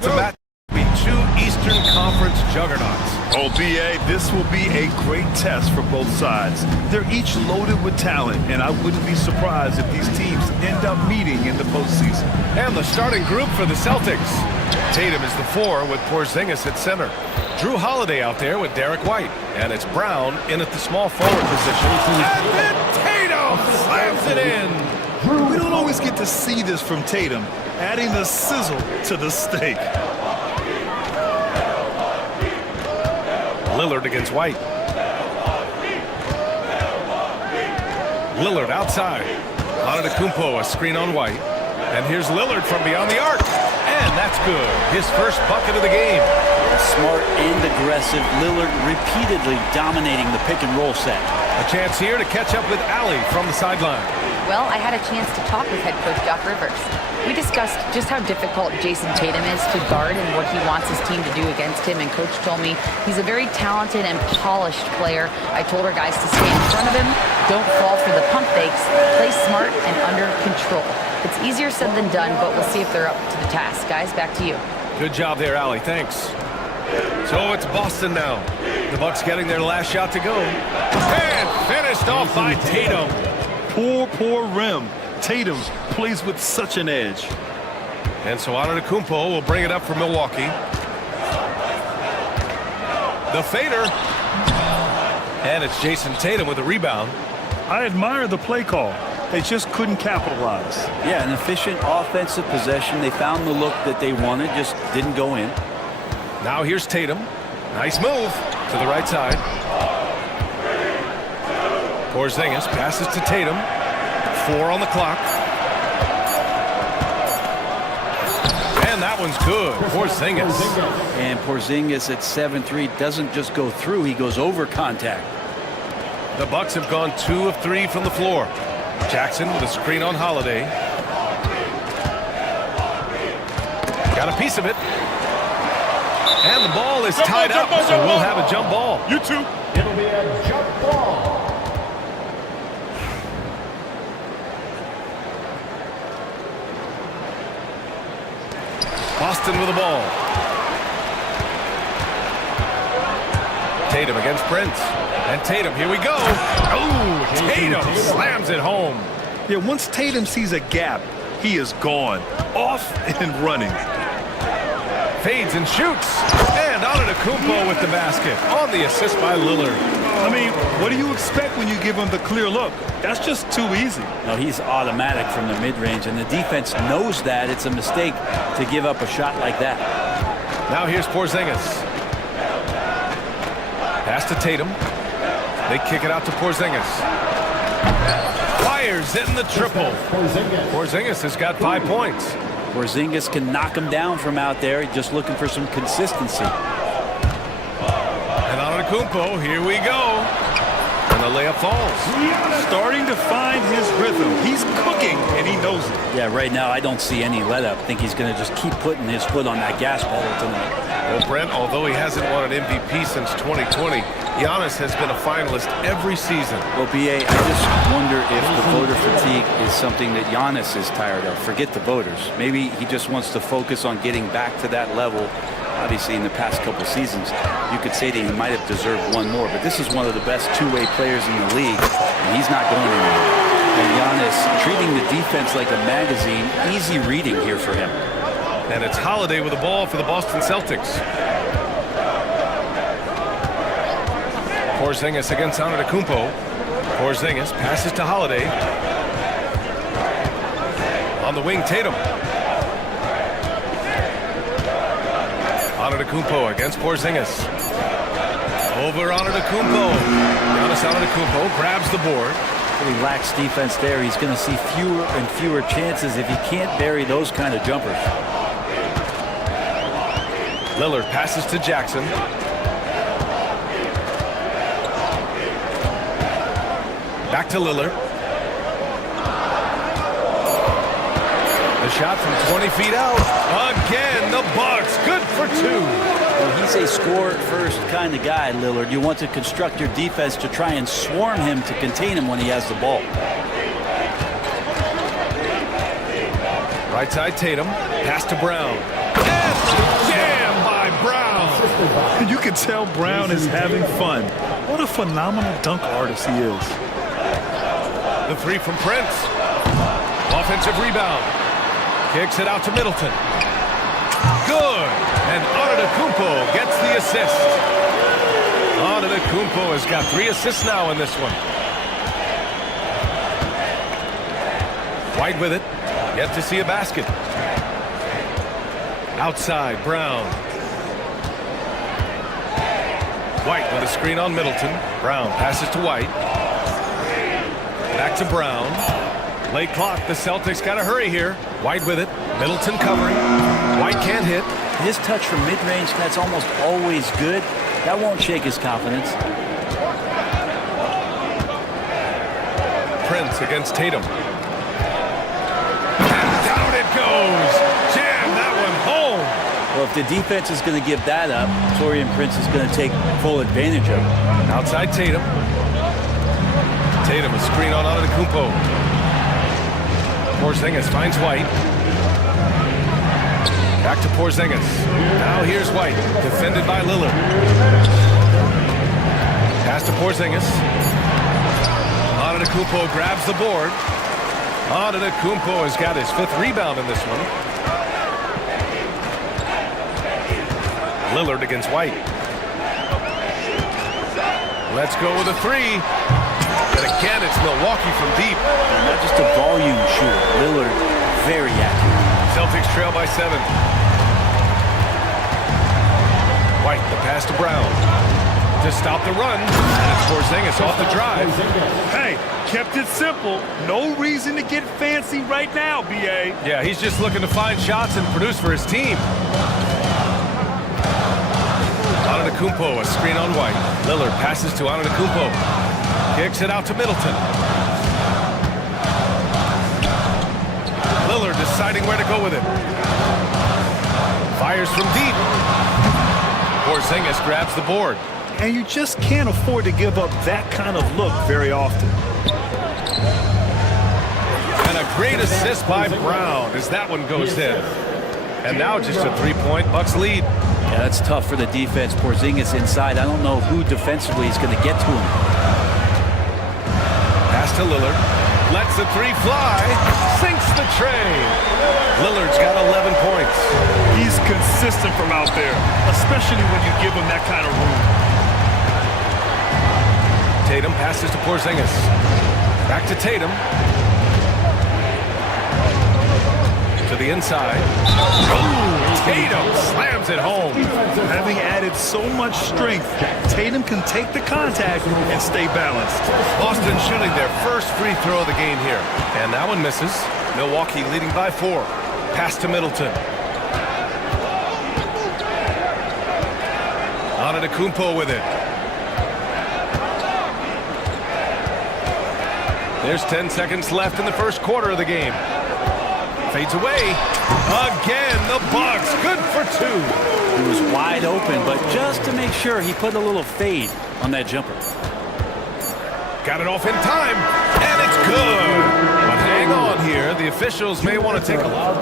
It's a match between two Eastern Conference juggernauts. Oh, BA, this will be a great test for both sides. They're each loaded with talent, and I wouldn't be surprised if these teams end up meeting in the postseason. And the starting group for the Celtics. Tatum is the 4 with Porzingis at center. Drew Holiday out there with Derek White. And it's Brown in at the small forward position. And then Tatum slams it in. We don't always get to see this from Tatum, adding the sizzle to the steak. Lillard against White. Lillard outside. Antetokounmpo, a screen on White. And here's Lillard from beyond the arc. And that's good. His first bucket of the game. Smart and aggressive. Lillard repeatedly dominating the pick and roll set. A chance here to catch up with Allie from the sideline. Well, I had a chance to talk with head coach Doc Rivers. We discussed just how difficult Jason Tatum is to guard and what he wants his team to do against him, and coach told me he's a very talented and polished player. I told our guys to stay in front of him, don't fall for the pump fakes, play smart and under control. It's easier said than done, but we'll see if they're up to the task. Guys, back to you. Good job there, Allie. Thanks. So it's Boston now. The Bucks getting their last shot to go. And finished off by Tatum. Poor rim. Tatum plays with such an edge. And so Antetokounmpo will bring it up for Milwaukee. The fader. And it's Jason Tatum with a rebound. I admire the play call. They just couldn't capitalize. Yeah, an efficient offensive possession. They found the look that they wanted, just didn't go in. Now here's Tatum. Nice move to the right side. Porzingis passes to Tatum. 4 on the clock. And that one's good. Porzingis. And Porzingis at 7-3 doesn't just go through, he goes over contact. The Bucks have gone 2 of 3 from the floor. Jackson with a screen on Holiday. Got a piece of it. And the ball is tied up, so we'll have a jump ball. You too. It'll be a jump ball. Boston with the ball. Tatum against Prince. And Tatum, here we go. Oh, Tatum slams it home. Yeah, once Tatum sees a gap, he is gone. Off and running. Fades and shoots. And Antetokounmpo with the basket. On the assist by Lillard. I mean, what do you expect when you give him the clear look? That's just too easy. No, he's automatic from the mid-range, and the defense knows that. It's a mistake to give up a shot like that. Now here's Porzingis. Pass to Tatum. They kick it out to Porzingis. Fires in the triple. Porzingis has got 5 points. Porzingis can knock him down from out there, just looking for some consistency. And Antetokounmpo, here we go. And the layup falls. Starting to find his rhythm. He's cooking, and he knows it. Yeah, right now I don't see any let up. I think he's going to just keep putting his foot on that gas pedal tonight. Well, Brent, although he hasn't won an MVP since 2020, Giannis has been a finalist every season. Well, BA, I just wonder if the voter fatigue is something that Giannis is tired of. Forget the voters. Maybe he just wants to focus on getting back to that level. Obviously, in the past couple seasons, you could say that he might have deserved one more, but this is one of the best two-way players in the league, and he's not going anywhere. And Giannis treating the defense like a magazine, easy reading here for him. And it's Holiday with the ball for the Boston Celtics. Porzingis against Antetokounmpo. Porzingis passes to Holiday. On the wing, Tatum. Antetokounmpo against Porzingis. Over Antetokounmpo. Giannis Antetokounmpo grabs the board. He lacks defense there. He's going to see fewer and fewer chances if he can't bury those kind of jumpers. Lillard passes to Jackson. Back to Lillard. The shot from 20 feet out. Again, the Bucks. Good for 2. Well, he's a score-first kind of guy, Lillard. You want to construct your defense to try and swarm him to contain him when he has the ball. Right side, Tatum. Pass to Brown. And Jammed by Brown. You can tell Brown is having fun. What a phenomenal dunk artist he is. The three from Prince. Offensive rebound. Kicks it out to Middleton. Good. And Antetokounmpo gets the assist. Antetokounmpo has got 3 assists now in this one. White with it. Yet to see a basket. Outside, Brown. White with a screen on Middleton. Brown passes to White. Back to Brown. Late clock. The Celtics got to hurry here. White with it. Middleton covering. White can't hit. His touch from mid-range, that's almost always good. That won't shake his confidence. Prince against Tatum. And down it goes. Jam that one home. Well, if the defense is going to give that up, Taurean Prince is going to take full advantage of it. Outside Tatum. Tatum, a screen on Antetokounmpo. Porzingis finds White. Back to Porzingis. Now here's White, defended by Lillard. Pass to Porzingis. Antetokounmpo grabs the board. Antetokounmpo has got his 5th rebound in this one. Lillard against White. Let's go with a 3. And again, it's Milwaukee from deep. Not just a volume shooter. Lillard, very accurate. Celtics trail by 7. White, the pass to Brown. To stop the run. And it's Porzingis off the drive. Hey, kept it simple. No reason to get fancy right now, B.A. Yeah, he's just looking to find shots and produce for his team. Antetokounmpo, a screen on White. Lillard passes to Antetokounmpo. Kicks it out to Middleton. Lillard deciding where to go with it. Fires from deep. Porzingis grabs the board. And you just can't afford to give up that kind of look very often. And a great assist by Brown as that one goes in. And now just a 3-point Bucks lead. Yeah, that's tough for the defense. Porzingis inside. I don't know who defensively is going to get to him. Pass to Lillard. Lets the 3 fly. Sinks the tray. Lillard's got 11 points. He's consistent from out there, especially when you give him that kind of room. Tatum passes to Porzingis. Back to Tatum. To the inside. Ooh, Tatum slams it home. Having added so much strength, Tatum can take the contact and stay balanced. Boston shooting their first free throw of the game here. And that one misses. Milwaukee leading by 4. Pass to Middleton. Antetokounmpo with it. There's 10 seconds left in the first quarter of the game. Fades away. Again, the Bucks. Good for 2. He was wide open, but just to make sure, he put a little fade on that jumper. Got it off in time, and it's good. But hang on here. The officials may want to take a look.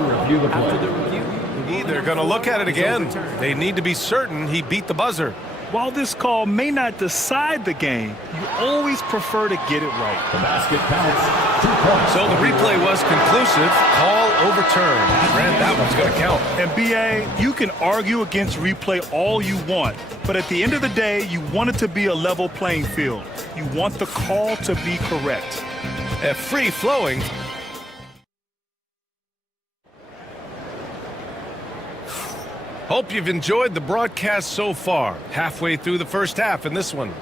After the review, they're going to look at it again. They need to be certain he beat the buzzer. While this call may not decide the game, you always prefer to get it right. The basket counts. 2 points. So the replay was conclusive. Call overturned. Grant, that one's going to count. And B.A., you can argue against replay all you want, but at the end of the day, you want it to be a level playing field. You want the call to be correct. A free-flowing. Hope you've enjoyed the broadcast so far. Halfway through the first half in this one.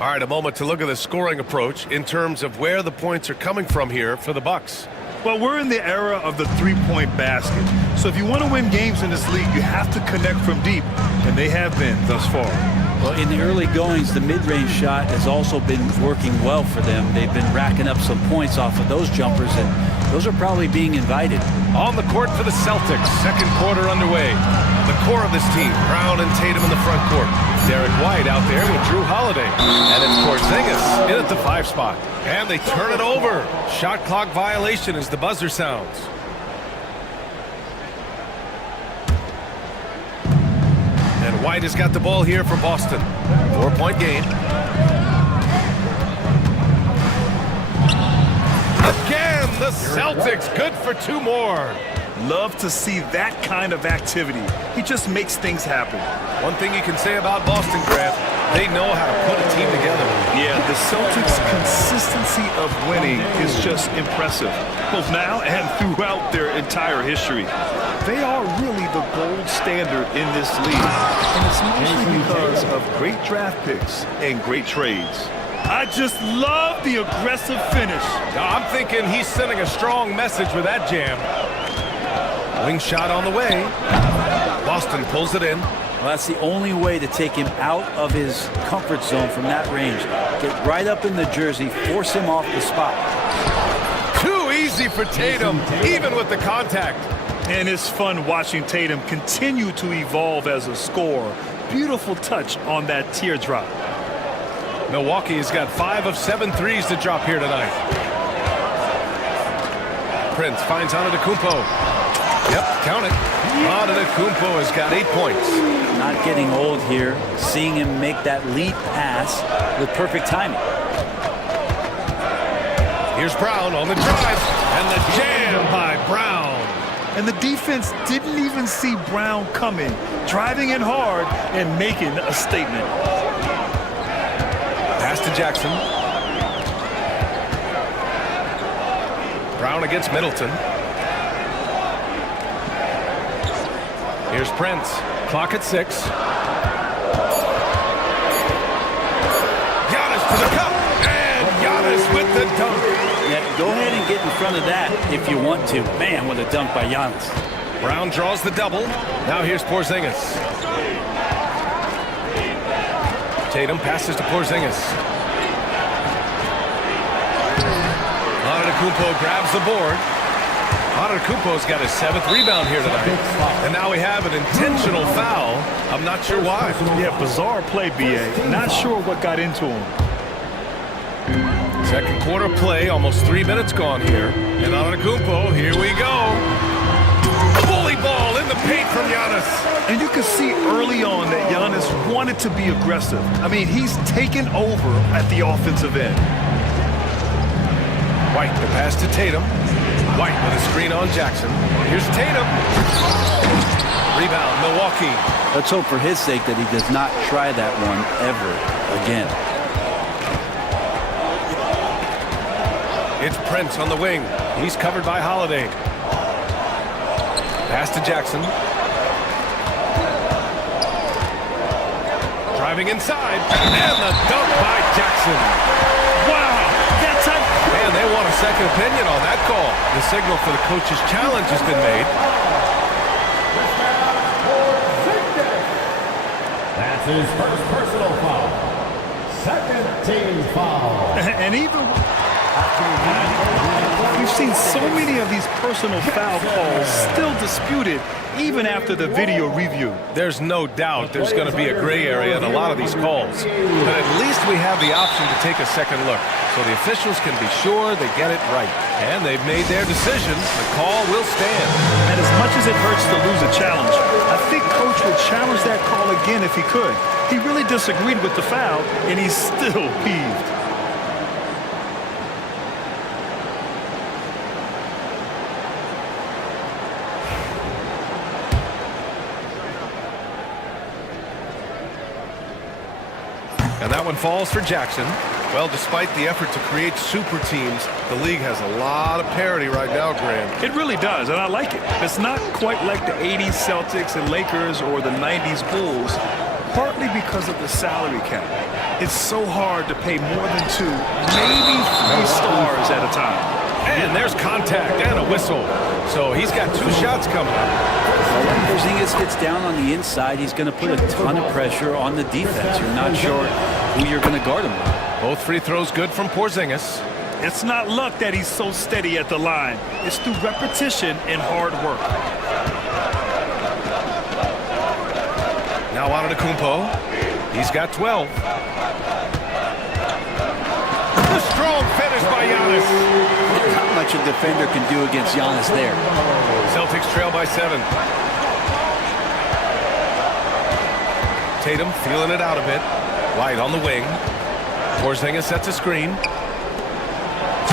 All right, a moment to look at the scoring approach in terms of where the points are coming from here for the Bucks. Well, we're in the era of the 3-point basket. So if you want to win games in this league, you have to connect from deep, and they have been thus far. Well, in the early goings, the mid-range shot has also been working well for them. They've been racking up some points off of those jumpers, and those are probably being invited. On the court for the Celtics, second quarter underway. The core of this team, Brown and Tatum in the front court. Derek White out there with Drew Holiday. And it's Porzingis in at the 5 spot. And they turn it over. Shot clock violation as the buzzer sounds. White has got the ball here for Boston. 4-point game. Again, the Celtics good for 2 more. Love to see that kind of activity. He just makes things happen. One thing you can say about Boston, Grant, they know how to put a team together. Yeah, the Celtics' consistency of winning is just impressive, both now and throughout their entire history. They are really the gold standard in this league, and it's mostly because of great draft picks and great trades. I just love the aggressive finish. Now, I'm thinking he's sending a strong message with that jam. Wing shot on the way. Boston pulls it in. Well, that's the only way to take him out of his comfort zone from that range. Get right up in the jersey, force him off the spot. Too easy for Tatum, even with the contact. And it's fun watching Tatum continue to evolve as a scorer. Beautiful touch on that teardrop. Milwaukee has got 5 of 7 threes to drop here tonight. Prince finds Antetokounmpo. Yep, count it. Antetokounmpo has got 8 points. Not getting old here, seeing him make that lead pass with perfect timing. Here's Brown on the drive, and the jam by Brown. And the defense didn't even see Brown coming, driving in hard and making a statement. Pass to Jackson. Brown against Middleton. Here's Prince. Clock at 6. Giannis to the cup. And Giannis with the dunk. Yeah, go ahead and get in front of that if you want to. Man, what a dunk by Giannis. Brown draws the double. Now here's Porzingis. Tatum passes to Porzingis. Antetokounmpo grabs the board. Antetokounmpo's got his 7th rebound here tonight. And now we have an intentional foul. I'm not sure why. Yeah, bizarre play, B.A. Not sure what got into him. Second quarter play, almost 3 minutes gone here. And Antetokounmpo, here we go. Bully ball in the paint from Giannis. And you can see early on that Giannis wanted to be aggressive. I mean, he's taken over at the offensive end. White, the pass to Tatum. White with a screen on Jackson. Here's Tatum. Rebound, Milwaukee. Let's hope for his sake that he does not try that one ever again. It's Prince on the wing. He's covered by Holiday. Pass to Jackson. Driving inside. And the dunk by Jackson. Wow, that's a... Man, they want a second opinion on that call. The signal for the coach's challenge has been made. That's his first personal foul. Second team foul. And even... We've seen so many of these personal foul calls still disputed even after the video review. There's no doubt there's going to be a gray area in a lot of these calls. But at least we have the option to take a second look, so the officials can be sure they get it right. And they've made their decision. The call will stand. And as much as it hurts to lose a challenge, I think Coach would challenge that call again if he could. He really disagreed with the foul, and he's still peeved. And that one falls for Jackson. Well, despite the effort to create super teams, the league has a lot of parity right now, Graham. It really does, and I like it. It's not quite like the 80s Celtics and Lakers or the 90s Bulls, partly because of the salary cap. It's so hard to pay more than 2, maybe 3 stars at a time. And there's contact and a whistle. So he's got 2 shots coming up. Well, when Porzingis gets down on the inside, he's going to put a ton of pressure on the defense. You're not sure who you're going to guard him with. Both free throws good from Porzingis. It's not luck that he's so steady at the line. It's through repetition and hard work. Now Antetokounmpo. He's got 12. The strong finish by Giannis. Not much a defender can do against Giannis there. Celtics trail by 7. Tatum feeling it out a bit. White on the wing. Porzingis sets a screen.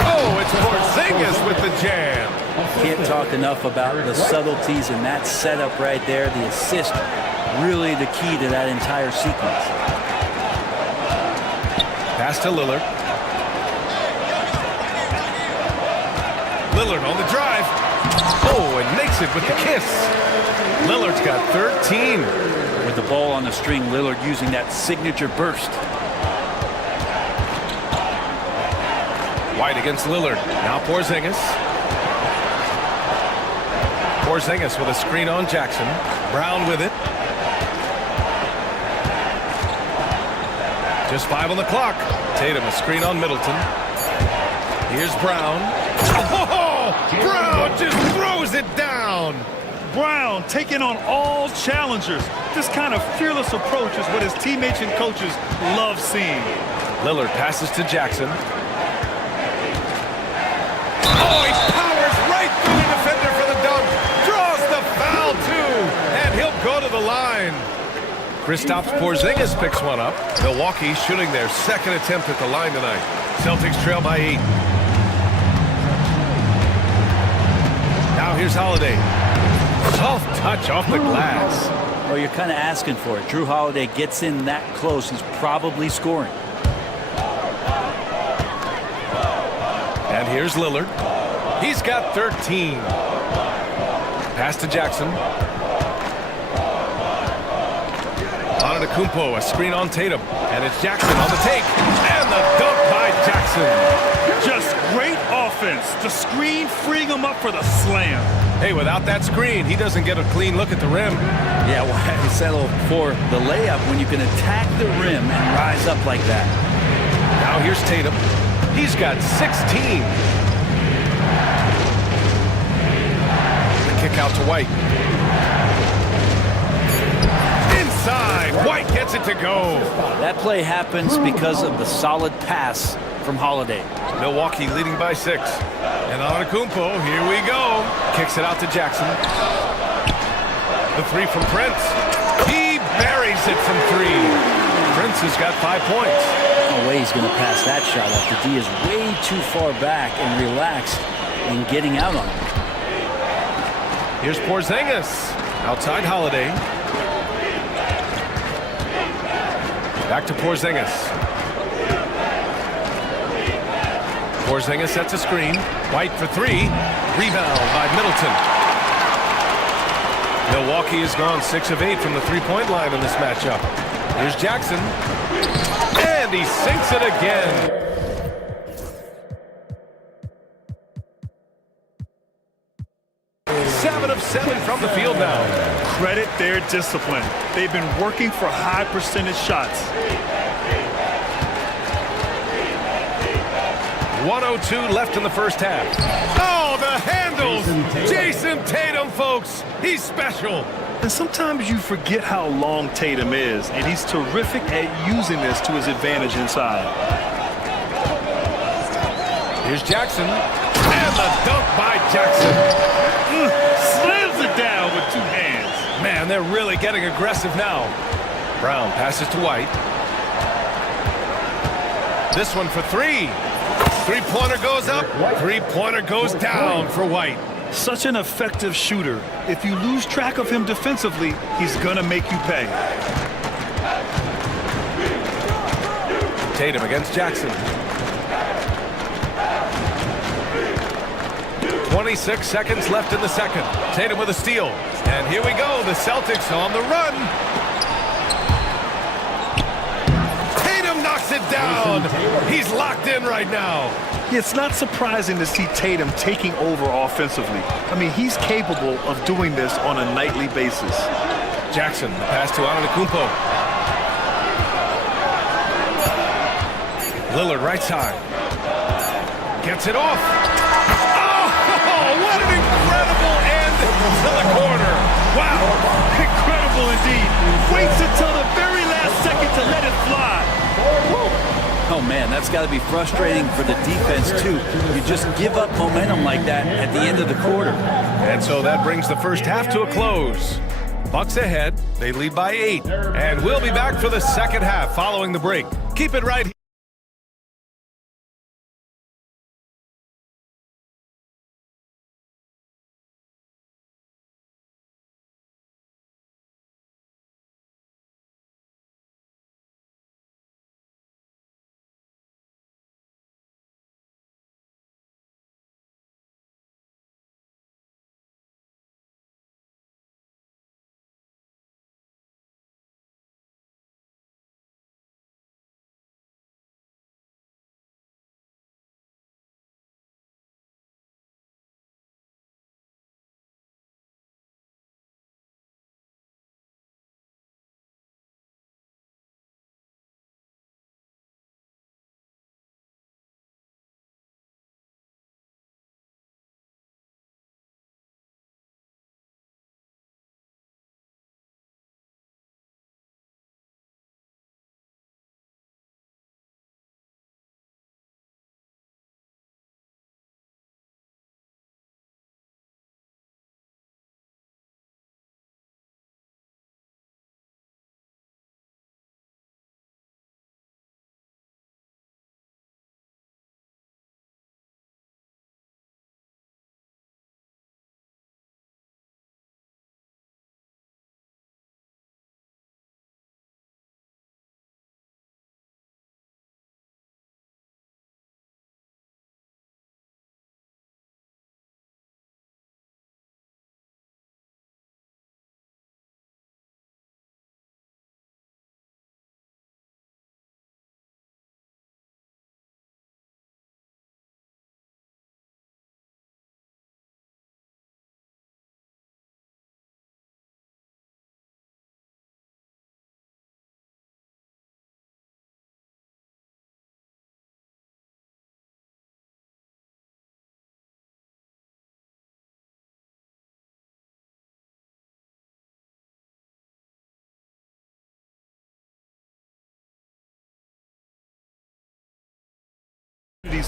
Oh, it's Porzingis with the jam. Can't talk enough about the subtleties in that setup right there. The assist, really the key to that entire sequence. Pass to Lillard. Lillard on the drive. Oh, and makes it with the kiss. Lillard's got 13. With the ball on the string, Lillard using that signature burst. White against Lillard. Now Porzingis. Porzingis with a screen on Jackson. Brown with it. Just 5 on the clock. Tatum a screen on Middleton. Here's Brown. Oh, Brown just throws it down. Brown taking on all challengers. This kind of fearless approach is what his teammates and coaches love seeing. Lillard passes to Jackson. Oh, he powers right through the defender for the dunk. Draws the foul, too. And he'll go to the line. Kristaps Porzingis picks one up. Milwaukee shooting their second attempt at the line tonight. Celtics trail by 8. Now here's Holiday. Soft touch off the glass. Well, you're kind of asking for it. Drew Holiday gets in that close. He's probably scoring. And here's Lillard. He's got 13. Pass to Jackson. Antetokounmpo, a screen on Tatum. And it's Jackson on the take. And the dunk by Jackson. Just great offense. The screen freeing him up for the slam. Hey, without that screen, he doesn't get a clean look at the rim. Yeah, why settle for the layup when you can attack the rim and rise up like that? Now here's Tatum. He's got 16. The kick out to White. Inside, White gets it to go. That play happens because of the solid pass from Holiday. Milwaukee leading by 6. And Antetokounmpo, here we go. Kicks it out to Jackson. The 3 from Prince. He buries it from 3. Prince has got 5 points. No way he's going to pass that shot up. The D is way too far back and relaxed in getting out on it. Here's Porzingis. Outside Holiday. Back to Porzingis. Porzingis sets a screen. White for 3. Rebound by Middleton. Milwaukee has gone 6 of 8 from the three-point line in this matchup. Here's Jackson. And he sinks it again. Seven of 7 from the field now. Credit their discipline. They've been working for high percentage shots. 1:02 left in the first half. Oh, the handles! Jason Tatum, folks. He's special. And sometimes you forget how long Tatum is, and he's terrific at using this to his advantage inside. Here's Jackson. And the dunk by Jackson. Slams it down with 2 hands. Man, they're really getting aggressive now. Brown passes to White. This one for 3. Three-pointer goes up. Three-pointer goes down for White. Such an effective shooter. If you lose track of him defensively, he's gonna make you pay. Tatum against Jackson. 26 seconds left in the second. Tatum with a steal. And here we go. The Celtics on the run. Tatum knocks it down. He's locked in right now. It's not surprising to see Tatum taking over offensively. I mean, he's capable of doing this on a nightly basis. Jackson, the pass to Antetokounmpo. Lillard right side. Gets it off. Oh, what an incredible end to the corner. Wow, incredible indeed. Waits until the very last second to let it fly. Oh, man, that's got to be frustrating for the defense, too. You just give up momentum like that at the end of the quarter. And so that brings the first half to a close. Bucks ahead. They lead by 8. And we'll be back for the second half following the break. Keep it right here.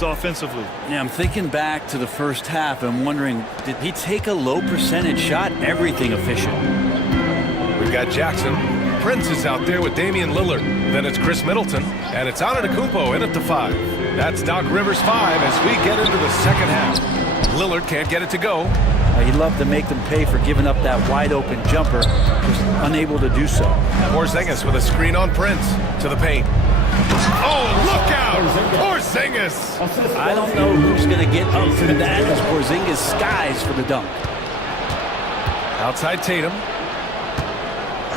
Offensively. Yeah, I'm thinking back to the first half. I'm wondering, did he take a low percentage shot? Everything efficient. We've got Jackson. Prince is out there with Damian Lillard. Then it's Chris Middleton. And it's Antetokounmpo in at the 5. That's Doc Rivers' 5 as we get into the second half. Lillard can't get it to go. He'd love to make them pay for giving up that wide-open jumper. Just unable to do so. Porzingis with a screen on Prince to the paint. Oh, look out! Porzingis! I don't know who's going to get up to that as Porzingis skies for the dunk. Outside Tatum.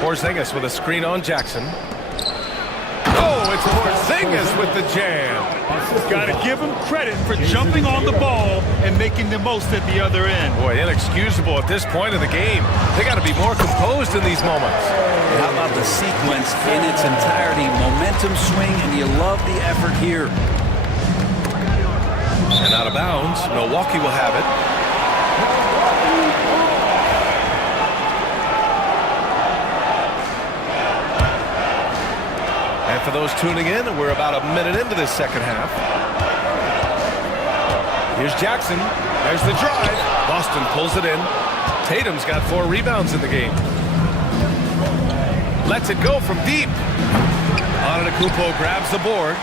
Porzingis with a screen on Jackson. Oh, it's Porzingis with the jam. Got to give him credit for jumping on the ball and making the most at the other end. Boy, inexcusable at this point of the game. They got to be more composed in these moments. How about the sequence in its entirety? Momentum swing, and you love the effort here. And out of bounds, Milwaukee will have it. And for those tuning in, we're about a minute into this second half. Here's Jackson. There's the drive. Boston pulls it in. Tatum's got 4 rebounds in the game. Lets it go from deep. Antetokounmpo grabs the board.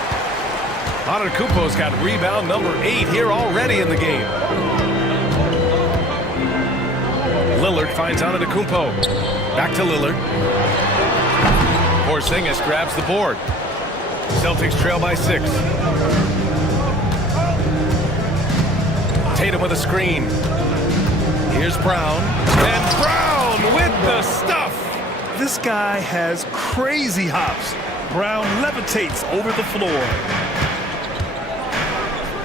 Antetokounmpo's got rebound number 8 here already in the game. Lillard finds Antetokounmpo. Back to Lillard. Porzingis grabs the board. Celtics trail by 6. Tatum with a screen. Here's Brown. And Brown with the stuff. This guy has crazy hops. Brown levitates over the floor.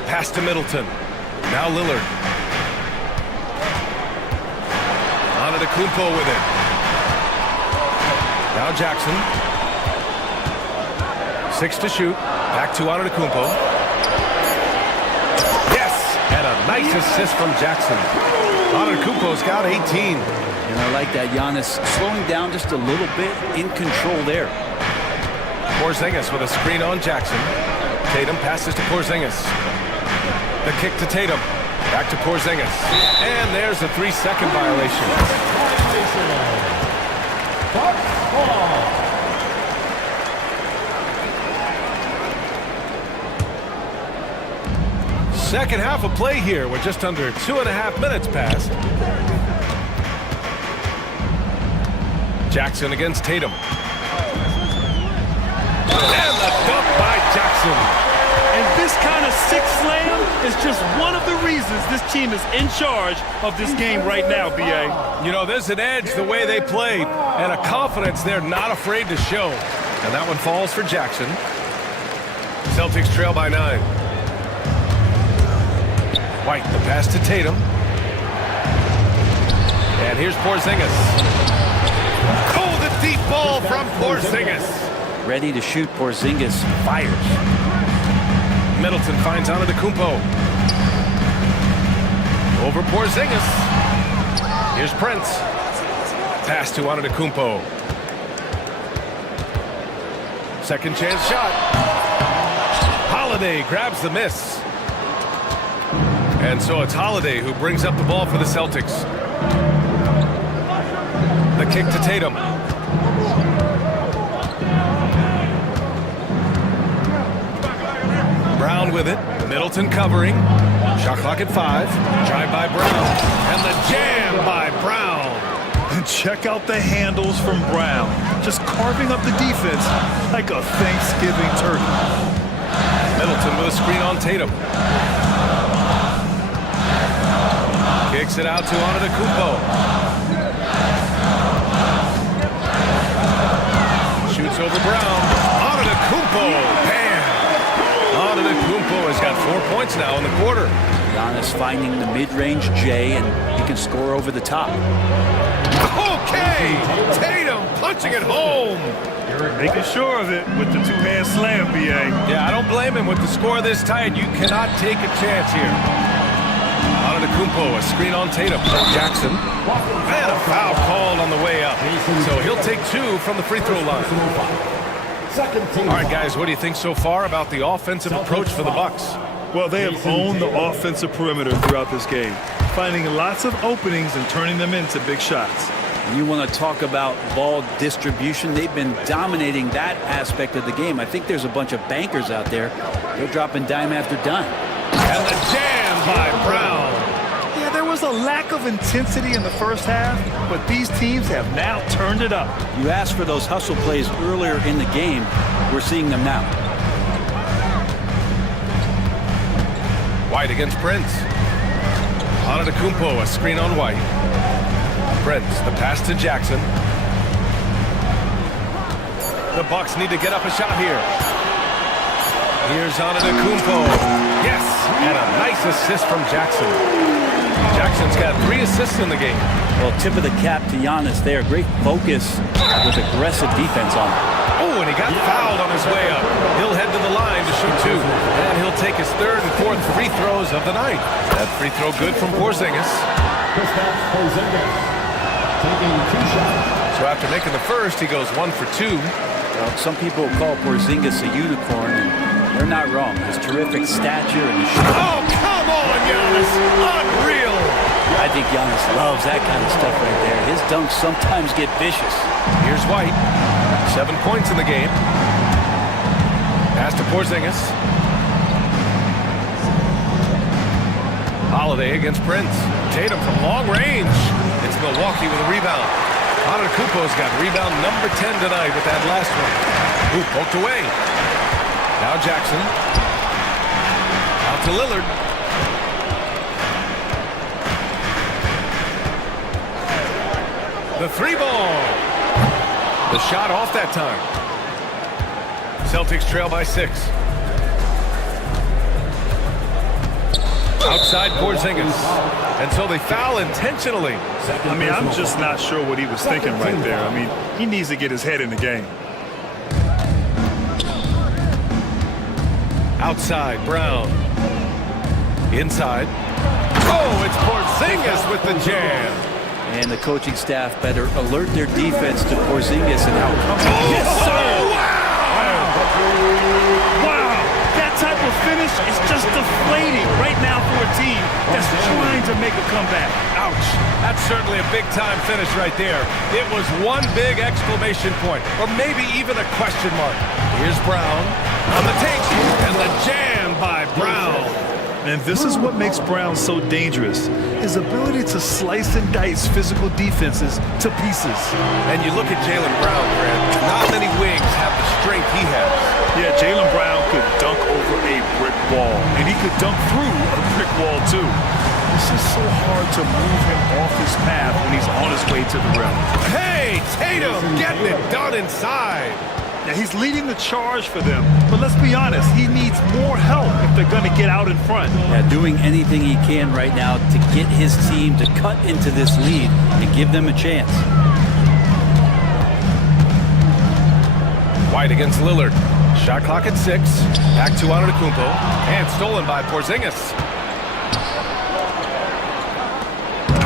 Pass to Middleton. Now Lillard. Antetokounmpo with it. Now Jackson. 6 to shoot. Back to Antetokounmpo. Yes! And a nice assist from Jackson. Antetokounmpo's got 18. And I like that Giannis slowing down just a little bit, in control there. Porzingis with a screen on Jackson. Tatum passes to Porzingis. The kick to Tatum. Back to Porzingis. And there's a 3-second violation. Bucks ball. Second half of play here with just under 2.5 minutes passed. Jackson against Tatum. And the dunk by Jackson. And this kind of six slam is just one of the reasons this team is in charge of this game right now, B.A. You know, there's an edge the way they played and a confidence they're not afraid to show. And that one falls for Jackson. Celtics trail by 9. White, the pass to Tatum. And here's Porzingis. Oh, the deep ball from Porzingis. Ready to shoot, Porzingis fires. Middleton finds Antetokounmpo. Over Porzingis. Here's Prince. Pass to Antetokounmpo. Second chance shot. Holiday grabs the miss. And so it's Holiday who brings up the ball for the Celtics. The kick to Tatum. Brown with it. Middleton covering. Shot clock at 5. Drive by Brown. And the jam by Brown. And check out the handles from Brown. Just carving up the defense like a Thanksgiving turkey. Middleton with a screen on Tatum. Kicks it out to Antetokounmpo. Shoots over Brown. Antetokounmpo. Bam! Antetokounmpo has got 4 points now in the quarter. Giannis finding the mid-range J, and he can score over the top. Okay! Tatum punching it home. Making sure of it with the two-hand slam, B.A. Yeah, I don't blame him. With the score this tight, you cannot take a chance here. Antetokounmpo, a screen on Tatum. Jackson. And a foul called on the way up. So he'll take 2 from the free throw line. All right, guys, what do you think so far about the offensive approach for the Bucks? Well, they have owned the offensive perimeter throughout this game, finding lots of openings and turning them into big shots. You want to talk about ball distribution. They've been dominating that aspect of the game. I think there's a bunch of bankers out there. They're dropping dime after dime. And the jam by Brown. Yeah, there was a lack of intensity in the first half, but these teams have now turned it up. You asked for those hustle plays earlier in the game. We're seeing them now. White against Prince. Antetokounmpo, a screen on White. Prince, the pass to Jackson. The Bucks need to get up a shot here. Here's Antetokounmpo. Yes, and a nice assist from Jackson. Jackson's got 3 assists in the game. Well, tip of the cap to Giannis there. Great focus with aggressive defense on him. Oh, and he got fouled on his way up. He'll head to the line to shoot 2. And he'll take his 3rd and 4th free throws of the night. That free throw good from Porzingis. Porzingis taking 2 shots. So after making the first, he goes 1 for 2. Well, some people call Porzingis a unicorn, and they're not wrong. His terrific stature and his shooting. Oh, come on, Giannis! Unreal! I think Giannis loves that kind of stuff right there. His dunks sometimes get vicious. Here's White. 7 points in the game. Pass to Porzingis. Holiday against Prince. Tatum from long range. It's Milwaukee with a rebound. Antetokounmpo's got rebound number 10 tonight with that last one. Ooh, poked away. Now Jackson. Out to Lillard. The 3-ball. The shot off that time. Celtics trail by 6. Outside Porzingis. And so they foul intentionally. I mean, I'm just not sure what he was thinking right there. I mean, he needs to get his head in the game. Outside, Brown. Inside. Oh, it's Porzingis with the jam. And the coaching staff better alert their defense to Porzingis and how Oh, Yes, sir. Wow. That type of finish It's just deflating right now for a team that's trying to make a comeback. Ouch. That's certainly a big-time finish right there. It was one big exclamation point, or maybe even a question mark. Here's Brown on the take, and the jam by Brown. And this is what makes Brown so dangerous. His ability to slice and dice physical defenses to pieces. And you look at Jaylen Brown, Grant, not many wings have the strength he has. Yeah, Jaylen Brown could dunk over a brick wall, and he could dunk through a brick wall too. This is so hard to move him off his path when he's on his way to the rim. Hey, Tatum getting it done inside. Now, he's leading the charge for them, but let's be honest, he needs more help if they're going to get out in front. Yeah, doing anything he can right now to get his team to cut into this lead and give them a chance. White against Lillard. Shot clock at 6. Back to Antetokounmpo. And stolen by Porzingis.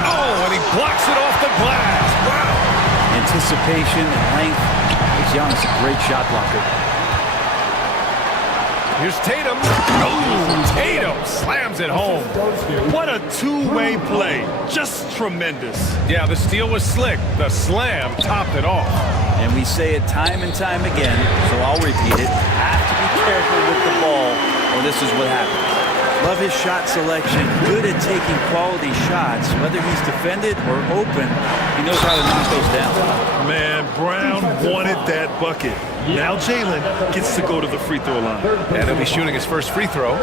Oh, and he blocks it off the glass. Wow. Anticipation and length makes Giannis a great shot blocker. Here's Tatum. Oh, Tatum slams it home. What a two-way play. Just tremendous. Yeah, the steal was slick. The slam topped it off. And we say it time and time again, so I'll repeat it. Have to be careful with the ball, or this is what happens. Love his shot selection, good at taking quality shots. Whether he's defended or open, he knows how to knock those down. Man, Brown wanted that bucket. Now Jaylen gets to go to the free throw line. And he'll be shooting his first free throw.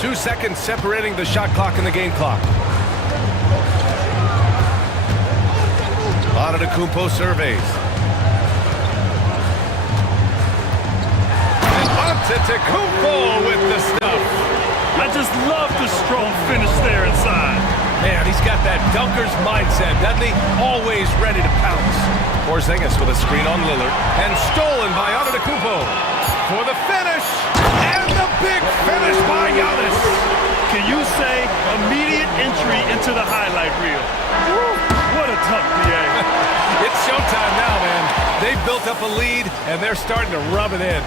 2 seconds separating the shot clock and the game clock. Antetokounmpo surveys. And Antetokounmpo with the stuff. I just love the strong finish there inside. Man, he's got that dunker's mindset, doesn't he? Always ready to pounce. Porzingis with a screen on Lillard. And stolen by Antetokounmpo. For the finish. And the big finish by Giannis. Can you say immediate entry into the highlight reel? Woo, what a tough PA. It's showtime now, man. They've built up a lead, and they're starting to rub it in.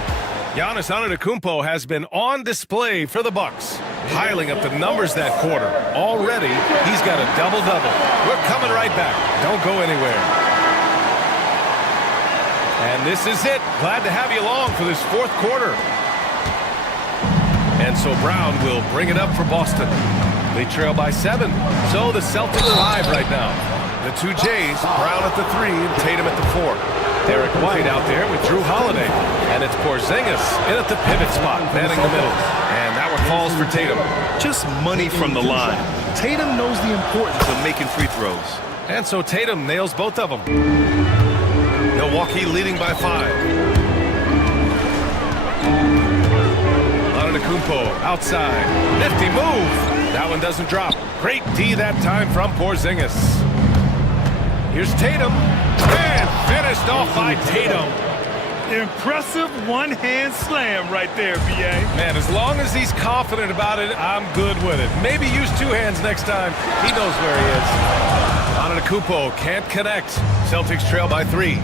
Giannis Antetokounmpo has been on display for the Bucks, piling up the numbers that quarter. Already, he's got a double-double. We're coming right back. Don't go anywhere. And this is it. Glad to have you along for this fourth quarter. And so Brown will bring it up for Boston. They trail by 7. So the Celtics 5 right now. The two Jays, Brown at the 3 and Tatum at the 4. Derek White out there with Drew Holiday. And it's Porzingis in at the pivot spot, manning the middle. And that one falls for Tatum. Just money from the line. Tatum knows the importance of making free throws. And so Tatum nails both of them. Milwaukee leading by 5. Antetokounmpo outside. Nifty move. That one doesn't drop. Great D that time from Porzingis. Here's Tatum. And finished off by Tatum. Impressive one-hand slam right there, BA. Man, as long as he's confident about it, I'm good with it. Maybe use 2 hands next time. He knows where he is. Antetokounmpo can't connect. Celtics trail by 3.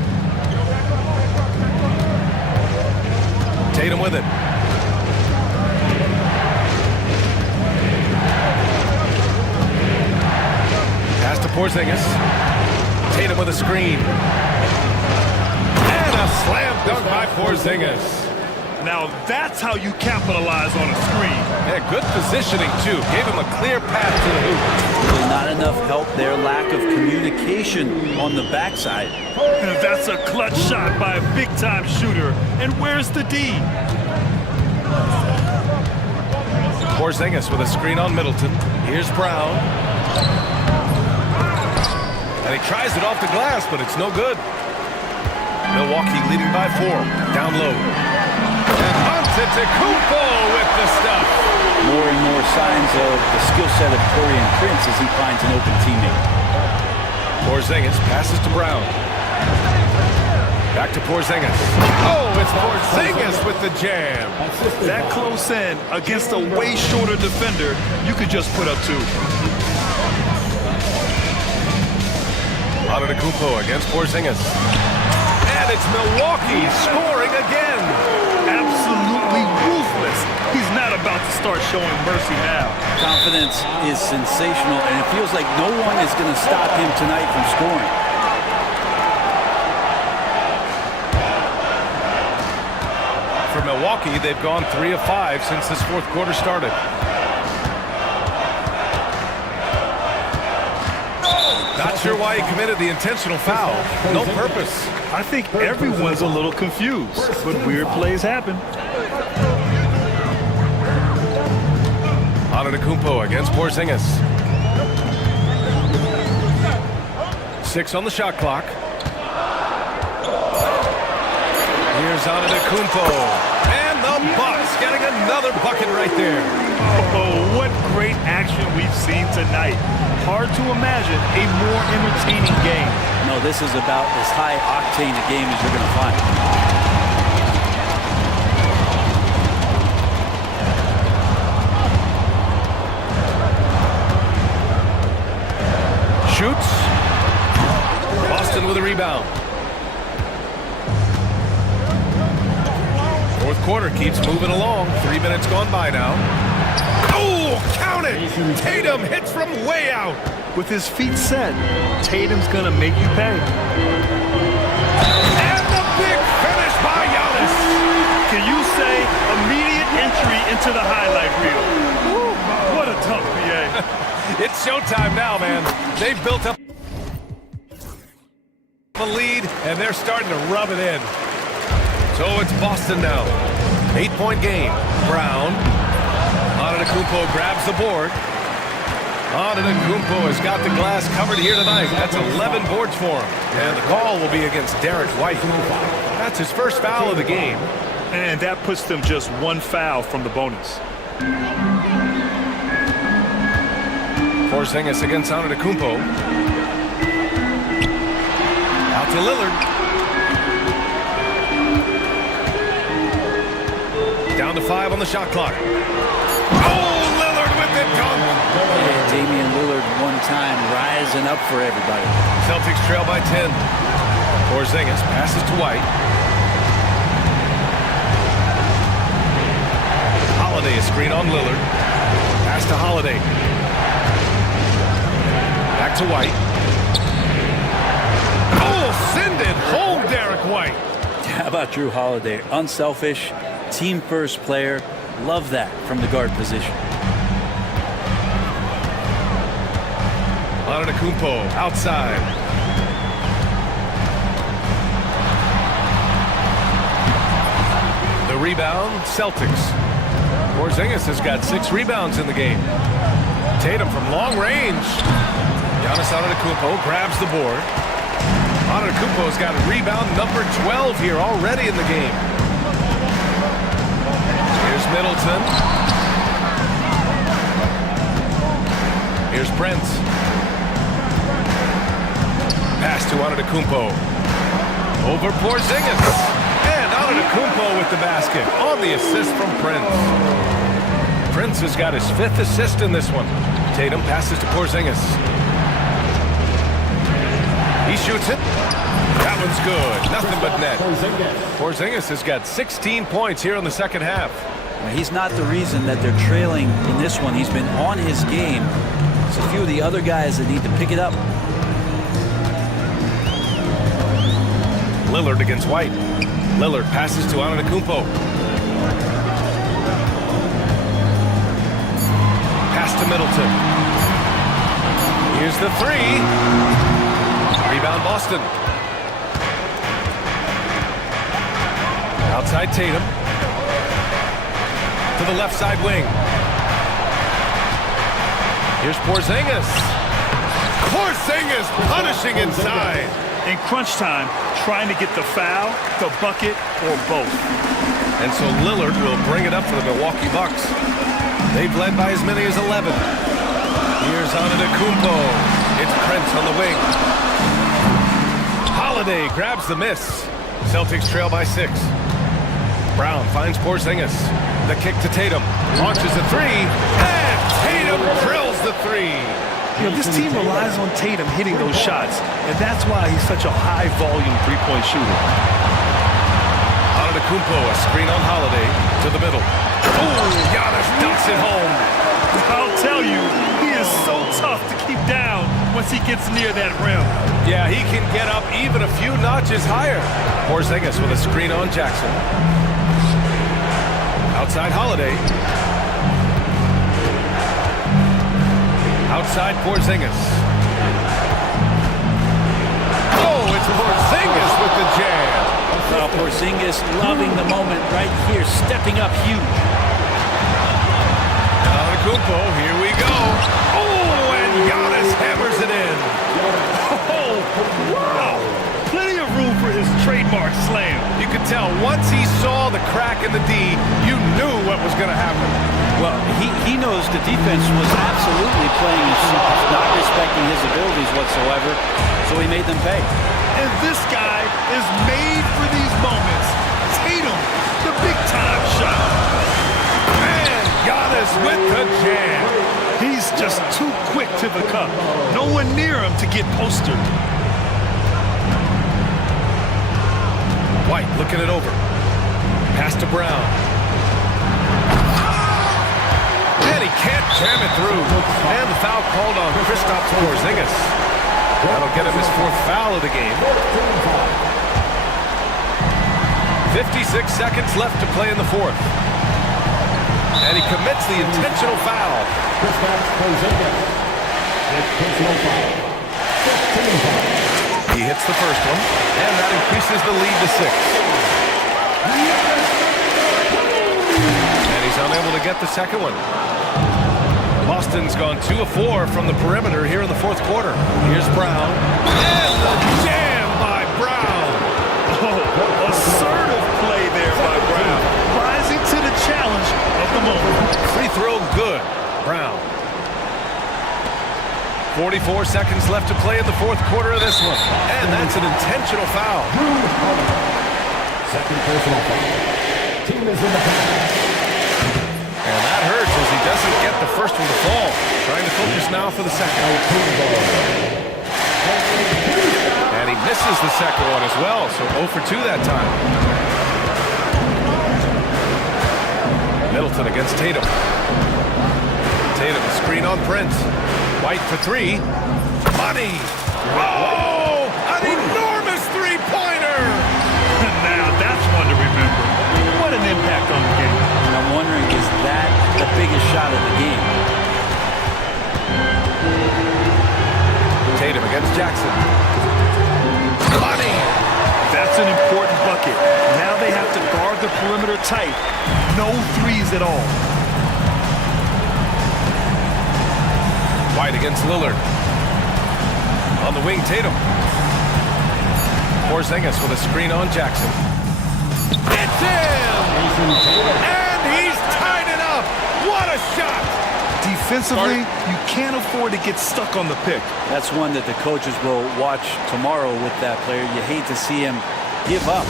Tatum with it. Pass to Porzingis. Tatum with a screen. And a slam dunk by Porzingis. Now that's how you capitalize on a screen. Yeah, good positioning, too. Gave him a clear path to the hoop. Really not enough help there. Lack of communication on the backside. That's a clutch shot by a big-time shooter. And where's the D? Porzingis with a screen on Middleton. Here's Brown. And he tries it off the glass, but it's no good. Milwaukee leading by 4. Down low. And Antetokounmpo with the stuff. More and more signs of the skill set of Taurean Prince as he finds an open teammate. Porzingis passes to Brown. Back to Porzingis. Oh, it's Porzingis with the jam. That close in against a way shorter defender, you could just put up 2. Antetokounmpo against Porzingis. And it's Milwaukee scoring again. Absolutely ruthless. He's not about to start showing mercy now. Confidence is sensational, and it feels like no one is going to stop him tonight from scoring. For Milwaukee, they've gone 3 of 5 since this fourth quarter started. Not sure why he committed the intentional foul. No purpose. I think everyone's a little confused, but weird plays happen. Antetokounmpo against Porzingis. 6 on the shot clock. Here's Antetokounmpo. And the Bucks getting another bucket right there. Oh, what great action we've seen tonight. Hard to imagine a more entertaining game. No, this is about as high-octane a game as you're going to find. Shoots. Boston with a rebound. Fourth quarter keeps moving along. 3 minutes gone by now. Oh, count it! Tatum hits from way out. With his feet set, Tatum's gonna make you pay. And the big finish by Giannis. Can you say immediate entry into the highlight reel? Woo, what a tough PA. It's showtime now, man. They've built up a lead, and they're starting to rub it in. So it's Boston now. 8-point game. Brown. Antetokounmpo grabs the board. Antetokounmpo has got the glass covered here tonight. That's 11 boards for him. And the call will be against Derek White. That's his first foul of the game. And that puts them just one foul from the bonus. Porzingis against Antetokounmpo. Out to Lillard. Down to 5 on the shot clock. Oh, Lillard with the dunk. Yeah, Damian Lillard one time rising up for everybody. Celtics trail by 10. Porzingis passes to White. Holiday a screen on Lillard. Pass to Holiday. Back to White. Oh, send it home, Derek White. How about Drew Holiday? Unselfish, team-first player. Love that from the guard position. Antetokounmpo outside. The rebound, Celtics. Porzingis has got 6 rebounds in the game. Tatum from long range. Giannis Antetokounmpo grabs the board. Antetokounmpo's got rebound number 12 here already in the game. Here's Middleton. Here's Prince. Pass to Antetokounmpo. Over Porzingis. And Antetokounmpo with the basket on the assist from Prince. Prince has got his 5th assist in this one. Tatum passes to Porzingis. He shoots it. That one's good. Nothing but net. Porzingis has got 16 points here in the second half. He's not the reason that they're trailing in this one. He's been on his game. It's a few of the other guys that need to pick it up. Lillard against White. Lillard passes to Antetokounmpo. Pass to Middleton. Here's the 3. Rebound Boston. Outside Tatum. To the left side wing. Here's Porzingis. Porzingis punishing inside. In crunch time, trying to get the foul, the bucket, or both. And so Lillard will bring it up for the Milwaukee Bucks. They've led by as many as 11. Here's Antetokounmpo. It's Prince on the wing. Holiday grabs the miss. Celtics trail by 6. Brown finds Porzingis. The kick to Tatum. Launches the 3. And Tatum drills the 3. You know, this team relies on Tatum hitting those shots, and that's why he's such a high-volume three-point shooter. Antetokounmpo, a screen on Holiday to the middle. Oh, Giannis dunks it home. I'll tell you, he is so tough to keep down once he gets near that rim. Yeah, he can get up even a few notches higher. Porzingis with a screen on Jackson. Outside Holiday. Outside Porzingis. Oh, it's Porzingis with the jam. Well, Porzingis loving the moment right here, stepping up huge. Antetokounmpo, here we go. Oh, and Giannis hammers it in. Oh, wow. Plenty of room for his trademark slam. You could tell once he saw the crack in the D, you knew what was going to happen. Well, he knows the defense was absolutely playing him soft, not respecting his abilities whatsoever, so he made them pay. And this guy is made for these moments. Tatum, the big-time shot. And Giannis with the jam. He's just too quick to the cup. No one near him to get postered. White looking it over. Pass to Brown. And he can't jam it through. And the foul called on Kristaps Porzingis. That'll get him his fourth foul of the game. 56 seconds left to play in the fourth. And he commits the intentional foul. He hits the first one, and that increases the lead to 6. And he's unable to get the second one. Boston's gone 2 of 4 from the perimeter here in the fourth quarter. Here's Brown. And the jam by Brown. Oh, assertive play there by Brown. Rising to the challenge of the moment. Free throw good. Brown. 44 seconds left to play in the fourth quarter of this one. And that's an intentional foul. Second personal foul. Team is in the foul. And that hurts as he doesn't get the first one to fall. Trying to focus now for the second. And he misses the second one as well, so 0 for 2 that time. Middleton against Tatum. Tatum, screen on Prince. White for 3. Money! Oh! An enormous three-pointer! Now that's one to remember. What an impact on the game. And I'm wondering, is that the biggest shot of the game? Tatum against Jackson. Money! That's an important bucket. Now they have to guard the perimeter tight. No threes at all. White against Lillard. On the wing, Tatum. Porzingis with a screen on Jackson. It's him! And he's tied it up! What a shot! Defensively, you can't afford to get stuck on the pick. That's one that the coaches will watch tomorrow with that player. You hate to see him give up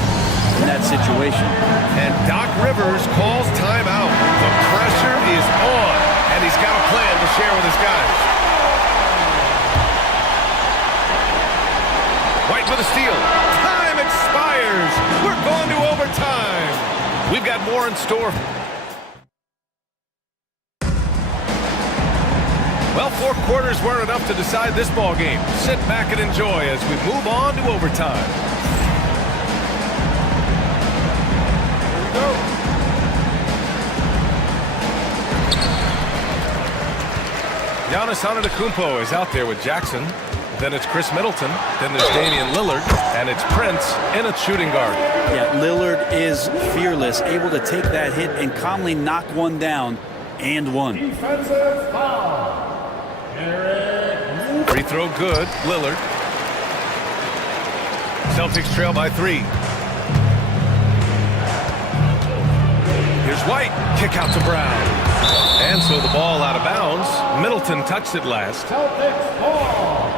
in that situation. And Doc Rivers calls timeout. The pressure is on, and he's got a plan to share with his guys. White with a steal. Time expires. We're going to overtime. We've got more in store. Well, 4 quarters weren't enough to decide this ball game. Sit back and enjoy as we move on to overtime. Here we go. Giannis Antetokounmpo is out there with Jackson. Then it's Chris Middleton. Then there's Damian Lillard. And it's Prince in a shooting guard. Yeah, Lillard is fearless, able to take that hit and calmly knock one down and one. Defensive foul. Free throw good. Lillard. Celtics trail by 3. Here's White. Kick out to Brown. And so the ball out of bounds. Middleton touched it last. Celtics ball.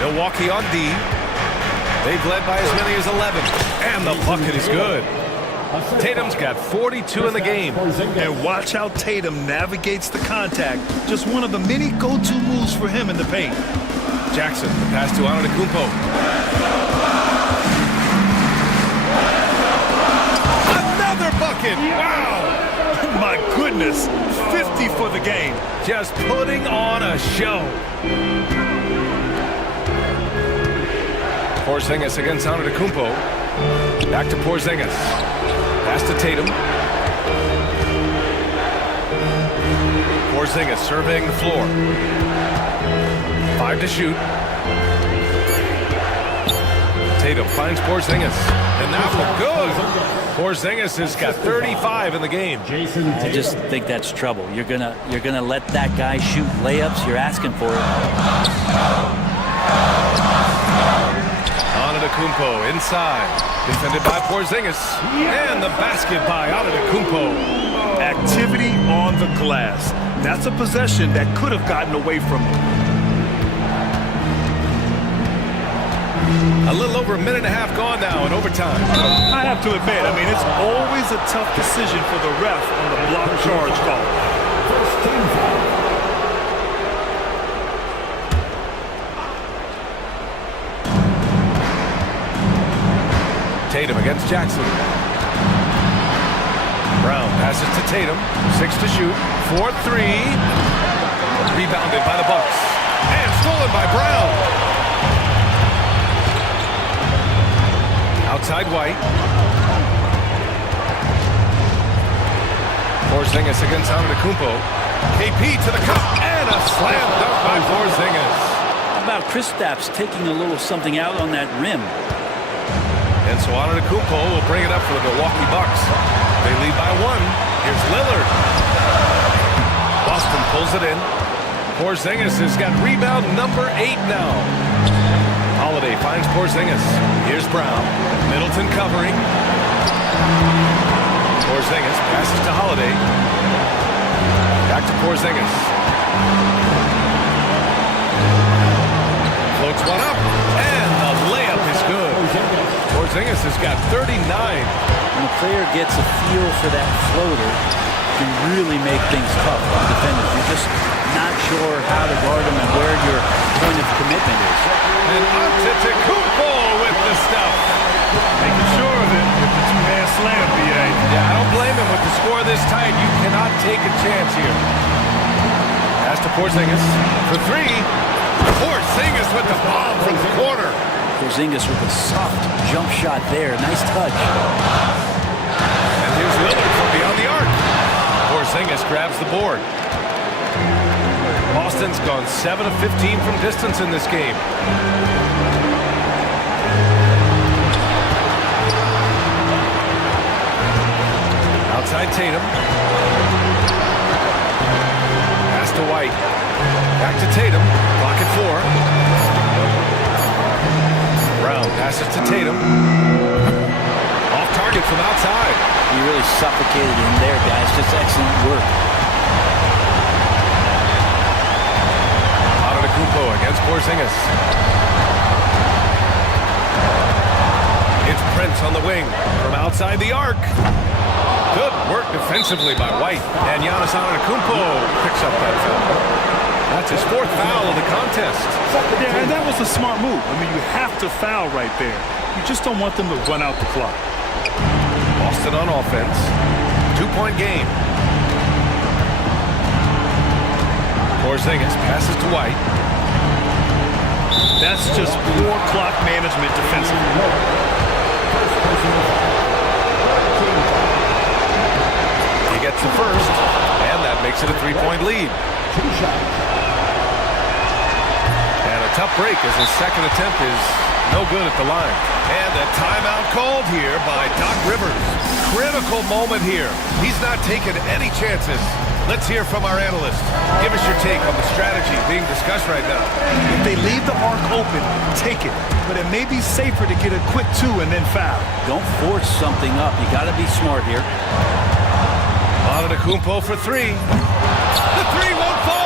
Milwaukee on D. They've led by as many as 11. And the bucket is good. Tatum's got 42 in the game. And watch how Tatum navigates the contact. Just one of the many go-to moves for him in the paint. Jackson, the pass to Antetokounmpo. Another bucket! Wow! My goodness, 50 for the game. Just putting on a show. Porzingis against Antetokounmpo. Back to Porzingis. Pass to Tatum. Porzingis surveying the floor. 5 to shoot. Tatum finds Porzingis. And that one good. Porzingis has got 35 in the game. I just think that's trouble. You're gonna let that guy shoot layups. You're asking for it. Antetokounmpo inside. Defended by Porzingis. And the basket by Antetokounmpo. Activity on the glass. That's a possession that could have gotten away from him. A little over a minute and a half gone now in overtime. I have to admit, I mean, it's always a tough decision for the ref on the block charge call. First team foul. Tatum against Jackson. Brown passes to Tatum. 6 to shoot. 4-3. Rebounded by the Bucks. And stolen by Brown. Outside White. Porzingis against Antetokounmpo. KP to the cup. And a slam dunk by Porzingis. How about Kristaps taking a little something out on that rim? And so Antetokounmpo will bring it up for the Milwaukee Bucks. They lead by 1. Here's Lillard. Boston pulls it in. Porzingis has got rebound number 8 now. Holiday finds Porzingis. Here's Brown. Middleton covering. Porzingis passes to Holiday. Back to Porzingis. Floats one up. And the layup is good. Porzingis has got 39. When a player gets a feel for that floater, can really make things tough on defenders. You're just not sure how to guard them and where your point of commitment is. And Antetokounmpo with the stuff. Making sure of it with the two-hand slam, B.A. Yeah, I don't blame him with the score this tight. You cannot take a chance here. Pass to Porzingis for 3. Porzingis with the bomb from the corner. Porzingis with a soft jump shot there. Nice touch. And here's Lillard from beyond the arc. Porzingis grabs the board. Boston's gone 7 of 15 from distance in this game. Outside Tatum. Pass to White. Back to Tatum. Clock at 4. Brown passes to Tatum. Off target from outside. He really suffocated in there, guys. Just excellent work. Antetokounmpo against Porzingis. It's Prince on the wing from outside the arc. Good work defensively by White. And Giannis Antetokounmpo picks up that foul. That's his 4th foul of the contest. Yeah, and that was a smart move. I mean, you have to foul right there. You just don't want them to run out the clock. Boston on offense. 2-point game. Porzingis passes to White. That's just poor clock management defensively. He gets the first, and that makes it a 3-point lead. And a tough break as his second attempt is no good at the line. And a timeout called here by Doc Rivers. Critical moment here. He's not taking any chances. Let's hear from our analyst. Give us your take on the strategy being discussed right now. If they leave the arc open, take it. But it may be safer to get a quick 2 and then foul. Don't force something up. You got to be smart here. Antetokounmpo for 3. The 3 won't fall.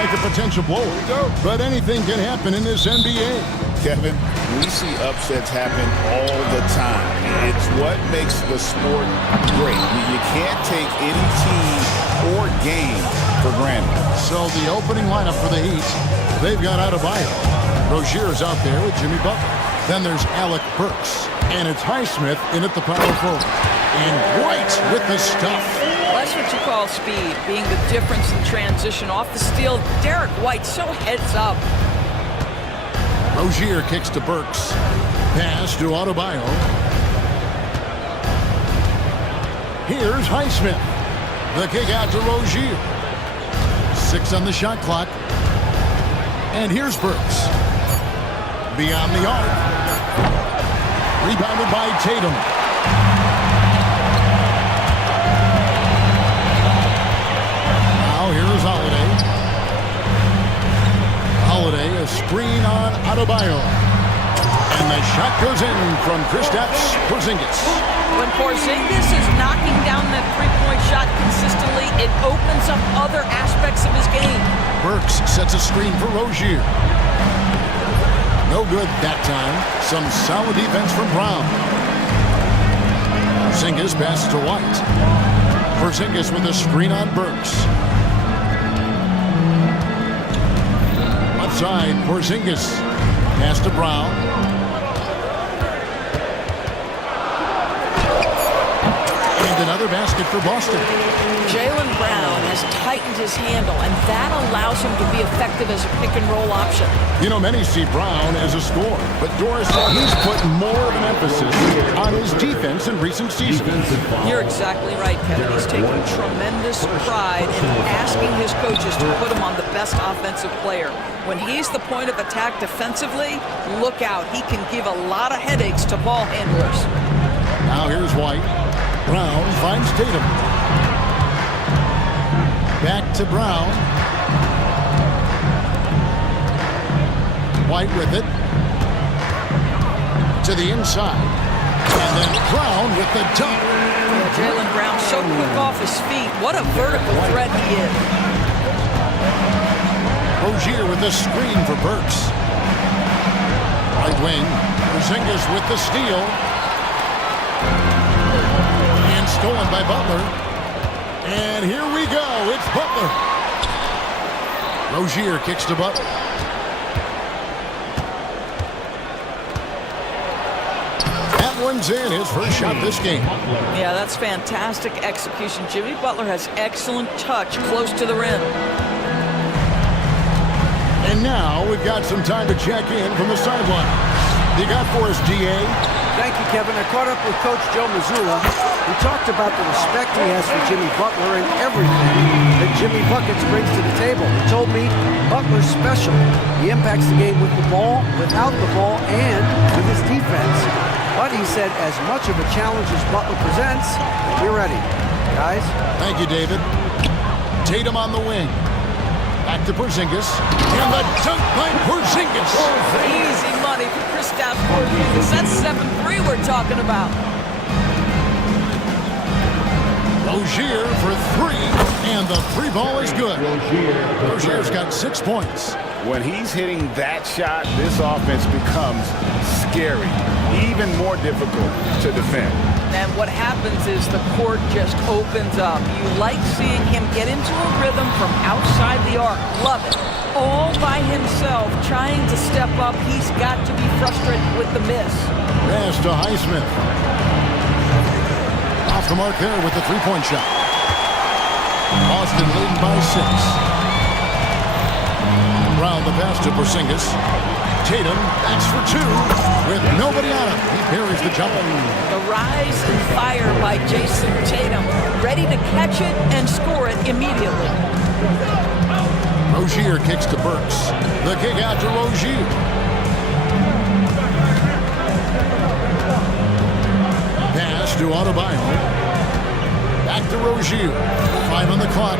like a potential blower, but anything can happen in this NBA. Kevin, we see upsets happen all the time. It's what makes the sport great. You can't take any team or game for granted. So the opening lineup for the Heat, they've got Adebayo. Rozier's out there with Jimmy Butler. Then there's Alec Burks. And it's Highsmith in at the power forward. And White with the stuff. That's what you call speed, being the difference in transition. Off the steal, Derek White so heads up. Rozier kicks to Burks. Pass to Adebayo. Here's Highsmith. The kick out to Rozier. 6 on the shot clock. And here's Burks. Beyond the arc. Rebounded by Tatum. Now here's Holiday. Holiday, a screen on Adebayo. And the shot goes in from Kristaps Porzingis. When Porzingis is knocking down that three-point shot consistently, it opens up other aspects of his game. Burks sets a screen for Rozier. No good that time. Some solid defense from Brown. Porzingis passes to White. Porzingis with a screen on Burks. Left side, Porzingis. Pass to Brown. And another basket for Boston. Jaylen Brown has tightened his handle, and that allows him to be effective as a pick-and-roll option. You know, many see Brown as a scorer, but Doris said he's put more of an emphasis on his defense in recent seasons. You're exactly right, Kevin. He's taking tremendous pride in asking his coaches to put him on the best offensive player. When he's the point of attack defensively, look out. He can give a lot of headaches to ball handlers. Now here's White. Brown finds Tatum. Back to Brown. White with it. To the inside. And then Brown with the dunk. Jaylen Brown so quick off his feet. What a vertical threat he is. Rozier with the screen for Burks. Right wing. Porzingis with the steal. And stolen by Butler. And here we go. It's Butler. Rozier kicks to Butler. That one's in. His first shot this game. Yeah, that's fantastic execution. Jimmy Butler has excellent touch close to the rim. And now we've got some time to check in from the sideline. You got for us, DA? Thank you, Kevin. I caught up with Coach Joe Mazzulla. We talked about the respect he has for Jimmy Butler and everything that Jimmy Buckets brings to the table. He told me Butler's special. He impacts the game with the ball, without the ball, and with his defense. But he said as much of a challenge as Butler presents, we're ready. Guys? Thank you, David. Tatum on the wing. Back to Porzingis. And the dunk by Porzingis. Easy money for Kristaps Porzingis. That's 7-3 we're talking about. Rozier for 3. And the 3 ball is good. Rozier's got 6 points. When he's hitting that shot, this offense becomes scary, even more difficult to defend. And what happens is the court just opens up. You like seeing him get into a rhythm from outside the arc. Love it. All by himself, trying to step up. He's got to be frustrated with the miss. Pass to Highsmith. Off the mark there with the 3-point shot. Boston leading by 6. Brown the pass to Porzingis. Tatum backs for 2 with nobody on him. He parries the jump. The rise and fire by Jason Tatum. Ready to catch it and score it immediately. Rozier kicks to Burks. The kick out to Rozier. Pass to Adebayo. Back to Rozier. 5 on the clock.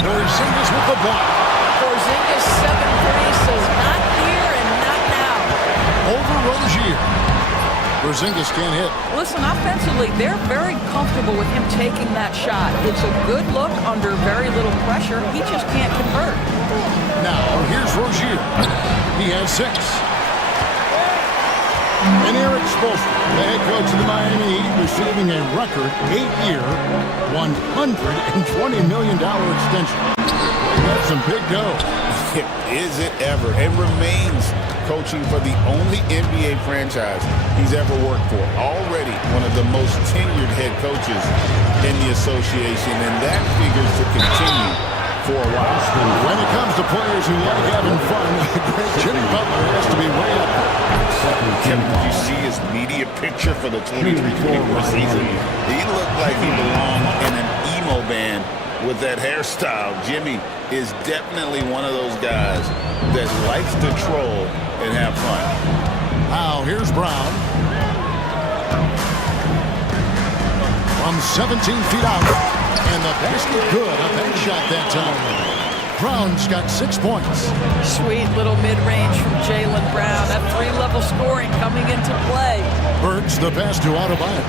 Porzingis with the block. Porzingis 7-3 says not here and not now. Over Rozier. Porzingis can't hit. Listen, offensively, they're very comfortable with him taking that shot. It's a good look under very little pressure. He just can't convert. Now, here's Rozier. He has 6. And Eric Spoelstra, the head coach of the Miami Heat, receiving a record 8-year, $120 million extension. That's some big dough. Is it ever? It remains coaching for the only NBA franchise he's ever worked for. Already one of the most tenured head coaches in the association, and that figures to continue for a while. When it comes to players who like having fun, great Jimmy Butler has to be way up. Kevin, did you see his media picture for the 23-24 season? He looked like he belonged in an emo band with that hairstyle. Jimmy is definitely one of those guys that likes to troll and have fun. Now, here's Brown. From 17 feet out. And the basket good. A bank shot that time. Brown's got 6 points. Sweet little mid-range from Jaylen Brown. That 3-level scoring coming into play. Burks the pass to Adebayo.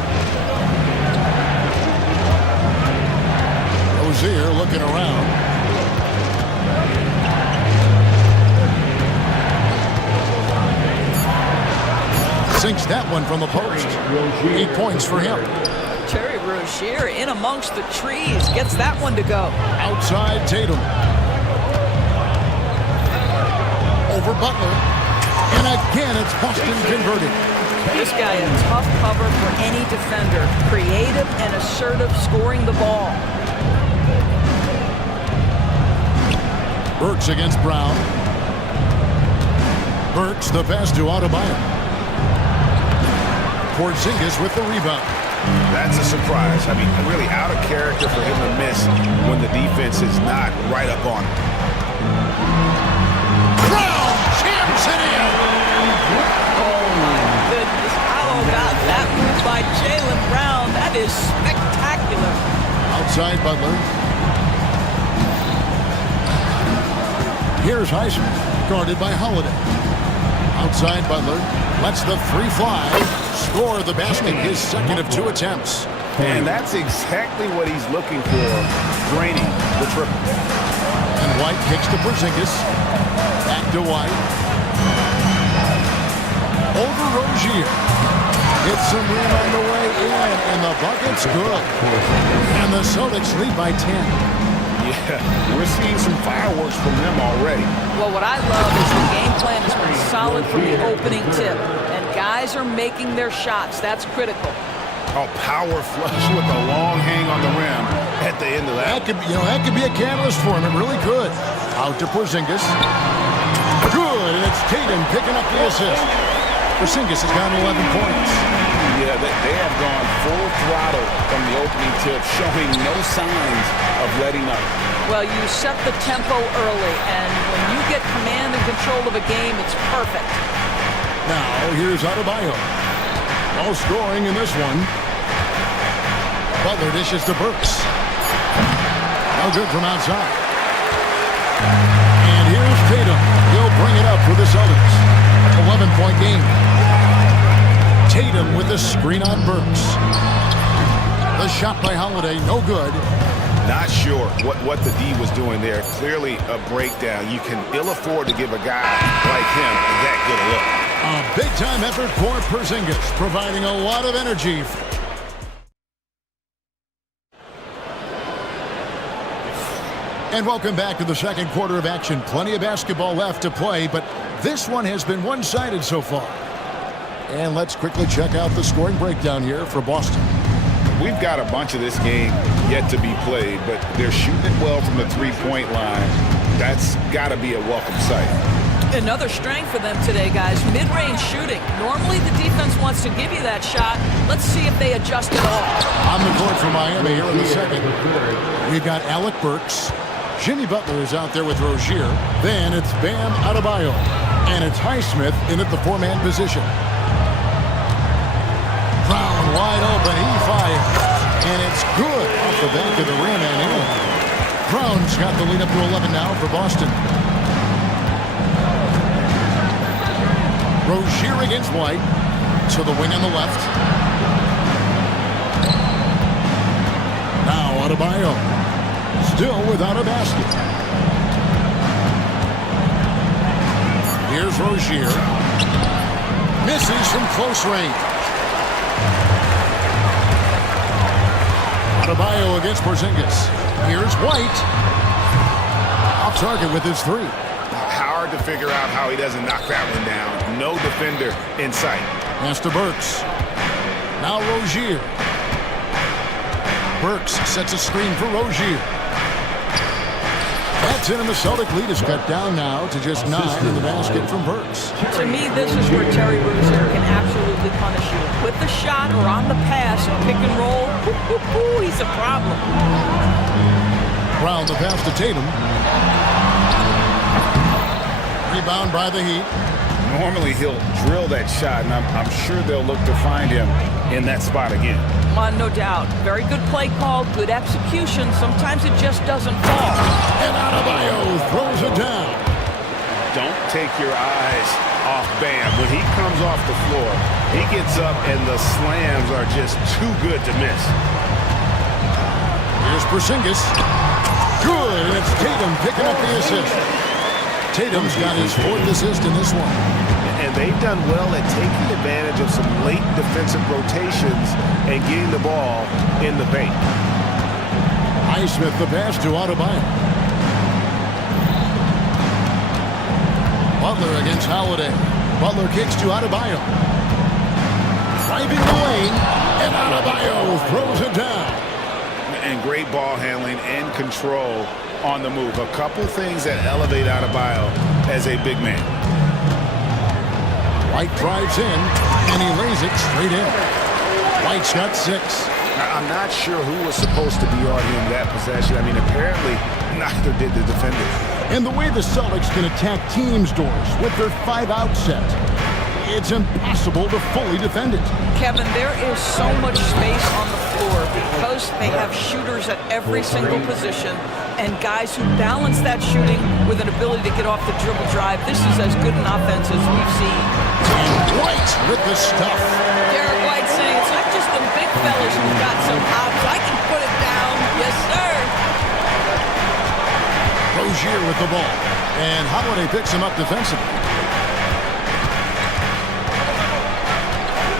Rozier looking around. Sinks that one from the post. 8 points for him. Terry Rozier in amongst the trees. Gets that one to go. Outside Tatum. Over Butler. And again, it's Boston converting. This guy a tough cover for any defender. Creative and assertive scoring the ball. Burks against Brown. Burks the pass to Adebayo. Porzingis with the rebound. That's a surprise. I mean, really out of character for him to miss when the defense is not right up on him. Brown jams it in. Oh my goodness. How about that move by Jaylen Brown? That is spectacular. Outside Butler. Here's Highsmith, guarded by Holiday. Outside Butler, lets the 3 fly. Score the basket, his second of 2 attempts. And that's exactly what he's looking for, draining the triple. And White kicks to Porzingis. Back to White. Over Rozier. Gets some room on the way in, and the bucket's good. And the Celtics lead by 10. Yeah, we're seeing some fireworks from them already. Well, what I love is the game plan has been solid from the opening tip. And guys are making their shots. That's critical. A power flush with a long hang on the rim at the end of that. That could be a catalyst for him. It really could. Out to Porzingis. Good, and it's Tatum picking up the assist. Porzingis has got 11 points. Yeah, they have gone full throttle from the opening tip, showing no signs of letting up. Well, you set the tempo early, and when you get command and control of a game, it's perfect. Now, here's Adebayo. No scoring in this one. Butler dishes to Burks. No good from outside. And here's Tatum. He'll bring it up for the Celtics. 11-point game. Tatum with the screen on Burks. The shot by Holiday, no good. Not sure what the D was doing there. Clearly a breakdown. You can ill afford to give a guy like him that good a look. A big-time effort for Porzingis, providing a lot of energy. And welcome back to the second quarter of action. Plenty of basketball left to play, but this one has been one-sided so far. And let's quickly check out the scoring breakdown here for Boston. We've got a bunch of this game yet to be played, but they're shooting it well from the three-point line. That's got to be a welcome sight. Another strength for them today, guys. Mid-range shooting. Normally the defense wants to give you that shot. Let's see if they adjust at all. On the court for Miami here in the second. We've got Alec Burks. Jimmy Butler is out there with Rozier. Then it's Bam Adebayo. And it's Highsmith in at the 4-man position. Brown wide open, he fires. And it's good off the back of the rim and in. Brown's got the lead up to 11 now for Boston. Rozier against White. to the wing on the left. Now Adebayo. Still without a basket. Here's Rozier. Misses from close range. Adebayo against Porzingis. Here's White. Off target with his three. Hard to figure out how he doesn't knock that one down. No defender in sight. Pass to Burks. Now Rozier. Burks sets a screen for Rozier. That's it, and the Celtic lead is cut down now to just 9 in the basket from Burks. To me, this is where Terry Rozier can absolutely punish you. With the shot or on the pass and pick and roll, he's a problem. Brown the pass to Tatum. Rebound by the Heat. Normally he'll drill that shot, and I'm sure they'll look to find him in that spot again. No doubt. Very good play call, good execution. Sometimes it just doesn't fall. And Adebayo throws it down. Don't take your eyes off Bam. When he comes off the floor, he gets up and the slams are just too good to miss. Here's Porzingis. Good, and it's Tatum picking up the assist. Tatum's got his 4th assist in this one. And they've done well at taking advantage of some late defensive rotations and getting the ball in the paint. Highsmith the pass to Adebayo. Butler against Holiday. Butler kicks to Adebayo. Driving the lane, and Adebayo throws it down. And great ball handling and control on the move. A couple things that elevate Adebayo as a big man. White drives in, and he lays it straight in. White's got 6. I'm not sure who was supposed to be on him that possession. I mean, apparently neither did the defenders. And the way the Celtics can attack teams' doors with their 5-out set, it's impossible to fully defend it. Kevin, there is so much space on the floor because they have shooters at every single position and guys who balance that shooting with an ability to get off the dribble drive. This is as good an offense as we've seen. And White with the stuff. Derek White saying it's not just the big fellas who've got some hops. I can put it down. Yes, sir. Rozier with the ball. And Holiday picks him up defensively.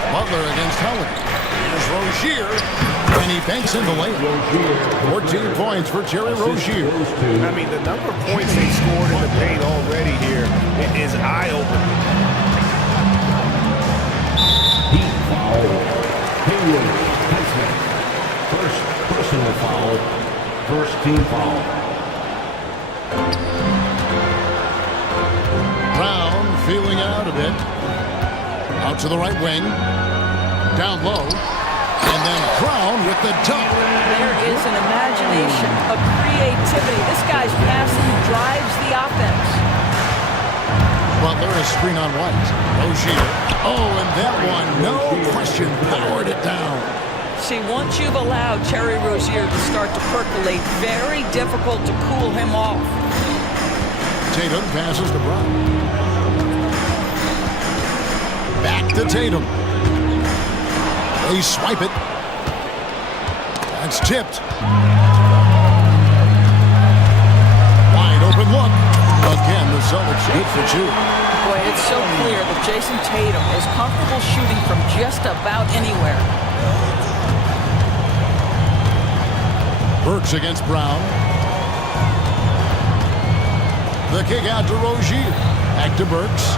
Butler against Holiday. Here's Rozier, and he banks in the lane. 14 points for Terry Rozier. I mean, the number of points they scored in the paint already here is eye-opening. Team foul. Haywood, Tyson. First personal foul. First team foul. Brown feeling out a bit. Out to the right wing. Down low. And then Brown with the dunk. There is an imagination, a creativity. This guy's passing drives the offense. Butler is screen on White. Rozier. Oh, and that one, no question, powered it down. See, once you've allowed Terry Rozier to start to percolate, very difficult to cool him off. Tatum passes to Brown. Back to Tatum. They swipe it. That's tipped. Wide open look. Again, the Celtics good for 2. Boy, it's so clear that Jason Tatum is comfortable shooting from just about anywhere. Burks against Brown. The kick out to Rozier. Back to Burks.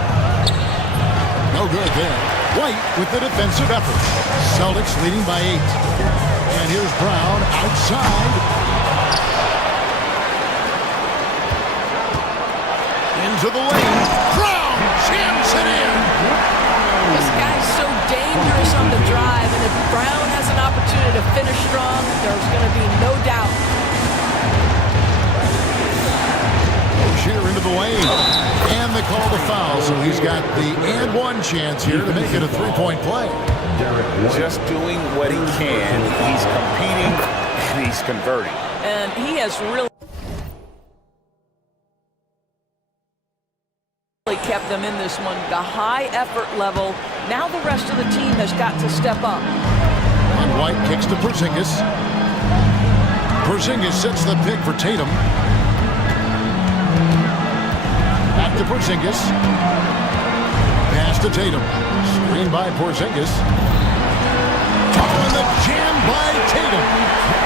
No good there. White with the defensive effort. Celtics leading by 8. And here's Brown outside. Into the lane. Brown jams it in. This guy's so dangerous on the drive, and if Brown has an opportunity to finish strong, there's going to be no doubt. Rozier into the lane. And they call the foul, so he's got the and one chance here to make it a 3-point play. Just doing what he can. He's competing and he's converting. And he has really kept them in this one. The high effort level. Now the rest of the team has got to step up. And White kicks to Porzingis. Porzingis sets the pick for Tatum. Back to Porzingis. Pass to Tatum. Screen by Porzingis. Oh, and the jam by Tatum.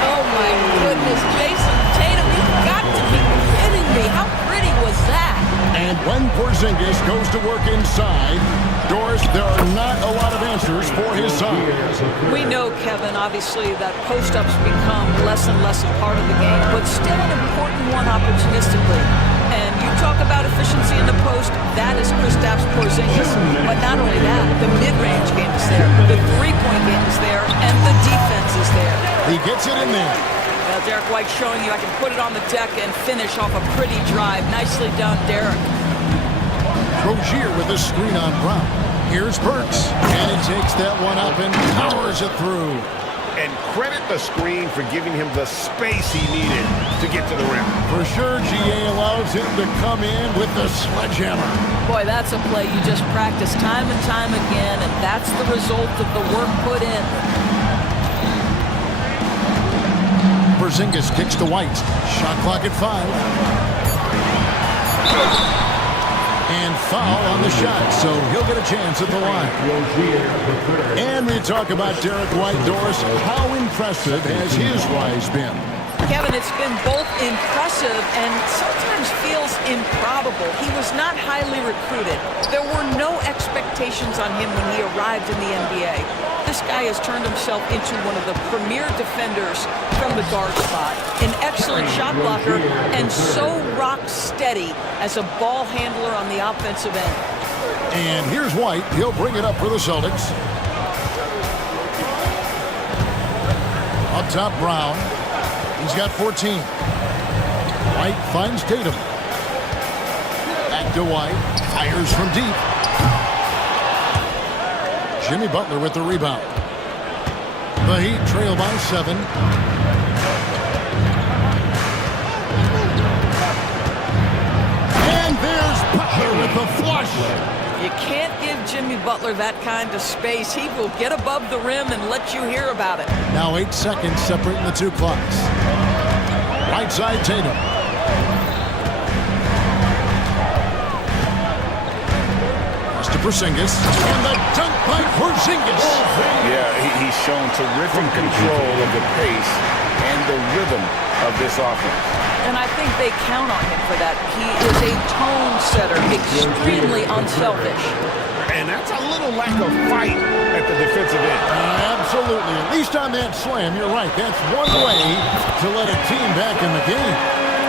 Oh my goodness, Jason Tatum, you've got to be kidding me. How pretty was that? And when Porzingis goes to work inside, Doris, there are not a lot of answers for his side. We know, Kevin, obviously, that post-ups become less and less a part of the game, but still an important one opportunistically. And you talk about efficiency in the post, that is Kristaps Porzingis. But not only that, the mid-range game is there, the three-point game is there, and the defense is there. He gets it in there. Well, Derek White showing you I can put it on the deck and finish off a pretty drive. Nicely done, Derek. Rozier with a screen on Brown. Here's Burks, and he takes that one up and powers it through. And credit the screen for giving him the space he needed to get to the rim. For sure, GA allows him to come in with the sledgehammer. Boy, that's a play you just practice time and time again, and that's the result of the work put in. Porzingis kicks to White. Shot clock at 5. And foul on the shot, so he'll get a chance at the line. And we talk about Derek White, Doris. How impressive has his rise been? Kevin, it's been both impressive and sometimes feels improbable. He was not highly recruited. There were no expectations on him when he arrived in the NBA. This guy has turned himself into one of the premier defenders from the guard spot. An excellent shot blocker and so rock steady as a ball handler on the offensive end. And here's White. He'll bring it up for the Celtics. Up top, Brown. He's got 14. White finds Tatum. Back to White. Fires from deep. Jimmy Butler with the rebound. The Heat trail by 7. And there's Butler with the flush. You can't give Jimmy Butler that kind of space. He will get above the rim and let you hear about it. Now 8 seconds separating the two clocks. Right side, Tatum. Pass to Porzingis. And the dunk by Porzingis. Yeah, he's shown terrific control of the pace and the rhythm of this offense. And I think they count on him for that. He is a tone setter, extremely unselfish. And that's a little lack of fight at the defensive end. Absolutely. At least on that slam, you're right. That's one way to let a team back in the game.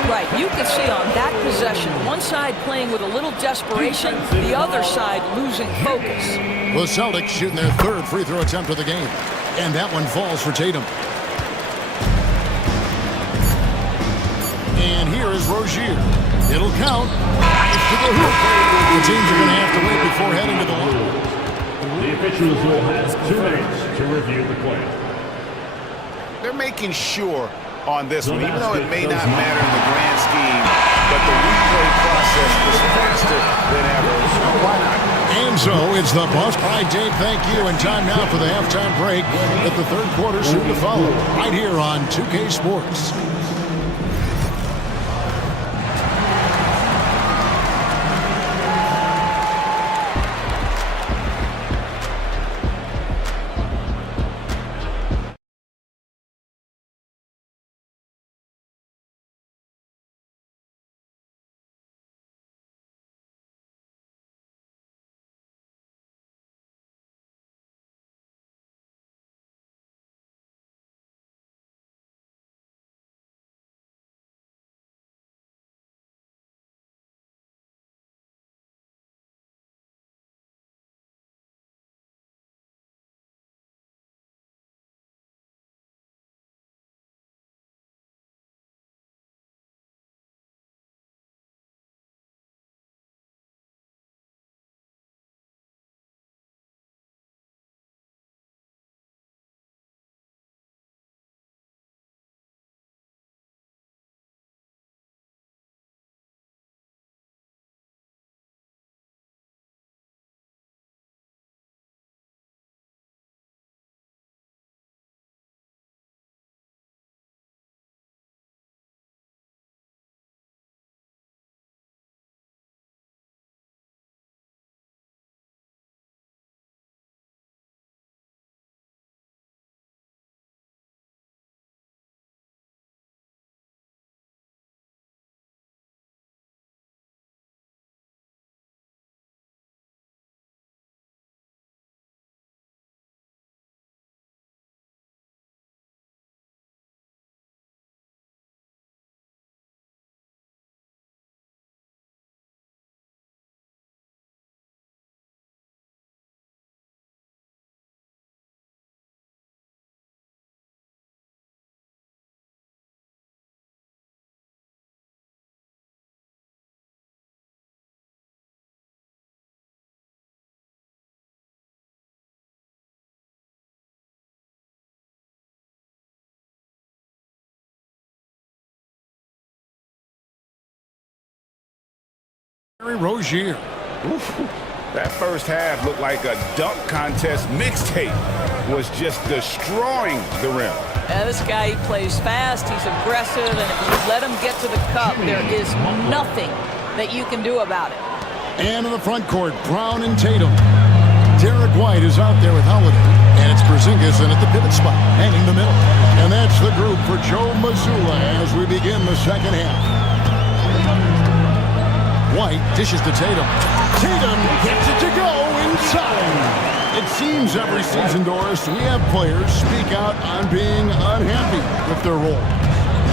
Right. You could see on that possession, one side playing with a little desperation, the other side losing focus. The Celtics shooting their third free throw attempt of the game. And that one falls for Tatum. And here is Rozier. It'll count. To the hoop. The teams are going to have to wait before heading to the line. The officials will have 2 minutes to review the play. They're making sure on this one, even though it may not matter in the grand scheme, but the replay process is faster than ever. So why not? And so it's the bust. All right, Dave, thank you. And time now for the halftime break. With the third quarter soon to follow. Right here on 2K Sports. Rozier. That first half looked like a dunk contest mixtape was just destroying the rim. This guy, he plays fast, he's aggressive, and if you let him get to the cup, there is nothing that you can do about it. And in the front court, Brown and Tatum. Derek White is out there with Holiday, and it's Porzingis in at the pivot spot, hanging the middle. And that's the group for Joe Mazzulla as we begin the second half. White dishes to Tatum. Tatum gets it to go inside. It seems every season, Doris, we have players speak out on being unhappy with their role.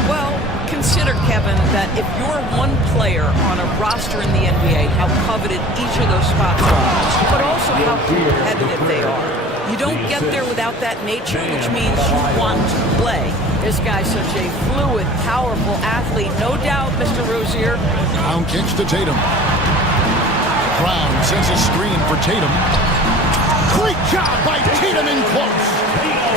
Well, consider, Kevin, that if you're one player on a roster in the NBA, how coveted each of those spots are, but also how competitive they are. You don't get there without that nature, which means you want to play. This guy's such a fluid, powerful athlete. No doubt, Mr. Rozier. Brown kicks to Tatum. Brown sends a screen for Tatum. Great job by Tatum in close.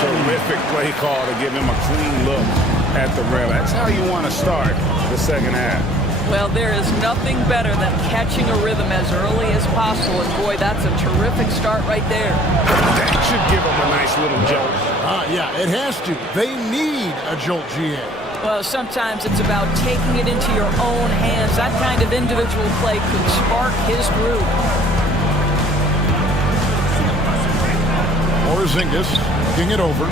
Terrific play call to give him a clean look at the rim. That's how you want to start the second half. Well, there is nothing better than catching a rhythm as early as possible. And boy, that's a terrific start right there. That should give them a nice little jolt. Yeah, it has to. They need a jolt, GA. Well, sometimes it's about taking it into your own hands. That kind of individual play could spark his groove. Porzingis kicking it over.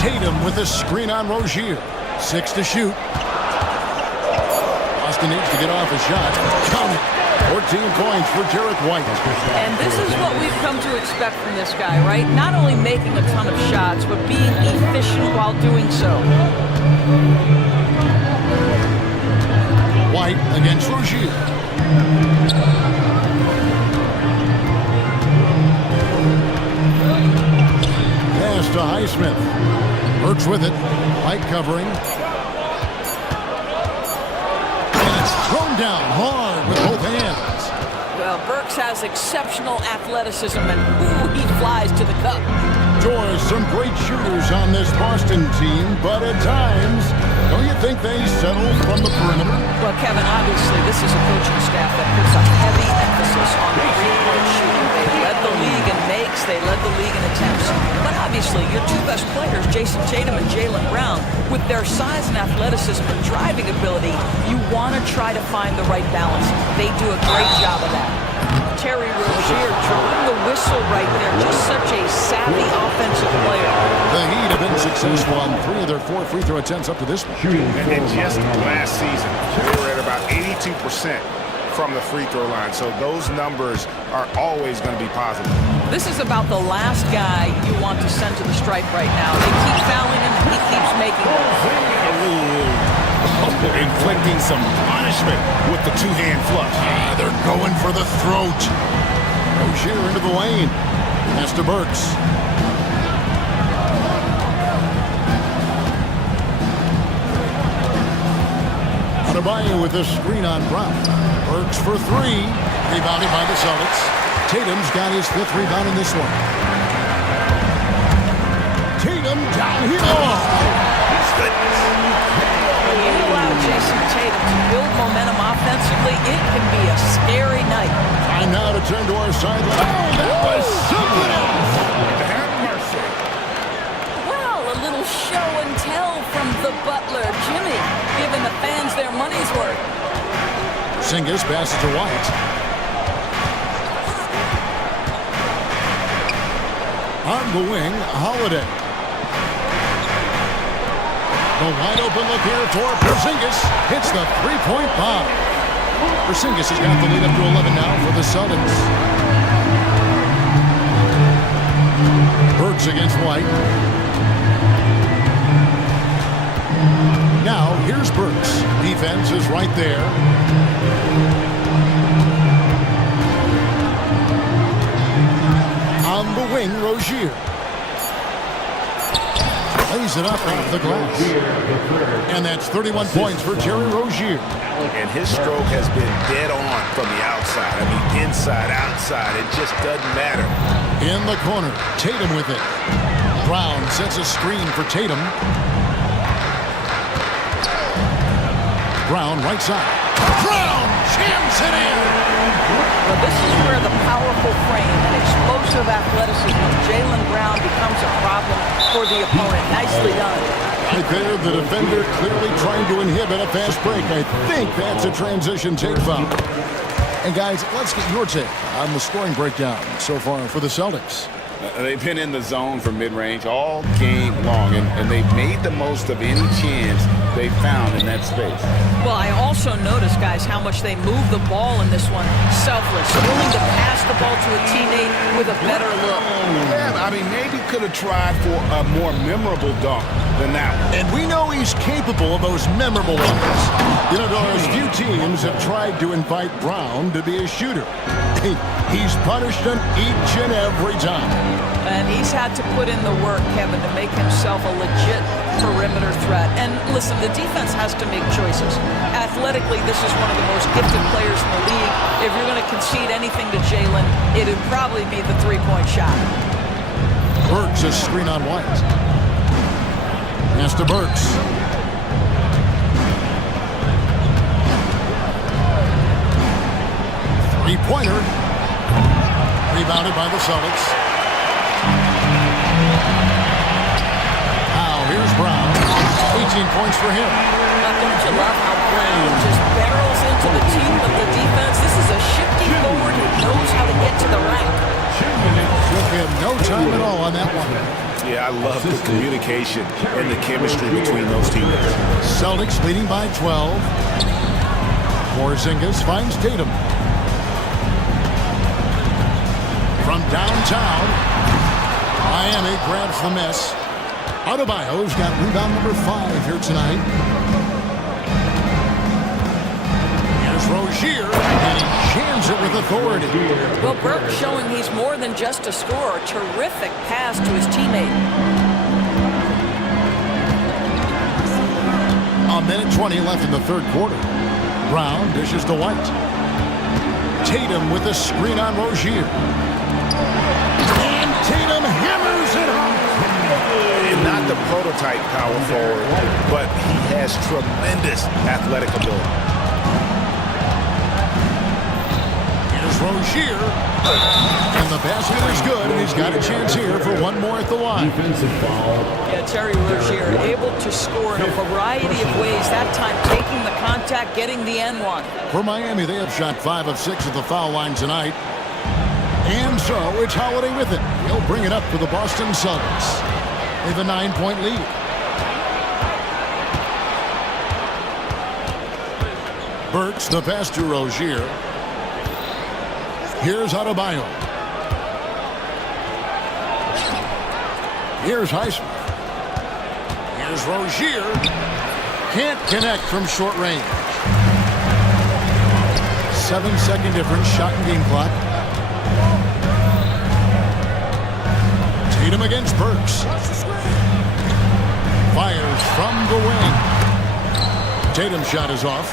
Tatum with a screen on Rozier. 6 to shoot. Austin needs to get off a shot. Count it. 14 points for Derek White. And this is what we've come to expect from this guy, right? Not only making a ton of shots, but being efficient while doing so. White against Rozier. Pass to Highsmith. Burks with it. White covering. And it's thrown down hard with both hands. Well, Burks has exceptional athleticism, and ooh, he flies to the cup. Doors, some great shooters on this Boston team, but at times, don't you think they settle from the perimeter? Well, Kevin, obviously, this is a coaching staff that puts a heavy emphasis on three-point shooting. They led the league in makes, they led the league in attempts. But obviously, your two best players, Jason Tatum and Jaylen Brown, with their size and athleticism and driving ability, you want to try to find the right balance. They do a great job of that. Terry Rozier drawing the whistle right there. Just such a savvy offensive player. The Heat have been successful on 3 of their 4 free throw attempts up to this point. And just last season, they were at about 82% from the free throw line. So those numbers are always going to be positive. This is about the last guy you want to send to the stripe right now. They keep fouling him, and he keeps making them. Inflicting some punishment with the two-hand flush. They're going for the throat. Rozier into the lane. Pass to Burks. Adebayo with a screen on Brown. Burks for 3. Rebounded by the Celtics. Tatum's got his 5th rebound in this one. Tatum down here. When you allow Jason Tatum to build momentum offensively, it can be a scary night. Time now to turn to our sideline. Oh, that was something else. Have mercy. Well, a little show and tell from the butler, Jimmy, giving the fans their money's worth. Porzingis passes to White. On the wing, Holiday. The wide open look here for Porzingis. Hits the three-point bomb. Porzingis has got the lead up to 11 now for the Celtics. Burks against White. Now, here's Burks. Defense is right there. On the wing, Rozier. Lays it up off the glass. And that's 31 points for Terry Rozier. And his stroke has been dead on from the outside. I mean, inside, outside, it just doesn't matter. In the corner, Tatum with it. Brown sets a screen for Tatum. Brown, right side. Brown jams it in. Well, this is where the powerful frame and explosive athleticism of Jaylen Brown becomes a problem for the opponent. Nicely done. Right there, the defender clearly trying to inhibit a fast break. I think that's a transition take foul. And guys, let's get your take on the scoring breakdown so far for the Celtics. They've been in the zone for mid-range all game long, and they've made the most of any chance they found in that space. Well, I also noticed, guys, how much they move the ball in this one. Selfless, willing to pass the ball to a teammate with a better look. Yeah, I mean, maybe could have tried for a more memorable dunk than that one. And we know he's capable of those memorable ones. You know, those few teams have tried to invite Brown to be a shooter. He's punished them each and every time. And he's had to put in the work, Kevin, to make himself a legit perimeter threat. And listen, the defense has to make choices. Athletically, this is one of the most gifted players in the league. If you're going to concede anything to Jaylen, it would probably be the three-point shot. Burks a screen on White. Pass to Burks. Three-pointer. Rebounded by the Celtics. Now here's Brown. 18 points for him. Don't you love how Brown just barrels into the team with the defense? This is a shifty forward who knows how to get to the rack. Took him no time at all on that one. Yeah, I love the communication and the chemistry between those teammates. Celtics leading by 12. Porzingis finds Tatum. From downtown, Miami grabs the miss. Adebayo's got rebound number 5 here tonight. Here's Rozier, and he jams it with authority. Well, Burke showing he's more than just a scorer. Terrific pass to his teammate. A minute 20 left in the third quarter. Brown dishes to White. Tatum with a screen on Rozier. And Tatum hammers it home. Not the prototype power forward, but he has tremendous athletic ability. Here's Rozier. And the basket is good, and he's got a chance here for one more at the line. Yeah, Terry Rozier able to score in a variety of ways. That time taking the contact, getting the N1. For Miami, they have shot 5 of 6 at the foul line tonight. And so it's Holiday with it. He'll bring it up for the Boston Celtics. They have a 9-point lead. Burks the pass to Rozier. Here's Adebayo. Here's Highsmith. Here's Rozier. Can't connect from short range. 7-second difference, shot and game clock. Tatum against Burks. Fires from the wing. Tatum's shot is off.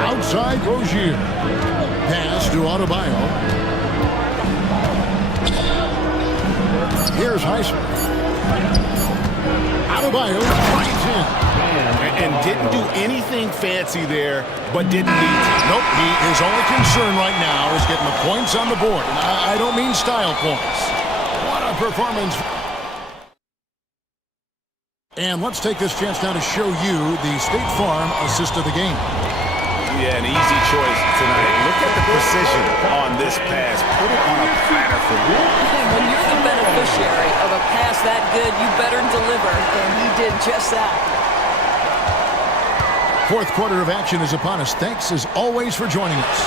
Outside Rozier. Pass to Adebayo. Here's Highsmith. Adebayo finds him. And didn't do anything fancy there, but didn't need to. Nope, his only concern right now is getting the points on the board. And I don't mean style points. What a performance. And let's take this chance now to show you the State Farm assist of the game. Yeah, an easy choice tonight. Look at the precision on this pass. Put it on a platter for you. When you're the beneficiary of a pass that good, you better deliver, and he did just that. Fourth quarter of action is upon us. Thanks, as always, for joining us.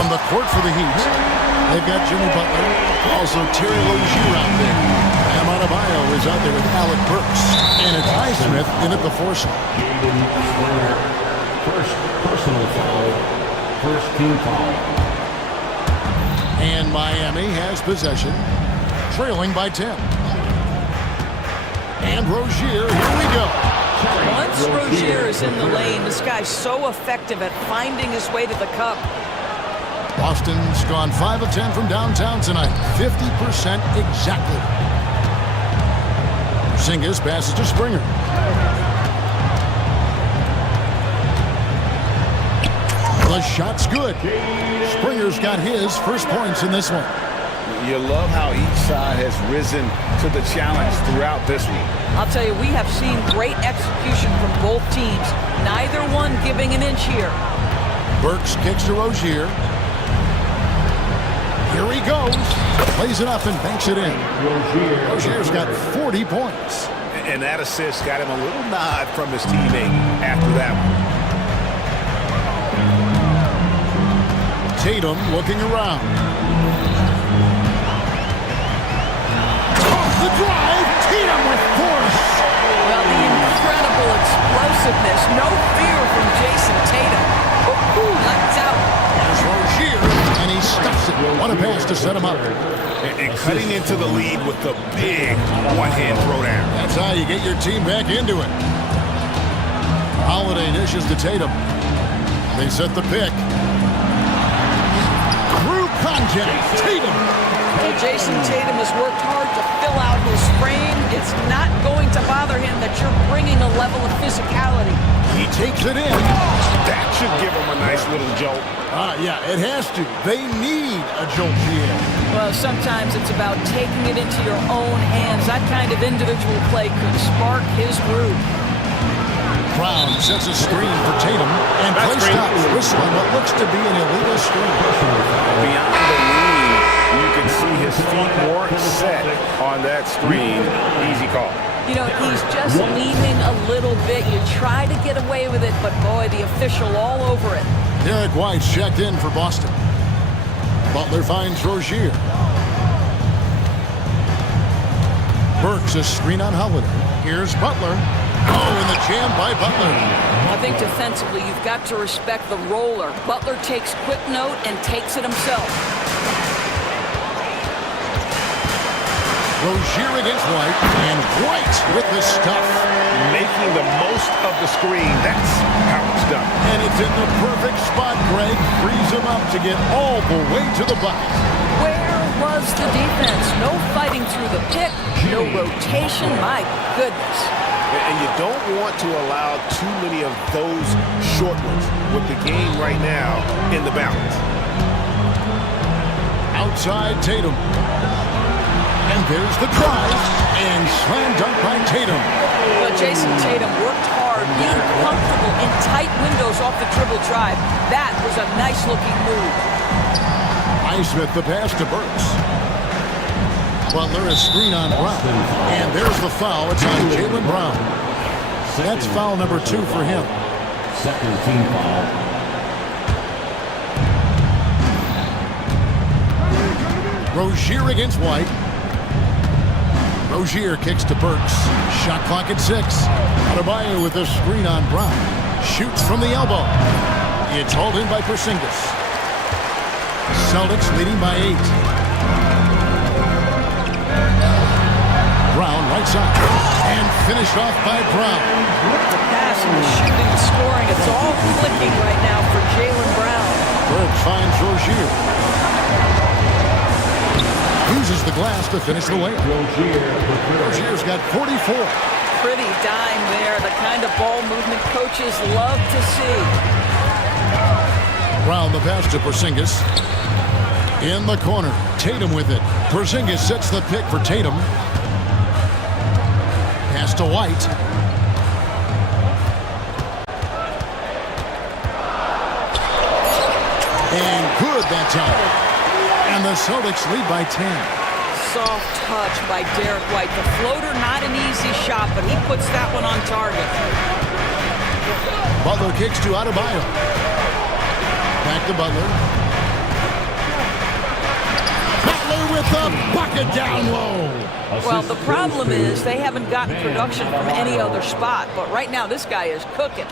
On the court for the Heat, they've got Jimmy Butler, also Terry Rozier out there. Bam Adebayo is out there with Alec Burks. And it's Highsmith in at the foursome. First personal foul. First team foul. And Miami has possession, trailing by 10. And Rozier, here we go. Once Rozier is in the lane, this guy's so effective at finding his way to the cup. Boston's gone 5 of 10 from downtown tonight. 50% exactly. Porzingis passes to Springer. The shot's good. Springer's got his first points in this one. You love how each side has risen to the challenge throughout this one. I'll tell you, we have seen great execution from both teams. Neither one giving an inch here. Burks kicks to Rozier. Here he goes. Plays it up and banks it in. Rozier's got 40 points. And that assist got him a little nod from his teammate after that one. Tatum looking around. Off the drive. Tatum with force. Well, the incredible explosiveness. No fear from Jason Tatum. Ooh, lights out. There's Rozier, and he stuffs it. What a pass to set him up. And cutting into the lead with the big one-hand throwdown. That's how you get your team back into it. Holiday dishes to Tatum. They set the pick. Through contact, Tatum. Well, Jason Tatum has worked hard to fill out his frame. It's not going to bother him that you're bringing a level of physicality. He takes it in. That should give him a nice little jolt. Yeah, it has to. They need a jolt here. Well, sometimes it's about taking it into your own hands. That kind of individual play could spark his groove. Brown sets a screen for Tatum and play stops. Whistling what looks to be an illegal screen. Beyond the lean, you can see his feet weren't set on that screen. Easy call. You know, he's just leaning a little bit. You try to get away with it, but boy, the official all over it. Derek White's checked in for Boston. Butler finds Rozier. Burks a screen on Holiday. Here's Butler. Oh, and the jam by Butler. I think defensively, you've got to respect the roller. Butler takes quick note and takes it himself. Rozier against White, and White with the stuff. Making the most of the screen. That's how it's done. And it's in the perfect spot, Greg. Frees him up to get all the way to the box. Where was the defense? No fighting through the pick, no rotation. My goodness. And you don't want to allow too many of those short ones with the game right now in the balance. Outside Tatum. And there's the drive. And slam dunk by Tatum. Well, Jason Tatum worked hard, being comfortable in tight windows off the dribble drive. That was a nice-looking move. Highsmith the pass to Burks. Butler a screen on Brown. And there's the foul. It's on Jaylen Brown. That's foul number 2 for him. Second team foul. Rozier against White. Rozier kicks to Burks. Shot clock at 6. Adebayo with a screen on Brown. Shoots from the elbow. It's hauled in by Porzingis. Celtics leading by 8. Brown right side. And finished off by Brown. The passing, the shooting, the scoring, it's all clicking right now for Jaylen Brown. Burks finds Rozier. Uses the glass to finish the layup. Rozier's got 44. Pretty dime there, the kind of ball movement coaches love to see. Brown the pass to Porzingis. In the corner, Tatum with it. Porzingis sets the pick for Tatum. Pass to White. And good that time. And the Celtics lead by 10. Soft touch by Derek White. The floater, not an easy shot, but he puts that one on target. Butler kicks to Adebayo. Back to Butler. Butler with the bucket down low. Well, the problem is they haven't gotten production from any other spot, but right now this guy is cooking.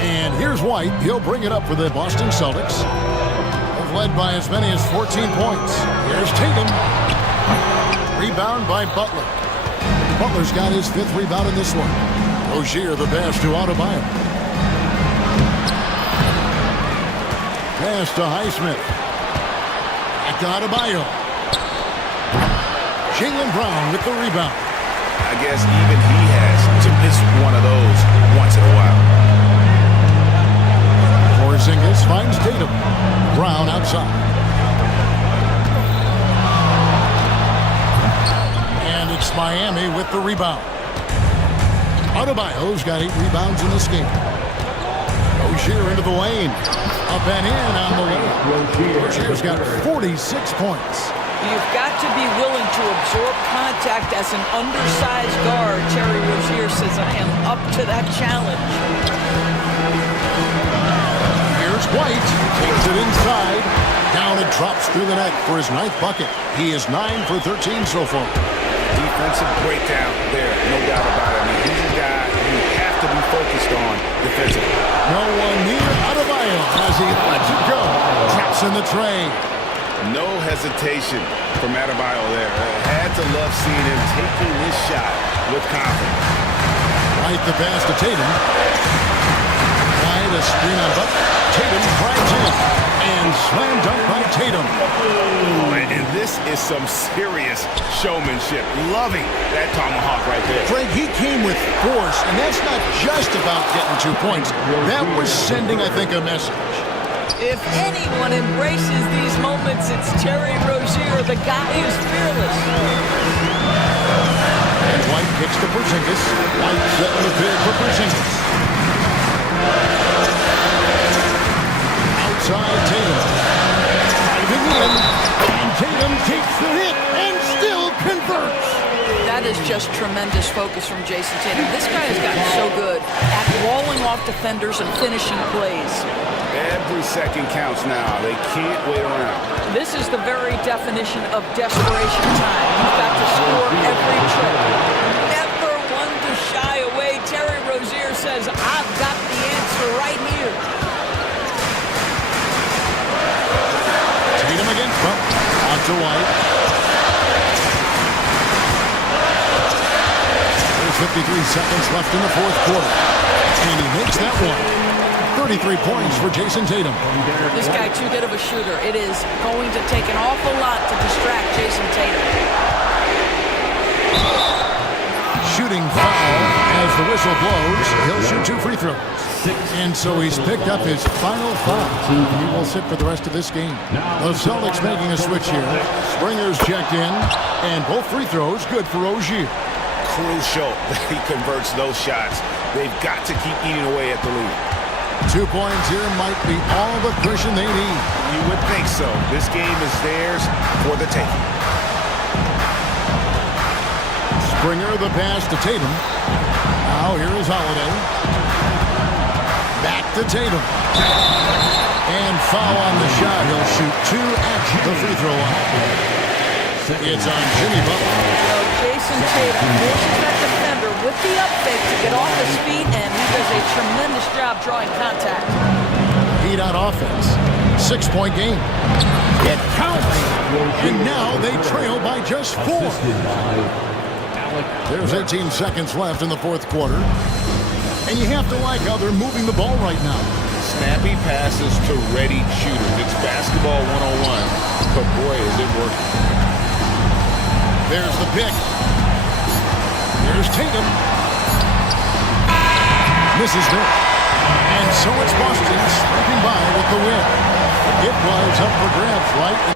And here's White. He'll bring it up for the Boston Celtics. Led by as many as 14 points. Here's Tatum. Rebound by Butler. Butler's got his 5th rebound in this one. Rozier the pass to Adebayo. Pass to Highsmith. Back to Adebayo. Jaylen Brown with the rebound. I guess even he has to miss one of those once in a while. the rebound. Adebayo's got 8 rebounds in this game. Rozier into the lane. Up and in on the way. Rozier's got 46 points. You've got to be willing to absorb contact as an undersized guard. Terry Rozier says, I am up to that challenge. Here's White. Takes it inside. Down and drops through the net for his 9th bucket. He is 9 for 13 so far. Defensive breakdown there, no doubt about it. I mean, he's a guy you have to be focused on defensively. No one near Adebayo as he lets it go. Traps in the tray. No hesitation from Adebayo there. Had to love seeing him taking this shot with confidence. Right the pass to Tatum. Wide a screen on Butler. Tatum drives in. And slam dunk by Tatum. Oh, and this is some serious showmanship. Loving that tomahawk right there. Craig, he came with force, and that's not just about getting 2 points. That was sending, I think, a message. If anyone embraces these moments, it's Terry Rozier, the guy who's fearless. And White kicks to Porzingis. White setting the bid for Porzingis. Outside Tatum. Driving in. And Tatum takes the hit and still converts. That is just tremendous focus from Jason Tatum. This guy has gotten so good at walling off defenders and finishing plays. Every second counts now. They can't wait around. This is the very definition of desperation time. You've got to score every trip. Never one to shy away. Terry Rozier says, I've got the answer right here. Tatum against Butler. Out to White. There's 53 seconds left in the 4th quarter. And he makes that one. 33 points for Jason Tatum. This guy too good of a shooter. It is going to take an awful lot to distract Jason Tatum. Shooting foul as the whistle blows. He'll shoot 2 free throws. And so he's picked up his final foul. He will sit for the rest of this game. The Celtics making a switch here. Springer's checked in. And both free throws good for Rozier. Crucial that he converts those shots. They've got to keep eating away at the lead. 2 points here might be all the cushion they need. You would think so. This game is theirs for the taking. Springer the pass to Tatum. Now here is Holiday. Back to Tatum. And foul on the shot. He'll shoot 2 at the free throw line. It's on Jimmy Butler. Jason Tatum forces that defender with the up fake to get off his feet, and he does a tremendous job drawing contact. Heat on offense. 6-point game. It counts. And now they trail by just 4. There's 18 seconds left in the 4th quarter. And you have to like how they're moving the ball right now. Snappy passes to ready shooters. It's basketball 101, but boy, is it working. There's the pick. Here's Tatum. Misses there. And so it's Boston scraping by with the win. It was up for grabs, right?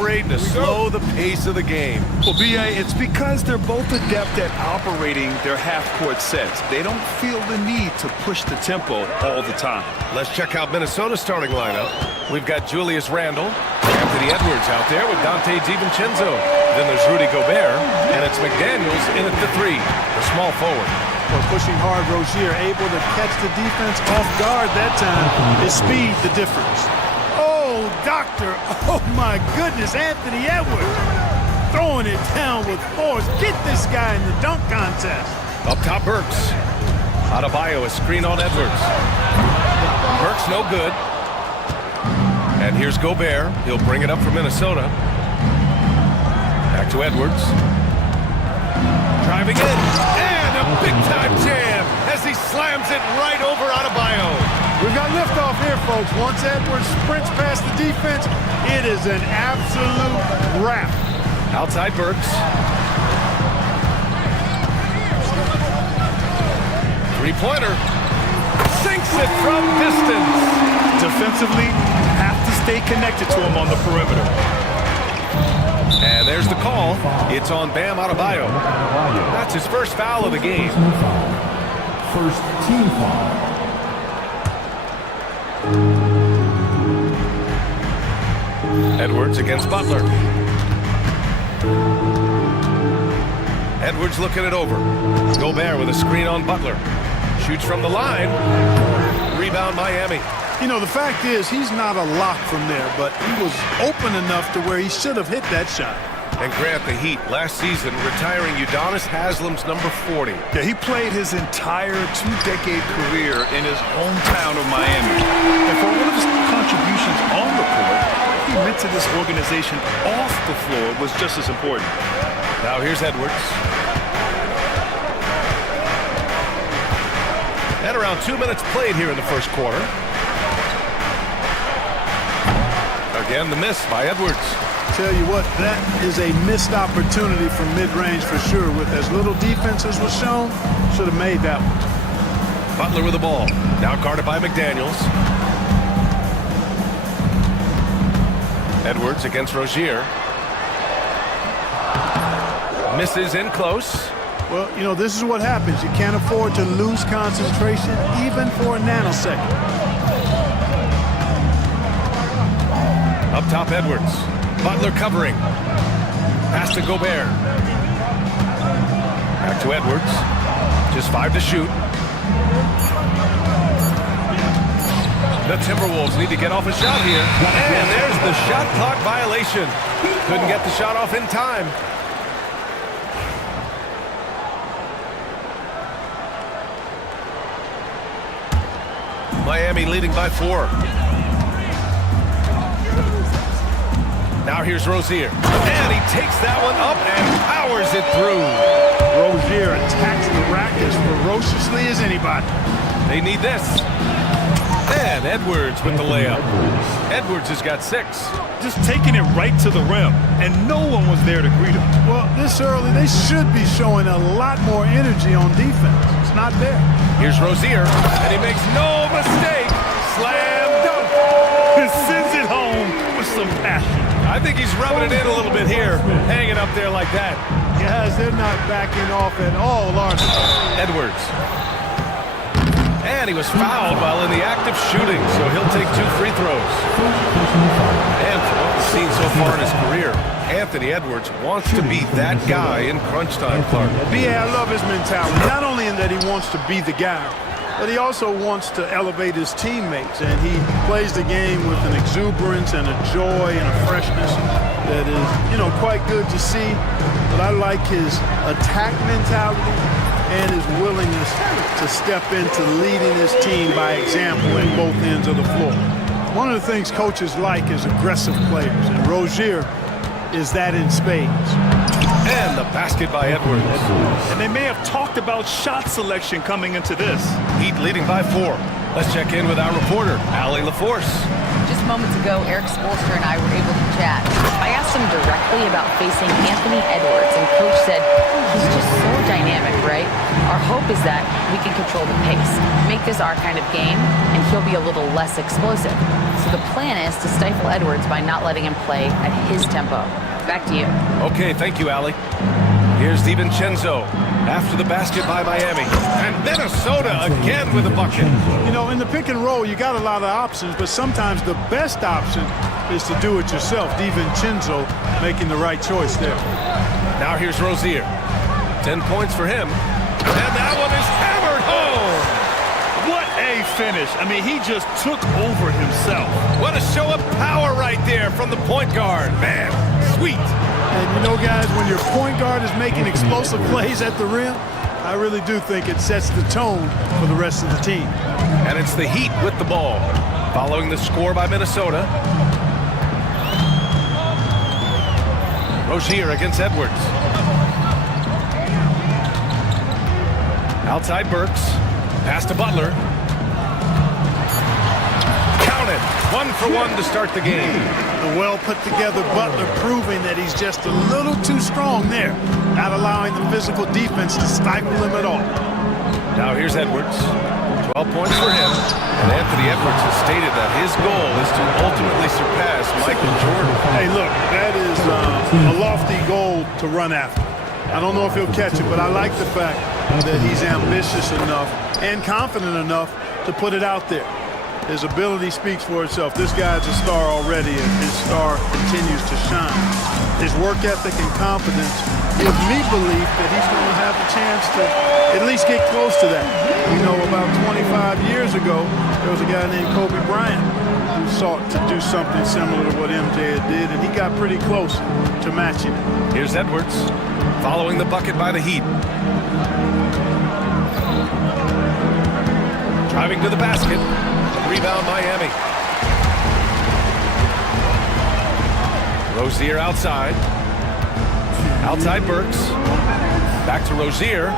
afraid to slow the pace of the game. Well, B.A., it's because they're both adept at operating their half-court sets. They don't feel the need to push the tempo all the time. Let's check out Minnesota's starting lineup. We've got Julius Randle, Anthony Edwards out there with Dante DiVincenzo. Then there's Rudy Gobert, and it's McDaniels in at the 3, the small forward. Well, pushing hard, Rozier able to catch the defense off guard that time. His speed, the difference. Oh, doctor. Oh, my goodness, Anthony Edwards throwing it down with force. Get this guy in the dunk contest. Up top, Burks. Adebayo, a screen on Edwards. Burks no good. And here's Gobert. He'll bring it up for Minnesota. Back to Edwards. Driving in. And a big-time jam as he slams it right over Adebayo. We've got liftoff here, folks. Once Edwards sprints past the defense, it is an absolute wrap. Outside Burks. Three-pointer. Sinks it from distance. Defensively, have to stay connected to him on the perimeter. And there's the call. It's on Bam Adebayo. That's his first foul of the game. First team foul. Edwards against Butler. Edwards looking it over. Gobert with a screen on Butler. Shoots from the line. Rebound Miami. You know, the fact is, he's not a lock from there, but he was open enough to where he should have hit that shot. And Grant, the Heat, last season retiring Udonis Haslam's number 40. Yeah, he played his entire two-decade career in his hometown of Miami. And for all of his contributions on the court, he meant to this organization off the floor was just as important. Now here's Edwards. And around 2 minutes played here in the first quarter. Again, the miss by Edwards. Tell you what, that is a missed opportunity from mid-range for sure. With as little defense as was shown, should have made that one. Butler with the ball. Now guarded by McDaniels. Edwards against Rozier. Misses in close. Well, you know, this is what happens. You can't afford to lose concentration even for a nanosecond. Up top, Edwards. Butler covering. Pass to Gobert. Back to Edwards. Just 5 to shoot. The Timberwolves need to get off a shot here. And there's the shot clock violation. Couldn't get the shot off in time. Miami leading by 4. Now here's Rozier. And he takes that one up and powers it through. Rozier attacks the rack as ferociously as anybody. They need this. And Edwards with the layup. Edwards has got 6. Just taking it right to the rim, and no one was there to greet him. Well, this early, they should be showing a lot more energy on defense. It's not there. Here's Rozier, and he makes no mistake. Slam dunk. He sends it home with some passion. I think he's rubbing it in a little bit here, hanging up there like that. Guys, they're not backing off at all, are they? Edwards. And he was fouled while in the act of shooting, so he'll take 2 free throws. And from what we've seen so far in his career, Anthony Edwards wants to be that guy in crunch time, Clark. B.A., I love his mentality. Not only in that he wants to be the guy, but he also wants to elevate his teammates. And he plays the game with an exuberance and a joy and a freshness that is, you know, quite good to see. But I like his attack mentality and his willingness to step into leading his team by example at both ends of the floor. One of the things coaches like is aggressive players, and Rozier is that in spades. And the basket by Edwards. And they may have talked about shot selection coming into this. Heat leading by 4. Let's check in with our reporter, Allie LaForce. Just moments ago, Eric Spoelstra and I were able to chat. I asked him directly about facing Anthony Edwards, and Coach said, he's just so dynamic, right? Our hope is that we can control the pace, make this our kind of game, and he'll be a little less explosive. So the plan is to stifle Edwards by not letting him play at his tempo. Back to you. Okay, thank you, Allie. Here's DiVincenzo after the basket by Miami. And Minnesota again with a bucket. You know, in the pick and roll, you got a lot of options, but sometimes the best option is to do it yourself. DiVincenzo making the right choice there. Now here's Rozier. 10 points for him. And that one is hammered home. What a finish. I mean, he just took over himself. What a show of power right there from the point guard. Man, sweet. And you know, guys, when your point guard is making explosive plays at the rim, I really do think it sets the tone for the rest of the team. And it's the Heat with the ball. Following the score by Minnesota. Rozier against Edwards. Outside Burks. Pass to Butler. Count it. 1 for 1 to start the game. The well-put-together Butler proving that he's just a little too strong there, not allowing the physical defense to stifle him at all. Now here's Edwards. 12 points for him. And Anthony Edwards has stated that his goal is to ultimately surpass Michael Jordan. Hey, look, that is a lofty goal to run after. I don't know if he'll catch it, but I like the fact that he's ambitious enough and confident enough to put it out there. His ability speaks for itself. This guy's a star already, and his star continues to shine. His work ethic and confidence gives me belief that he's going to have a chance to at least get close to that. You know, about 25 years ago, there was a guy named Kobe Bryant who sought to do something similar to what MJ did, and he got pretty close to matching it. Here's Edwards, following the bucket by the Heat. Driving to the basket. Rebound Miami. Rozier outside. Outside Burks. Back to Rozier.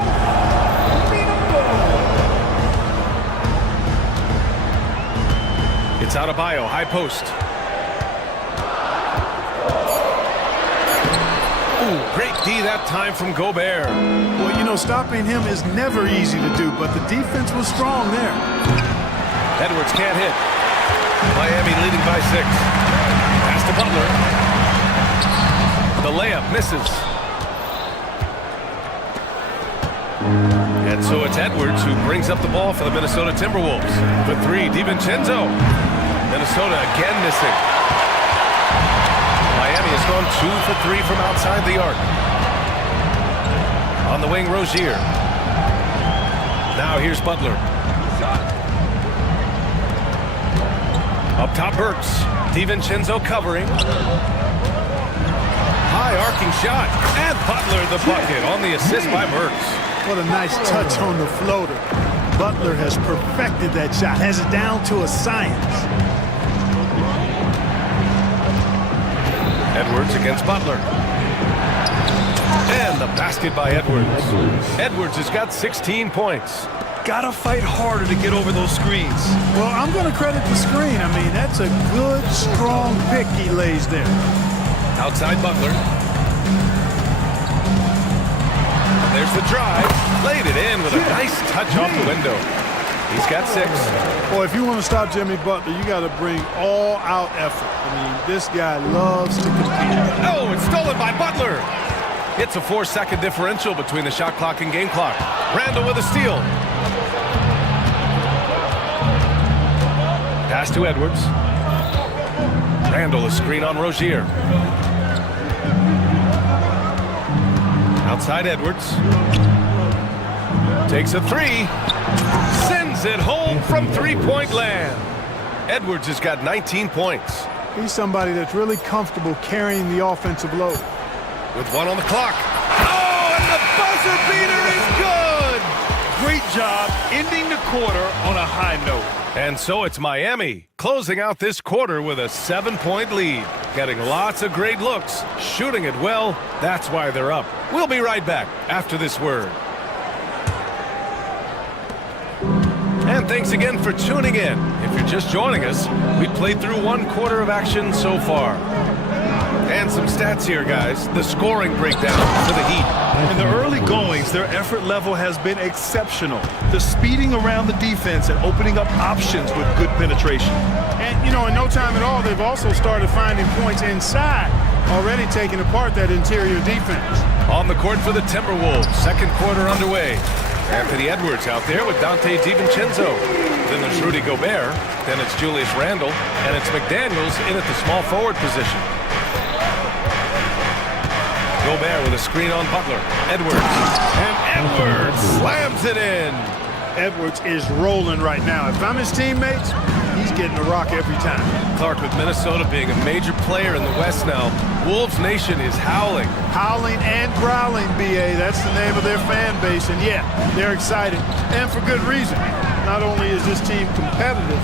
It's Adebayo, high post. Ooh, great D that time from Gobert. Well, you know, stopping him is never easy to do, but the defense was strong there. Edwards can't hit. Miami leading by 6. Pass to Butler. The layup misses. And so it's Edwards who brings up the ball for the Minnesota Timberwolves. For 3, DiVincenzo. Minnesota again missing. Miami has gone 2 for 3 from outside the arc. On the wing, Rozier. Now here's Butler. Up top, Burks. DiVincenzo covering. High arcing shot. And Butler the bucket on the assist by Burks. What a nice touch on the floater. Butler has perfected that shot. Has it down to a science. Edwards against Butler. And the basket by Edwards. Edwards has got 16 points. Gotta fight harder to get over those screens. Well, I'm going to credit the screen. I mean, that's a good, strong pick he lays there. Outside Butler. There's the drive. Laid it in with a nice touch off the window. He's got 6. Boy, if you want to stop Jimmy Butler, you got to bring all-out effort. I mean, this guy loves to compete. Oh, it's stolen by Butler. It's a 4-second differential between the shot clock and game clock. Randall with a steal. Pass to Edwards. Randall, a screen on Rozier. Outside Edwards. Takes a 3. Sends it home from three-point land. Edwards has got 19 points. He's somebody that's really comfortable carrying the offensive load. With 1 on the clock. Oh, and the buzzer beater is good! Great job ending the quarter on a high note. And so it's Miami closing out this quarter with a 7-point lead. Getting lots of great looks, shooting it well. That's why they're up. We'll be right back after this word. And And thanks again for tuning in. If you're just joining us, we played through 1/4 of action so far. And some stats here, guys. The scoring breakdown for the Heat. In the early goings, their effort level has been exceptional. The speeding around the defense and opening up options with good penetration. And, you know, in no time at all, they've also started finding points inside, already taking apart that interior defense. On the court for the Timberwolves, 2nd quarter underway. Anthony Edwards out there with Dante DiVincenzo. Then there's Rudy Gobert, then it's Julius Randle, and it's McDaniels in at the small forward position. Gobert with a screen on Butler. Edwards. And Edwards slams it in. Edwards is rolling right now. If I'm his teammates, he's getting the rock every time. Clark with Minnesota being a major player in the West now. Wolves Nation is howling. Howling and growling, B.A. That's the name of their fan base. And yeah, they're excited. And for good reason. Not only is this team competitive,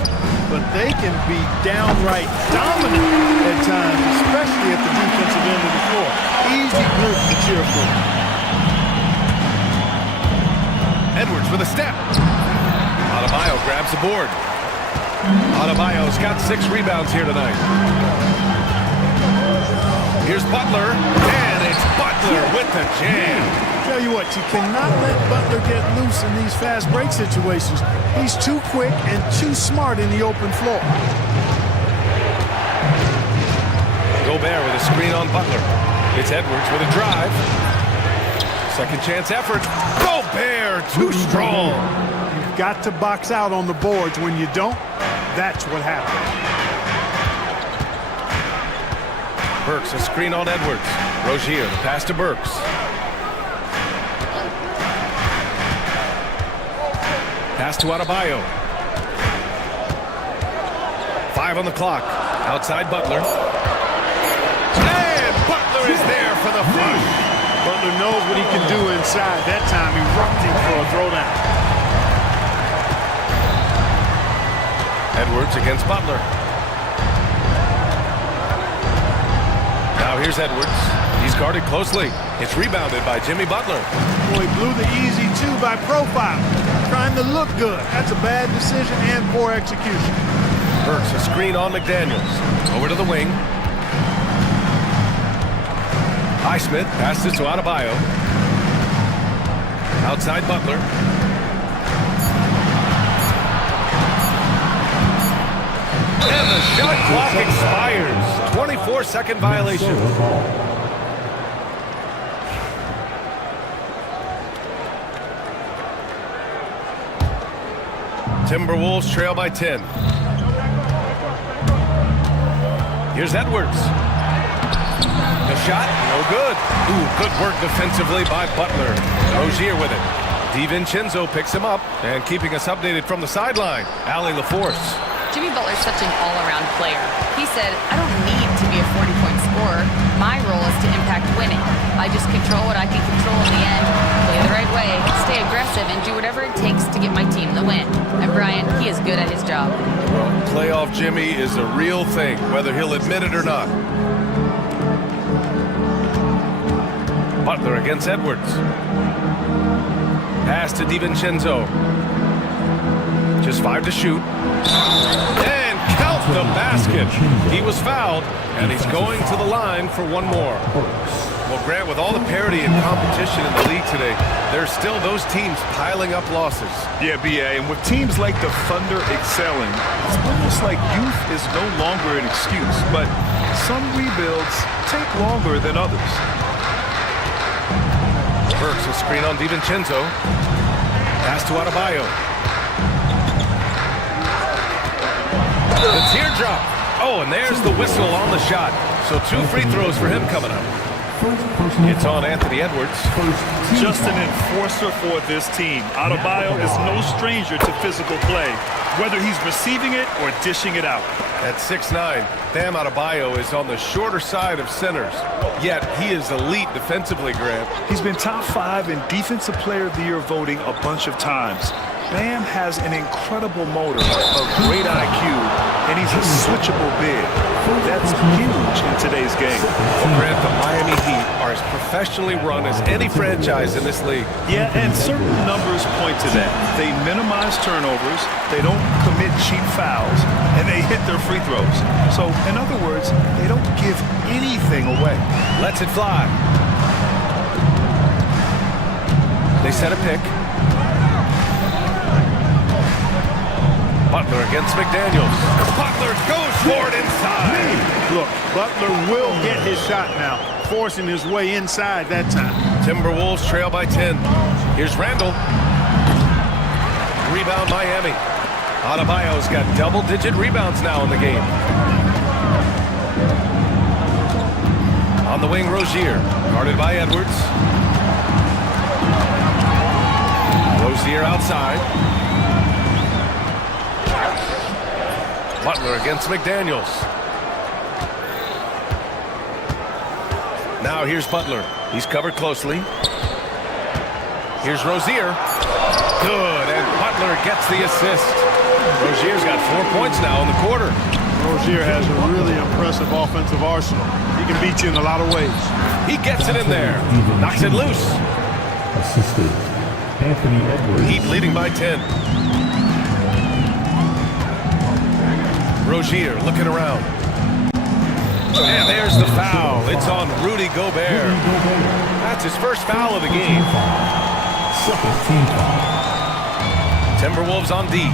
but they can be downright dominant at times, especially at the defensive end of the floor. Easy group to cheer for. Edwards with a step. Adebayo grabs the board. Adebayo's got 6 rebounds here tonight. Here's Butler, and it's Butler with the jam. Tell you what, you cannot let Butler get loose in these fast break situations. He's too quick and too smart in the open floor. Gobert with a screen on Butler. It's Edwards with a drive. Second chance effort. Gobert, too strong. You've got to box out on the boards. When you don't, that's what happens. Burks, a screen on Edwards. Rozier, the pass to Burks. Pass to Adebayo. 5 on the clock. Outside Butler. And Butler is there for the flush. Butler knows what he can do inside. That time he rocked him for a throwdown. Edwards against Butler. Now here's Edwards. He's guarded closely. It's rebounded by Jimmy Butler. Boy, blew the easy 2 by profile. Trying to look good. That's a bad decision and poor execution. Burks, a screen on McDaniels. Over to the wing. Highsmith passes to Adebayo. Outside Butler. And the shot clock expires. 24-second violation. Timberwolves trail by 10. Here's Edwards. The shot, no good. Ooh, good work defensively by Butler. Rozier with it. DiVincenzo picks him up and keeping us updated from the sideline. Allie LaForce. Jimmy Butler's such an all-around player. He said, I don't need to be a 40-point scorer. My role is to impact winning. I just control what I can control in the end, play the right way, stay aggressive, and do whatever it takes to get my team the win. And Brian, he is good at his job. Well, playoff Jimmy is a real thing, whether he'll admit it or not. Butler against Edwards. Pass to DiVincenzo. Just 5 to shoot. And count the basket. He was fouled, and he's going to the line for one more. Well, Grant, with all the parity and competition in the league today, there's still those teams piling up losses. Yeah, B.A., and with teams like the Thunder excelling, it's almost like youth is no longer an excuse, but some rebuilds take longer than others. Burks, a screen on DiVincenzo. Pass to Adebayo. The teardrop. Oh, and there's the whistle on the shot. So 2 free throws for him coming up. It's on Anthony Edwards. Just an enforcer for this team. Adebayo is no stranger to physical play, whether he's receiving it or dishing it out. At 6'9", Bam Adebayo is on the shorter side of centers. Yet he is elite defensively, Grant. He's been top 5 in Defensive Player of the Year voting a bunch of times. Bam has an incredible motor, a great IQ, and he's a switchable big. That's huge in today's game. Grant, the Miami Heat are as professionally run as any franchise in this league. Yeah, and certain numbers point to that. They minimize turnovers, they don't commit cheap fouls, and they hit their free throws. So, in other words, they don't give anything away. Lets it fly. They set a pick. Butler against McDaniels. Butler goes for it inside. Look, Butler will get his shot now, forcing his way inside that time. Timberwolves trail by 10. Here's Randall. Rebound Miami. Adebayo's got double-digit rebounds now in the game. On the wing, Rozier. Guarded by Edwards. Rozier outside. Butler against McDaniels. Now here's Butler. He's covered closely. Here's Rozier. Good, and Butler gets the assist. Rozier's got 4 points now in the quarter. Rozier has a really impressive offensive arsenal. He can beat you in a lot of ways. He gets it in there. Knocks it loose. Assisted Anthony Edwards. Heat leading by 10. Rozier looking around. And there's the foul. It's on Rudy Gobert. That's his first foul of the game. Second team foul. Timberwolves on D.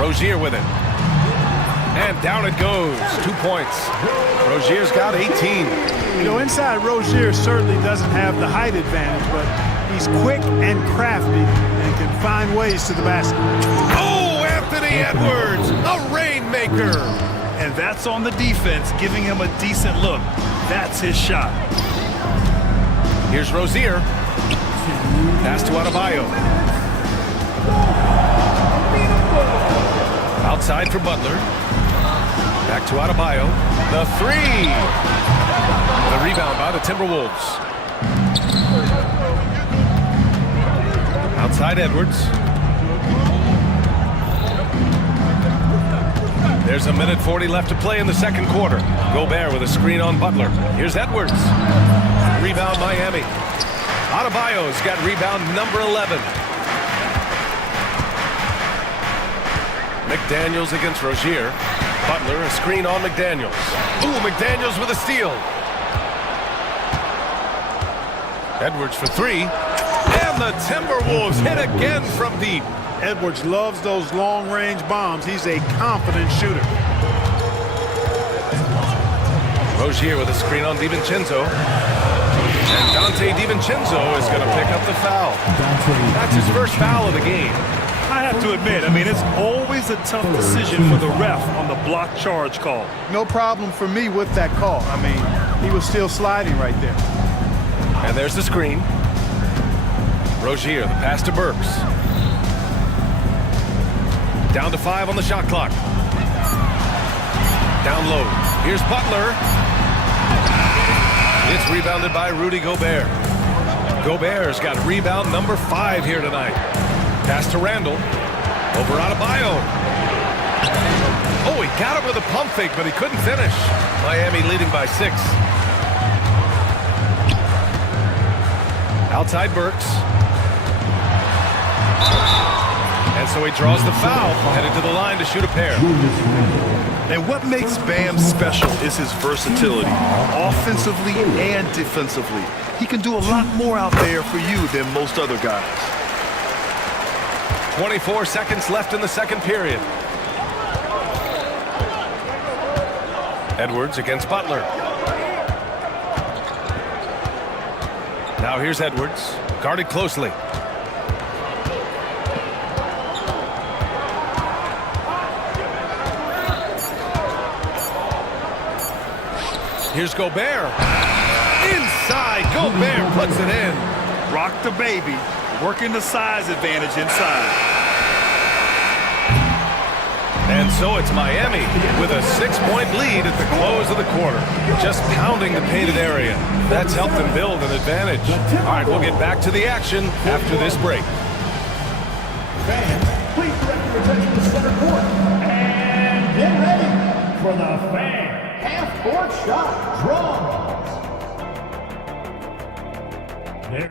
Rozier with it. And down it goes. 2 points. Rozier's got 18. You know, inside Rozier certainly doesn't have the height advantage, but he's quick and crafty and can find ways to the basket. Oh, Anthony Edwards, a rainmaker. And that's on the defense, giving him a decent look. That's his shot. Here's Rozier. Pass to Adebayo. Outside for Butler. Back to Adebayo. The three. The rebound by the Timberwolves. Outside Edwards. There's 1:40 left to play in the second quarter. Gobert with a screen on Butler. Here's Edwards. Rebound Miami. Adebayo's got rebound number 11. McDaniels against Rozier. Butler, a screen on McDaniels. Ooh, McDaniels with a steal. Edwards for three. And the Timberwolves hit again from deep. Edwards loves those long-range bombs. He's a confident shooter. Rozier with a screen on DiVincenzo. And Dante DiVincenzo is going to pick up the foul. That's his first foul of the game. I have to admit, I mean, it's always a tough decision for the ref on the block charge call. No problem for me with that call. I mean, he was still sliding right there. And there's the screen. Rozier, the pass to Burks. Down to 5 on the shot clock. Down low. Here's Butler. It's rebounded by Rudy Gobert. Gobert's got rebound number 5 here tonight. Pass to Randall. Over Adebayo. Oh, he got him with a pump fake, but he couldn't finish. Miami leading by 6. Outside Burks. And so he draws the foul, headed to the line to shoot a pair. And what makes Bam special is his versatility, offensively and defensively. He can do a lot more out there for you than most other guys. 24 seconds left in the second period. Edwards against Butler. Now here's Edwards, guarded closely. Here's Gobert. Inside, Gobert puts it in. Rock the baby, working the size advantage inside. And so it's Miami with a 6-point lead at the close of the quarter. Just pounding the painted area. That's helped them build an advantage. All right, we'll get back to the action after this break. Fans, please direct your attention to center court. the fan, half-court shot draws. There.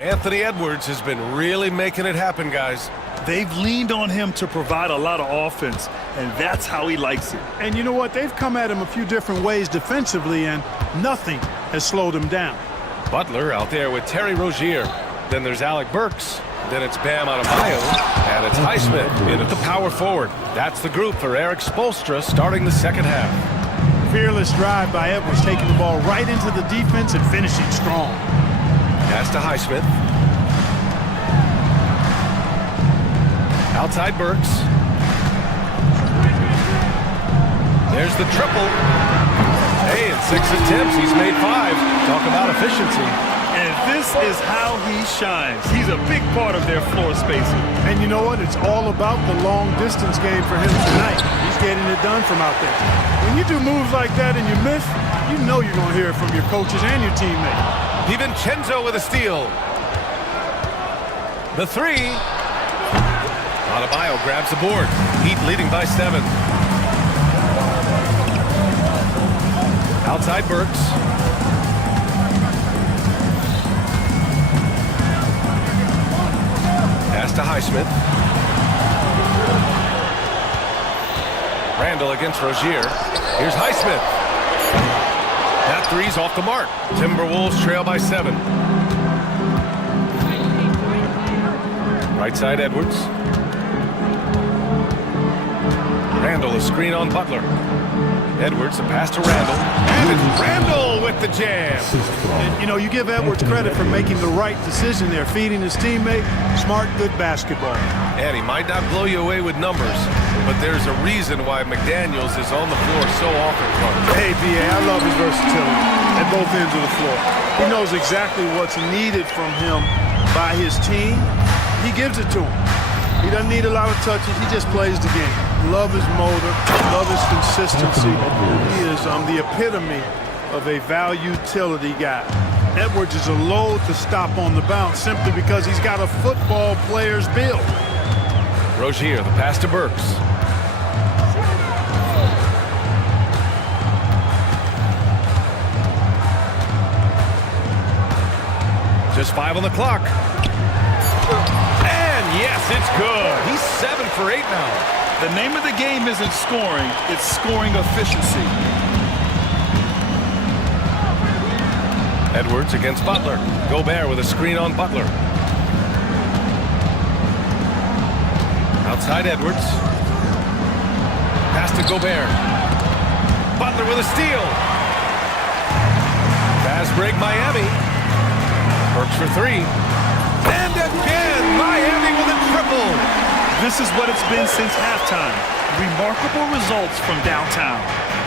Anthony Edwards has been really making it happen, guys. They've leaned on him to provide a lot of offense, and that's how he likes it. And you know what? They've come at him a few different ways defensively, and nothing has slowed him down. Butler out there with Terry Rozier. Then there's Alec Burks. Then it's Bam Adebayo. And it's Highsmith in at the power forward. That's the group for Eric Spoelstra starting the second half. Fearless drive by Edwards, taking the ball right into the defense and finishing strong. Pass to Highsmith. Outside Burks. There's the triple. Hey, in 6 attempts, he's made 5. Talk about efficiency. And this is how he shines. He's a big part of their floor spacing. And you know what? It's all about the long distance game for him tonight. He's getting it done from out there. When you do moves like that and you miss, you know you're going to hear it from your coaches and your teammates. DiVincenzo with a steal. The 3. Adebayo grabs the board. Heat leading by 7. Outside Burks. Pass to Highsmith. Randall against Rozier. Here's Highsmith. That 3's off the mark. Timberwolves trail by 7. Right side Edwards. Randall a screen on Butler. Edwards a pass to Randall. And it's Randall with the jam. And, you know, you give Edwards credit for making the right decision there, feeding his teammate. Smart, good basketball. And he might not blow you away with numbers, but there's a reason why McDaniels is on the floor so often. Hey, B.A., I love his versatility at both ends of the floor. He knows exactly what's needed from him by his team. He gives it to him. He doesn't need a lot of touches. He just plays the game. Love his motor. Love his consistency. He is the epitome of a value-utility guy. Edwards is a load to stop on the bounce simply because he's got a football player's build. Rozier, the pass to Burks. Just 5 on the clock. And yes, it's good. He's 7 for 8 now. The name of the game isn't scoring, it's scoring efficiency. Edwards against Butler. Gobert with a screen on Butler. Outside Edwards. Pass to Gobert. Butler with a steal. Fast break Miami. Works for three. And again, Miami with a triple. This is what it's been since halftime. Remarkable results from downtown.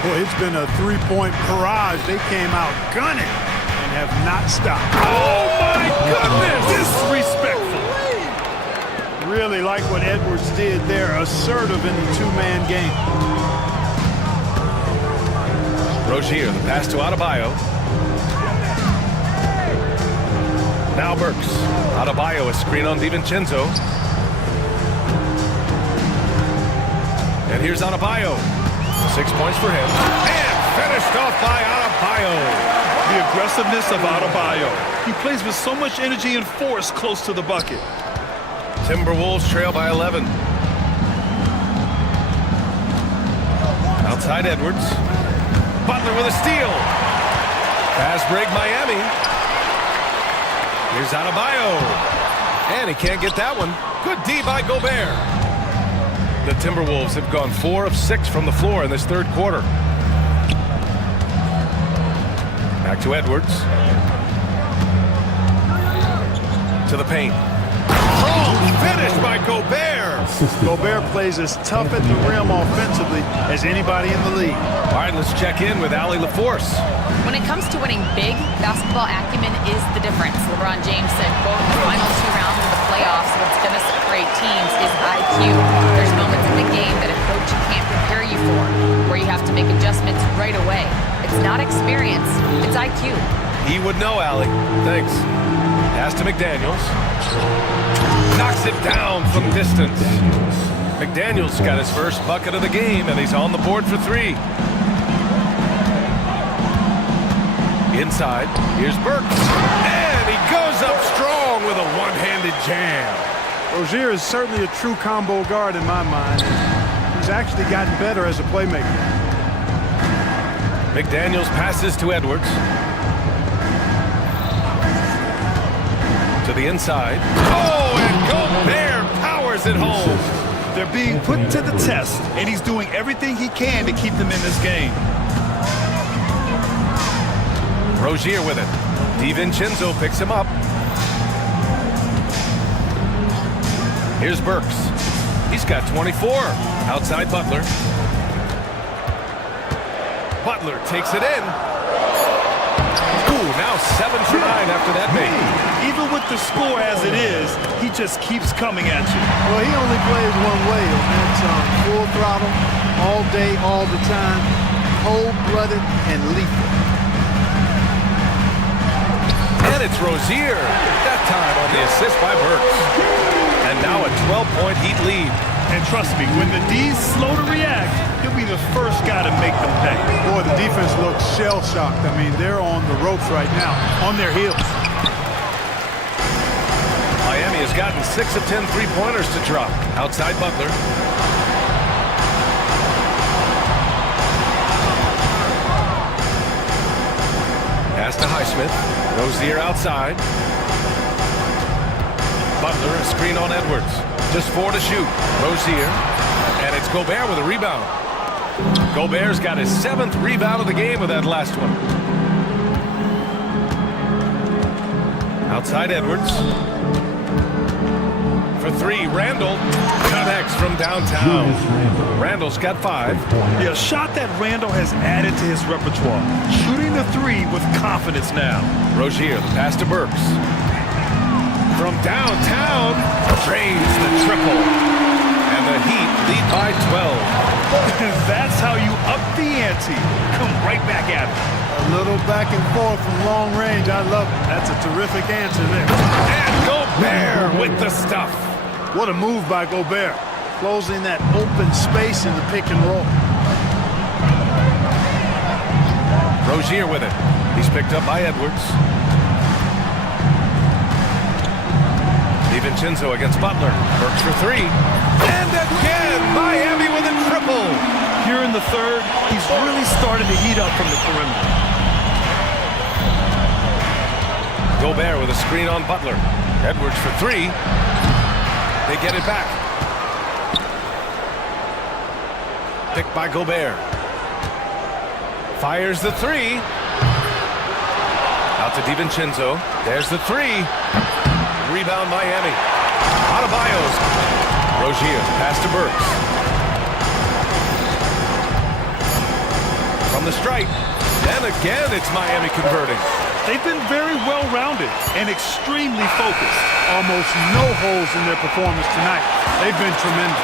Boy, it's been a three-point barrage. They came out gunning and have not stopped. Oh, my goodness! Disrespectful. Really like what Edwards did there, assertive in the two-man game. Rozier, the pass to Adebayo. Now Burks. Adebayo, a screen on DiVincenzo. And here's Adebayo. 6 points for him. And finished off by Adebayo. The aggressiveness of Adebayo. He plays with so much energy and force close to the bucket. Timberwolves trail by 11. Outside Edwards. Butler with a steal. Fast break Miami. Here's Adebayo. And he can't get that one. Good D by Gobert. The Timberwolves have gone 4 of 6 from the floor in this third quarter. Back to Edwards. To the paint. Oh, finished by Gobert. Gobert plays as tough at the rim offensively as anybody in the league. All right, let's check in with Allie LaForce. When it comes to winning big, basketball acumen is the difference. LeBron James said, quote, the final 2 rounds of the playoffs, what's going to separate teams is IQ. There's moments in the game that a coach can't prepare you for, where you have to make adjustments right away. It's not experience, it's IQ. He would know, Allie. Thanks. Pass to McDaniels. Knocks it down from distance. McDaniels got his first bucket of the game, and he's on the board for 3. Inside, here's Burks. And he goes up strong with a one-handed jam. Rozier is certainly a true combo guard in my mind. He's actually gotten better as a playmaker. McDaniels passes to Edwards. To the inside. Oh, and Gobert powers it home. They're being put to the test, and he's doing everything he can to keep them in this game. Rozier with it. DiVincenzo picks him up. Here's Burks. He's got 24. Outside Butler. Butler takes it in. Ooh, now 7 for 9 after that make. Even with the score as it is, he just keeps coming at you. Well, he only plays one way, man. It's full throttle, all day, all the time, cold-blooded and lethal. And it's Rozier, that time on the assist by Burks. And now a 12-point Heat lead. And trust me, when the D's slow to react, he'll be the first guy to make them pay. Boy, the defense looks shell-shocked. I mean, they're on the ropes right now, on their heels. Miami has gotten 6 of 10 three-pointers to drop. Outside Butler. Pass to Highsmith. Rozier outside. Butler, a screen on Edwards. Just 4 to shoot. Rozier. And it's Gobert with a rebound. Gobert's got his 7th rebound of the game with that last one. Outside Edwards. For 3, Randall connects from downtown. Randall's got 5. Yeah, a shot that Randall has added to his repertoire. Shooting the 3 with confidence now. Rozier, the pass to Burks. From downtown, drains the triple. And the Heat lead by 12. And that's how you up the ante. Come right back at it. A little back and forth from long range. I love it. That's a terrific answer there. And Gobert with the stuff. What a move by Gobert. Closing that open space in the pick and roll. Rozier with it. He's picked up by Edwards. DiVincenzo against Butler. Burks for 3. And again, Miami with a triple. Here in the third, he's really started to heat up from the perimeter. Gobert with a screen on Butler. Edwards for three. They get it back. Picked by Gobert. Fires the three. Out to DiVincenzo. There's the three. Rebound Miami. Adebayo's. Rozier. Pass to Burks. From the stripe. And again, it's Miami converting. They've been very well-rounded and extremely focused. Almost no holes in their performance tonight. They've been tremendous.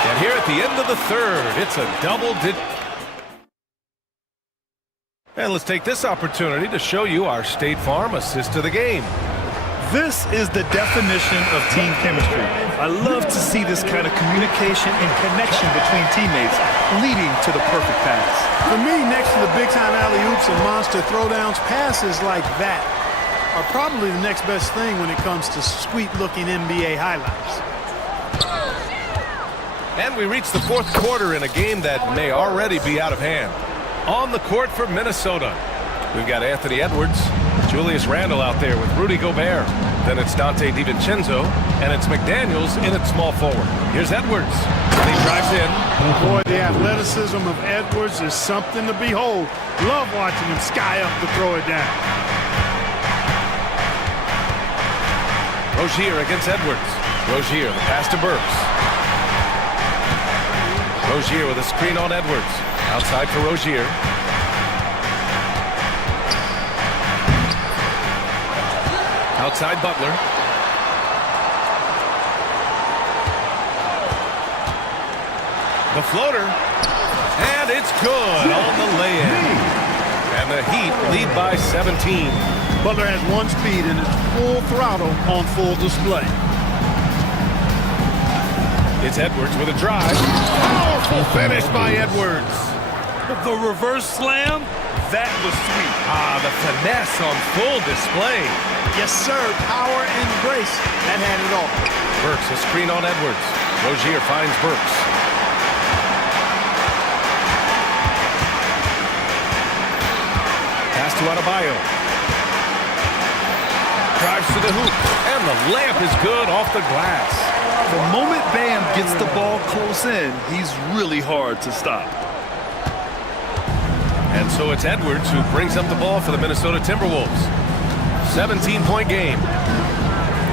And here at the end of the third, it's a double-digit. And let's take this opportunity to show you our State Farm assist of the game. This is the definition of team chemistry. I love to see this kind of communication and connection between teammates leading to the perfect pass. For me, next to the big-time alley-oops and monster throwdowns, passes like that are probably the next best thing when it comes to sweet-looking NBA highlights. And we reach the fourth quarter in a game that may already be out of hand. On the court for Minnesota, we've got Anthony Edwards, Julius Randle out there with Rudy Gobert. Then it's Dante DiVincenzo, and it's McDaniels in at small forward. Here's Edwards, and he drives in. Boy, the athleticism of Edwards is something to behold. Love watching him sky up to throw it down. Rozier against Edwards. Rozier, the pass to Burks. Rozier with a screen on Edwards. Outside for Rozier. Outside Butler. The floater. And it's good on the lay-in. And the Heat lead by 17. Butler has one speed and it's full throttle on full display. It's Edwards with a drive. Powerful finish by Edwards. The reverse slam, that was sweet. The finesse on full display. Yes, sir. Power and grace. That had it all. Burks, a screen on Edwards. Rozier finds Burks. Pass to Adebayo. Drives to the hoop. And the layup is good off the glass. The moment Bam gets the ball close in, he's really hard to stop. And so it's Edwards who brings up the ball for the Minnesota Timberwolves. 17-point game.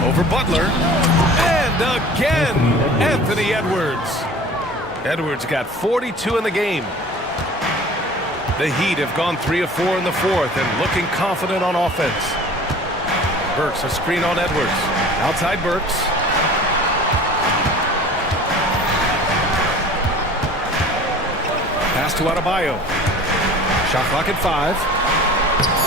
Over Butler. And again, Anthony Edwards. Edwards got 42 in the game. The Heat have gone 3 of 4 in the fourth and looking confident on offense. Burks, a screen on Edwards. Outside Burks. Pass to Adebayo. Shot clock at 5.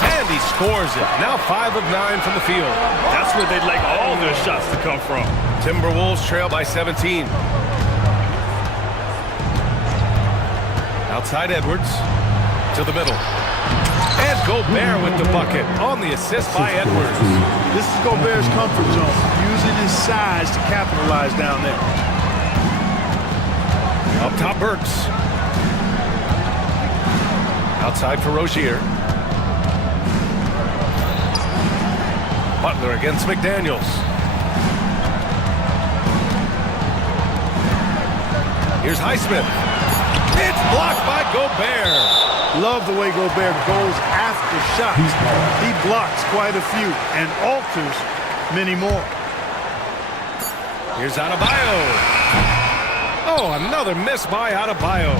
And he scores it. Now 5 of 9 from the field. That's where they'd like all their shots to come from. Timberwolves trail by 17. Outside Edwards. To the middle. And Gobert with the bucket on the assist by Edwards. This is Gobert's comfort zone, using his size to capitalize down there. Up top Burks. Outside for Rozier. Butler against McDaniels. Here's Highsmith. It's blocked by Gobert. Love the way Gobert goes after shots. He blocks quite a few and alters many more. Here's Adebayo. Oh, another miss by Adebayo.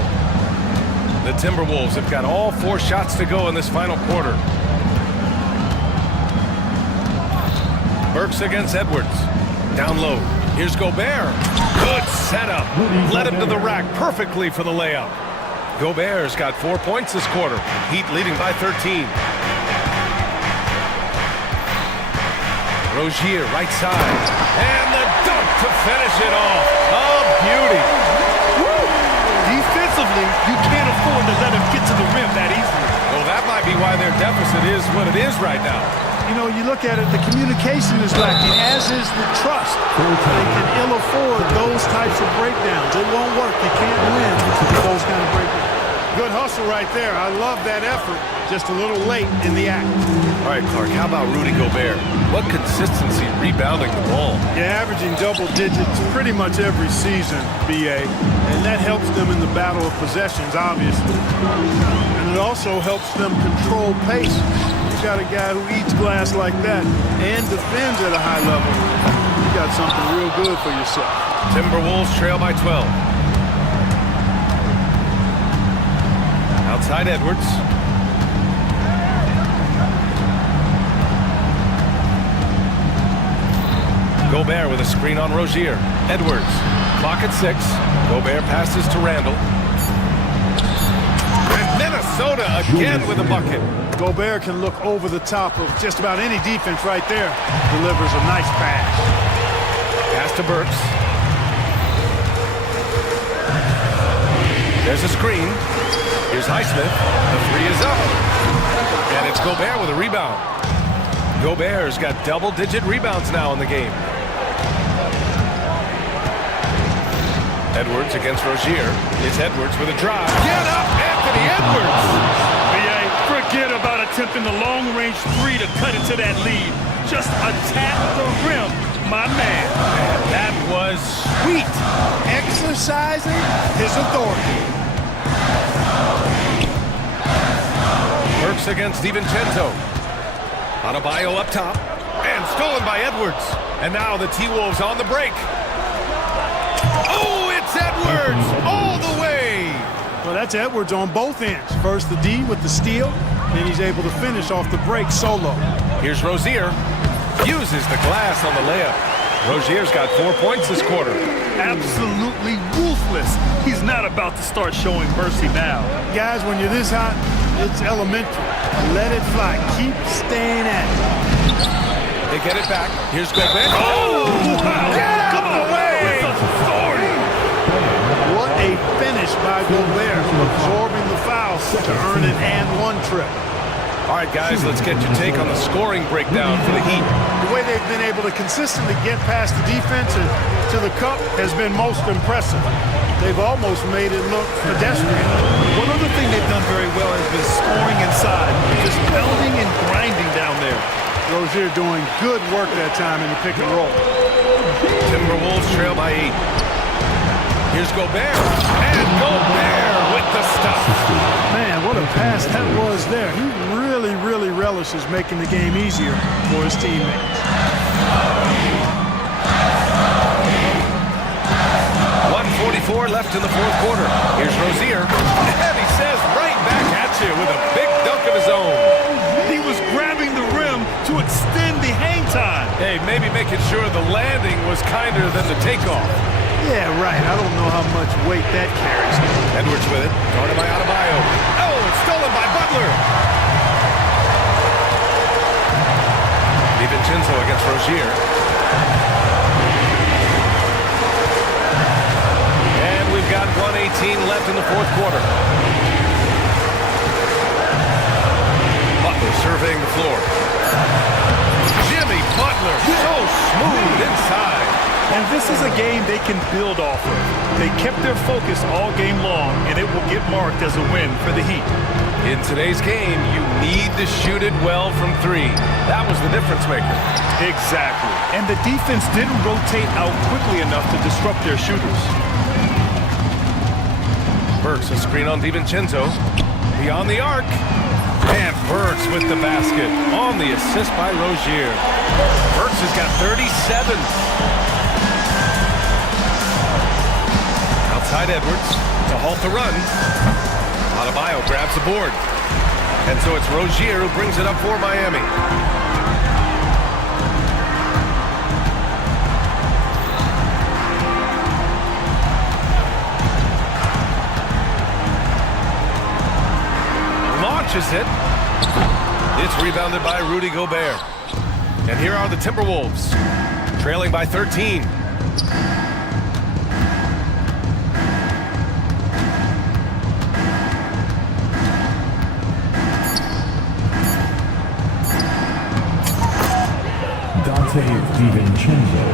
The Timberwolves have got all 4 shots to go in this final quarter. Burks against Edwards. Down low. Here's Gobert. Good setup. Led him to the rack perfectly for the layup. Gobert's got 4 points this quarter. Heat leading by 13. Rozier, right side. And the dunk to finish it off. A beauty. Defensively, you can't afford to let him get to the rim that easily. Well, that might be why their deficit is what it is right now. You know, you look at it, the communication is lacking, as is the trust. They can ill afford those types of breakdowns. It won't work. You can't win with those kind of breakdowns. Good hustle right there. I love that effort. Just a little late in the act. All right, Clark, how about Rudy Gobert? What consistency rebounding the ball. Yeah, averaging double digits pretty much every season, BA. And that helps them in the battle of possessions, obviously. And it also helps them control pace. You got a guy who eats glass like that and defends at a high level. You got something real good for yourself. Timberwolves trail by 12. Outside Edwards. Gobert with a screen on Rozier. Edwards. Clock at 6. Gobert passes to Randall. And Minnesota again with a bucket. Gobert can look over the top of just about any defense right there. Delivers a nice pass. Pass to Burks. There's a screen. Here's Highsmith. The three is up. And it's Gobert with a rebound. Gobert's got double-digit rebounds now in the game. Edwards against Rozier. It's Edwards with a drive. Get up, Anthony Edwards! BA, forget about attempting the long-range three to cut into that lead. Just attack the rim, my man. And that was sweet. Exercising his authority. Burks against DiVincenzo. Adebayo up top. And stolen by Edwards. And now the T-Wolves on the break. Oh, it's Edwards all the way. Well, that's Edwards on both ends. First the D with the steal, then he's able to finish off the break solo. Here's Rozier. Uses the glass on the layup. Rozier's got 4 points this quarter. Absolutely ruthless. He's not about to start showing mercy now. Guys, when you're this hot, it's elementary. Let it fly. Keep staying at it. They get it back. Here's Gobert. Oh! Wow. Get out of the way! With authority. What a finish by Gobert, absorbing the foul to earn an and-one trip. All right, guys, let's get your take on the scoring breakdown for the Heat. The way they've been able to consistently get past the defense and to the cup has been most impressive. They've almost made it look pedestrian. One other thing they've done very well has been scoring inside, just pounding and grinding down there. Rozier doing good work that time in the pick and roll. Timberwolves trail by 8. Here's Gobert. And Gobert with the stop. Man, what a pass that was there. He really relishes making the game easier for his teammates. 1:44 left in the fourth quarter. Here's Rozier. And he says right back at you with a big dunk of his own. He was grabbing the rim to extend the hang time. Hey, maybe making sure the landing was kinder than the takeoff. Yeah, right. I don't know how much weight that carries. Edwards with it. Guarded by Adebayo. Oh, it's stolen by Butler. DiVincenzo against Rozier. And we've got 1:18 left in the fourth quarter. Butler surveying the floor. Jimmy Butler, so smooth inside. And this is a game they can build off of. They kept their focus all game long, and it will get marked as a win for the Heat. In today's game, you need to shoot it well from 3. That was the difference maker. Exactly. And the defense didn't rotate out quickly enough to disrupt their shooters. Burks, a screen on DiVincenzo. Beyond the arc. And Burks with the basket on the assist by Rozier. Burks has got 37. Outside Edwards to halt the run. Adebayo grabs the board. And so it's Rozier who brings it up for Miami. Launches it. It's rebounded by Rudy Gobert. And here are the Timberwolves, trailing by 13. DiVincenzo.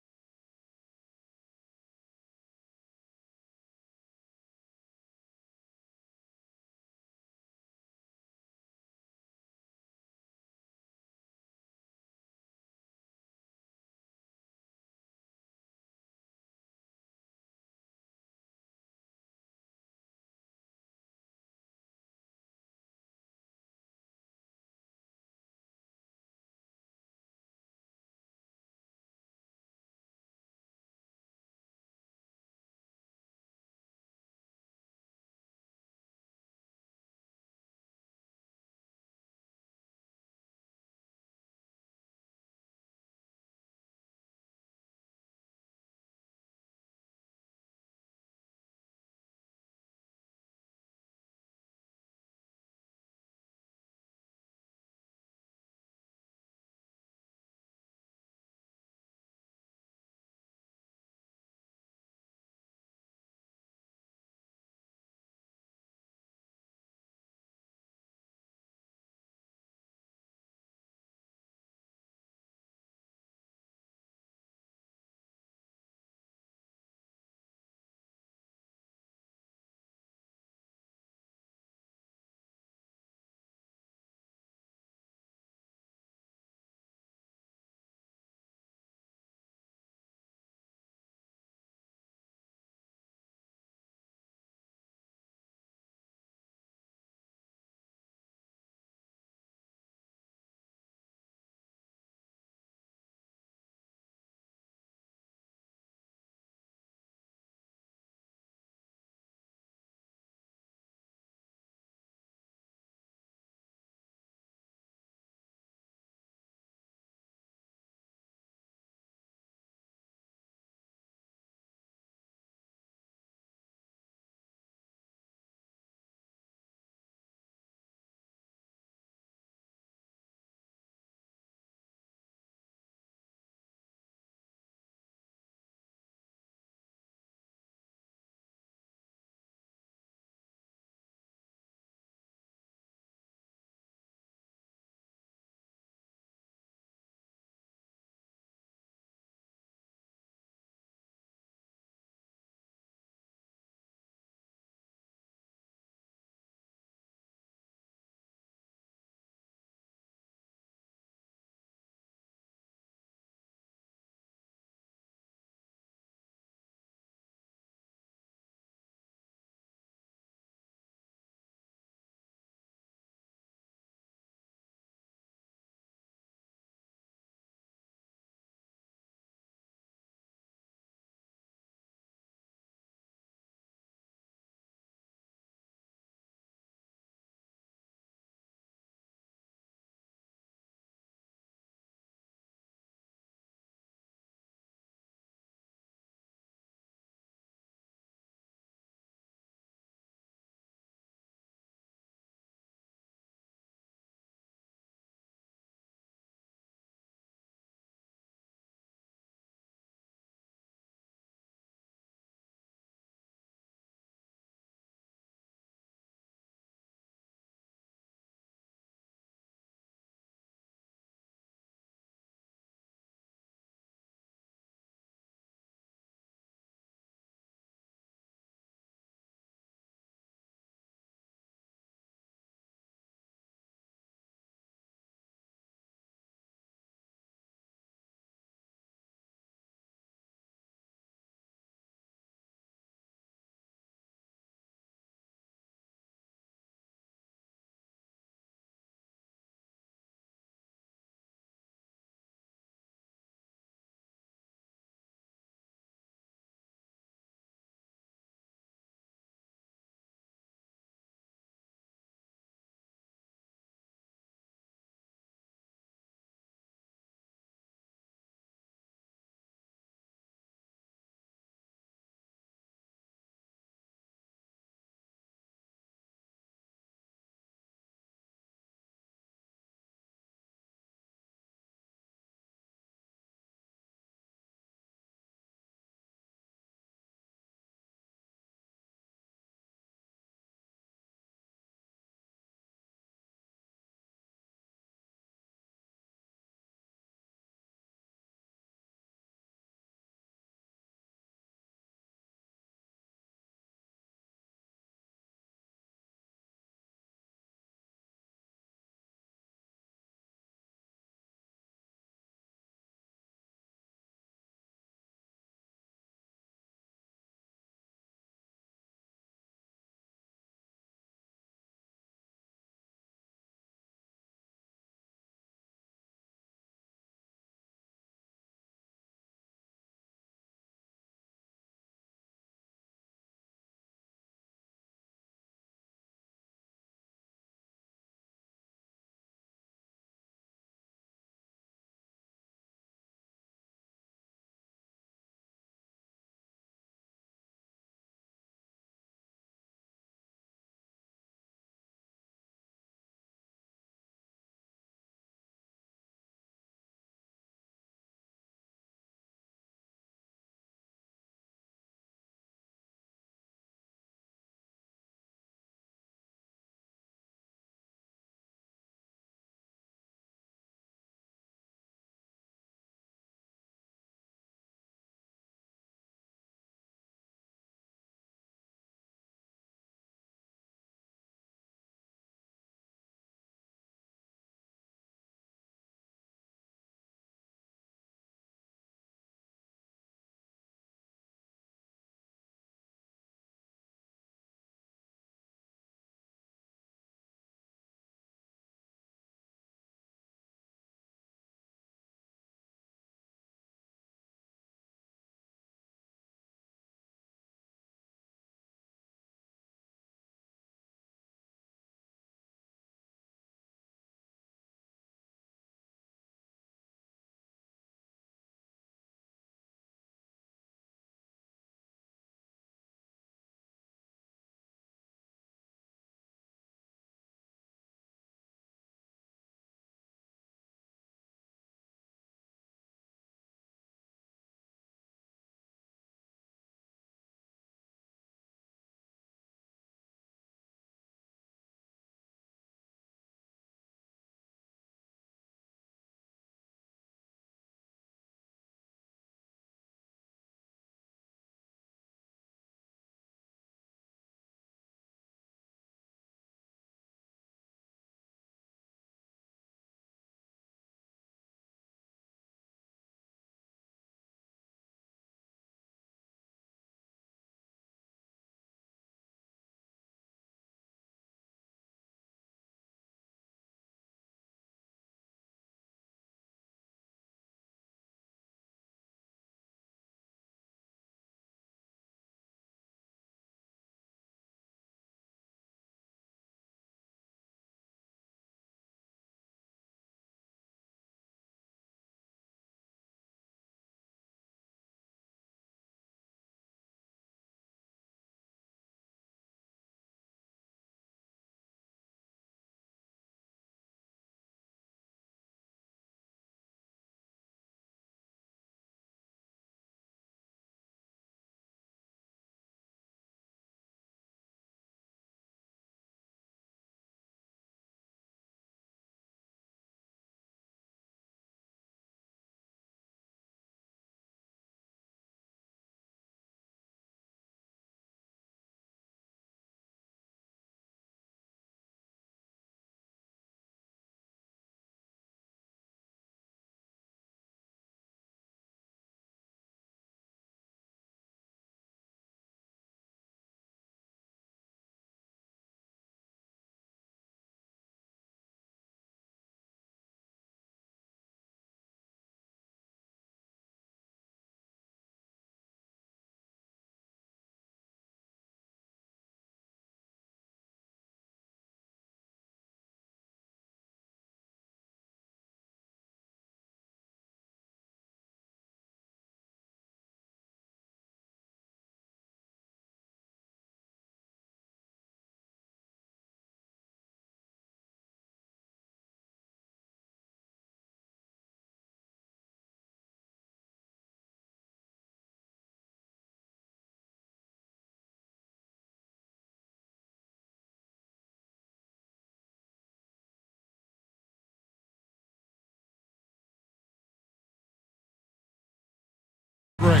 Great.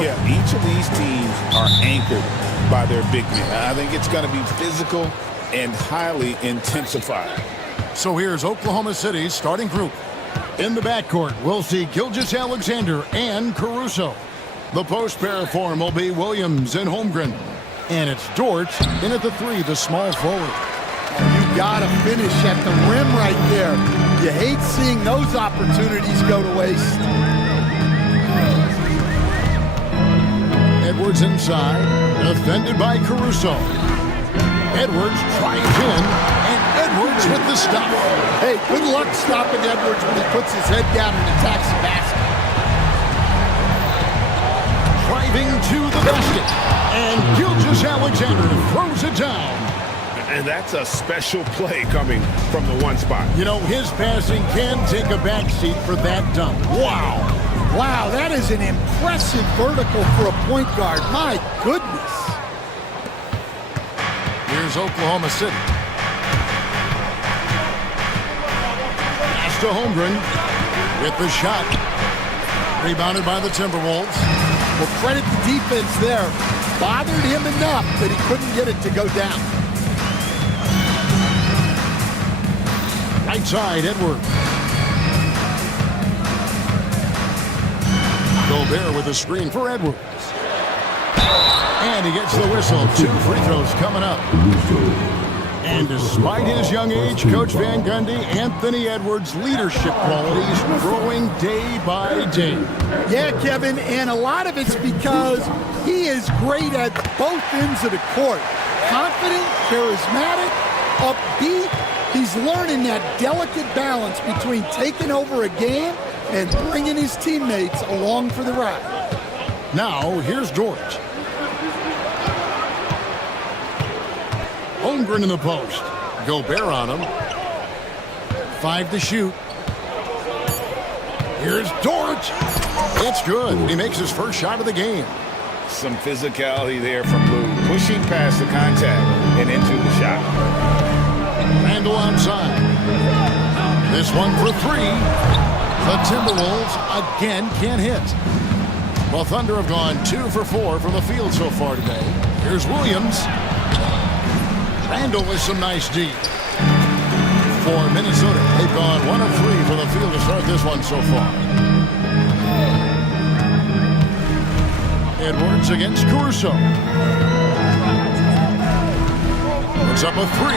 Yeah, each of these teams are anchored by their big men. I think it's going to be physical and highly intensified. So here's Oklahoma City's starting group. In the backcourt, we'll see Gilgeous-Alexander and Caruso. The post pair form will be Williams and Holmgren. And it's Dort in at the 3, the small forward. You gotta finish at the rim right there. You hate seeing those opportunities go to waste. Edwards inside, defended by Caruso. Edwards drives in, and Edwards with the stop. Hey, good luck stopping Edwards when he puts his head down and attacks the basket. Driving to the basket, and Gilgeous-Alexander throws it down. And that's a special play coming from the one spot. You know, his passing can take a backseat for that dunk. Wow. Wow, that is an impressive vertical for a point guard. My goodness. Here's Oklahoma City. Pass to Holmgren with the shot. Rebounded by the Timberwolves. Well, credit the defense there. Bothered him enough that he couldn't get it to go down. Right side, Edwards. Gobert with a screen for Edwards. And he gets the whistle. 2 free throws coming up. And despite his young age, Coach Van Gundy, Anthony Edwards' leadership qualities growing day by day. Yeah, Kevin, and a lot of it's because he is great at both ends of the court. Confident, charismatic, upbeat. He's learning that delicate balance between taking over a game and bringing his teammates along for the ride. Now, here's George. Holmgren in the post. Gobert on him. 5 to shoot. Here's George. It's good. He makes his first shot of the game. Some physicality there from Lou, pushing past the contact and into the shot. Randall onside. This one for 3. The Timberwolves again can't hit. Well, Thunder have gone 2 for 4 from the field so far today. Here's Williams. Randall with some nice D. For Minnesota, they've gone 1 of 3 from the field to start this one so far. Edwards against Caruso. Puts up a 3.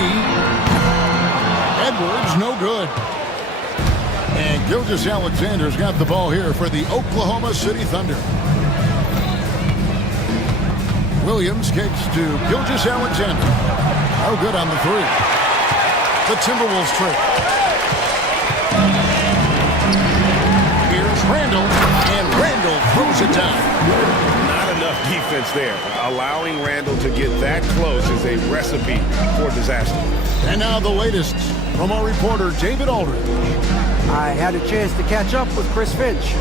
Edwards, no good. And Gilgeous-Alexander's got the ball here for the Oklahoma City Thunder. Williams kicks to Gilgeous-Alexander. No good on the 3. The Timberwolves trail. Here's Randall, and Randall throws it down. Not enough defense there. Allowing Randall to get that close is a recipe for disaster. And now the latest from our reporter, David Aldridge. I had a chance to catch up with Chris Finch,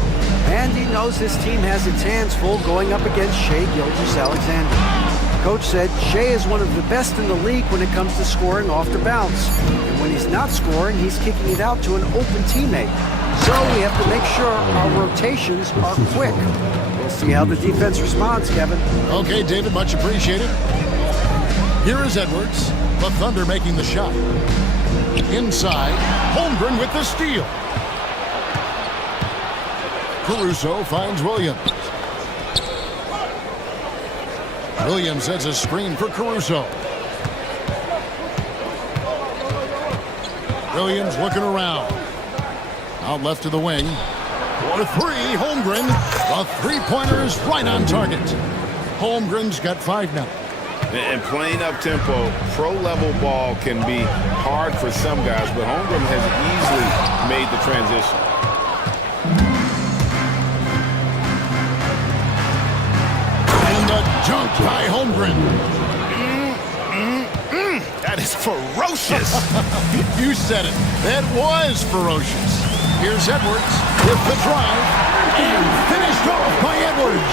and he knows his team has its hands full going up against Shai Gilgeous-Alexander. Coach said Shai is one of the best in the league when it comes to scoring off the bounce. And when he's not scoring, he's kicking it out to an open teammate. So we have to make sure our rotations are quick. We'll see how the defense responds, Kevin. Okay, David, much appreciated. Here is Edwards. The Thunder making the shot. Inside, Holmgren with the steal. Caruso finds Williams. Williams sets a screen for Caruso. Williams looking around. Out left to the wing. For 3, Holmgren. The three-pointer is right on target. Holmgren's got 5 now. And playing up-tempo, pro-level ball can be hard for some guys, but Holmgren has easily made the transition. And the dunk by Holmgren. That is ferocious. You said it. That was ferocious. Here's Edwards with the drive. And finished off by Edwards.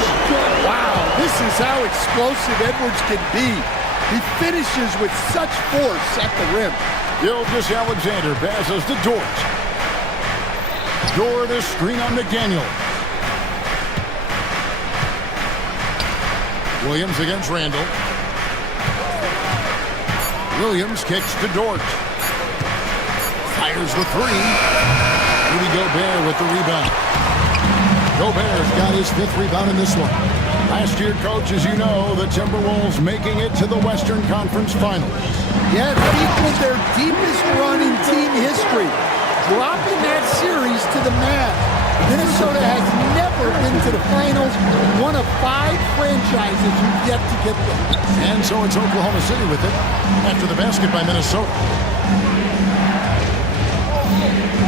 Wow, this is how explosive Edwards can be. He finishes with such force at the rim. Gilgeous-Alexander passes to Dort. Dort a screen on McDaniel. Williams against Randall. Williams kicks to Dort. Fires the three. Rudy Gobert with the rebound. Gobert's got his 5th rebound in this one. Last year, coach, as you know, the Timberwolves making it to the Western Conference Finals. Yeah, it equaled their deepest run in team history, dropping that series to the Mavs. Minnesota has never been to the finals, one of 5 franchises who've yet to get there. And so it's Oklahoma City with it after the basket by Minnesota.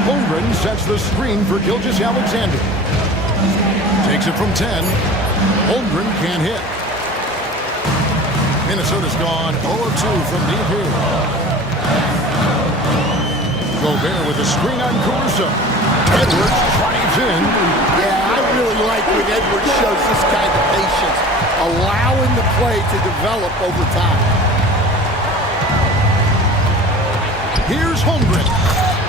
Holmgren sets the screen for Gilgeous-Alexander. Takes it from 10. Holmgren can't hit. Minnesota's gone 0-2 from deep here. Gobert with a screen on Caruso. Edwards drives in. Yeah, I really like when Edwards shows this kind of patience, allowing the play to develop over time. Here's Holmgren.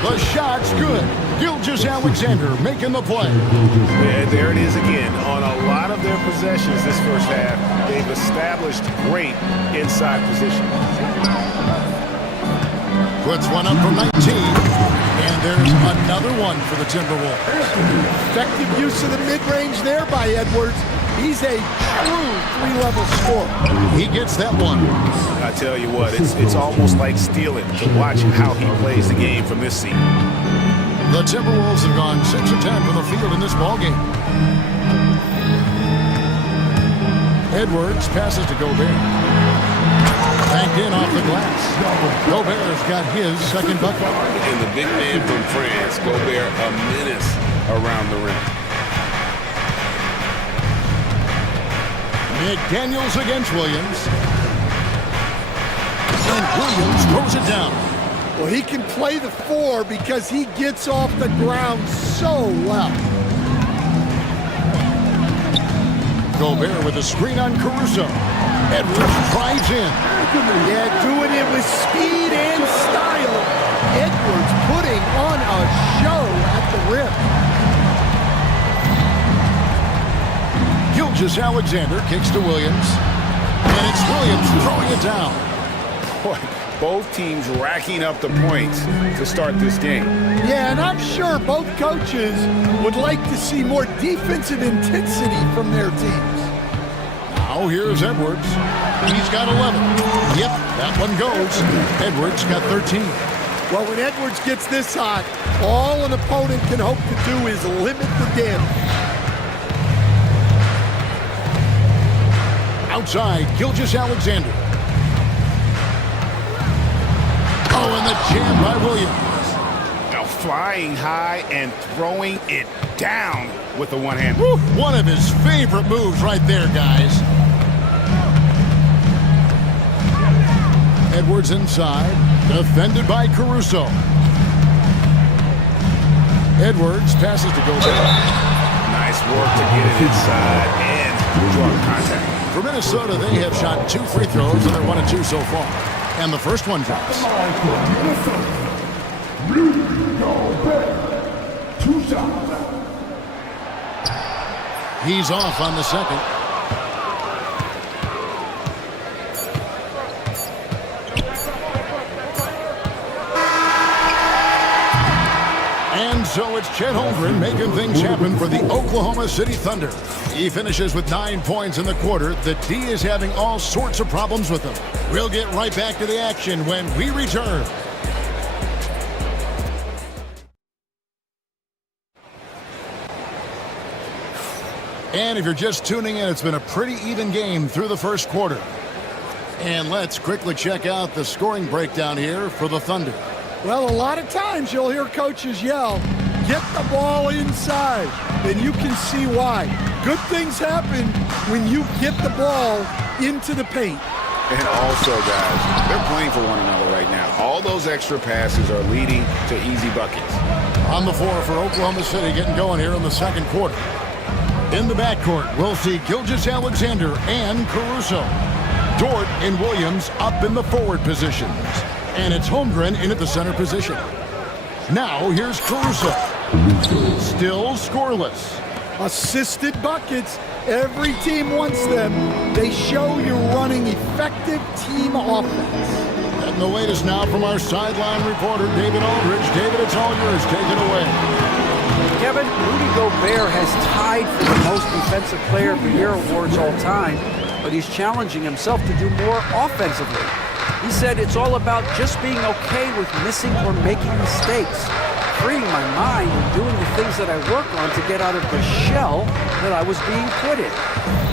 The shot's good. Gilgeous-Alexander making the play. And there it is again. On a lot of their possessions this first half, they've established great inside position. Puts one up from 19. And there's another one for the Timberwolves. Effective use of the mid-range there by Edwards. He's a true 3-level scorer. He gets that one. I tell you what, it's almost like stealing to watch how he plays the game from this seat. The Timberwolves have gone 6 of 10 from the field in this ballgame. Edwards passes to Gobert. Backed in off the glass. Gobert's got his 2nd bucket. And the big man from France, Gobert, a menace around the rim. McDaniels against Williams. And Williams throws it down. Well, he can play the 4 because he gets off the ground so well. Gobert with a screen on Caruso. Edwards drives in. Yeah, doing it with speed and style. Edwards putting on a show at the rim. Gilgeous-Alexander kicks to Williams. And it's Williams throwing it down. Boy, both teams racking up the points to start this game. Yeah, and I'm sure both coaches would like to see more defensive intensity from their teams. Now here's Edwards. He's got 11. Yep, that one goes. Edwards got 13. Well, when Edwards gets this hot, all an opponent can hope to do is limit the damage. Outside, Gilgeous-Alexander. Oh, and the jam by Williams. Now flying high and throwing it down with the one hand. Woo, one of his favorite moves right there, guys. Edwards inside, defended by Caruso. Edwards passes to Gobert. Nice work to get it inside and draw contact. For Minnesota, they have shot 2 free throws, and they're 1 of 2 so far. And the first one drops. He's off on the second. And so it's Chet Holmgren making things happen for the Oklahoma City Thunder. He finishes with 9 points in the quarter. The D is having all sorts of problems with him. We'll get right back to the action when we return. And if you're just tuning in, it's been a pretty even game through the first quarter. And let's quickly check out the scoring breakdown here for the Thunder. Well, a lot of times you'll hear coaches yell, "Get the ball inside," and you can see why. Good things happen when you get the ball into the paint. And also, guys, they're playing for one another right now. All those extra passes are leading to easy buckets. On the floor for Oklahoma City getting going here in the second quarter. In the backcourt, we'll see Gilgeous-Alexander and Caruso. Dort and Williams up in the forward positions. And it's Holmgren in at the center position. Now here's Caruso. Still scoreless. Assisted buckets. Every team wants them. They show you're running effective team offense. And the latest now from our sideline reporter, David Aldridge. David, it's all yours. Take it away. Kevin, Rudy Gobert has tied for the most defensive player of the year awards all time, but he's challenging himself to do more offensively. He said it's all about just being okay with missing or making mistakes, freeing my mind and doing the things that I work on to get out of the shell that I was being put in.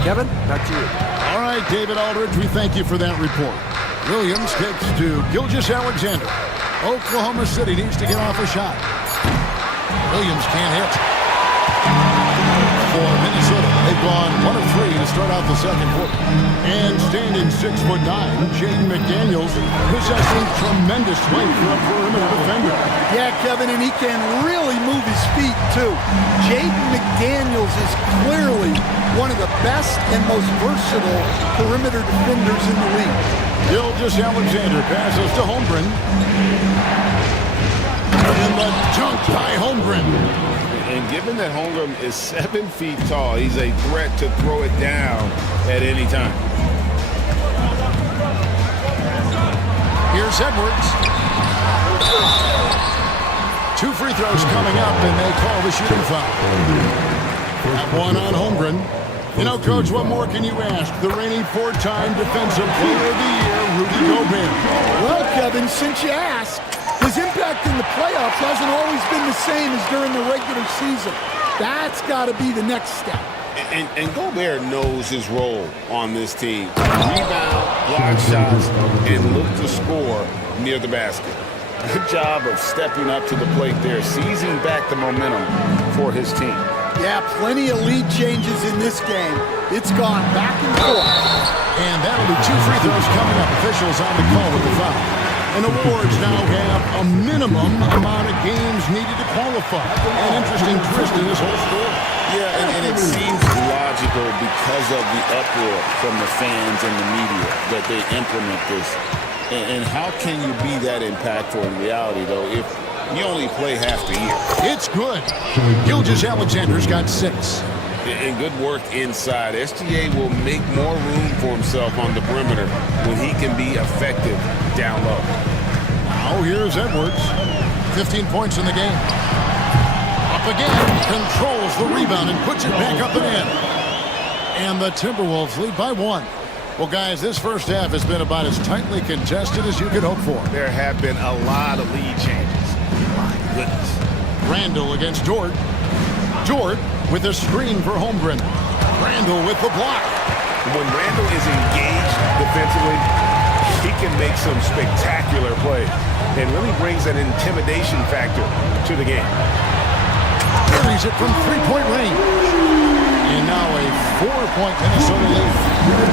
Kevin, back to you. All right, David Aldridge, we thank you for that report. Williams kicks to Gilgeous-Alexander. Oklahoma City needs to get off a shot. Williams can't hit. For Minnesota, they've gone 1 of 3 to start out the second quarter. And standing 6'9", Jaden McDaniels possessing tremendous length for a perimeter defender. Yeah, Kevin, and he can really move his feet, too. Jaden McDaniels is clearly one of the best and most versatile perimeter defenders in the league. Gilgeous-Alexander passes to Holmgren. And the dunk by Holmgren. And given that Holmgren is 7 feet tall, he's a threat to throw it down at any time. Here's Edwards. 2 free throws coming up, and they call the shooting foul. That one on Holmgren. You know, Coach, what more can you ask? The reigning 4-time Defensive Player of the Year, Rudy Gobert. Well, Kevin, since you asked, his impact in the playoffs hasn't always been the same as during the regular season. That's got to be the next step. And Gobert knows his role on this team. Rebound, block shots, and look to score near the basket. Good job of stepping up to the plate there, seizing back the momentum for his team. Yeah, plenty of lead changes in this game. It's gone back and forth. And that'll be 2 free throws coming up. Officials on the call with the foul. And the Warriors now have a minimum amount of games needed to qualify. An interesting twist in this whole story. Yeah, and it seems logical because of the uproar from the fans and the media that they implement this. And how can you be that impactful in reality, though, if you only play half the year? It's good. Gilgeous-Alexander's got 6. And good work inside. SGA will make more room for himself on the perimeter when he can be effective down low. Now here's Edwards. 15 points in the game. Up again. Controls the rebound and puts it back up and in. And the Timberwolves lead by 1. Well, guys, this first half has been about as tightly contested as you could hope for. There have been a lot of lead changes. My goodness. Randall against Dort. Dort with a screen for Holmgren. Randall with the block. When Randall is engaged defensively, he can make some spectacular plays and really brings an intimidation factor to the game. Carries it from 3-point range. And now a 4-point Minnesota lead.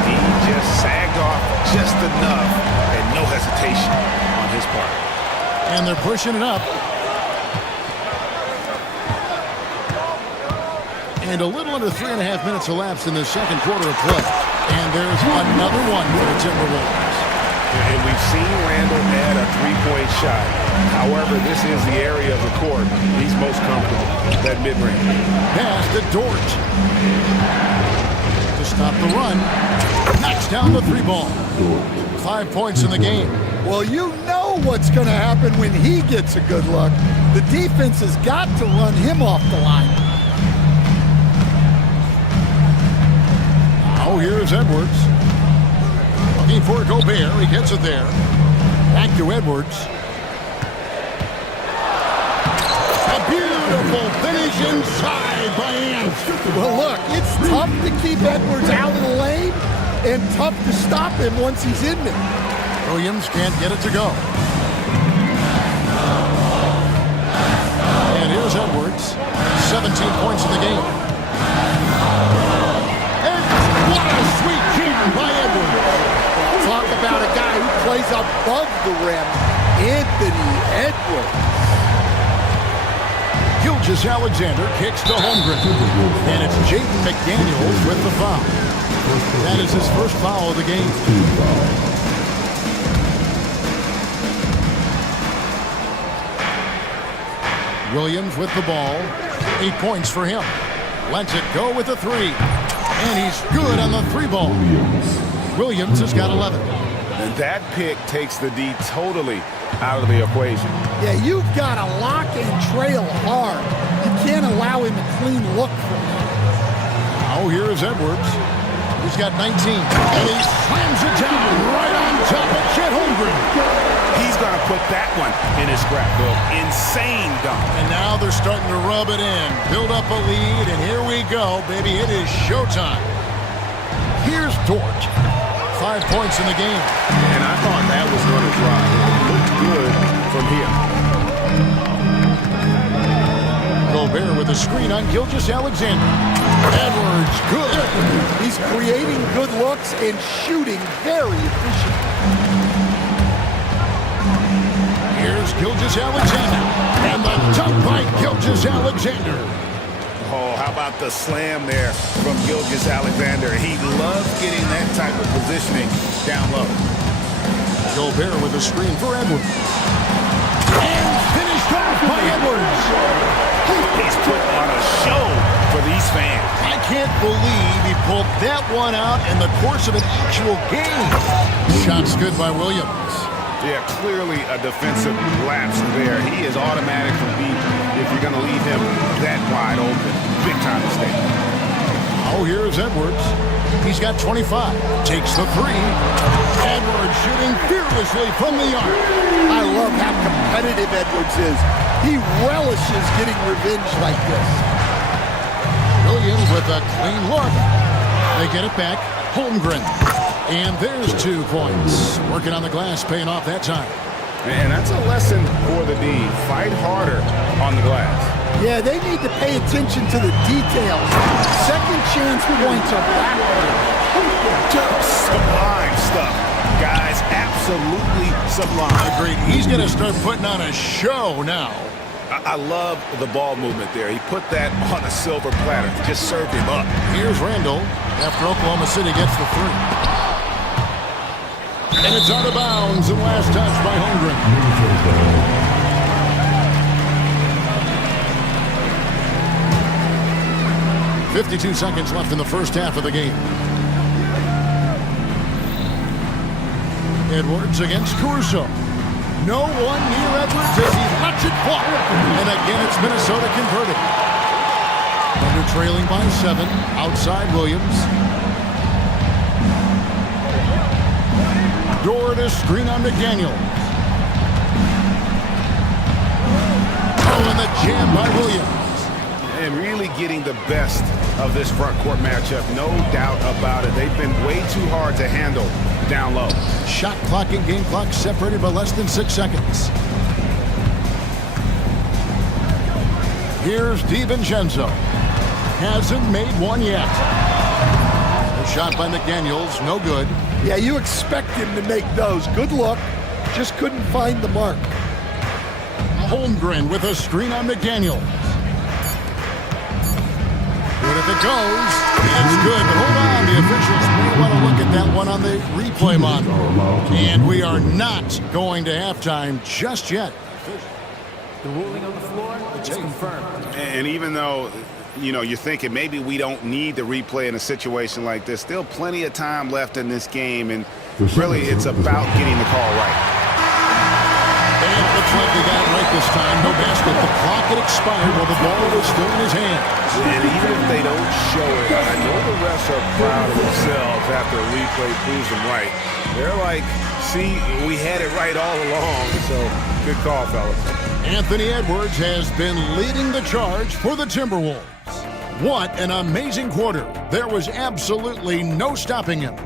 He just sagged off just enough and no hesitation on his part. And they're pushing it up. And a little under 3.5 minutes elapsed in the second quarter of play. And there's another one for the Timberwolves. And we've seen Randall add a 3-point shot. However, this is the area of the court he's most comfortable, that mid-range. Pass to Dort. To stop the run. Knocks down the 3-ball. 5 points in the game. Well, you know what's going to happen when he gets a good look. The defense has got to run him off the line. Now here's Edwards. Looking for Gobert. He gets it there. Back to Edwards. A beautiful finish inside by Ants. Well, look, it's tough to keep Edwards out of the lane and tough to stop him once he's in there. Williams can't get it to go. And here's Edwards. 17 points in the game. And what a sweet jam by Edwards. Talk about a guy who plays above the rim, Anthony Edwards. Gilgeous-Alexander kicks to Holmgren. And it's Jaden McDaniels with the foul. That is his first foul of the game. Williams with the ball. 8 points for him. Lets it go with a 3. And he's good on the 3-ball. Williams has got 11. And that pick takes the D totally out of the equation. Yeah, you've got to lock and trail hard. You can't allow him a clean look from there. Now here is Edwards. He's got 19. And he slams it down right on top of Chet Holmgren. He's going to put that one in his scrapbook. Insane dunk. And now they're starting to rub it in. Build up a lead, and here we go, baby. It is showtime. Here's Dort. 5 points in the game. And I thought that was going to drive. It looked good from here. Gobert with a screen on Gilgeous-Alexander. Edwards, good. He's creating good looks and shooting very efficient. Here's Gilgeous-Alexander. And the dunk by Gilgeous-Alexander. Oh, how about the slam there from Gilgeous-Alexander? He loves getting that type of positioning down low. Gobert with a screen for Edwards. And finished off by Edwards. He's put on a show for these fans. I can't believe he pulled that one out in the course of an actual game. Shots good by Williams. Yeah, clearly a defensive lapse there. He is automatic for beat if you're going to leave him that wide open. Big time mistake. Oh, here's Edwards. He's got 25. Takes the 3. Edwards shooting fearlessly from the arc. I love how competitive Edwards is. He relishes getting revenge like this. Williams with a clean look. They get it back. Holmgren. And there's 2 points. Working on the glass, paying off that time. And that's a lesson for the D. Fight harder on the glass. Yeah, they need to pay attention to the details. Second chance points are back. Sublime stuff, guys. Absolutely sublime. Agreed. He's going to start putting on a show now. I love the ball movement there. He put that on a silver platter. Just served him up. Here's Randall after Oklahoma City gets the 3. And it's out of bounds and last touch by Holmgren. 52 seconds left in the first half of the game. Edwards against Caruso. No one near Edwards as he lets it fly. And again, it's Minnesota converted. Under trailing by 7. Outside Williams. Dort to screen on McDaniel. Oh, and the jam by Williams. And really getting the best of this front court matchup. No doubt about it. They've been way too hard to handle down low. Shot clock and game clock separated by less than 6 seconds. Here's DiVincenzo. Hasn't made one yet. A shot by McDaniels, no good. Yeah, you expect him to make those. Good luck. Just couldn't find the mark. Holmgren with a screen on McDaniels. Good if it goes. It's good, but hold on. The officials may want to look at that one on the replay monitor. And we are not going to halftime just yet. The ruling on the floor is confirmed. And even though, you know, you're thinking maybe we don't need the replay in a situation like this, still plenty of time left in this game, and really it's about getting the call right. And it looks like they got it right this time. No basket. The clock had expired while the ball was still in his hands. And even if they don't show it, I know the refs are proud of themselves after a replay proves them right. They're like, see, we had it right all along, so good call, fellas. Anthony Edwards has been leading the charge for the Timberwolves. What an amazing quarter. There was absolutely no stopping him.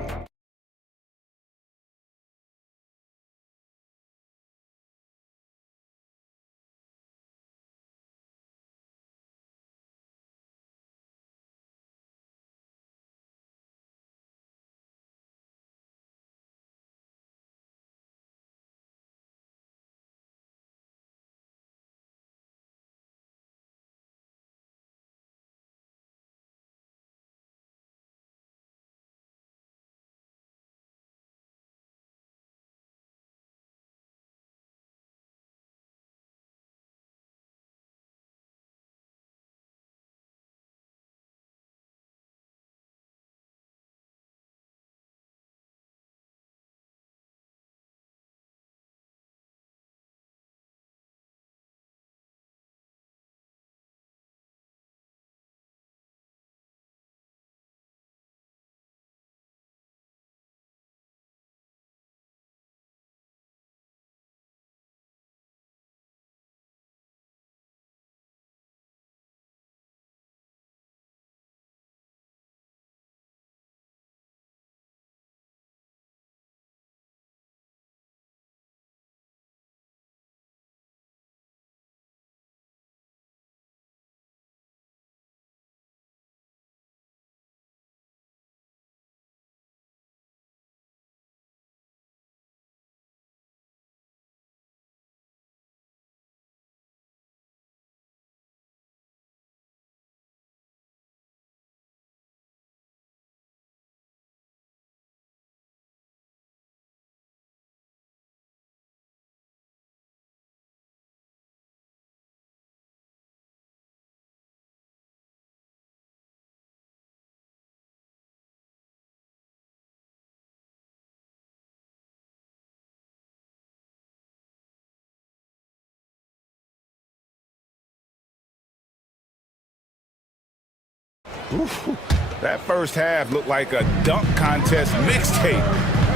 Ooh, that first half looked like a dunk contest mixtape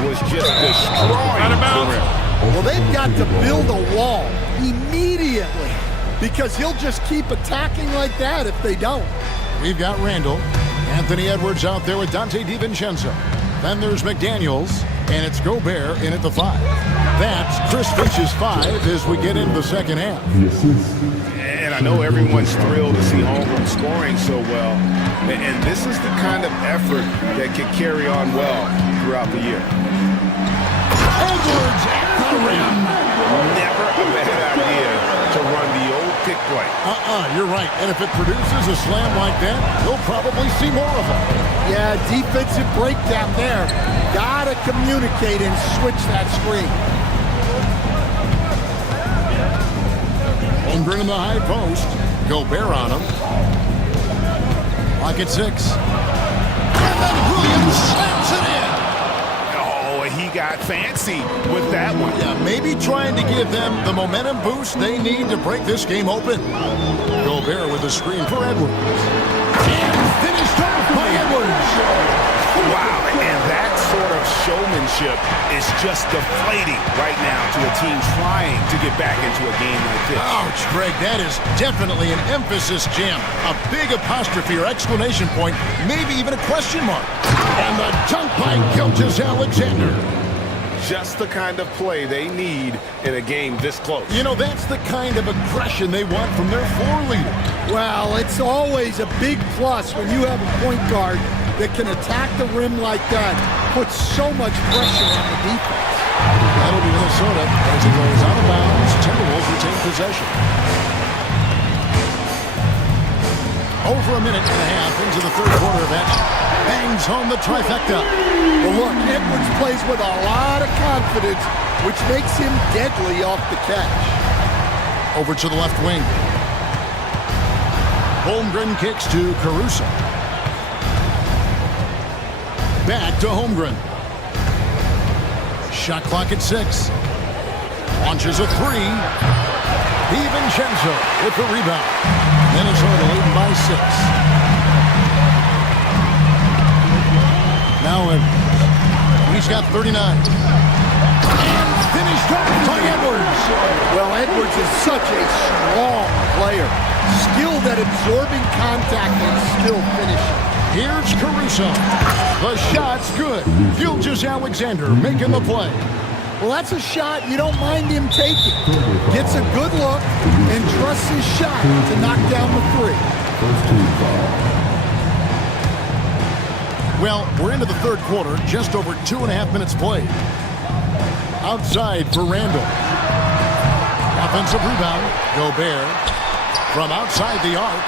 was just destroying the rim. Well, they've got to build a wall immediately because he'll just keep attacking like that if they don't. We've got Randall. Anthony Edwards out there with Dante DiVincenzo. Then there's McDaniels, and it's Gobert in at the 5. That's Chris Finch's 5 as we get into the second half. And I know everyone's thrilled to see Holmgren scoring so well. And this is the kind of effort that can carry on well throughout the year. Edwards at the rim. Never a bad idea to run the old pick play. You're right. And if it produces a slam like that, you'll probably see more of them. Yeah, defensive breakdown there. Gotta communicate and switch that screen. Holmgren in the high post. Gobert on him. Lock at 6. And then Williams slams it in. He got fancy with that one. Yeah, maybe trying to give them the momentum boost they need to break this game open. Gobert with a screen for Edwards. And finished off by Edwards. Wow, and that sort of showmanship is just deflating right now to a team trying to get back into a game like this. Ouch, Greg, that is definitely an emphasis jam. A big apostrophe or exclamation point, maybe even a question mark. And the dunk by Gilgeous-Alexander. Just the kind of play they need in a game this close. You know, that's the kind of aggression they want from their floor leader. Well, it's always a big plus when you have a point guard that can attack the rim like that, puts so much pressure on the defense. That'll be Minnesota as it goes out of bounds. Timberwolves retain possession. Over a minute and a half into the third quarter of action. Bangs home the trifecta. Well, look, Edwards plays with a lot of confidence, which makes him deadly off the catch. Over to the left wing. Holmgren kicks to Caruso. Back to Holmgren. Shot clock at 6. Launches a 3. DiVincenzo with the rebound. Minnesota leading by 6. Now he's got 39. And finished off by Edwards. Well, Edwards is such a strong player. Skilled at absorbing contact and still finishing. Here's Caruso. The shot's good. Gilgeous-Alexander making the play. Well, that's a shot you don't mind him taking. Gets a good look and trusts his shot to knock down the 3. Well, we're into the third quarter, just over 2.5 minutes played. Outside for Randall. Offensive rebound, Gobert. From outside the arc,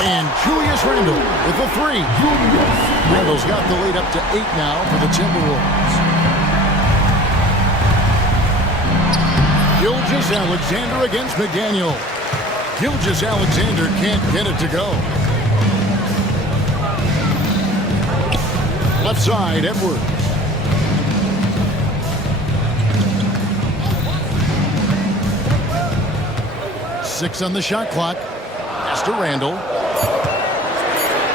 and Julius Randle with the 3. Randall's got the lead up to 8 now for the Timberwolves. Gilgeous-Alexander against McDaniel. Gilgeous-Alexander can't get it to go. Left side, Edwards. Six on the shot clock. Pass to Randall.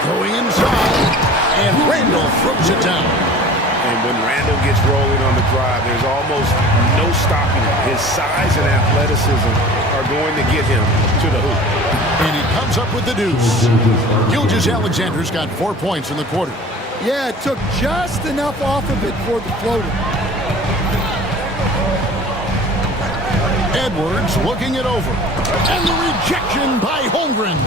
Going inside. And Randall throws it down. And when Randall gets rolling on the drive, there's almost no stopping him. His size and athleticism are going to get him to the hoop. And he comes up with the deuce. Gilgeous-Alexander's got 4 points in the quarter. Yeah, it took just enough off of it for the floater. Edwards looking it over. And the rejection by Holmgren.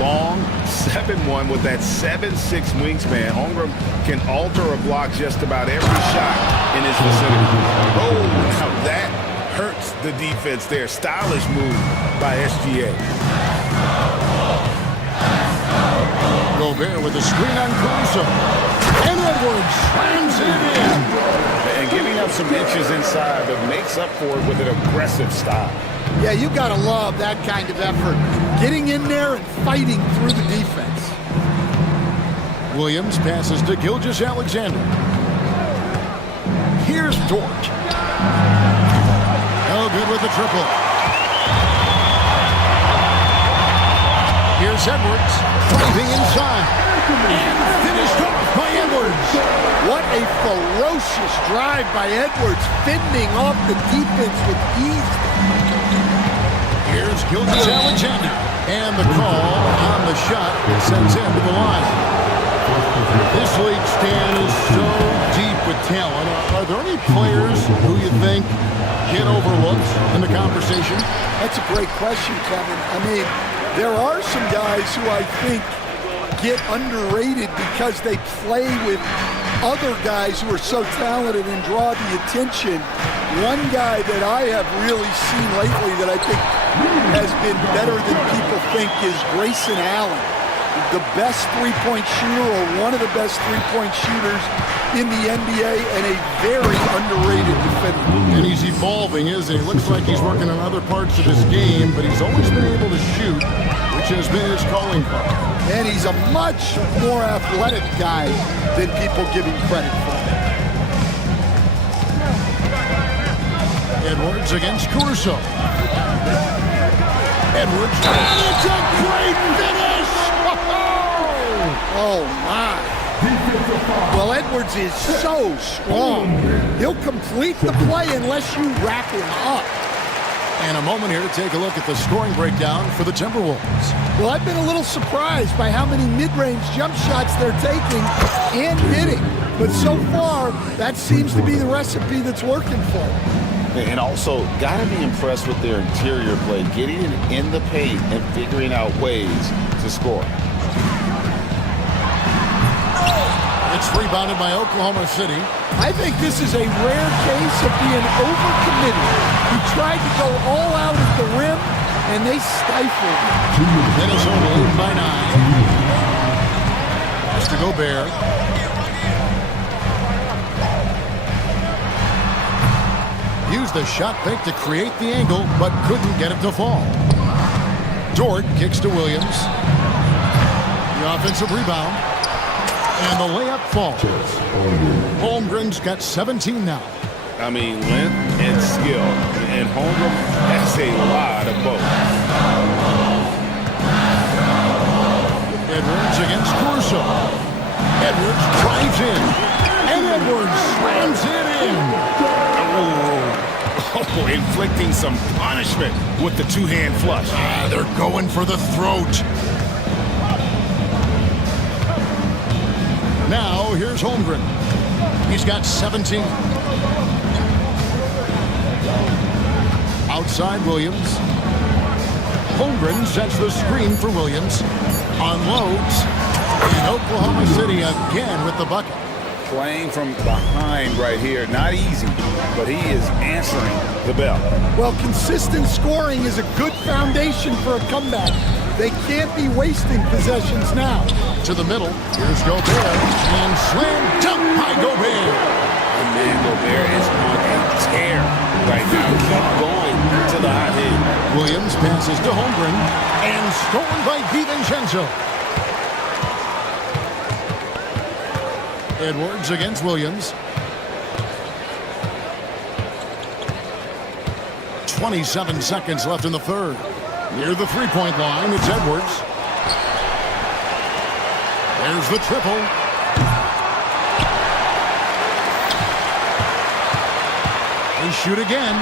Long 7-1 with that 7'6" wingspan. Holmgren can alter a block just about every shot in his vicinity. Oh, now that hurts the defense there. Stylish move by SGA. Gobert with a screen on Caruso. And Edwards slams it in. And giving up some inches inside, but makes up for it with an aggressive style. Yeah, you gotta love that kind of effort. Getting in there and fighting through the defense. Williams passes to Gilgeous-Alexander. Here's Dort. No good with the triple. Here's It's Edwards driving inside. And finished off by Edwards. What a ferocious drive by Edwards, fending off the defense with ease. Here's Alexander. And the call on the shot sends him to the line. This league, Stan, is so deep with talent. Are there any players who you think get overlooked in the conversation? That's a great question, Kevin. I mean, there are some guys who I think get underrated because they play with other guys who are so talented and draw the attention. One guy that I have really seen lately that I think has been better than people think is Grayson Allen. The best three-point shooter, or one of the best three-point shooters in the NBA, and a very underrated defender. And he's evolving, isn't he? Looks like he's working on other parts of his game, but he's always been able to shoot, which has been his calling card. And he's a much more athletic guy than people give him credit for. Edwards against Caruso. Edwards, and it's a great finish! Oh, my. Well, Edwards is so strong. He'll complete the play unless you wrap him up. And a moment here to take a look at the scoring breakdown for the Timberwolves. Well, I've been a little surprised by how many mid-range jump shots they're taking and hitting. But so far, that seems to be the recipe that's working for them. And also, got to be impressed with their interior play, getting it in the paint and figuring out ways to score. It's rebounded by Oklahoma City. I think this is a rare case of being overcommitted. He tried to go all out at the rim, and they stifled him. Minnesota leading by 9. Has to Gobert. Used the shot fake to create the angle, but couldn't get it to fall. Dort kicks to Williams. The offensive rebound. And the layup falls. Holmgren's got 17 now. I mean, length and skill. And Holmgren has a lot of both. Edwards against Caruso. Edwards drives in. And Edwards slams it in. Oh, inflicting some punishment with the two-hand flush. They're going for the throat. Now, here's Holmgren. He's got 17. Outside Williams. Holmgren sets the screen for Williams. Unloads. And Oklahoma City again with the bucket. Playing from behind right here. Not easy, but he is answering the bell. Well, consistent scoring is a good foundation for a comeback. They can't be wasting possessions now. To the middle. Here's Gobert. And slam dunk by Gobert. And man, Gobert is on a tear right now. Keep going to the hot hand. Williams passes to Holmgren. And stolen by DiVincenzo. Edwards against Williams. 27 seconds left in the third. Near the three-point line, it's Edwards. There's the triple. They shoot again.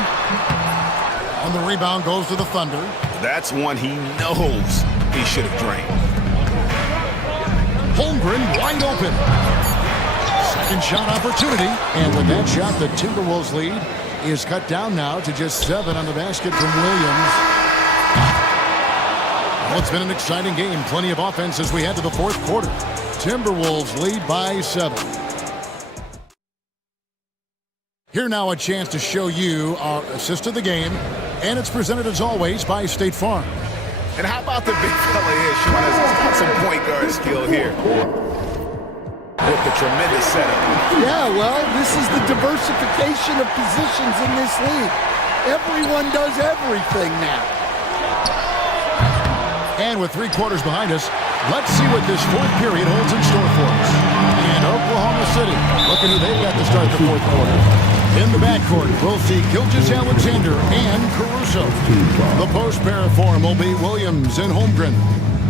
And the rebound goes to the Thunder. That's one he knows he should have drained. Holmgren wide open. Second shot opportunity. And with that shot, the Timberwolves lead is cut down now to just 7 on the basket from Williams. Well, it's been an exciting game. Plenty of offense as we head to the fourth quarter. Timberwolves lead by 7. Here now a chance to show you our assist of the game. And it's presented as always by State Farm. And how about the big fella here showing us he's got some point guard skill here. With the tremendous setup. Yeah, well, this is the diversification of positions in this league. Everyone does everything now. And with 3 quarters behind us, let's see what this fourth period holds in store for us. And Oklahoma City looking who they've got to start the fourth quarter. In the backcourt, we'll see Alexander and Caruso. The post pair form will be Williams and Holmgren.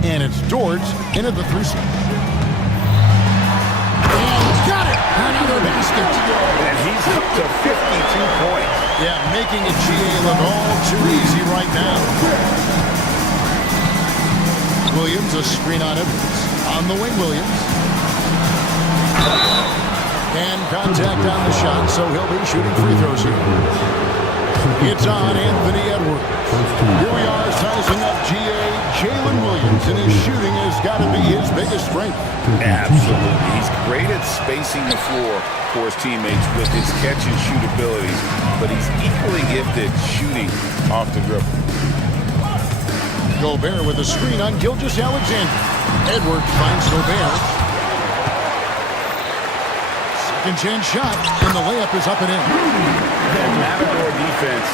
And it's Dort in at the 3 slot. And got it! Another basket. And he's up to 52 points. Yeah, making it GA look all too easy right now. Williams, a screen on Edwards. On the wing, Williams. And contact on the shot, so he'll be shooting free throws here. It's on Anthony Edwards. Here we are sizing up GA. Jalen Williams, and his shooting has got to be his biggest strength. Absolutely. He's great at spacing the floor for his teammates with his catch and shoot abilities, but he's equally gifted shooting off the dribble. Gobert with a screen on Gilgeous-Alexander. Edwards finds Gobert. Second chance shot, and the layup is up and in. That Matador defense,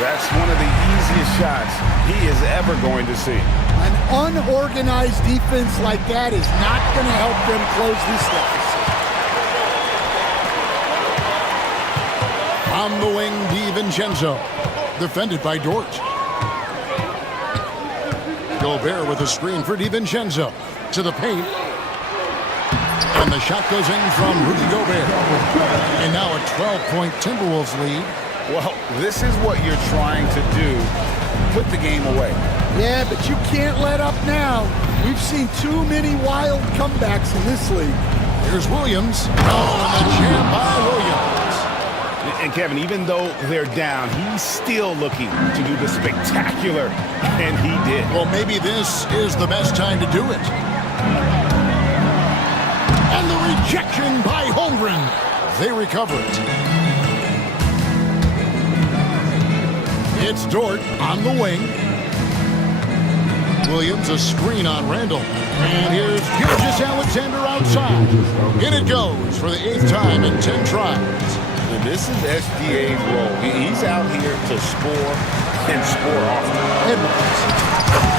that's one of the easiest shots he is ever going to see. An unorganized defense like that is not going to help them close this deficit. On the wing, DiVincenzo. Defended by Dort. Gobert with a screen for DiVincenzo. To the paint. And the shot goes in from Rudy Gobert. And now a 12-point Timberwolves lead. Well, this is what you're trying to do. Put the game away. Yeah, but you can't let up now. We've seen too many wild comebacks in this league. Here's Williams. Oh, and the jam by Williams. And Kevin, even though they're down, he's still looking to do the spectacular, and he did. Well, maybe this is the best time to do it. And the rejection by Holmgren. They recover it. It's Dort on the wing. Williams, a screen on Randall. And here's Gilgeous-Alexander outside. In it goes for the 8th time in 10 tries. And this is SGA's role. He's out here to score and score often. Edwards.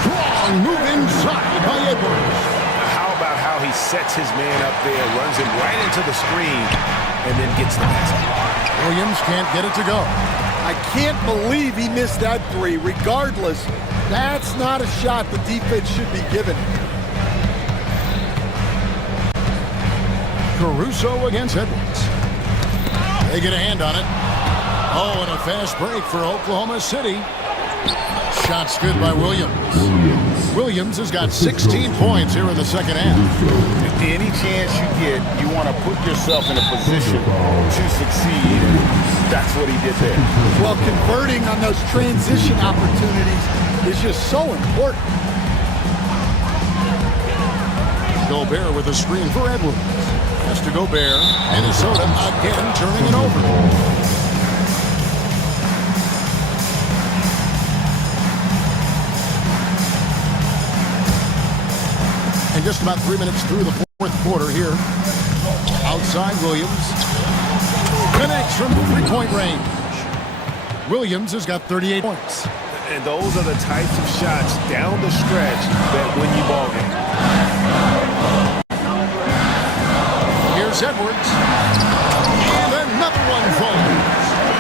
Strong move inside by Edwards. How about how he sets his man up there, runs him right into the screen, and then gets the basket. Williams can't get it to go. I can't believe he missed that three. Regardless, that's not a shot the defense should be given. Caruso against Edwards. They get a hand on it. Oh, and a fast break for Oklahoma City. Shot's good by Williams. Williams has got 16 points here in the second half. Any chance you get, you want to put yourself in a position to succeed. That's what he did there. Well, converting on those transition opportunities is just so important. Gobert with a screen for Edwards. Has to Gobert. Minnesota again turning it over. And just about 3 minutes through the fourth quarter here. Outside Williams. Connects from three-point range. Williams has got 38 points. And those are the types of shots down the stretch that win you ball games. Here's Edwards. And another one falls.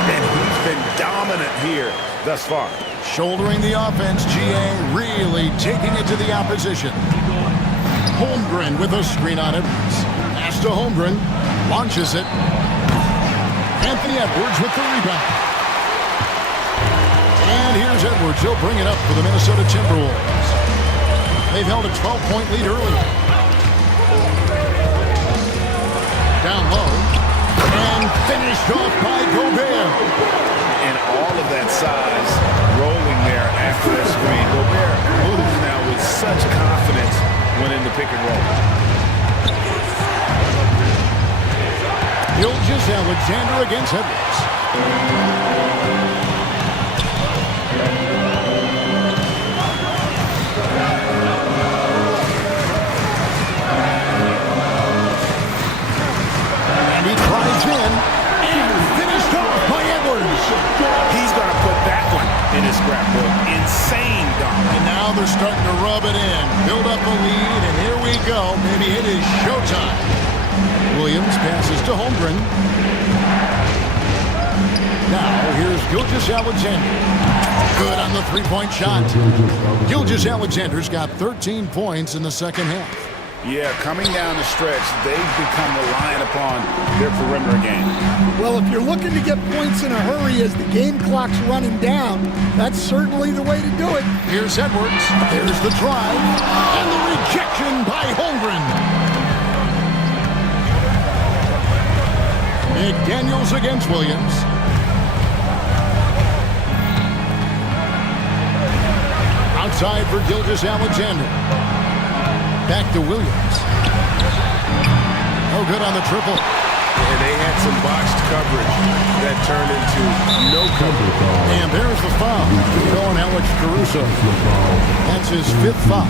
And he's been dominant here thus far. Shouldering the offense, GA really taking it to the opposition. Holmgren with a screen on Edwards. Pass to Holmgren. Launches it. Anthony Edwards with the rebound. And here's Edwards. He'll bring it up for the Minnesota Timberwolves. They've held a 12-point lead earlier. Down low. And finished off by Gobert. And all of that size rolling there after that screen. Gobert moves now with such confidence when in the pick and roll. Gilgeous-Alexander against Edwards. And he drives in and finished off by Edwards. He's going to put that one in his scrapbook. Insane dunk. And now they're starting to rub it in. Build up a lead, and here we go. Maybe it is showtime. Williams passes to Holmgren. Now here's Gilgeous-Alexander. Good on the three-point shot. Gilgeous-Alexander's got 13 points in the second half. Yeah, coming down the stretch, they've become reliant upon their perimeter game. Well, if you're looking to get points in a hurry as the game clock's running down, that's certainly the way to do it. Here's Edwards. There's the drive. And the rejection by Holmgren. McDaniels against Williams. Outside for Gilgeous-Alexander. Back to Williams. No good on the triple. And they had some botched coverage that turned into no coverage. And there's the foul. Going Alex Caruso. That's his 5th foul.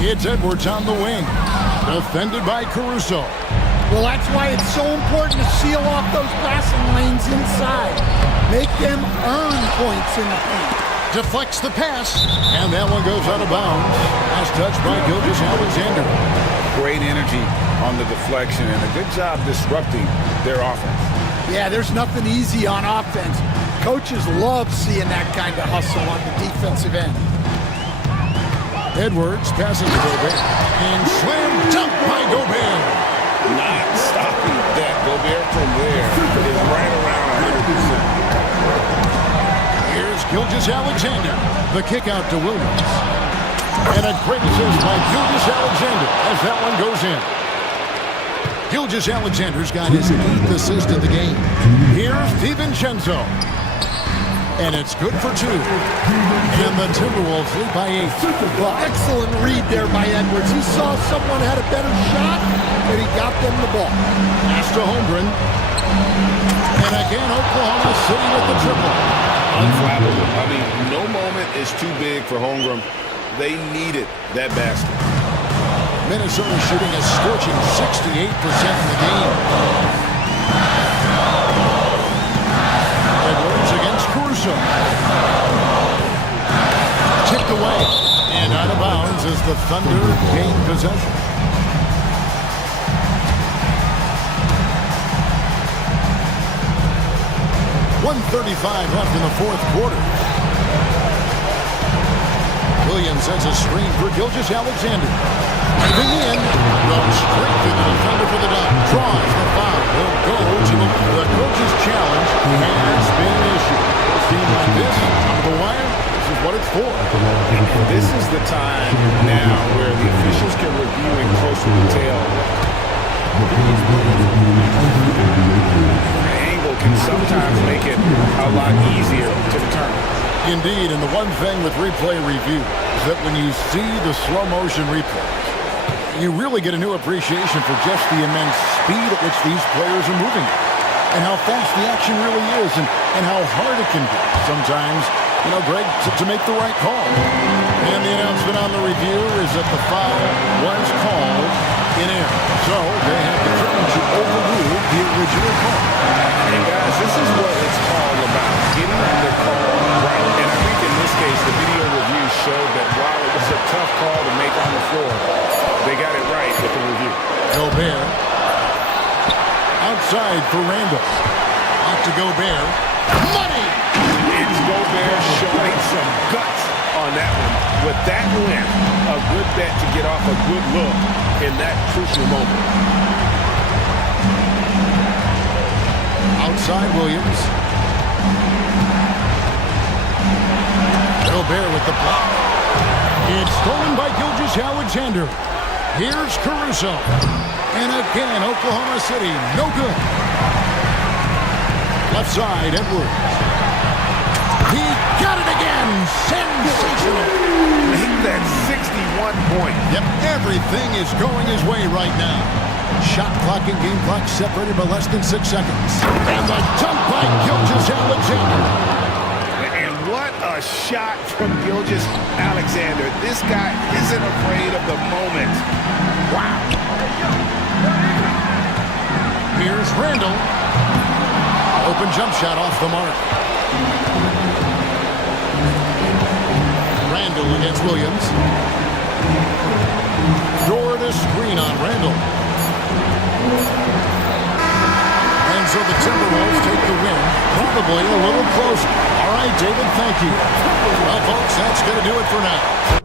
It's Edwards on the wing. Defended by Caruso. Well, that's why it's so important to seal off those passing lanes inside. Make them earn points in the paint. Deflects the pass, and that one goes out of bounds. As touched by Gilgeous-Alexander. Great energy on the deflection and a good job disrupting their offense. Yeah, there's nothing easy on offense. Coaches love seeing that kind of hustle on the defensive end. Edwards passes to Gobert. And slam dunk by Gobert. Not stopping that. Gobert from there is right around 100%. Here's Gilgeous-Alexander. The kick out to Williams. And a great assist by Gilgeous-Alexander as that one goes in. Gilgeous-Alexander's got his 8th assist in the game. Here's DiVincenzo. And it's good for 2. And the Timberwolves lead by 8. Well, excellent read there by Edwards. He saw someone had a better shot, and he got them the ball. Pass to Holmgren. And again, Oklahoma City with the triple. Unflappable. I mean, no moment is too big for Holmgren. They needed that basket. Minnesota shooting a scorching 68% in the game. Edwards against Caruso. Tipped away. And out of bounds as the Thunder gain possession. .135 left in the 4th quarter. Williams has a screen for Gilgeous-Alexander. Moving in. Goes straight to the defender for the dunk. Draws the foul. He'll go to the coach's challenge. Has been issued. A team like this, on the wire, this is what it's for. And this is the time now where the officials can review in closer detail. The angle can sometimes make it a lot easier to determine. Indeed, and the one thing with replay review is that when you see the slow motion replays, you really get a new appreciation for just the immense speed at which these players are moving and how fast the action really is and how hard it can be sometimes, you know, Greg, to make the right call. And the announcement on the review is that the foul was called in air. So they have determined to overrule the original call. And guys, this is what it's all about, getting the call right. And I think in this case, the video review showed that while it was a tough call to make on the floor, they got it right with the review. Gobert. Outside for Randall. Out to Gobert. Money! It's Gobert showing some guts on that one. With that win, a good bet to get off a good look in that crucial moment. Outside Williams. Gobert with the block. It's stolen by Gilgeous-Alexander. Here's Caruso. And again, Oklahoma City, no good. Left side, Edwards. He got it again. Sensational. Make that 61 point. Yep, everything is going his way right now. Shot clock and game clock separated by less than 6 seconds. And the dunk by Gilgeous-Alexander. And what a shot from Gilgeous-Alexander. This guy isn't afraid of the moment. Wow. Here's Randall. Open jump shot off the mark. Randall against Williams. Door to screen on Randall. probably a little closer. All right, David, thank you. Well, folks, that's going to do it for now.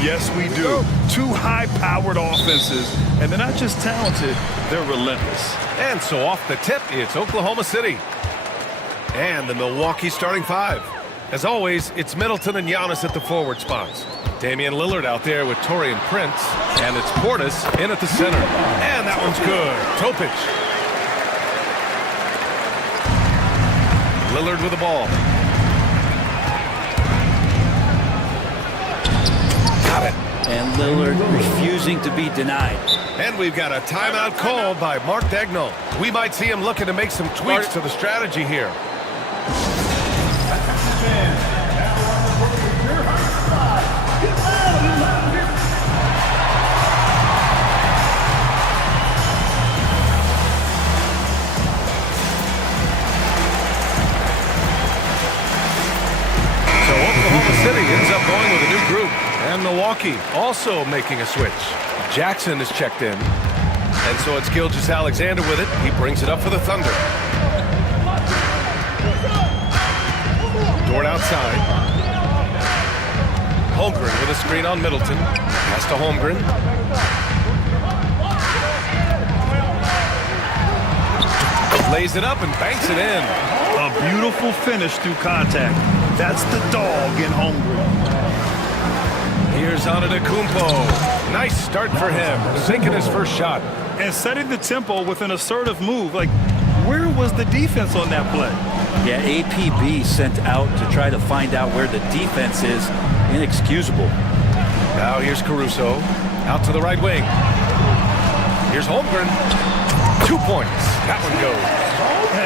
Yes, we do. Two high-powered offenses, and they're not just talented, they're relentless. And so off the tip, it's Oklahoma City. And the Milwaukee starting five. As always, it's Middleton and Giannis at the forward spots. Damian Lillard out there with Taurean Prince. And it's Portis in at the center. And that one's good. Topic. Lillard with the ball. Got it. And Lillard refusing to be denied. And we've got a timeout called by Mark Dagnall. We might see him looking to make some tweaks to the strategy here. So Oklahoma City ends up going with a new group. And Milwaukee also making a switch. Jackson is checked in. And so it's Gilgeous-Alexander with it. He brings it up for the Thunder. Dort outside. Holmgren with a screen on Middleton. Pass to Holmgren. Lays it up and banks it in. A beautiful finish through contact. That's the dog in Holmgren. Here's Antetokounmpo. Nice start for him, sinking his first shot. And setting the tempo with an assertive move. Like, where was the defense on that play? Yeah, APB sent out to try to find out where the defense is. Inexcusable. Now here's Caruso. Out to the right wing. Here's Holmgren. 2 points. That one goes.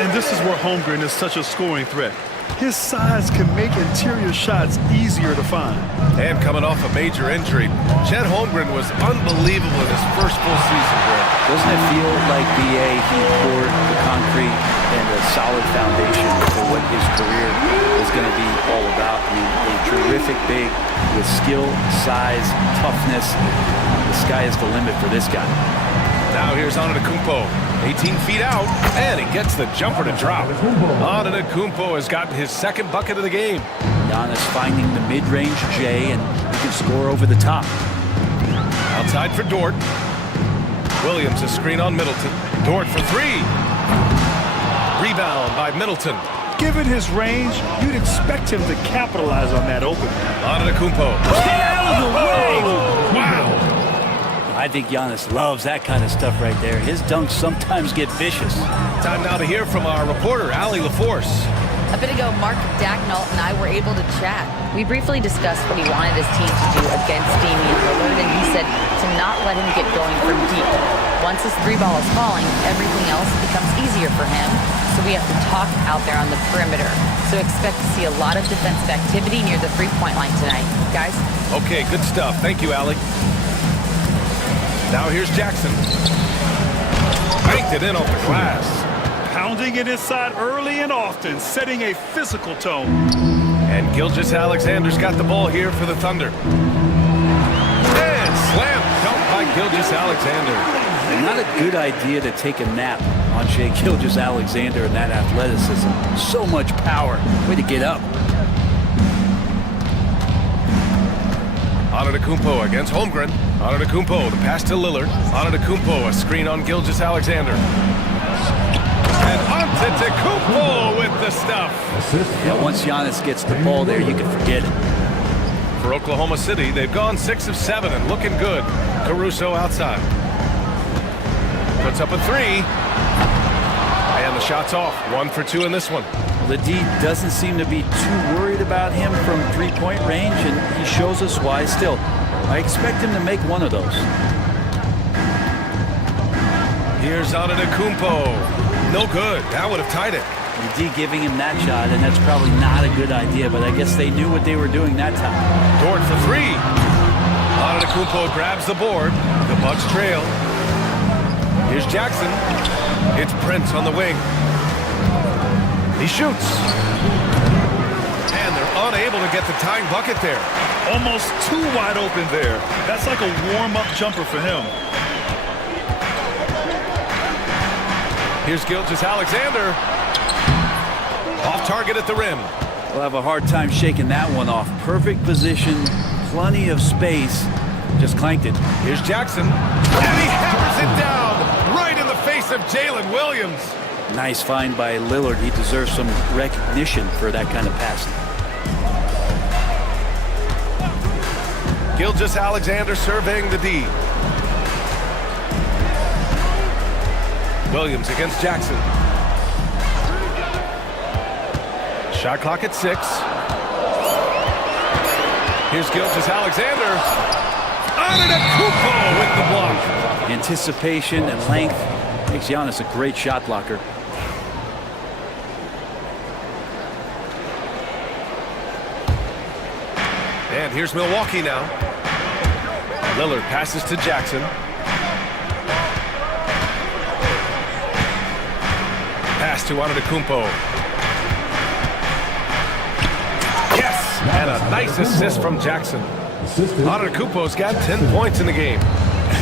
And this is where Holmgren is such a scoring threat. His size can make interior shots easier to find. And coming off a major injury, Chet Holmgren was unbelievable in his first full season, Greg. Doesn't it feel like BA, he poured the concrete and a solid foundation for what his career is going to be all about? I mean, a terrific big with skill, size, toughness. The sky is the limit for this guy. Now here's Antetokounmpo, 18 feet out, and he gets the jumper to drop. Antetokounmpo has gotten his second bucket of the game. Giannis finding the mid-range J, and he can score over the top. Outside for Dort. Williams a screen on Middleton. Dort for three. Rebound by Middleton. Given his range, you'd expect him to capitalize on that opening. Antetokounmpo. Stay out of the way! Wow! I think Giannis loves that kind of stuff right there. His dunks sometimes get vicious. Time now to hear from our reporter, Allie LaForce. A bit ago, Mark Dagnall and I were able to chat. We briefly discussed what he wanted his team to do against Damian Lillard, and he said to not let him get going from deep. Once his three ball is falling, everything else becomes easier for him, so we have to talk out there on the perimeter. So expect to see a lot of defensive activity near the three-point line tonight. Guys? Okay, good stuff. Thank you, Allie. Now here's Jackson. Banked it in off the glass. Pounding it inside early and often, setting a physical tone. And Gilgeous-Alexander's got the ball here for the Thunder. And slam dunk by Gilgeous-Alexander. Not a good idea to take a nap on Shai Gilgeous-Alexander and that athleticism. So much power. Way to get up. Antetokounmpo against Holmgren. Antetokounmpo, the pass to Lillard. Antetokounmpo, a screen on Gilgeous-Alexander. And Antetokounmpo with the stuff. Yeah, once Giannis gets the ball there, you can forget it. For Oklahoma City, they've gone 6 of 7 and looking good. Caruso outside. Puts up a three. And the shot's off. 1 for 2 in this one. The D doesn't seem to be too worried about him from three-point range, and he shows us why still. I expect him to make one of those. Here's Antetokounmpo. No good. That would have tied it. The D giving him that shot, and that's probably not a good idea, but I guess they knew what they were doing that time. Dort for three. Antetokounmpo grabs the board. The Bucks trail. Here's Jackson. It's Prince on the wing. He shoots. And they're unable to get the tying bucket there. Almost too wide open there. That's like a warm-up jumper for him. Here's Gilgeous-Alexander. Off target at the rim. We'll have a hard time shaking that one off. Perfect position, plenty of space. Just clanked it. Here's Jackson. And he hammers it down right in the face of Jalen Williams. Nice find by Lillard. He deserves some recognition for that kind of passing. Gilgeous-Alexander surveying the D. Williams against Jackson. Shot clock at 6. Here's Gilgeous-Alexander. Antetokounmpo with the block. Anticipation and length makes Giannis a great shot blocker. And here's Milwaukee now. Lillard passes to Jackson. Pass to Antetokounmpo. Yes! And a nice assist from Jackson. Antetokounmpo's got 10 points in the game.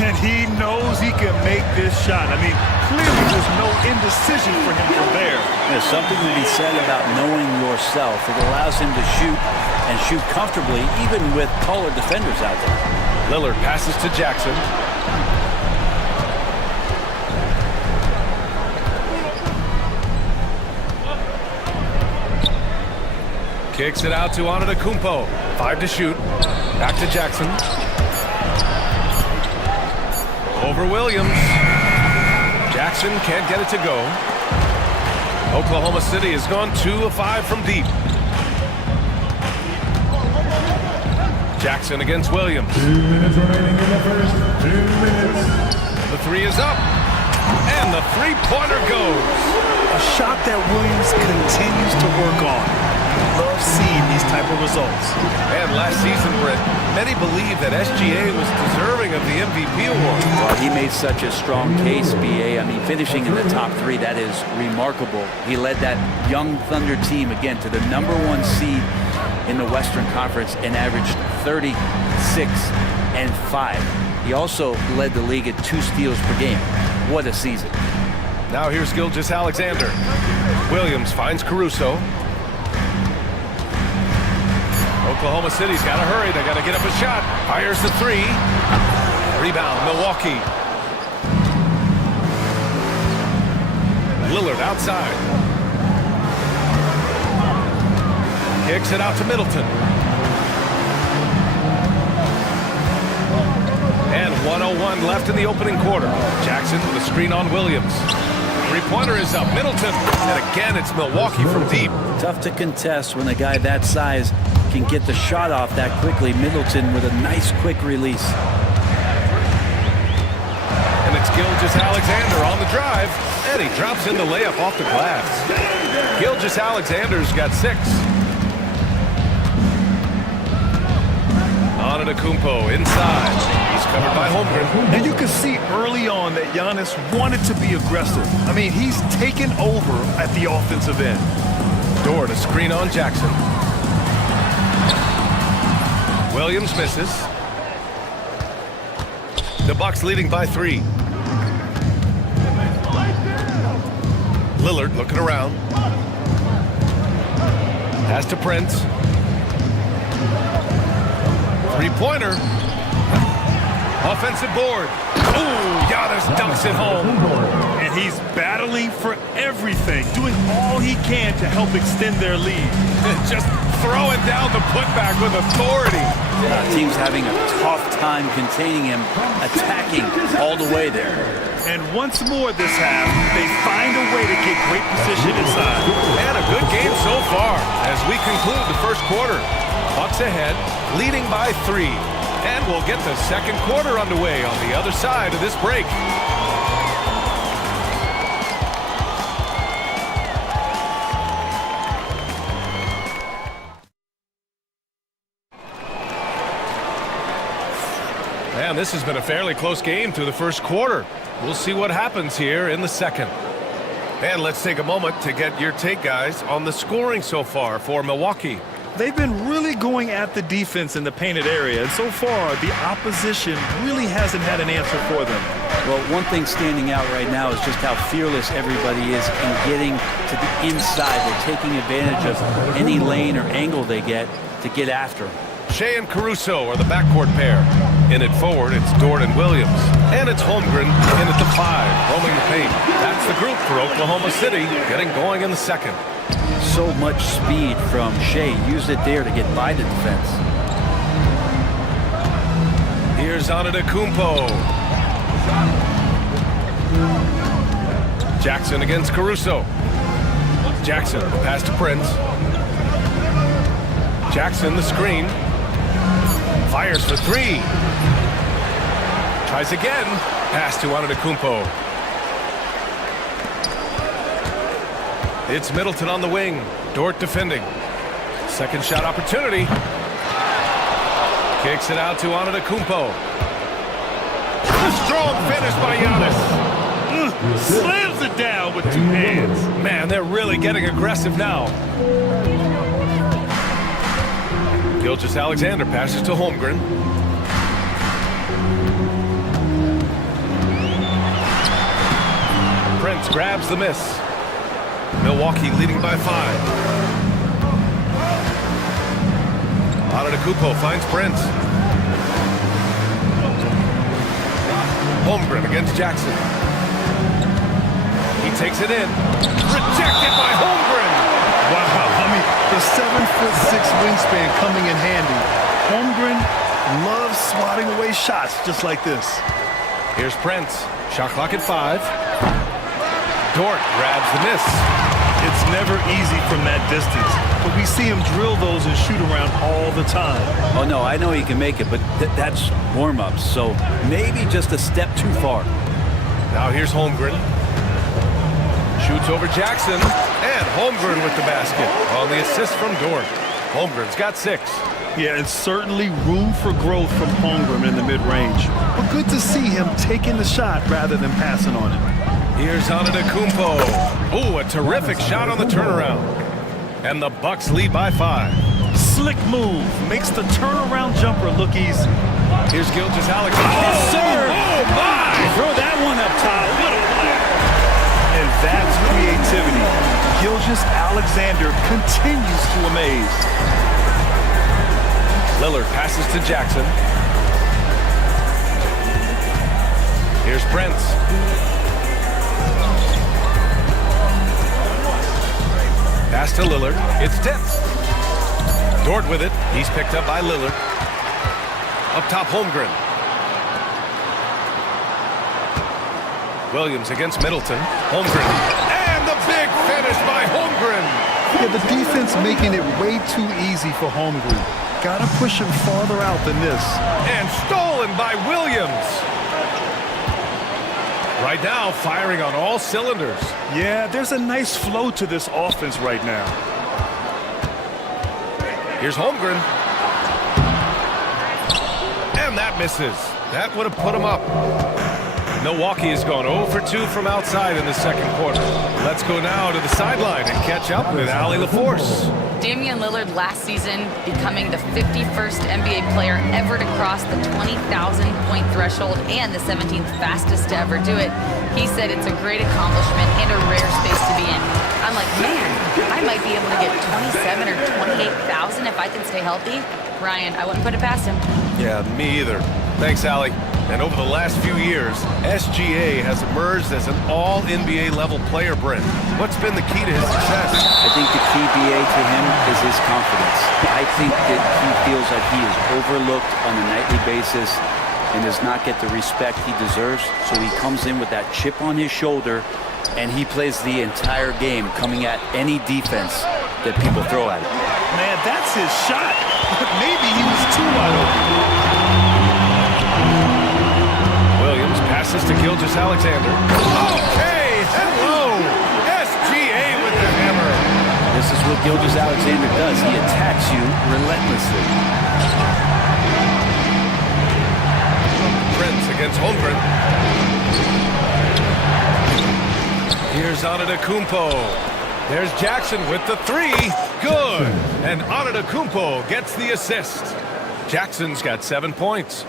And he knows he can make this shot. I mean, clearly there's no indecision for him from there. There's something to be said about knowing yourself. It allows him to shoot and shoot comfortably, even with taller defenders out there. Lillard passes to Jackson. Kicks it out to Antetokounmpo. 5 to shoot. Back to Jackson. Over Williams. Jackson can't get it to go. Oklahoma City has gone 2 of 5 from deep. Jackson against Williams. 2 minutes remaining in the first. 2 minutes. The three is up. And the three-pointer goes. A shot that Williams continues to work on. Love seeing these type of results. And last season, Britt, many believe that SGA was deserving of the MVP award. Well, he made such a strong case, BA. I mean, finishing in the top 3, that is remarkable. He led that young Thunder team, again, to the #1 seed in the Western Conference and averaged 36 and 5. He also led the league at 2 steals per game. What a season. Now here's Gilgeous-Alexander. Williams finds Caruso. Oklahoma City's got to hurry. They got to get up a shot. Fires the 3. Rebound, Milwaukee. Lillard outside. Kicks it out to Middleton. And 1:01 left in the opening quarter. Jackson with a screen on Williams. Three-pointer is up. Middleton. And again, it's Milwaukee from deep. Tough to contest when a guy that size can get the shot off that quickly. Middleton with a nice quick release. And it's Gilgeous-Alexander on the drive. And he drops in the layup off the glass. Gilgeous-Alexander's got 6. Antetokounmpo inside. He's covered by Holmgren. And you can see early on that Giannis wanted to be aggressive. I mean, he's taken over at the offensive end. Door to screen on Jackson. Williams misses. The Bucks leading by 3. Lillard looking around. Pass to Prince. Three-pointer. Offensive board. Ooh, Giannis dunks it home. And he's battling for everything, doing all he can to help extend their lead. Just throwing down the putback with authority. Team's having a tough time containing him, attacking all the way there. And once more this half, they find a way to get great position inside. And a good game so far as we conclude the first quarter. Bucks ahead, leading by 3. And we'll get the second quarter underway on the other side of this break. Man, this has been a fairly close game through the first quarter. We'll see what happens here in the second. And let's take a moment to get your take, guys, on the scoring so far for Milwaukee. They've been really going at the defense in the painted area, and so far the opposition really hasn't had an answer for them. Well, one thing standing out right now is just how fearless everybody is in getting to the inside. They're taking advantage of any lane or angle they get to get after them. Shea and Caruso are the backcourt pair. In it forward, it's Dort and Williams. And it's Holmgren in at the 5, roaming the paint. That's the group for Oklahoma City, getting going in the second. So much speed from Shea. Used it there to get by the defense. Here's Antetokounmpo. Jackson against Caruso. Jackson, pass to Prince. Jackson, the screen. Fires for 3. Tries again. Pass to Antetokounmpo. It's Middleton on the wing. Dort defending. Second shot opportunity. Kicks it out to Antetokounmpo. A strong finish by Giannis. Slams it down with 2 hands. Man, they're really getting aggressive now. Gilgeous-Alexander passes to Holmgren. Prince grabs the miss. Milwaukee leading by 5. Antetokounmpo finds Prince. Holmgren against Jackson. He takes it in. Rejected by Holmgren. Wow, I mean, the 7'6" wingspan coming in handy. Holmgren loves swatting away shots just like this. Here's Prince. Shot clock at 5. Dort grabs the miss. It's never easy from that distance, but we see him drill those and shoot around all the time. Oh, no, I know he can make it, but that's warm-ups, so maybe just a step too far. Now here's Holmgren. Shoots over Jackson, and Holmgren with the basket on the assist from Dort. Holmgren's got 6. Yeah, and certainly room for growth from Holmgren in the mid-range. But good to see him taking the shot rather than passing on it. Here's Antetokounmpo. Ooh, a terrific shot on the turnaround. And the Bucks lead by 5. Slick move. Makes the turnaround jumper look easy. Here's Gilgeous-Alexander. Yes, sir. Oh, my! Throw that one up top. What a play. And that's creativity. Gilgeous-Alexander continues to amaze. Lillard passes to Jackson. Here's Prince. Pass to Lillard. It's tipped. Dort with it. He's picked up by Lillard. Up top, Holmgren. Williams against Middleton. Holmgren. And the big finish by Holmgren. Yeah, the defense making it way too easy for Holmgren. Gotta push him farther out than this. And stolen by Williams. Right now, firing on all cylinders. Yeah, there's a nice flow to this offense right now. Here's Holmgren. And that misses. That would have put him up. Milwaukee has gone 0 for 2 from outside in the second quarter. Let's go now to the sideline and catch up with Allie LaForce. Damian Lillard last season becoming the 51st NBA player ever to cross the 20,000-point threshold and the 17th fastest to ever do it. He said it's a great accomplishment and a rare space to be in. I'm like, man, I might be able to get 27 or 28,000 if I can stay healthy. Ryan, I wouldn't put it past him. Yeah, me either. Thanks, Allie. And over the last few years, SGA has emerged as an all-NBA level player, Brent. What's been the key to his success? I think the key, BA, to him is his confidence. I think that he feels like he is overlooked on a nightly basis and does not get the respect he deserves. So he comes in with that chip on his shoulder, and he plays the entire game coming at any defense that people throw at him. Man, that's his shot. Maybe he was too wide open. Williams passes to Gilgeous-Alexander. Okay, hello! SGA with the hammer. This is what Gilgeous-Alexander does. He attacks you relentlessly. Prince against Holmgren. Here's Antetokounmpo. There's Jackson with the 3. Good. And Antetokounmpo gets the assist. Jackson's got 7 points.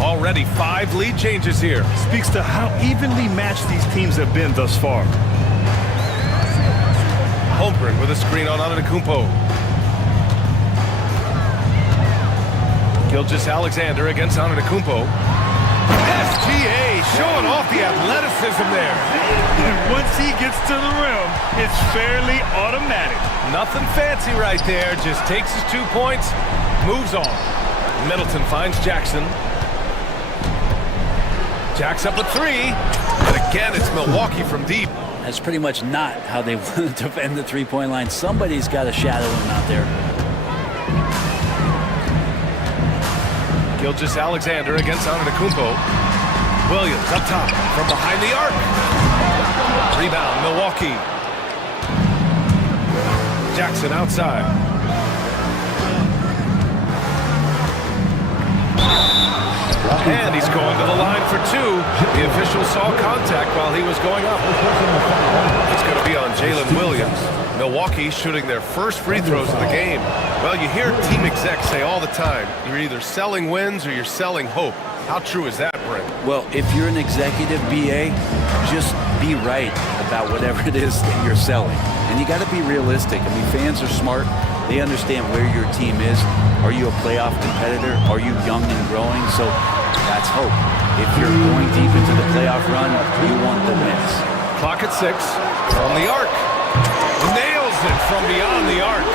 Already 5 lead changes here. Speaks to how evenly matched these teams have been thus far. Holmgren with a screen on Antetokounmpo. Gilgeous-Alexander against Antetokounmpo. SGA showing off the athleticism there. And once he gets to the rim, it's fairly automatic. Nothing fancy right there. Just takes his 2 points, moves on. Middleton finds Jackson. Jack's up a three. And again, it's Milwaukee from deep. That's pretty much not how they want to defend the three-point line. Somebody's got to shadow him out there. Gilgeous-Alexander against Antetokounmpo. Williams up top from behind the arc. Rebound, Milwaukee. Jackson outside. And he's going to the line for two. The official saw contact while he was going up. It's going to be on Jalen Williams. Milwaukee shooting their first free throws of the game. Well, you hear team execs say all the time, you're either selling wins or you're selling hope. How true is that, Brent? Well, if you're an executive BA, just be right about whatever it is that you're selling. And you got to be realistic. I mean, fans are smart. They understand where your team is. Are you a playoff competitor? Are you young and growing? So that's hope. If you're going deep into the playoff run, you want the wins. Clock at 6. From the arc. Nails it from beyond the arc.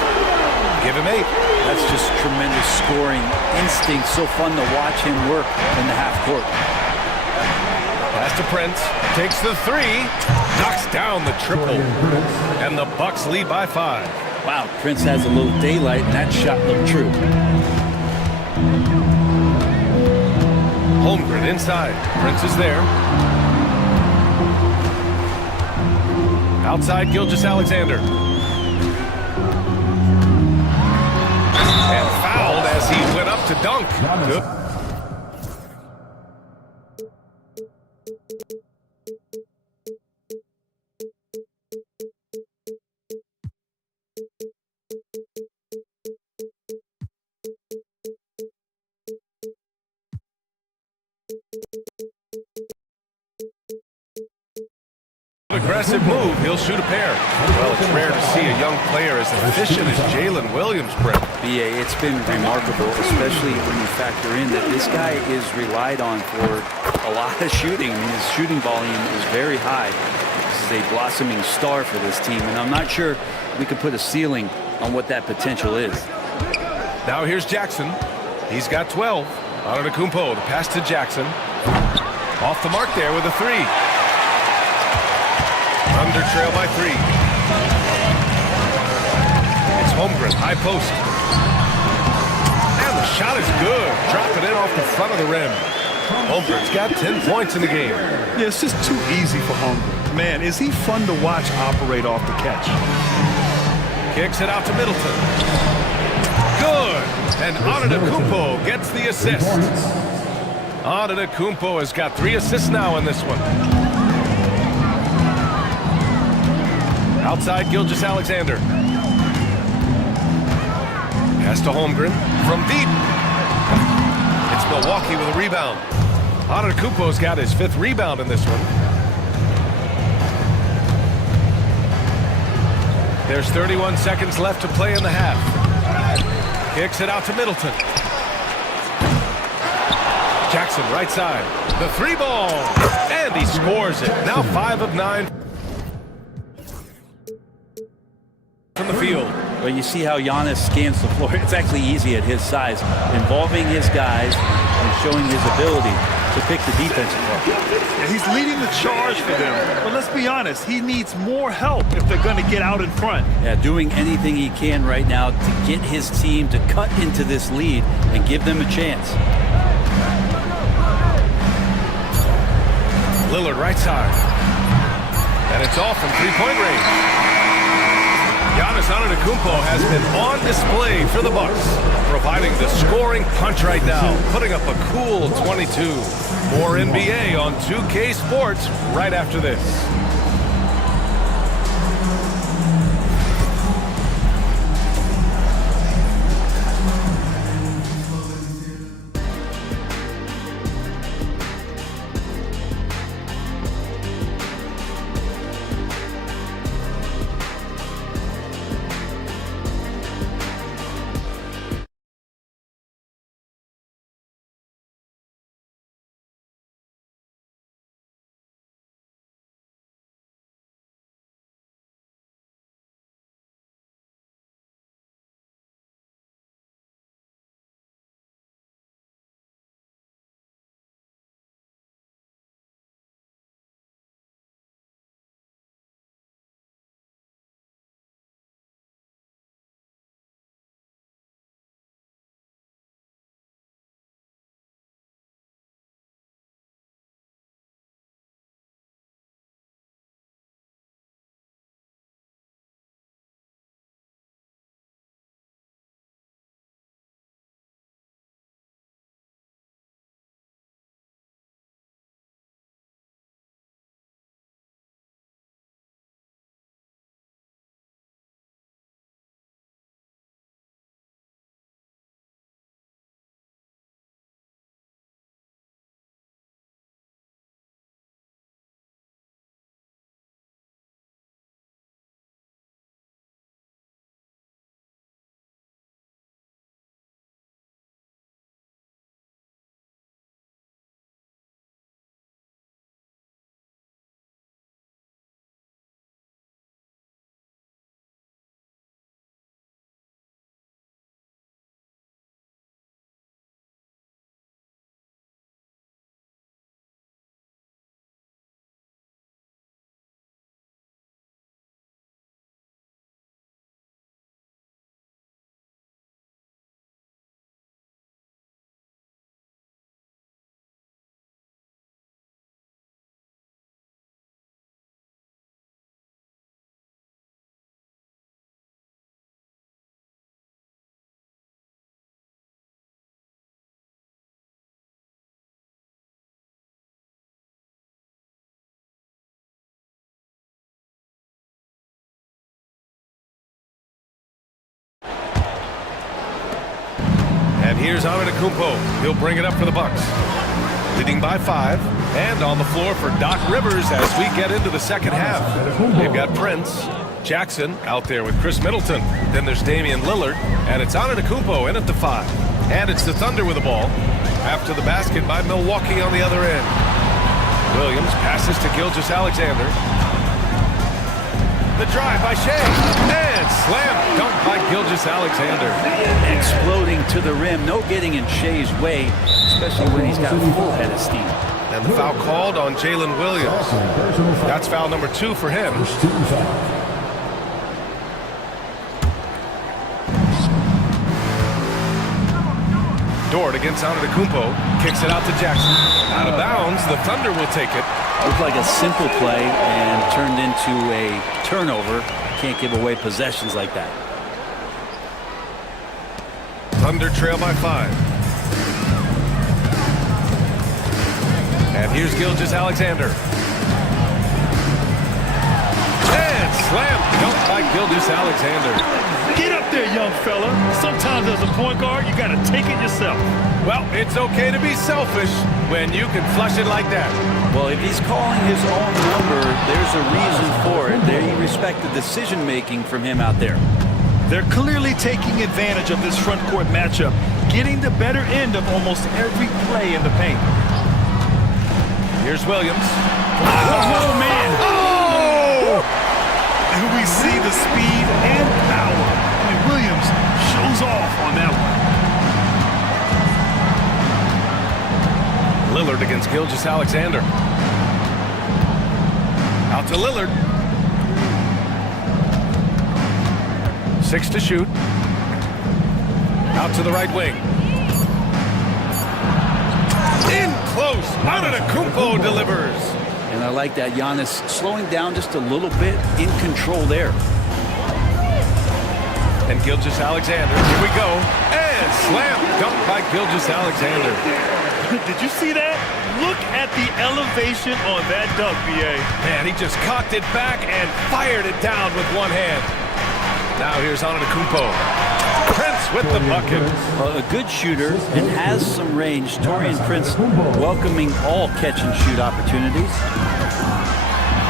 Give him 8. That's just tremendous scoring instinct. So fun to watch him work in the half court. Pass to Prince. Takes the three. Knocks down the triple. And the Bucks lead by 5. Wow, Prince has a little daylight, and that shot looked true. Holmgren inside. Prince is there. Outside, Gilgeous-Alexander. And fouled as he went up to dunk. Good. Aggressive move, he'll shoot a pair. Well, it's rare to see a young player as efficient as Jalen Williams, Brent. BA, it's been remarkable, especially when you factor in that this guy is relied on for a lot of shooting. I mean, his shooting volume is very high. This is a blossoming star for this team, and I'm not sure we could put a ceiling on what that potential is. Now here's Jackson. He's got 12. Antetokounmpo, the pass to Jackson. Off the mark there with a three. Under trail by 3. It's Holmgren, high post. And the shot is good. Drop it in off the front of the rim. Holmgren's got 10 points in the game. Yeah, it's just too easy for Holmgren. Man, is he fun to watch operate off the catch. Kicks it out to Middleton. Good. And Antetokounmpo gets the assist. Antetokounmpo has got 3 assists now in this one. Outside, Gilgeous-Alexander. Pass to Holmgren from deep. It's Milwaukee with a rebound. Antetokounmpo's got his 5th rebound in this one. There's 31 seconds left to play in the half. Kicks it out to Middleton. Jackson right side. The 3 ball. And he scores it. Now 5 of 9. From the field. Well, you see how Giannis scans the floor. It's actually easy at his size, involving his guys and showing his ability to pick the defense apart. Yeah, he's leading the charge for them. But let's be honest, he needs more help if they're going to get out in front. Yeah, doing anything he can right now to get his team to cut into this lead and give them a chance. Lillard right side. And it's off from 3-point range. Giannis Antetokounmpo has been on display for the Bucks, providing the scoring punch right now, putting up a cool 22. More NBA on 2K Sports right after this. And here's Antetokounmpo. He'll bring it up for the Bucks. Leading by 5. And on the floor for Doc Rivers as we get into the second half. They've got Prince, Jackson out there with Chris Middleton. Then there's Damian Lillard. And it's Antetokounmpo in at the 5. And it's the Thunder with the ball. After the basket by Milwaukee on the other end. Williams passes to Gilgeous-Alexander. The drive by Shea. And slam dunk by Gilgeous-Alexander. Exploding to the rim. No getting in Shea's way, especially when he's got a full head of steam. And the foul called on Jalen Williams. That's foul number 2 for him. Dort against Antetokounmpo. Kicks it out to Jackson. Out of bounds. The Thunder will take it. Looked like a simple play and turned into a turnover. Can't give away possessions like that. Thunder trail by 5. And here's Gilgeous-Alexander. And slam dunk by Gilgeous-Alexander. Get up there, young fella. Sometimes as a point guard, you got to take it yourself. Well, it's okay to be selfish when you can flush it like that. Well, if he's calling his own number, there's a reason for it. They respect the decision-making from him out there. They're clearly taking advantage of this front court matchup, getting the better end of almost every play in the paint. Here's Williams. Oh, man. Oh! And we see the speed and power. And Williams shows off on that one. Lillard against Gilgeous-Alexander. Out to Lillard. 6 to shoot. Out to the right wing. In close. Antetokounmpo delivers. And I like that Giannis slowing down just a little bit, in control there. And Gilgeous-Alexander. Here we go. And slam dunk by Gilgeous-Alexander. Did you see that? Look at the elevation on that dunk, B.A. Man, he just cocked it back and fired it down with one hand. Now here's Antetokounmpo. Prince with the bucket. A good shooter and has some range. Taurean Prince welcoming all catch-and-shoot opportunities.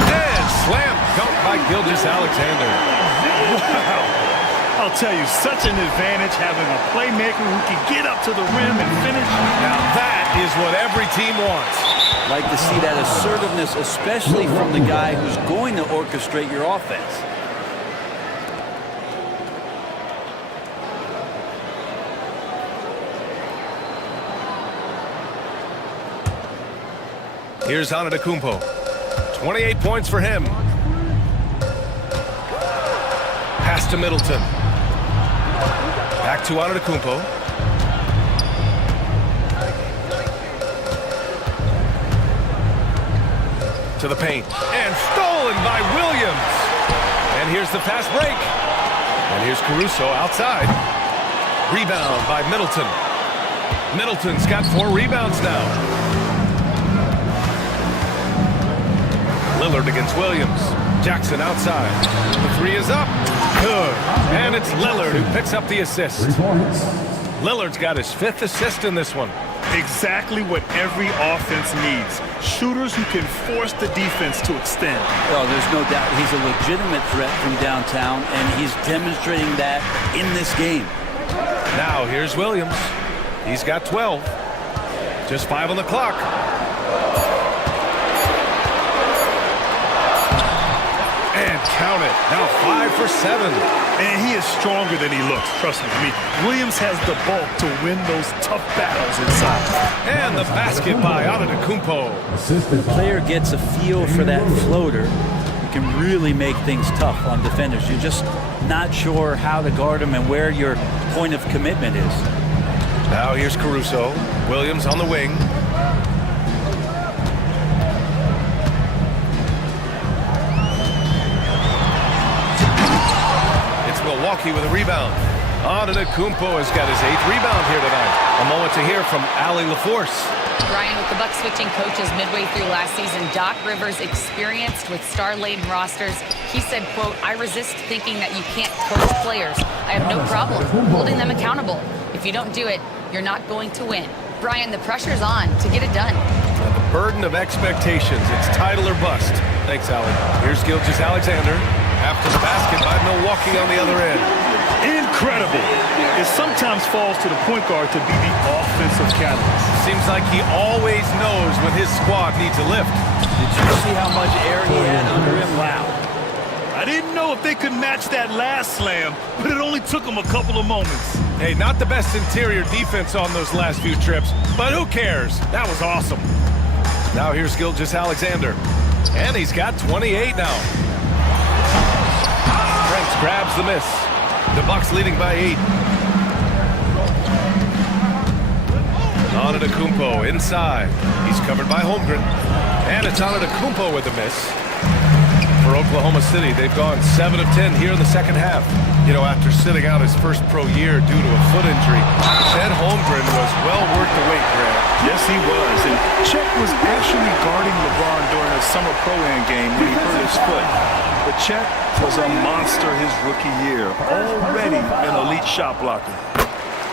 And slam dunk by Gilgeous-Alexander. Wow. I'll tell you, such an advantage having a playmaker who can get up to the rim and finish. Now that is what every team wants. Like to see that assertiveness, especially from the guy who's going to orchestrate your offense. Here's Antetokounmpo. 28 points for him. Pass to Middleton. Back to Antetokounmpo. To the paint. And stolen by Williams. And here's the fast break. And here's Caruso outside. Rebound by Middleton. Middleton's got 4 rebounds now. Lillard against Williams. Jackson outside. The 3 is up. Good. And it's Lillard who picks up the assist. Lillard's got his 5th assist in this one. Exactly what every offense needs. Shooters who can force the defense to extend. Well, there's no doubt he's a legitimate threat from downtown, and he's demonstrating that in this game. Now here's Williams. He's got 12. Just 5 on the clock. And count it. Now 5 for 7. And he is stronger than he looks. Trust me. Williams has the bulk to win those tough battles inside. And the basket by Antetokounmpo. The player gets a feel for that floater. You can really make things tough on defenders. You're just not sure how to guard them and where your point of commitment is. Now here's Caruso. Williams on the wing. Milwaukee with a rebound. Antetokounmpo has got his 8th rebound here tonight. A moment to hear from Allie LaForce. Ryan, with the Bucks switching coaches midway through last season, Doc Rivers, experienced with star-laden rosters, he said, quote, "I resist thinking that you can't coach players. I have no problem holding them accountable. If you don't do it, you're not going to win. Brian, the pressure's on to get it done. Now the burden of expectations. It's title or bust. Thanks, Allie. Here's Gilgeous-Alexander. After the basket by Milwaukee on the other end. Incredible. It sometimes falls to the point guard to be the offensive catalyst. Seems like he always knows when his squad needs a lift. Did you see how much air he had under him? Wow. I didn't know if they could match that last slam, but it only took them a couple of moments. Hey, not the best interior defense on those last few trips, but who cares? That was awesome. Now here's Gilgeous-Alexander, and he's got 28 now. Prince grabs the miss. The Bucks leading by 8. Antetokounmpo inside. He's covered by Holmgren. And it's Antetokounmpo with the miss. For Oklahoma City, they've gone 7 of 10 here in the second half. You know, after sitting out his first pro year due to a foot injury, Chet Holmgren was well worth the wait, Grant. Yes, he was. And Chet was actually guarding LeBron during a summer pro-am game when he hurt his foot. But Chet was a monster his rookie year, already an elite shot blocker.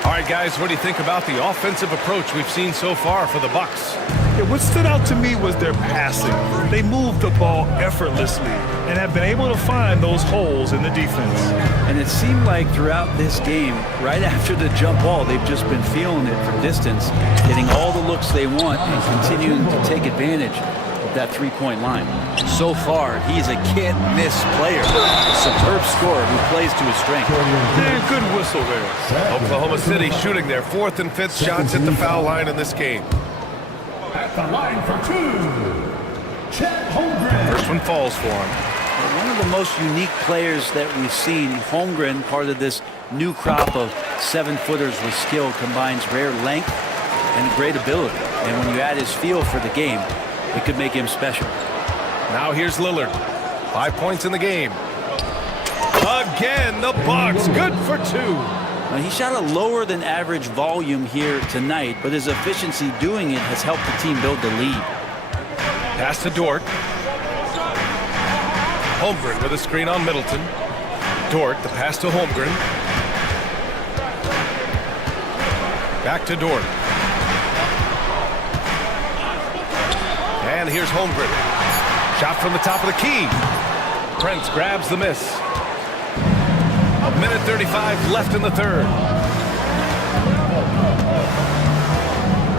All right, guys, what do you think about the offensive approach we've seen so far for the Bucks? Yeah, what stood out to me was their passing. They moved the ball effortlessly and have been able to find those holes in the defense. And it seemed like throughout this game, right after the jump ball, they've just been feeling it from distance, getting all the looks they want and continuing to take advantage of that three-point line. So far, he's a can't-miss player, a superb scorer who plays to his strength. And good whistle there. Oklahoma City shooting their 4th and 5th shots at the foul line in this game. At the line for 2, Chet Holmgren. First one falls for him. One of the most unique players that we've seen, Holmgren, part of this new crop of 7-footers with skill, combines rare length and great ability. And when you add his feel for the game, it could make him special. Now here's Lillard. 5 points in the game. Again, the Bucks. Good for 2. Now, he shot a lower than average volume here tonight, but his efficiency doing it has helped the team build the lead. Pass to Dort. Holmgren with a screen on Middleton. Dort, the pass to Holmgren. Back to Dort. And here's Holmgren. Shot from the top of the key. Prince grabs the miss. 1:35 left in the third.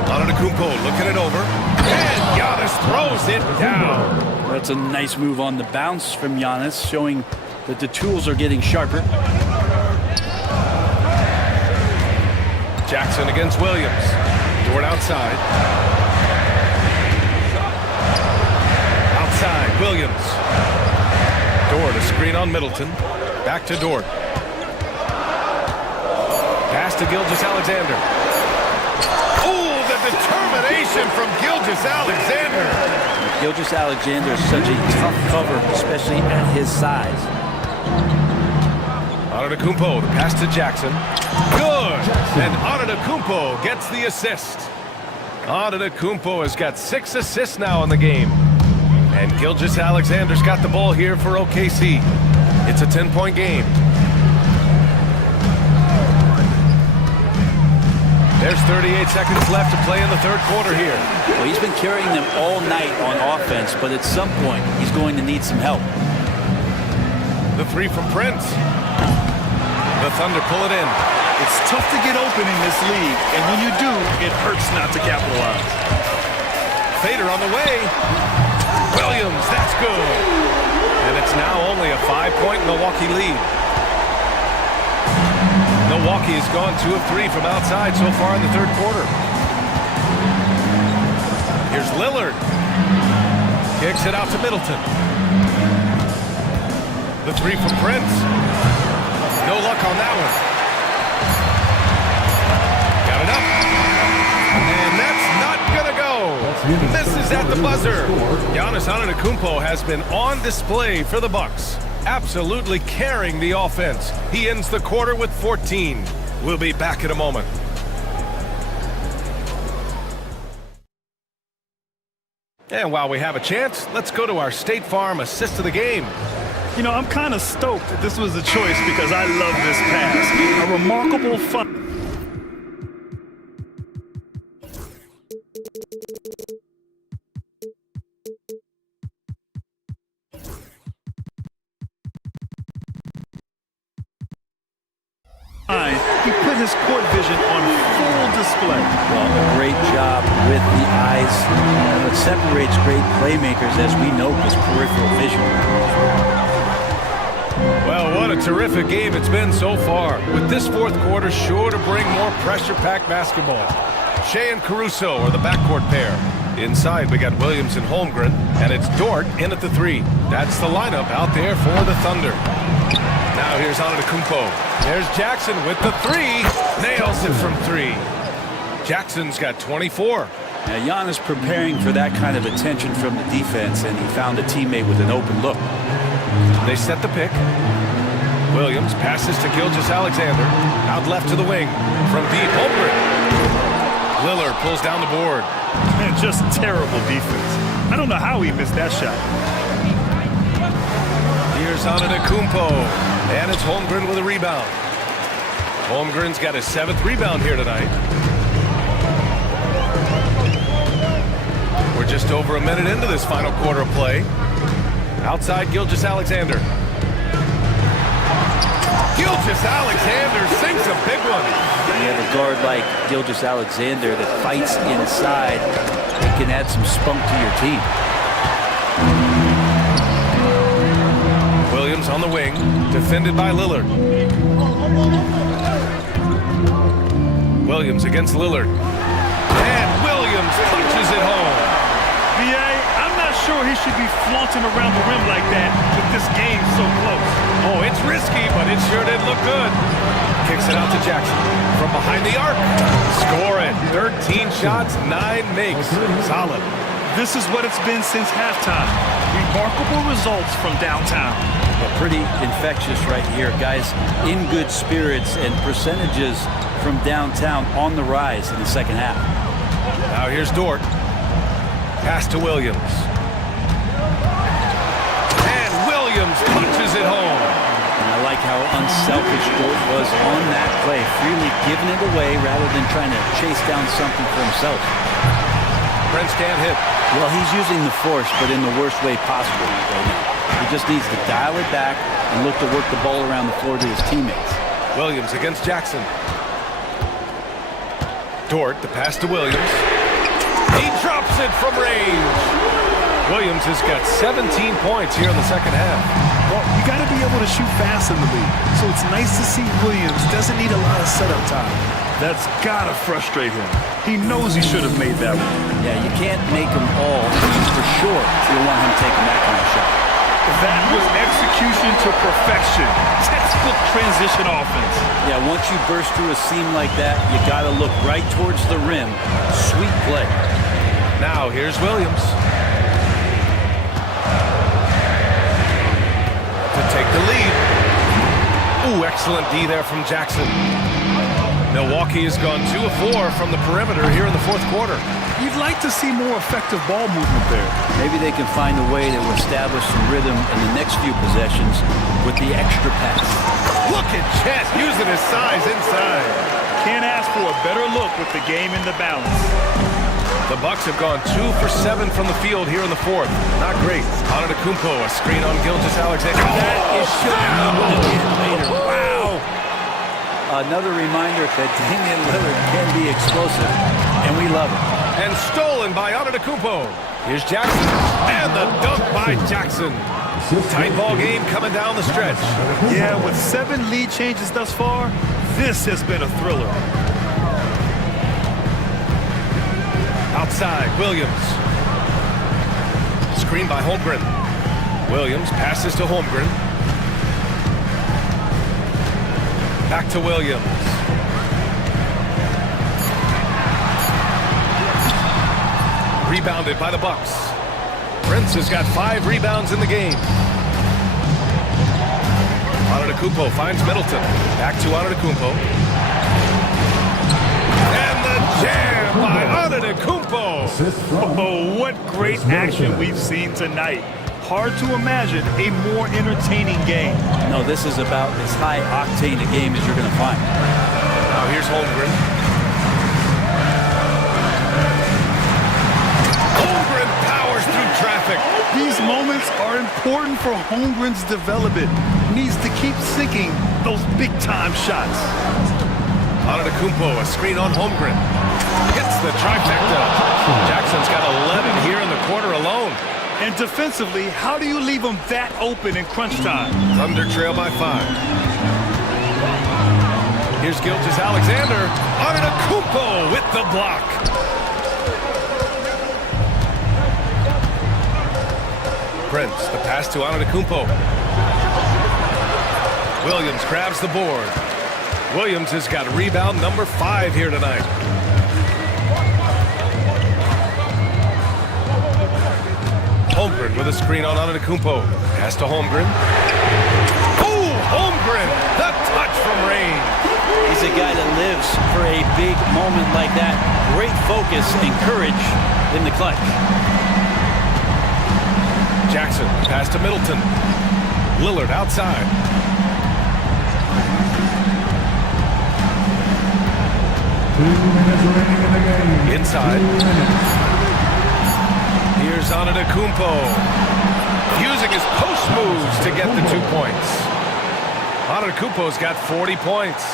Antetokounmpo looking it over. And Giannis throws it down. That's a nice move on the bounce from Giannis, showing that the tools are getting sharper. Jackson against Williams. Dort outside. Outside, Williams. Dort, a screen on Middleton. Back to Dort. Pass to Gilgeous-Alexander. Oh, the determination from Gilgeous-Alexander. Gilgeous-Alexander is such a tough cover, especially at his size. Antetokounmpo, the pass to Jackson. Good! And Antetokounmpo gets the assist. Antetokounmpo has got 6 assists now in the game. And Gilgeous-Alexander's got the ball here for OKC. It's a 10-point game. There's 38 seconds left to play in the third quarter here. Well, he's been carrying them all night on offense, but at some point, he's going to need some help. The three from Prince. The Thunder pull it in. It's tough to get open in this league, and when you do, it hurts not to capitalize. Fader on the way. Williams, that's good. And it's now only a 5-point Milwaukee lead. Milwaukee has gone 2 of 3 from outside so far in the third quarter. Here's Lillard. Kicks it out to Middleton. The 3 from Prince. No luck on that one. Got it up. And that's not gonna go. Misses at the buzzer. Giannis Antetokounmpo has been on display for the Bucks, absolutely carrying the offense. He ends the quarter with 14. We'll be back in a moment. And while we have a chance, let's go to our State Farm assist of the game. You know, I'm kind of stoked that this was a choice because I love this pass. A remarkable fun. He put his court vision on full display. Well, a great job with the eyes. What separates great playmakers, as we know, is peripheral vision. Well, what a terrific game it's been so far, with this fourth quarter sure to bring more pressure-packed basketball. Shea and Caruso are the backcourt pair. Inside, we got Williams and Holmgren, and it's Dort in at the 3. That's the lineup out there for the Thunder. Now here's Antetokounmpo. There's Jackson with the 3. Nails it from 3. Jackson's got 24. Now, Giannis preparing for that kind of attention from the defense, and he found a teammate with an open look. They set the pick. Williams passes to Gilgeous-Alexander. Out left to the wing. From deep, Holmgren. Lillard pulls down the board. Man, just terrible defense. I don't know how he missed that shot. Here's Antetokounmpo. And it's Holmgren with a rebound. Holmgren's got his 7th rebound here tonight. We're just over a minute into this final quarter of play. Outside Gilgeous-Alexander. Gilgeous-Alexander sinks a big one. When you have a guard like Gilgeous-Alexander that fights inside, it can add some spunk to your team. Williams on the wing, defended by Lillard. Williams against Lillard. And Williams punches it home. B.A., I'm not sure he should be flaunting around the rim like that with this game so close. Oh, it's risky, but it sure did look good. Kicks it out to Jackson. From behind the arc. Score it. 13 shots, 9 makes. Solid. This is what it's been since halftime. Remarkable results from downtown. Well, pretty infectious right here, guys. In good spirits, and percentages from downtown on the rise in the second half. Now here's Dort. Pass to Williams. And Williams punches it home. And I like how unselfish Dort was on that play, freely giving it away rather than trying to chase down something for himself. Prince can't hit. Well, he's using the force, but in the worst way possible right now. He just needs to dial it back and look to work the ball around the floor to his teammates. Williams against Jackson. Dort, the pass to Williams. He drops it from range. Williams has got 17 points here in the second half. Well, you got to be able to shoot fast in the league. So it's nice to see Williams doesn't need a lot of setup time. That's got to frustrate him. He knows he should have made that one. Yeah, you can't make them all for sure if you want him taking that kind of shot. That was execution to perfection. Textbook transition offense. Yeah, once you burst through a seam like that, you got to look right towards the rim. Sweet play. Now here's Williams. To take the lead. Ooh, excellent D there from Jackson. Milwaukee has gone 2 of 4 from the perimeter here in the fourth quarter. You'd like to see more effective ball movement there. Maybe they can find a way to establish some rhythm in the next few possessions with the extra pass. Look at Chet using his size inside. Can't ask for a better look with the game in the balance. The Bucks have gone 2 for 7 from the field here in the fourth. Not great. Antetokounmpo, a screen on Gilgeous-Alexander. That is shot later. Wow. Another reminder that Damian Lillard can be explosive, and we love it. And stolen by Antetokounmpo. Here's Jackson, and the dunk by Jackson. Tight ball game coming down the stretch. Yeah, with 7 lead changes thus far, this has been a thriller. Outside, Williams. Screen by Holmgren. Williams passes to Holmgren. Back to Williams. Rebounded by the Bucks. Prince has got 5 rebounds in the game. Antetokounmpo finds Middleton. Back to Antetokounmpo. And the jam by Antetokounmpo. Oh, what great action we've seen tonight. Hard to imagine a more entertaining game. No, this is about as high-octane a game as you're going to find. Now here's Holmgren. Holmgren powers through traffic. These moments are important for Holmgren's development. Needs to keep sinking those big-time shots. Antetokounmpo, a screen on Holmgren. Hits the trifecta. Jackson's got 11 here in the quarter alone. And defensively, how do you leave them that open in crunch time? Thunder trail by 5. Here's Gilgeous-Alexander. Antetokounmpo with the block. Prince, the pass to Antetokounmpo. Williams grabs the board. Williams has got rebound number 5 here tonight. Holmgren with a screen on Antetokounmpo. Pass to Holmgren. Oh, Holmgren! The touch from range. He's a guy that lives for a big moment like that. Great focus and courage in the clutch. Jackson, pass to Middleton. Lillard outside. Inside. Here's Antetokounmpo. Using his post moves to get the 2 points. Antetokounmpo's got 40 points.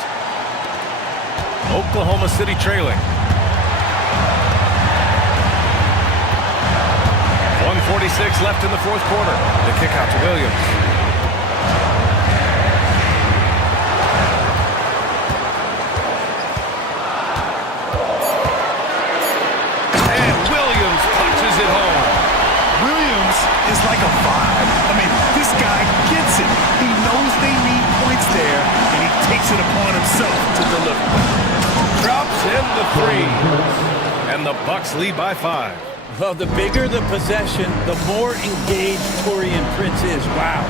Oklahoma City trailing. 1:46 left in the fourth quarter. The kick out to Williams. And Williams punches it home. Williams is like a vibe. I mean, this guy gets it. He knows they need points there, and he takes it upon himself to deliver. Drops in the 3. And the Bucks lead by 5. Well, the bigger the possession, the more engaged Taurean Prince is. Wow.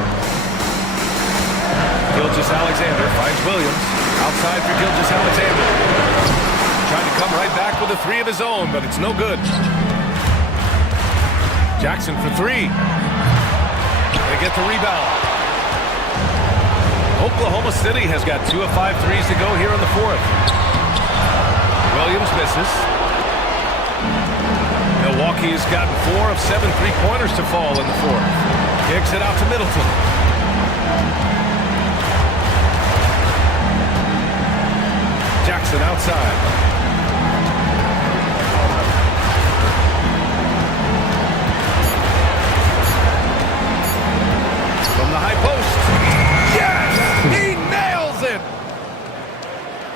Gilgeous-Alexander finds Williams. Outside for Gilgeous-Alexander. Trying to come right back with a 3 of his own, but it's no good. Jackson for 3. They get the rebound. Oklahoma City has got 2 of 5 threes to go here in the fourth. Williams misses. Milwaukee's gotten 4 of 7 three-pointers to fall in the fourth. Kicks it out to Middleton. Jackson outside. From the high post. Yes! He nails it!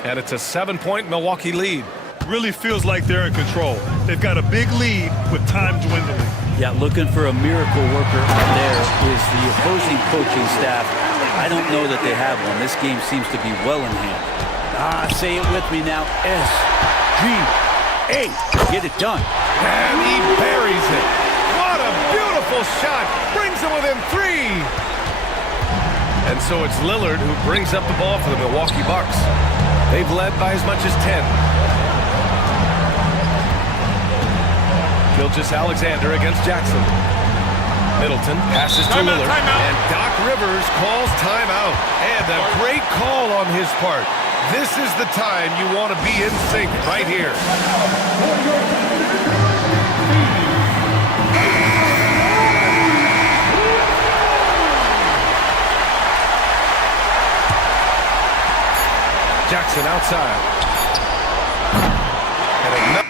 And it's a 7-point Milwaukee lead. Really feels like they're in control. They've got a big lead with time dwindling. Yeah, looking for a miracle worker out there is the opposing coaching staff. I don't know that they have one. This game seems to be well in hand. Say it with me now. S-G-A. Get it done. And he buries it. What a beautiful shot. Brings him within 3. And so it's Lillard who brings up the ball for the Milwaukee Bucks. They've led by as much as 10. Gilgeous-Alexander against Jackson. Middleton passes to Lillard. And Doc Rivers calls timeout. And a great call on his part. This is the time you want to be in sync right here. Jackson outside. And another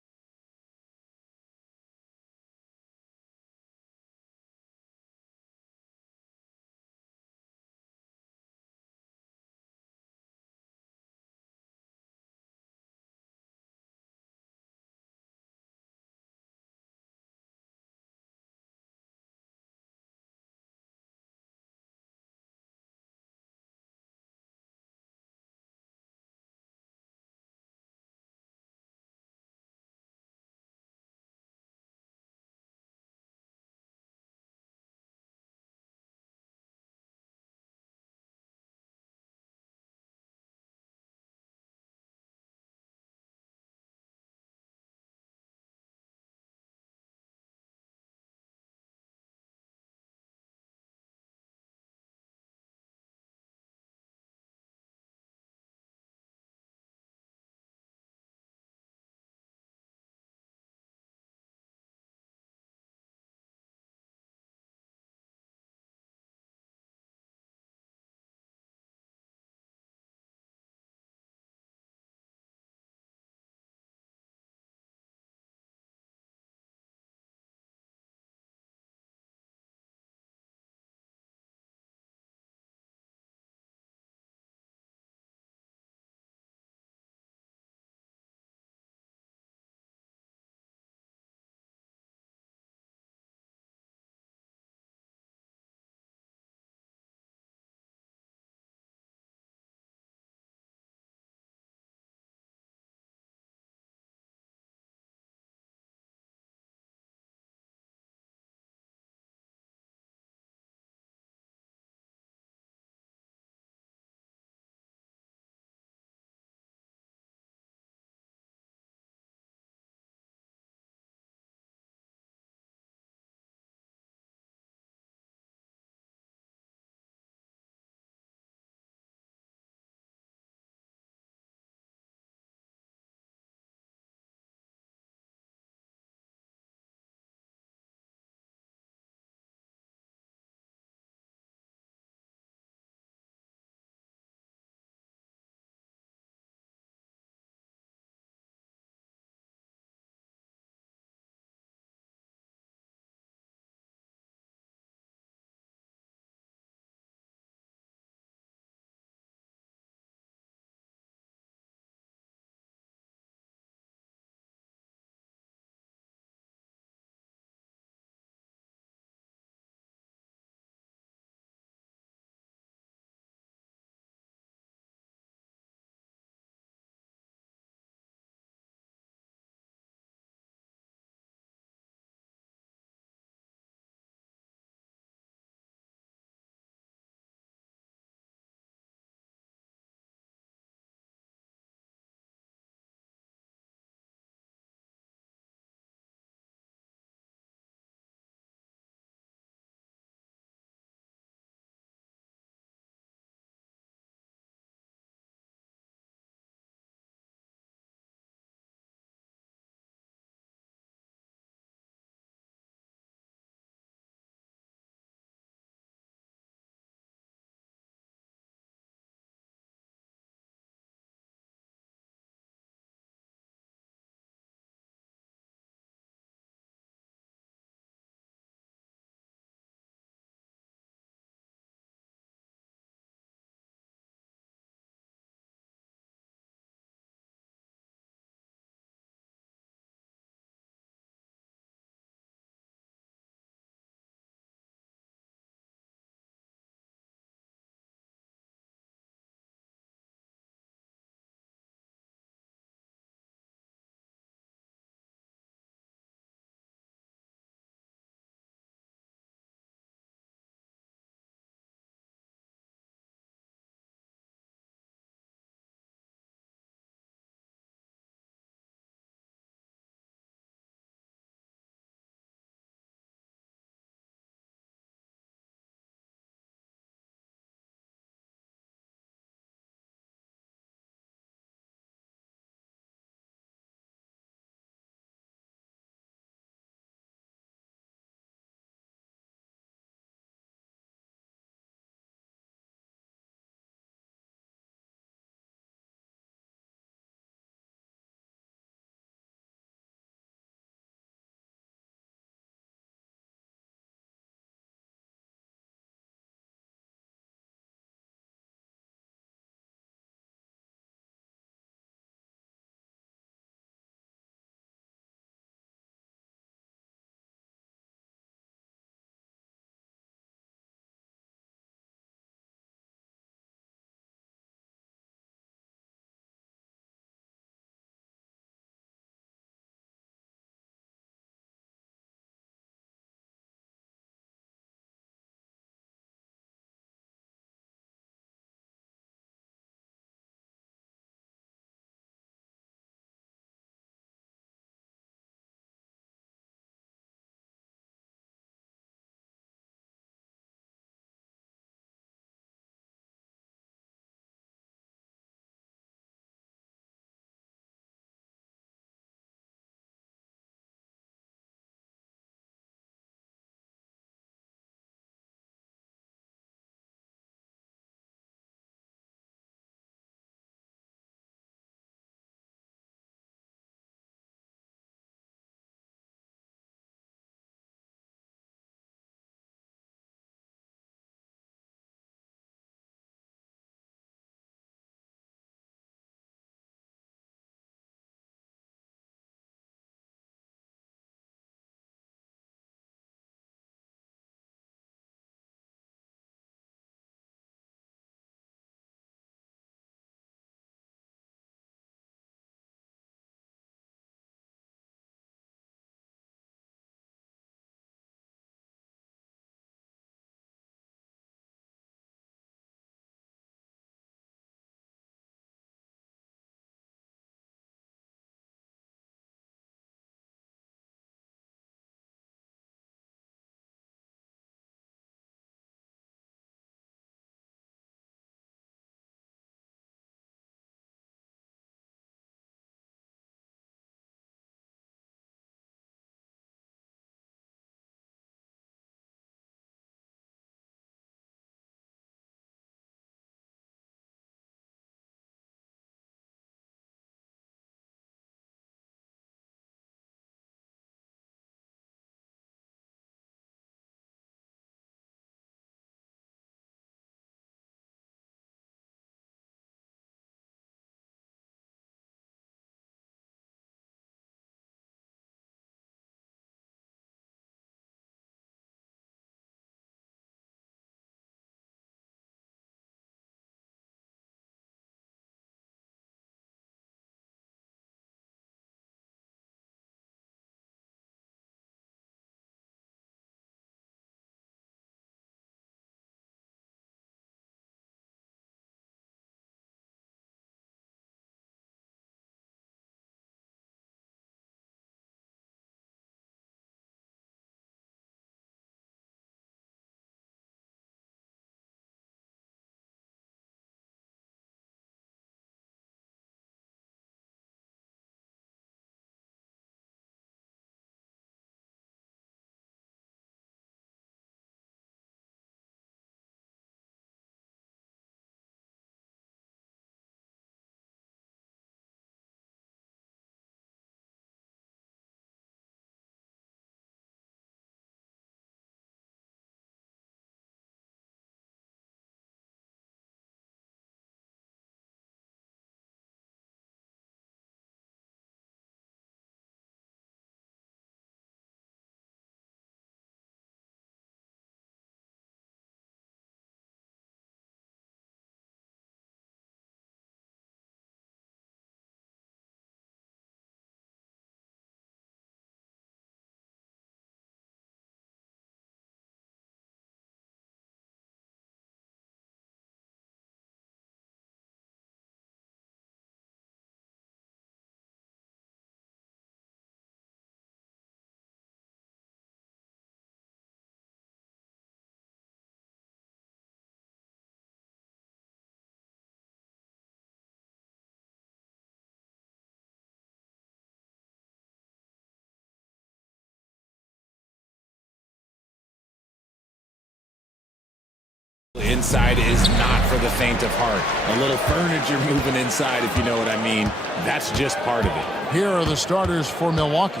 inside is not for the faint of heart. A little furniture moving inside, if you know what I mean. That's just part of it. Here are the starters for Milwaukee.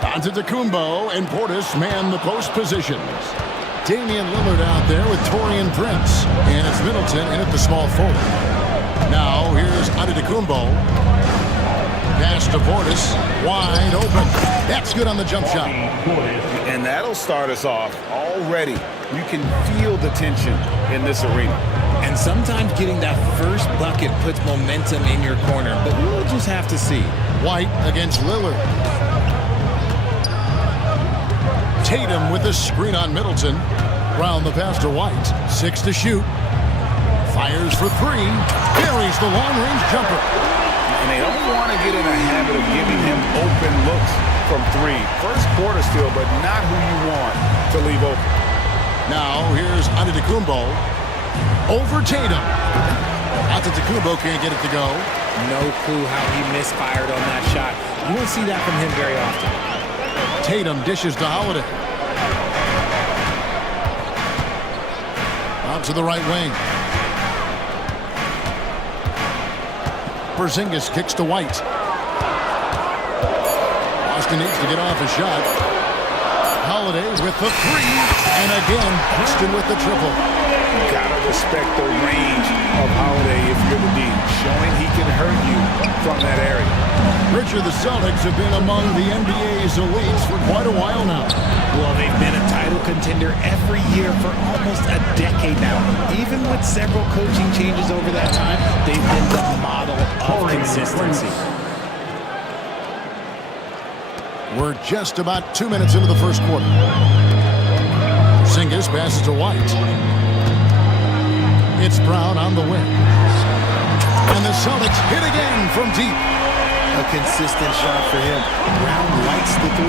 Antetokounmpo and Portis man the post positions. Damian Lillard out there with Taurean Prince. And it's Middleton in at the small forward. Now here's Antetokounmpo. Pass to Portis. Wide open. That's good on the jump shot. And that'll start us off already. You can feel the tension in this arena. And sometimes getting that first bucket puts momentum in your corner, but we'll just have to see. White against Lillard. Tatum with the screen on Middleton. Round the pass to White. 6 to shoot. Fires for 3. Buries the long-range jumper. And they don't want to get in a habit of giving him open looks from 3. First quarter still, but not who you want to leave open. Now here's Antetokounmpo. Over Tatum. Antetokounmpo can't get it to go. No clue how he misfired on that shot. You won't see that from him very often. Tatum dishes to Holiday. Out to the right wing. Porzingis kicks to White. Boston needs to get off a shot. Holiday with the 3. And again, Boston with the triple. You gotta respect the range of Holiday if you're the D, showing he can hurt you from that area. Richard, the Celtics have been among the NBA's elites for quite a while now. Well, they've been a title contender every year for almost a decade now. Even with several coaching changes over that time, they've been the model of consistency. We're just about 2 minutes into the first quarter. Porzingis passes to White. It's Brown on the wing. And the Celtics hit again from deep. A consistent shot for him. Brown lights the 3.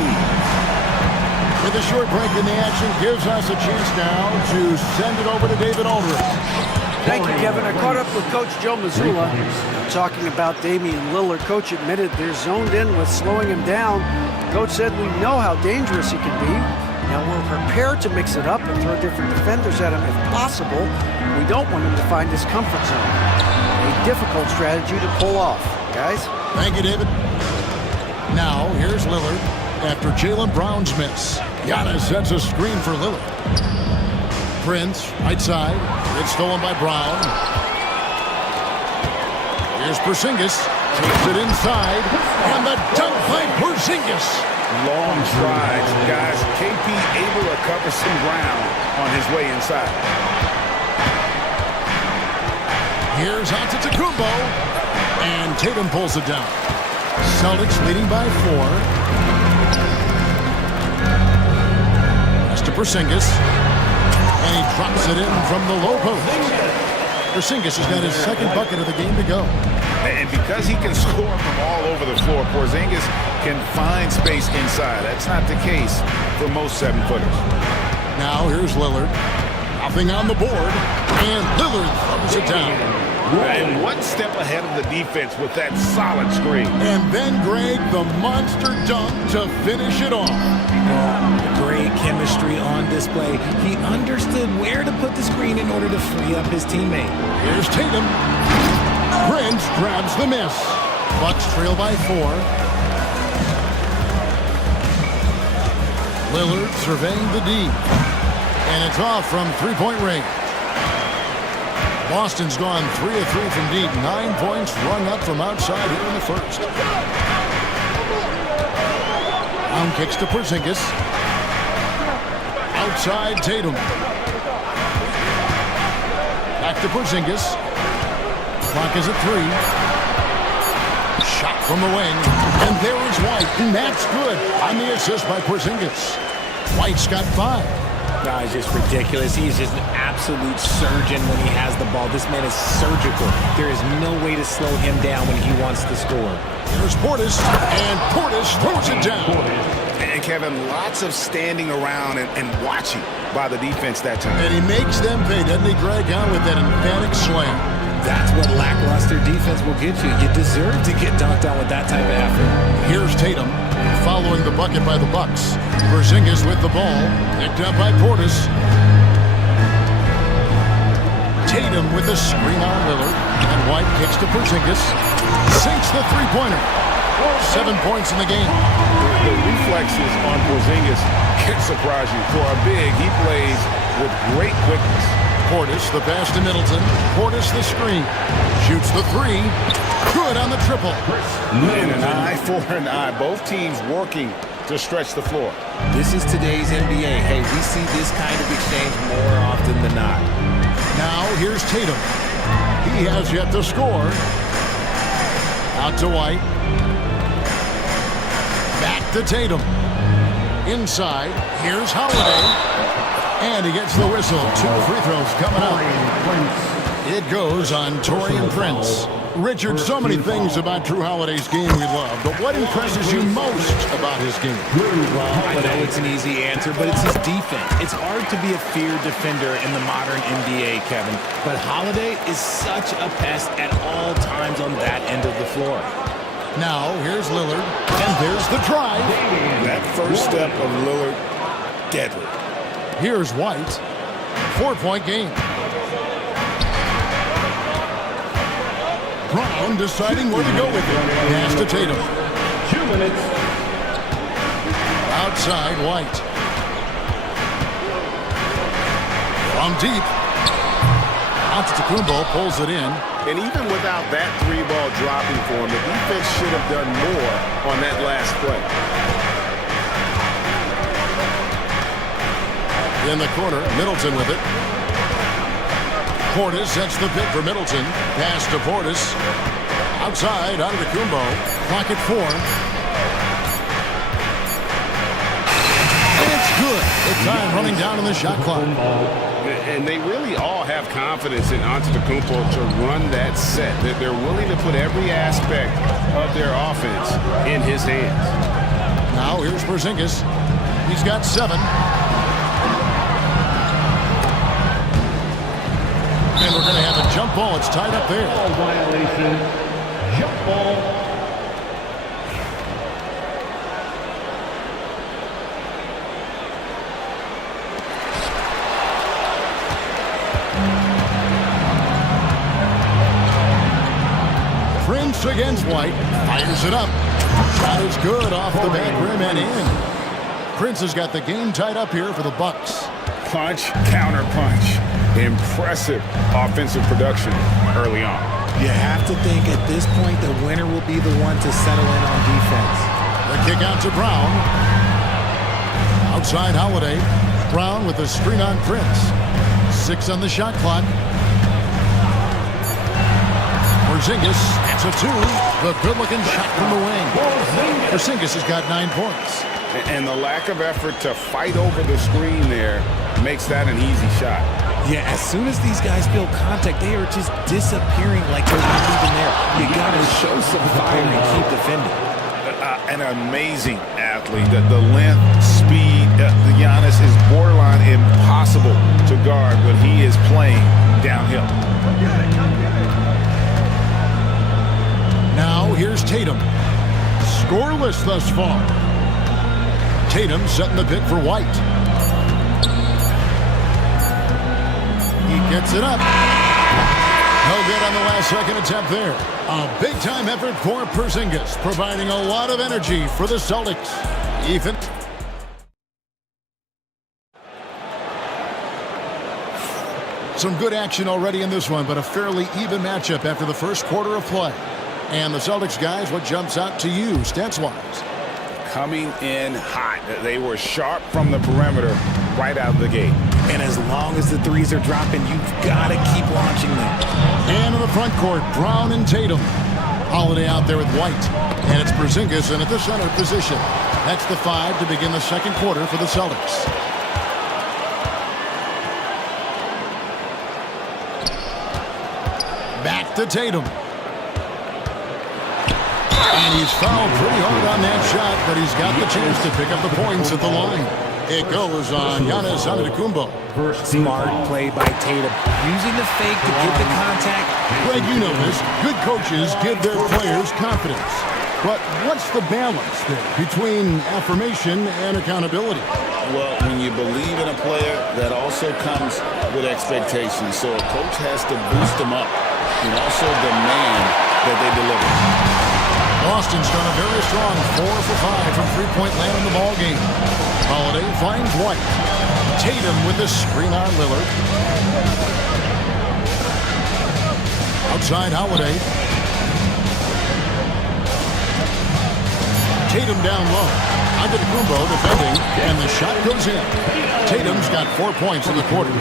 With a short break in the action, gives us a chance now to send it over to David Aldridge. Thank you, Kevin. I caught up with Coach Joe Mazzulla. Talking about Damian Lillard, Coach admitted they're zoned in with slowing him down. Coach said we know how dangerous he can be. Now we're prepared to mix it up and throw different defenders at him if possible. We don't want him to find his comfort zone. A difficult strategy to pull off. Guys? Thank you, David. Now, here's Lillard after Jaylen Brown's miss. Giannis sets a screen for Lillard. Prince, right side. It's stolen by Brown. Here's Porzingis. Takes it inside. And the dunk by Porzingis. Long strides, guys. KP able to cover some ground on his way inside. Here's Antetokounmpo. And Tatum pulls it down. Celtics leading by 4. Pass to Porzingis. And he drops it in from the low post. Porzingis has got his second bucket of the game to go. And because he can score from all over the floor, Porzingis can find space inside. That's not the case for most 7-footers. Now here's Lillard. Nothing on the board. And Lillard throws it down. And one step ahead of the defense with that solid screen. And then Greg, the monster dunk to finish it off. Great chemistry on display. He understood where to put the screen in order to free up his teammate. Here's Tatum. Prince grabs the miss. Bucks trail by 4. Lillard surveying the D. And it's off from three-point range. Boston's gone 3 of 3 from deep. 9 points rung up from outside here in the first. Brown kicks to Porzingis. Outside Tatum. Back to Porzingis. Clock is at 3. Shot from the wing. And there is White. And that's good on the assist by Porzingis. White's got 5. No, it's just ridiculous. He's just an absolute surgeon when he has the ball. This man is surgical. There is no way to slow him down when he wants to score. Here's Portis, and Portis throws it down. And Kevin, lots of standing around and watching by the defense that time. And he makes them pay, doesn't he, Greg, out with that emphatic slam. That's what lackluster defense will get you. You deserve to get dunked on with that type of effort. Here's Tatum following the bucket by the Bucks. Porzingis with the ball, picked up by Portis. Tatum with the screen on Lillard. And White kicks to Porzingis. Sinks the three-pointer. 7 points in the game. The reflexes on Porzingis can surprise you. For a big, he plays with great quickness. Portis, the pass to Middleton. Portis, the screen. Shoots the three. Good on the triple. And an eye for an eye. Both teams working to stretch the floor. This is today's NBA. Hey, we see this kind of exchange more often than not. Now here's Tatum. He has yet to score. Out to White. Back to Tatum. Inside. Here's Holiday. And he gets the whistle. 2 free throws coming up. It goes on Taurean Prince. Richard, so many things about Drew Holiday's game we love, but what impresses you most about his game? Well, I know it's an easy answer, but it's his defense. It's hard to be a feared defender in the modern NBA, Kevin, but Holiday is such a pest at all times on that end of the floor. Now, here's Lillard, and there's the drive. That first step of Lillard, deadly. Here's White. 4-point game. Brown deciding where to go with it. Pass to Tatum. 2 minutes. Outside, White. From deep. Antetokounmpo pulls it in. And even without that 3-ball dropping for him, the defense should have done more on that last play. In the corner, Middleton with it. Portis sets the pick for Middleton. Pass to Portis. Outside, Antetokounmpo. Clock at 4. And it's good. The time running down on the shot clock. And they really all have confidence in Antetokounmpo to run that set. That they're willing to put every aspect of their offense in his hands. Now here's Porzingis. He's got 7. And we're going to have a jump ball. It's tied up there. Violation. Jump ball. Prince against White. Fires it up. Shot is good off the back rim and in. Prince has got the game tied up here for the Bucks. Punch, counter punch. Impressive offensive production early on. You have to think at this point the winner will be the one to settle in on defense. The kick out to Brown. Outside Holiday. Brown with the screen on Prince. 6 on the shot clock. Porzingis, it's a 2. The good-looking shot from the wing. Porzingis has got 9 points. And the lack of effort to fight over the screen there makes that an easy shot. Yeah, as soon as these guys feel contact, they are just disappearing like they're not even there. You got to show some fire and keep defending. An amazing athlete. The length, speed, Giannis is borderline impossible to guard when he is playing downhill. Now here's Tatum. Scoreless thus far. Tatum setting the pick for White. He gets it up. No good on the last second attempt there. A big-time effort for Porzingis, providing a lot of energy for the Celtics. Ethan. Some good action already in this one, but a fairly even matchup after the first quarter of play. And the Celtics guys, what jumps out to you stats-wise? Coming in hot. They were sharp from the perimeter right out of the gate. And as long as the threes are dropping, you've got to keep launching them. And in the front court, Brown and Tatum. Holiday out there with White. And it's Porzingis in at the center position. That's the 5 to begin the second quarter for the Celtics. Back to Tatum. And he's fouled pretty hard on that shot, but he's got the chance to pick up the points at the line. It goes on Giannis Antetokounmpo. Smart play by Tatum. Using the fake to get the contact. Greg, you know this. Good coaches give their players confidence. But what's the balance there between affirmation and accountability? Well, when you believe in a player, that also comes with expectations. So a coach has to boost them up and also demand that they deliver. Boston's done a very strong 4 for 5 from three-point land in the ball game. Holiday finds White. Tatum with the screen on Lillard. Outside Holiday. Tatum down low. Antetokounmpo defending, and the shot goes in. Tatum's got 4 points in the quarter.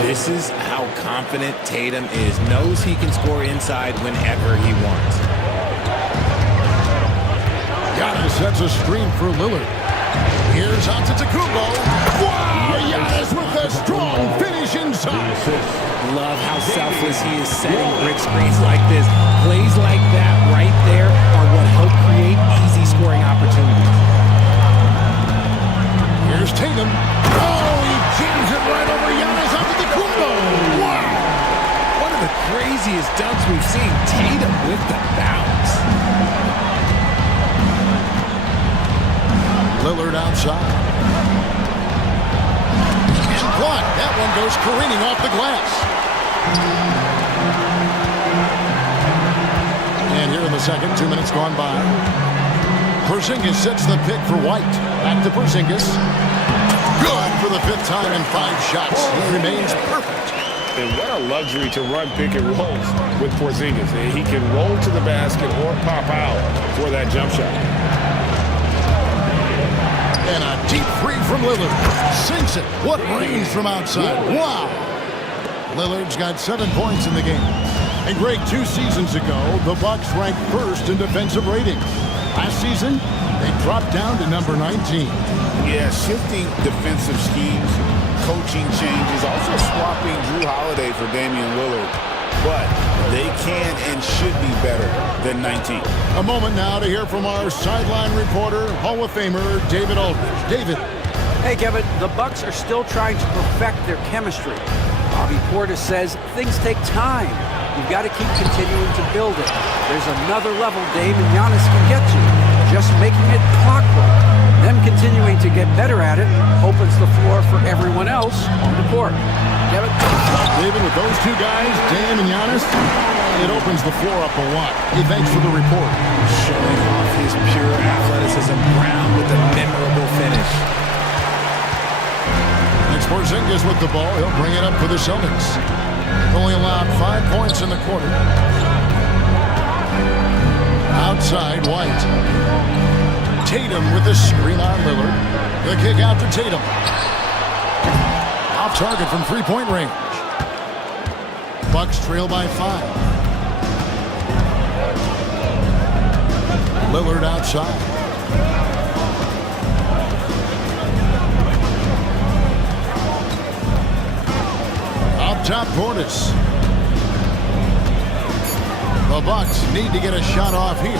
This is how confident Tatum is. Knows he can score inside whenever he wants. Giannis sets a screen for Lillard. Here's Antetokounmpo. Wow! Giannis with a strong finish inside. Love how selfless he is setting brick screens like this. Plays like that right there are what help create easy scoring opportunities. Here's Tatum. Oh, he jams it right over Giannis Antetokounmpo. Wow! One of the craziest dunks we've seen. Tatum with the bounce. Lillard outside. And blocked. That one goes careening off the glass. And here in the second, 2 minutes gone by. Porzingis sets the pick for White. Back to Porzingis. Good for the 5th time in 5 shots. He remains perfect. And what a luxury to run pick and rolls with Porzingis. He can roll to the basket or pop out for that jump shot. And a deep 3 from Lillard. Sinks it. What range from outside. Wow. Lillard's got 7 points in the game. And Greg, 2 seasons ago, the Bucks ranked 1st in defensive rating. Last season, they dropped down to number 19. Yeah, shifting defensive schemes, coaching changes, also swapping Drew Holiday for Damian Lillard. But they can and should be better than 19. A moment now to hear from our sideline reporter, Hall of Famer David Aldridge. David. Hey, Kevin, the Bucks are still trying to perfect their chemistry. Bobby Portis says things take time. You've got to keep continuing to build it. There's another level Dame and Giannis can get to. Just making it clockwork. Them continuing to get better at it opens the floor for everyone else on the court. Kevin? David, with those 2 guys, Dame and Giannis, it opens the floor up a lot. Hey, thanks for the report. Showing off his pure athleticism. Brown with a memorable finish. It's Porzingis with the ball. He'll bring it up for the Celtics. Only allowed 5 points in the quarter. Outside, White. Tatum with the screen on Lillard. The kick out to Tatum. Off target from 3-point range. Bucks trail by 5. Lillard outside. Up top, Portis. The Bucks need to get a shot off here.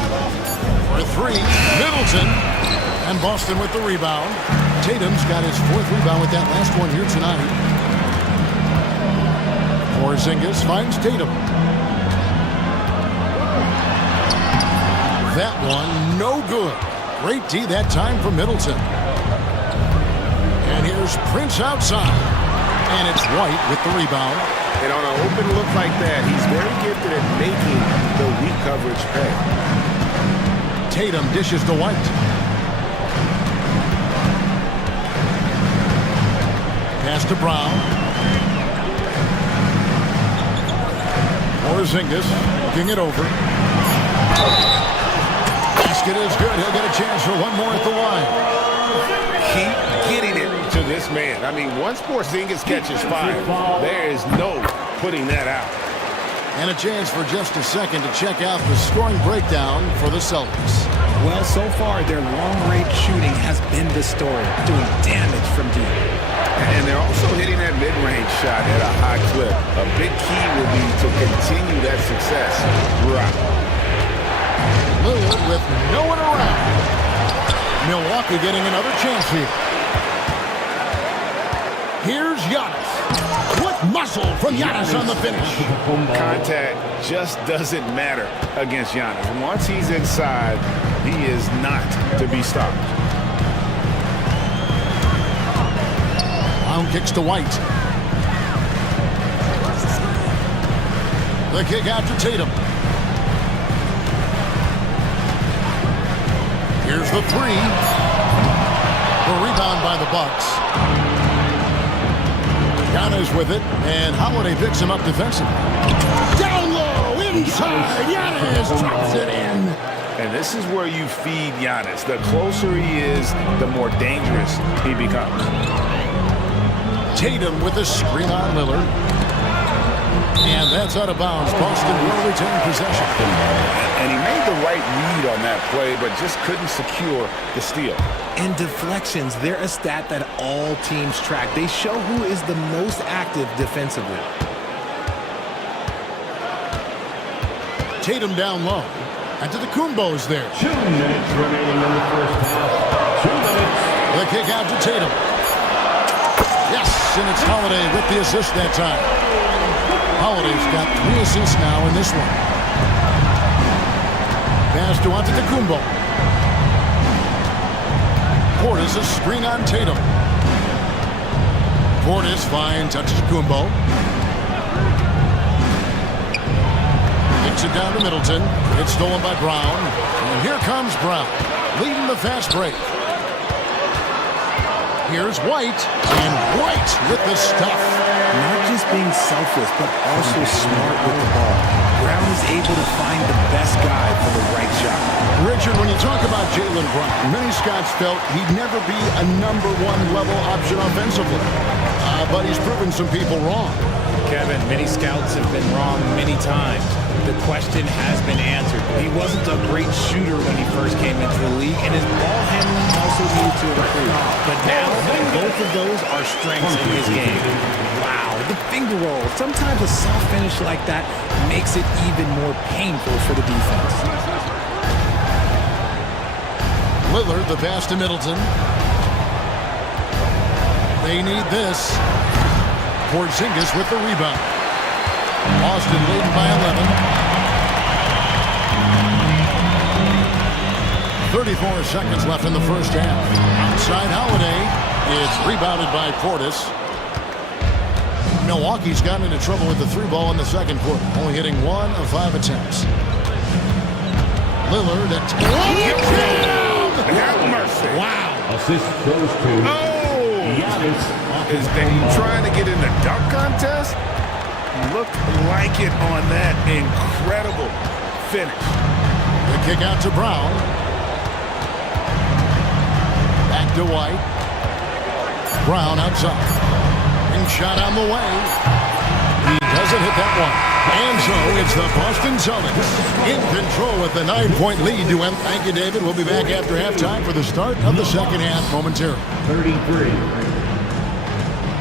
For 3, Middleton. And Boston with the rebound. Tatum's got his 4th rebound with that last one here tonight. Porzingis finds Tatum. That one, no good. Great D that time from Middleton. And here's Prince outside. And it's White with the rebound. And on an open look like that, he's very gifted at making the weak coverage pay. Tatum dishes to White. Pass to Brown. Porzingis looking it over. Basket is good. He'll get a chance for one more at the line. Keep getting it to this man. I mean, once Porzingis catches fire, there is no putting that out. And a chance for just a second to check out the scoring breakdown for the Celtics. Well, so far, their long-range shooting has been the story, doing damage from deep. And they're also hitting that mid-range shot at a high clip. A big key will be to continue that success throughout. Lillard with no one around. Milwaukee getting another chance here. Here's Giannis. What Muscle from Giannis on the finish. Contact just doesn't matter against Giannis. Once he's inside, he is not to be stopped. Brown kicks to White. The kick out to Tatum. Here's the three. The rebound by the Bucks. Giannis with it, and Holiday picks him up defensively. Down low, inside, Giannis drops it in. And this is where you feed Giannis. The closer he is, the more dangerous he becomes. Tatum with a screen on Lillard. And that's out of bounds. Boston will retain possession. And he made the right read on that play, but just couldn't secure the steal. And deflections, they're a stat that all teams track. They show who is the most active defensively. Tatum down low. Antetokounmpo's there. 2 minutes remaining in the first half. 2 minutes. The kick out to Tatum. Yes, and it's Holiday with the assist that time. Holiday's got 3 assists now in this one. Pass to Antetokounmpo. Portis a screen on Tatum. Portis finds Antetokounmpo. Kicks it down to Middleton. It's stolen by Brown. And here comes Brown, leading the fast break. Here's White, and White with the stuff. Not just being selfless, but also smart with the ball. Brown is able to find the best guy for the right shot. Richard, when you talk about Jaylen Brown, many Scots felt he'd never be a #1 level option offensively. But he's proven some people wrong. Kevin, many scouts have been wrong many times. The question has been answered. He wasn't a great shooter when he first came into the league, and his ball handling also needed to improve. But now, both of those are strengths in his game. Wow, the finger roll. Sometimes a soft finish like that makes it even more painful for the defense. Lillard, the pass to Middleton. They need this. Porzingis with the rebound. Boston leading by 11. 34 seconds left in the first half. Outside Holiday. It's rebounded by Portis. Milwaukee's gotten into trouble with the 3 ball in the second quarter, only hitting 1 of 5 attempts. Lillard at Have mercy. Wow. Assist goes to Giannis. Is Dame trying to get in the dunk contest? Looked like it on that incredible finish. The kick out to Brown. Back to White. Brown outside. And shot on the way. He doesn't hit that one. And so it's the Boston Celtics in control with the 9-point lead to end. Thank you, David. We'll be back after halftime for the start of the second half momentarily. 33.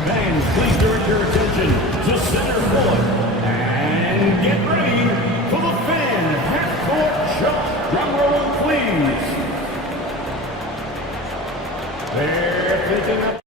Fans, please direct your attention to center court. And get ready for the fan half-court shot. Drum roll, please. They're picking up.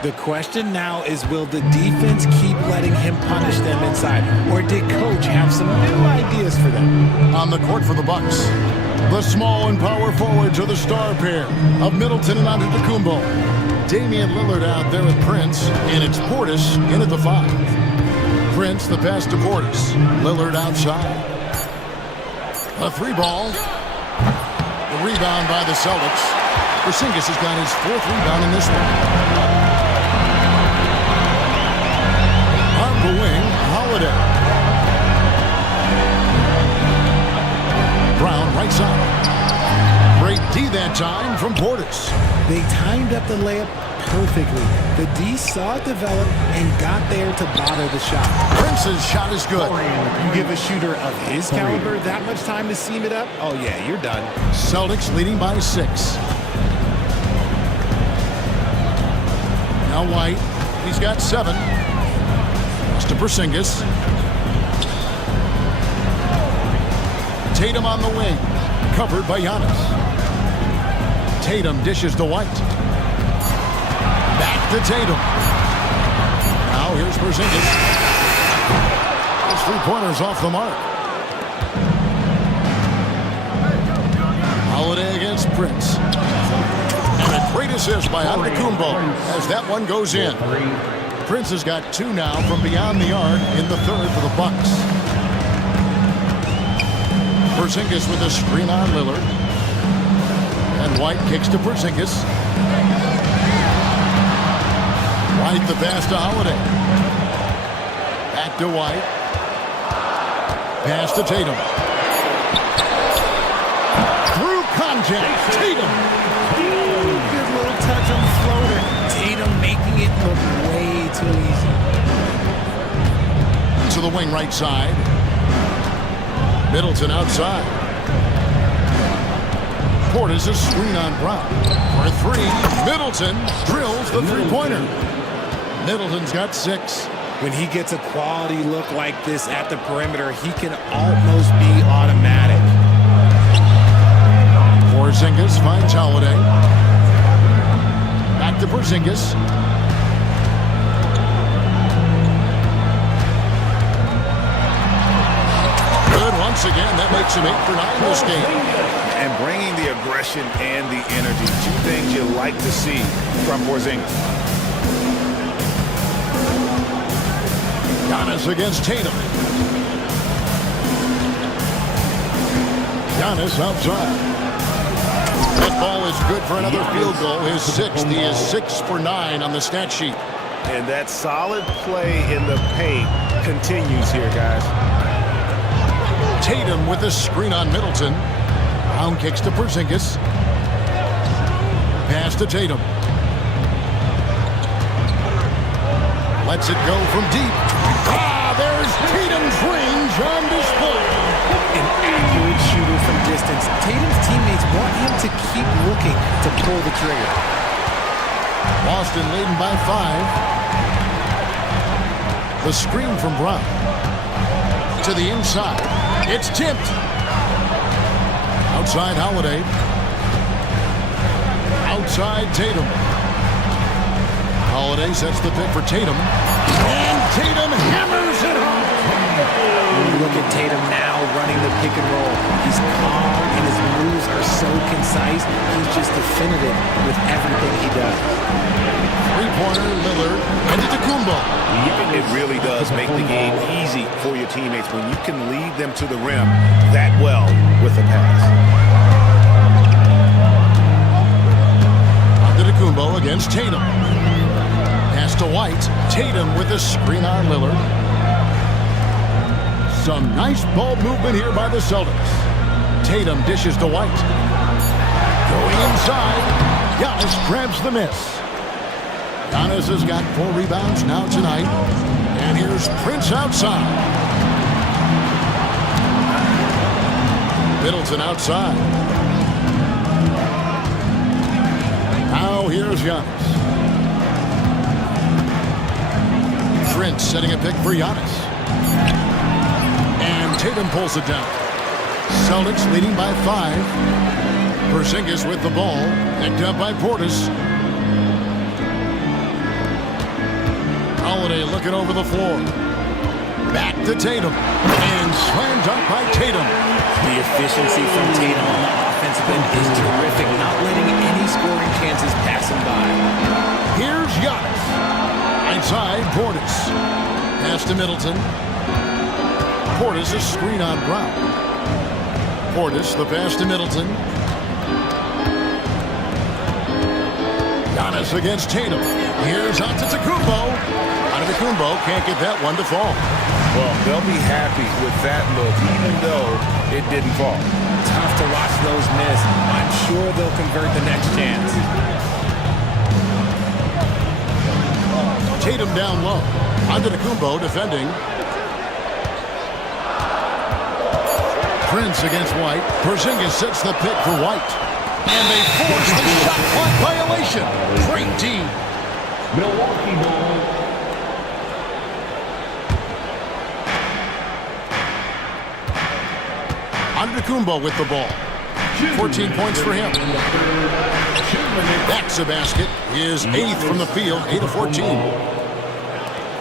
The question now is, will the defense keep letting him punish them inside? Or did coach have some new ideas for them? On the court for the Bucks, the small and power forwards are the star pair of Middleton and Antetokounmpo. Damian Lillard out there with Prince, and it's Portis in at the 5. Prince, the pass to Portis. Lillard outside. A 3-ball. The rebound by the Celtics. Porzingis has got his 4th rebound in this one. On the wing, Holiday. Brown right side. Great D that time from Portis. They timed up the layup perfectly. The D saw it develop and got there to bother the shot. Prince's shot is good. You give a shooter of his caliber that much time to seam it up? Oh yeah, you're done. Celtics leading by 6. Now White, he's got 7. It's to Porzingis. Tatum on the wing, covered by Giannis. Tatum dishes to White. Back to Tatum. Now here's Porzingis. Those 3-pointers off the mark. Holiday against Prince. And a great assist by Antetokounmpo as that one goes in. Prince has got 2 now from beyond the arc in the 3rd for the Bucks. Porzingis with a screen on Lillard. And White kicks to Porzingis. White the pass to Holiday. Back to White. Pass to Tatum. Through contact, Tatum. Good little touch on the floater. Tatum making it look way too easy. To the wing right side. Middleton outside. Portis a screen on Brown. For 3, Middleton drills the 3-pointer. Middleton's got 6. When he gets a quality look like this at the perimeter, he can almost be automatic. Porzingis finds Holiday. Back to Porzingis. Good once again. That makes him 8 for 9 this game. And bringing the aggression and the energy, 2 things you like to see from Porzingis. Giannis against Tatum. Giannis outside. That ball is good for another field goal. His 6th. He is 6 for 9 on the stat sheet. And that solid play in the paint continues here, guys. Tatum with a screen on Middleton. Brown kicks to Porzingis. Pass to Tatum. Lets it go from deep. There's Tatum's range on display. An accurate shooter from distance. Tatum's teammates want him to keep looking to pull the trigger. Boston leading by 5. The screen from Brown. To the inside. It's tipped. Outside Holiday. Outside Tatum. Holiday sets the pick for Tatum. And Tatum hammers it home. Look at Tatum now running the pick and roll. He's calm and his moves are so concise. He's just definitive with everything he does. 3-pointer, Lillard, and Antetokounmpo. It really does make the game easy for your teammates when you can lead them to the rim that well with a pass. Antetokounmpo against Tatum. Pass to White. Tatum with a screen on Lillard. Some nice ball movement here by the Celtics. Tatum dishes to White. Going inside. Giannis grabs the miss. Giannis has got 4 rebounds now tonight. And here's Prince outside. Middleton outside. Now here's Giannis. Prince setting a pick for Giannis. And Tatum pulls it down. Celtics leading by 5. Porzingis with the ball. Picked up by Portis. Holiday looking over the floor. Back to Tatum. And slam dunk by Tatum. The efficiency from Tatum on the offensive end is terrific, not letting any scoring chances pass him by. Here's Giannis. Inside, Portis. Pass to Middleton. Portis, a screen on Brown. Portis, the pass to Middleton. Giannis against Tatum. Here's Antetokounmpo. Antetokounmpo can't get that one to fall. Well, they'll be happy with that look, even though it didn't fall. Tough to watch those miss. I'm sure they'll convert the next chance. Tatum down low. Antetokounmpo defending. Prince against White. Porzingis sets the pick for White. And they force the shot clock violation. Great D. Milwaukee ball. Antetokounmpo with the ball. 14 points for him. That's a basket. His 8th from the field, 8 of 14.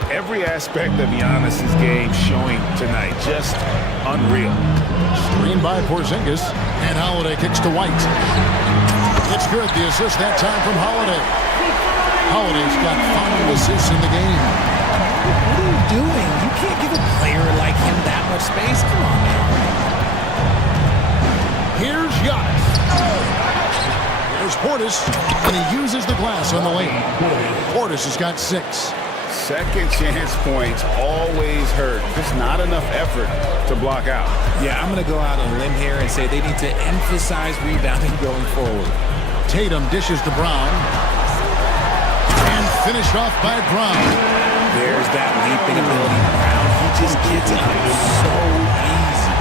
Every aspect of Giannis' game showing tonight, just unreal. Screen by Porzingis, and Holiday kicks to White. It's good, the assist that time from Holiday. Holiday's got 5 assists in the game. What are you doing? You can't give a player like him that much space. Come on, man. Here's Giannis. There's Portis, and he uses the glass on the lane. Portis has got 6. Second chance points always hurt. Just not enough effort to block out. Yeah, I'm going to go out on a limb here and say they need to emphasize rebounding going forward. Tatum dishes to Brown. And finished off by Brown. There's that leaping ability. Brown, he just gets it up so easy.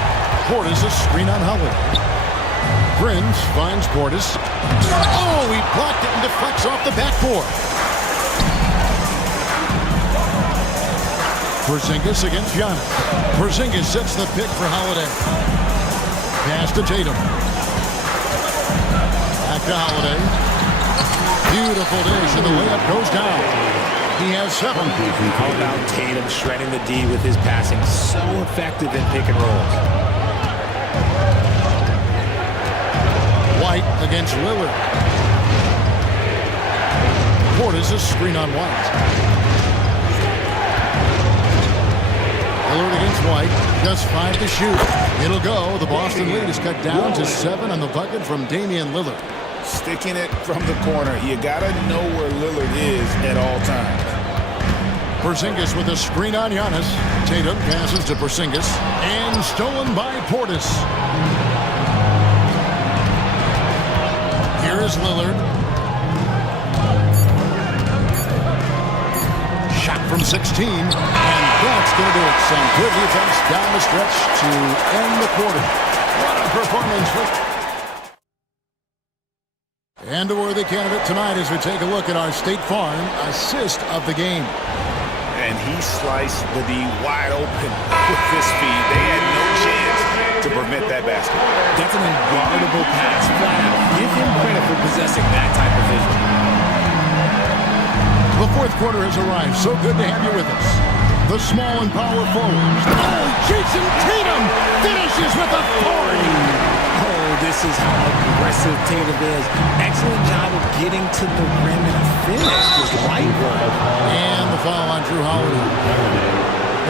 Portis a screen on Holiday. Prince finds Portis. Oh, he blocked it and deflects off the backboard. Porzingis against Giannis. Porzingis sets the pick for Holiday. Pass to Tatum. Back to Holiday. Beautiful dish, and the layup goes down. He has 7. How about Tatum shredding the D with his passing? So effective in pick and rolls. White against Lillard. Portis a screen on White. Lillard against White, just 5 to shoot. It'll go. The Boston lead is cut down to 7 on the bucket from Damian Lillard. Sticking it from the corner. You gotta know where Lillard is at all times. Porzingis with a screen on Giannis. Tatum passes to Porzingis, and stolen by Portis. Here is Lillard. Shot from 16, and that's going to do it. Some good defense down the stretch to end the quarter. What a performance. And a worthy candidate tonight as we take a look at our State Farm assist of the game. And he sliced the D wide open with this feed. They had no chance to prevent that basket. That's an unguardable pass. Flat out. Give him credit for possessing that type of vision. The fourth quarter has arrived. So good to have you with us. The small and power forwards. Oh, Jason Tatum finishes with authority. Oh, this is how aggressive Tatum is. Excellent job of getting to the rim and a finish. Just right one. And the foul on Drew Holiday.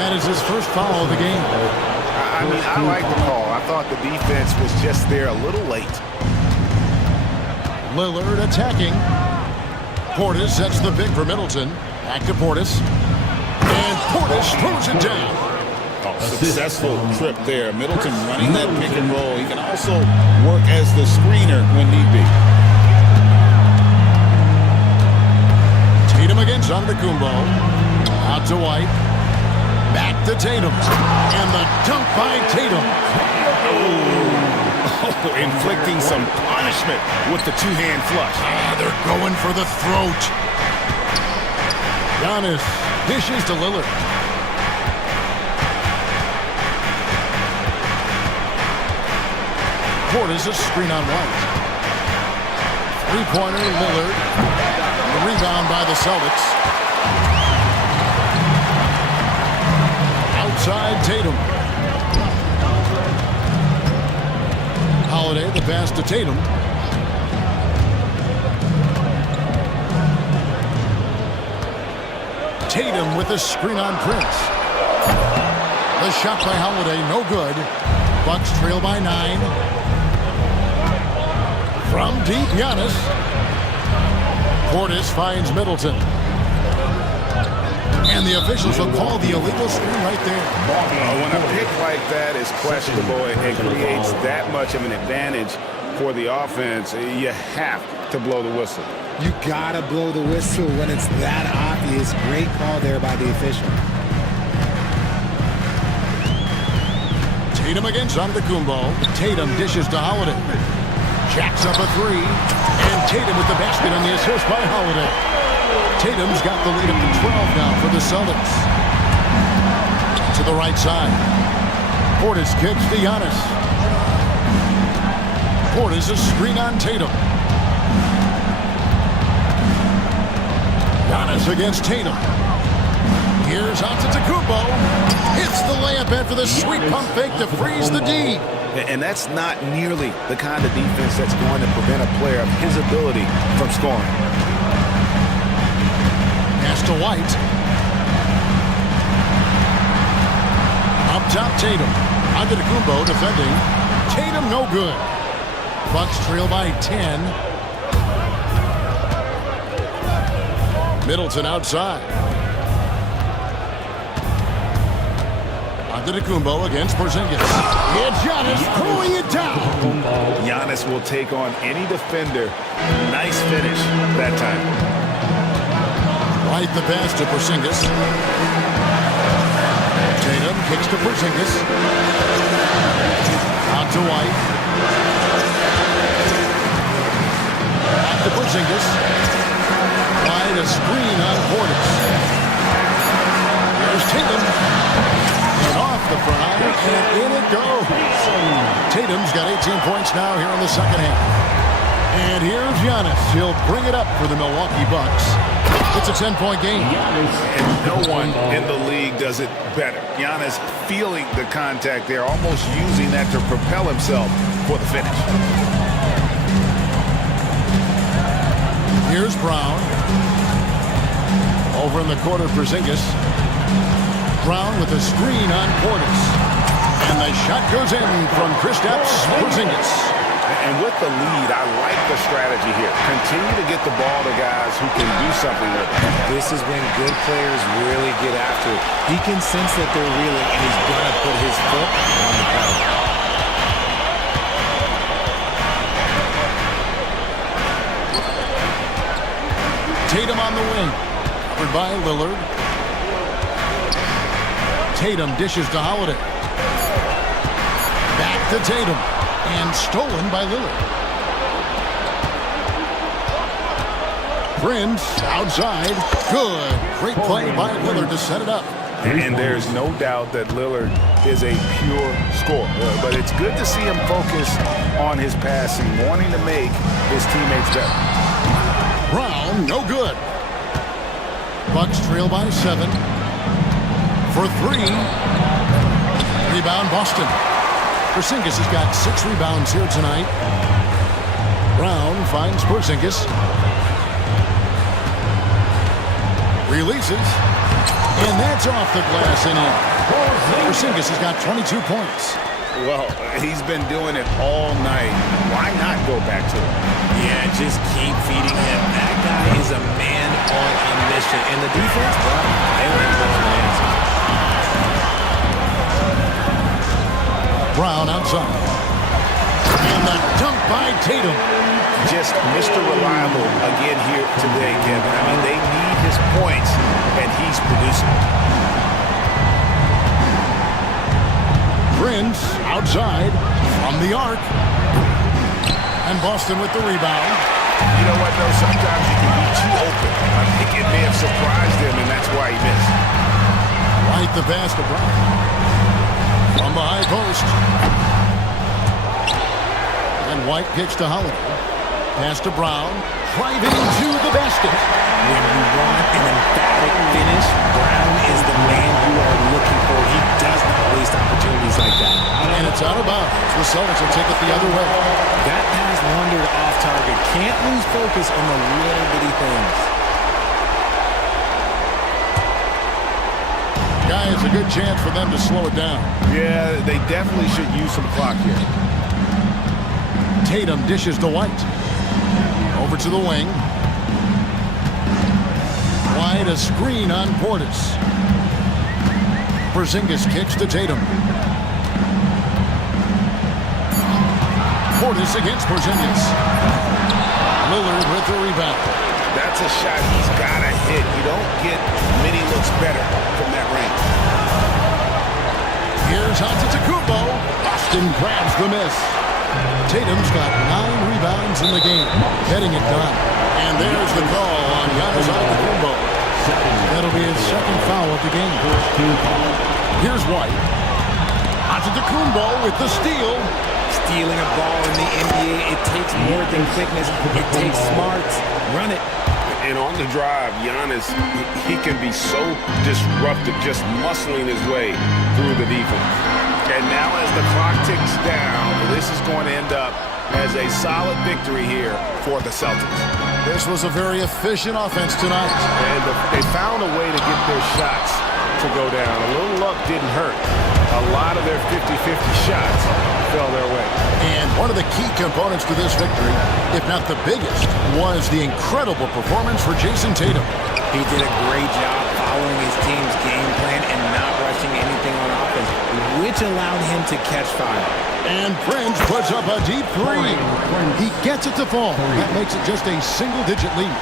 That is his first foul of the game. I mean, I like the call. I thought the defense was just there a little late. Lillard attacking. Portis sets the pick for Middleton. Back to Portis. And Portis throws it down. Oh, successful trip there. Middleton running that pick and roll. He can also work as the screener when need be. Tatum against Antetokounmpo. Out to White. Back to Tatum. And the dunk by Tatum. Oh, inflicting some punishment with the two-hand flush. They're going for the throat. Giannis dishes to Lillard. Portis a screen on White. Three-pointer Lillard. The rebound by the Celtics. Outside Tatum. Holiday, the pass to Tatum. Tatum with a screen on Prince. The shot by Holiday, no good. Bucks trail by 9. From deep, Giannis. Portis finds Middleton. And the officials will call the illegal screen right there. When a pick like that is questionable, it creates that much of an advantage for the offense. You have to blow the whistle. You gotta blow the whistle when it's that obvious. Great call there by the official. Tatum against Antetokounmpo. Tatum dishes to Holiday. Jacks up a 3. And Tatum with the basket on the assist by Holiday. Tatum's got the lead up to 12 now for the Celtics. To the right side. Portis kicks to Giannis. Portis a screen on Tatum. Giannis against Tatum. Here's Antetokounmpo. Hits the layup after the sweet pump fake to freeze the D. And that's not nearly the kind of defense that's going to prevent a player of his ability from scoring. Pass to White. Up top, Tatum. Antetokounmpo defending. Tatum no good. Bucks trail by 10. Middleton outside. Antetokounmpo against Porzingis. It's Giannis throwing it down. Giannis will take on any defender. Nice finish that time. Right the pass to Porzingis. Tatum kicks to Porzingis. Out to White. Back to Porzingis. Right a screen on Portis. Here's Tatum. And off the front iron, and in it goes. Tatum's got 18 points now here in the second half. And here's Giannis. He'll bring it up for the Milwaukee Bucks. It's a 10-point game. And no one in the league does it better. Giannis feeling the contact there, almost using that to propel himself for the finish. Here's Brown. Over in the corner, Porzingis. Brown with a screen on Portis. And the shot goes in from Kristaps Porzingis. And with the lead, I like the strategy here. Continue to get the ball to guys who can do something with it. This is when good players really get after it. He can sense that they're reeling, and he's going to put his foot on the pedal. Tatum on the wing. Covered by Lillard. Tatum dishes to Holiday. Back to Tatum. And stolen by Lillard. Prince outside. Good. Great play by Lillard to set it up. And there's no doubt that Lillard is a pure scorer. But it's good to see him focus on his passing, wanting to make his teammates better. Brown, no good. Bucks trail by 7. For 3. Rebound, Boston. Porzingis has got 6 rebounds here tonight. Brown finds Porzingis. Releases. And that's off the glass and in. Porzingis has got 22 points. Well, he's been doing it all night. Why not go back to it? Yeah, just keep feeding him. That guy is a man on a mission. And the defense, well, they went with an answer. Brown outside. And the dunk by Tatum. Just Mr. Reliable again here today, Kevin. I mean, they need his points, and he's producing. Prince outside from the arc. And Boston with the rebound. You know what, though? Sometimes you can be too open. I think it may have surprised him, and that's why he missed. Right the pass to Brown. From the high post. And White kicks to Holiday. Pass to Brown. Driving into the basket. When you want an emphatic finish, Brown is the man you are looking for. He does the Celtics will take it the other way. That pass wandered off target. Can't lose focus on the little bitty things. Guys, a good chance for them to slow it down. Yeah, they definitely should use some clock here. Tatum dishes to White. Over to the wing. White, a screen on Portis. Porzingis kicks to Tatum. Portis against Porzingis. Lillard with the rebound. That's a shot he's got to hit. You don't get many looks better from that range. Here's Antetokounmpo. Boston grabs the miss. Tatum's got 9 rebounds in the game, getting it done. And there's the call on Giannis Antetokounmpo. That'll be his second foul of the game. Here's White. Antetokounmpo with the steal. Stealing a ball in the NBA, it takes more than quickness. It takes smarts. Run it. And on the drive, Giannis, he can be so disruptive, just muscling his way through the defense. And now as the clock ticks down, this is going to end up as a solid victory here for the Celtics. This was a very efficient offense tonight. And they found a way to get their shots to go down. A little luck didn't hurt. A lot of their 50-50 shots fell their way. And one of the key components to this victory, if not the biggest, was the incredible performance for Jason Tatum. He did a great job following his team's game plan and not rushing anything on offense, which allowed him to catch fire. And Prince puts up a deep three. He gets it to fall. That makes it just a single-digit lead.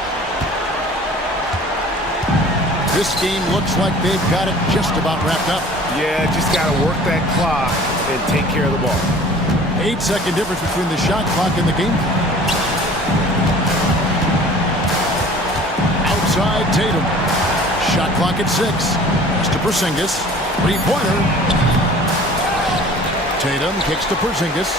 This game looks like they've got it just about wrapped up. Yeah, just got to work that clock and take care of the ball. 8-second difference between the shot clock and the game clock. Outside Tatum. Shot clock at 6. Pass to Porzingis. Three-pointer. Tatum kicks to Porzingis.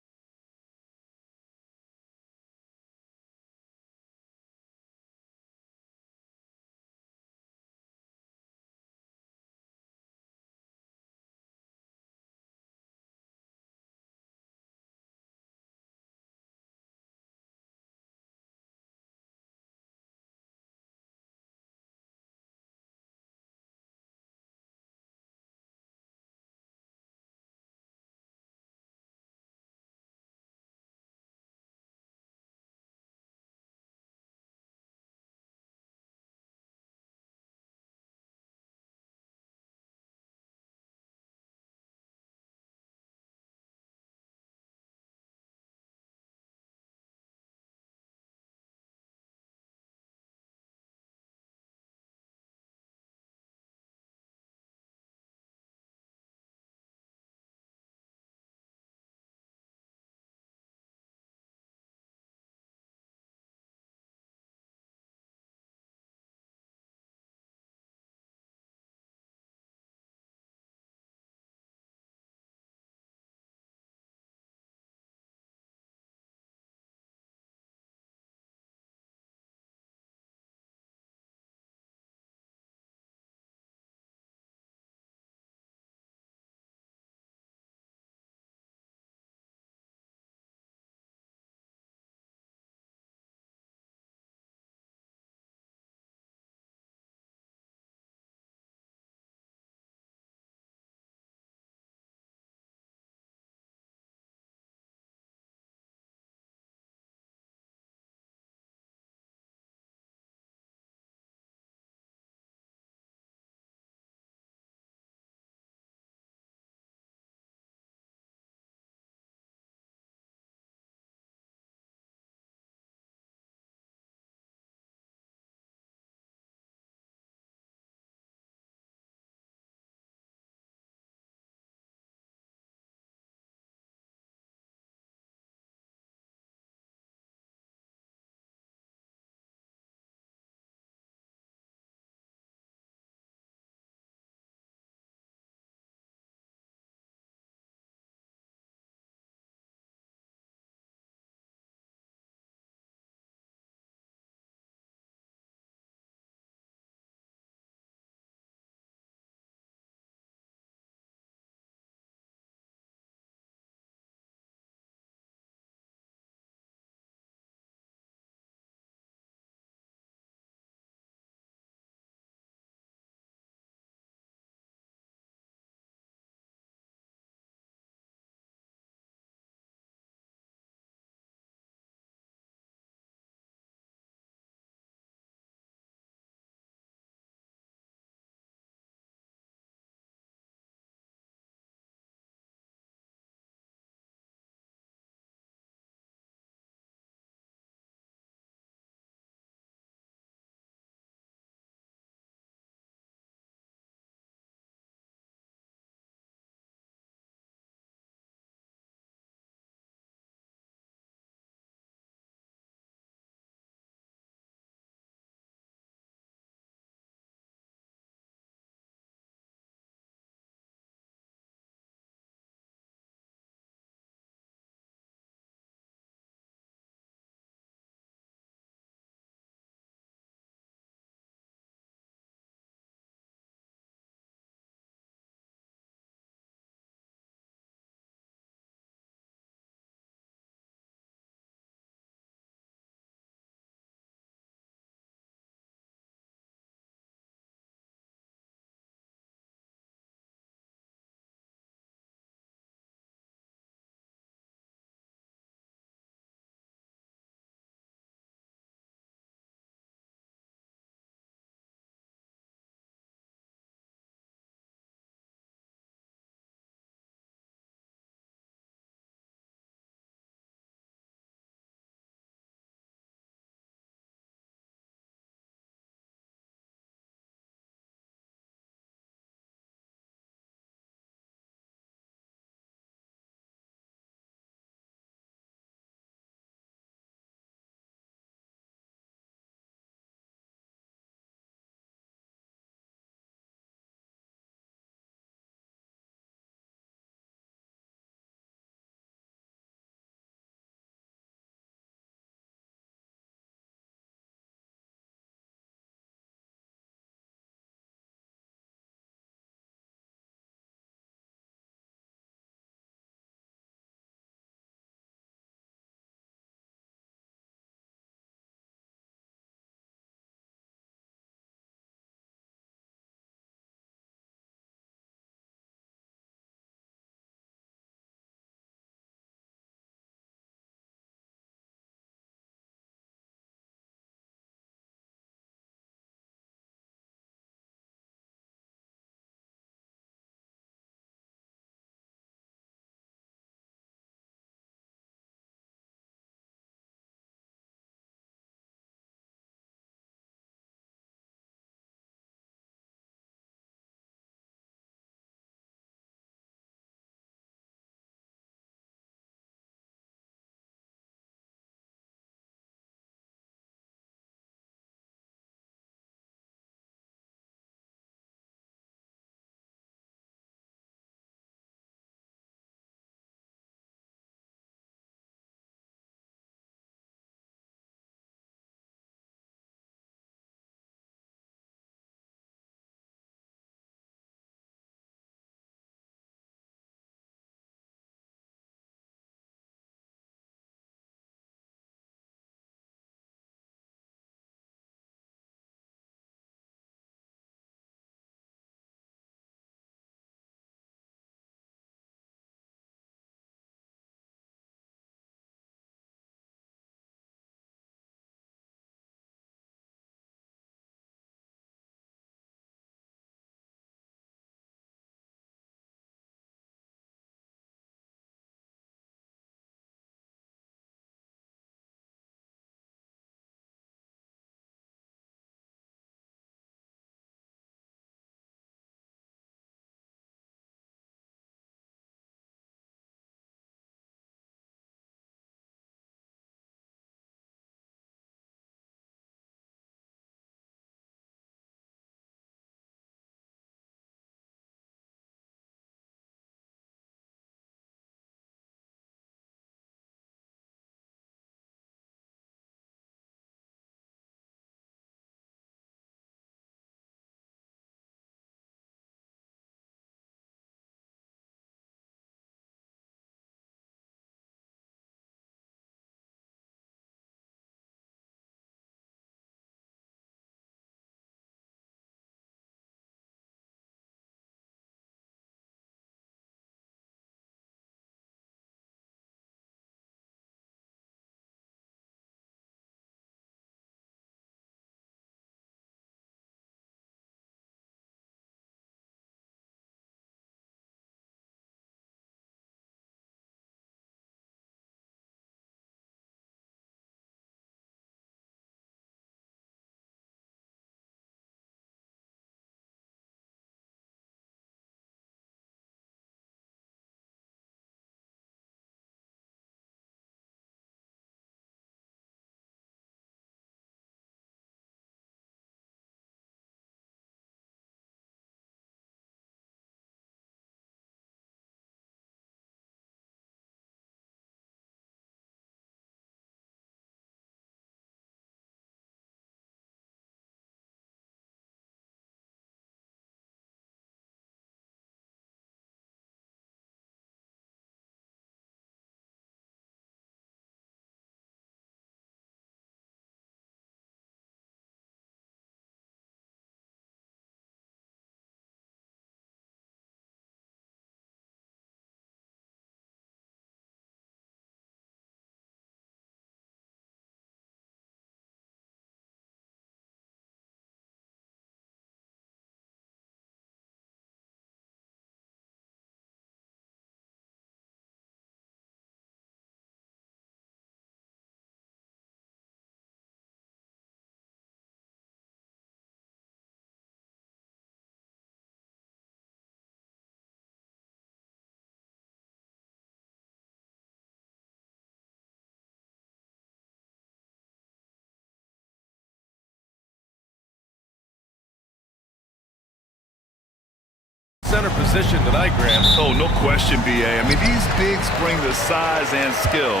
center position tonight, Graham. Oh, no question, B.A. I mean, these bigs bring the size and skill.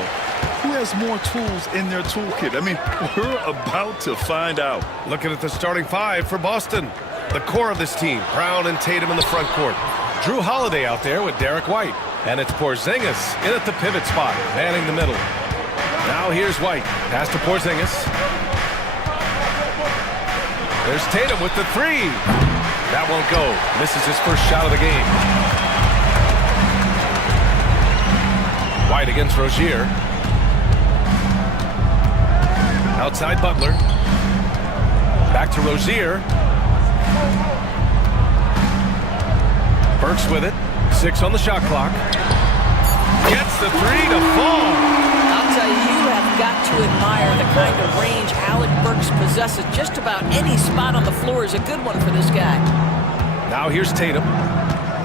Who has more tools in their toolkit? I mean, we're about to find out. Looking at the starting five for Boston. The core of this team, Brown and Tatum in the front court. Drew Holiday out there with Derek White. And it's Porzingis in at the pivot spot, manning the middle. Now here's White. Pass to Porzingis. There's Tatum with the three. That won't go. Misses his first shot of the game. White against Rozier. Outside Butler. Back to Rozier. Burks with it. 6 on the shot clock. Gets the three to fall. I'll tell you, you have got to admire the kind of range Alec Burks possesses. Just about any spot on the floor is a good one for this guy. Now here's Tatum.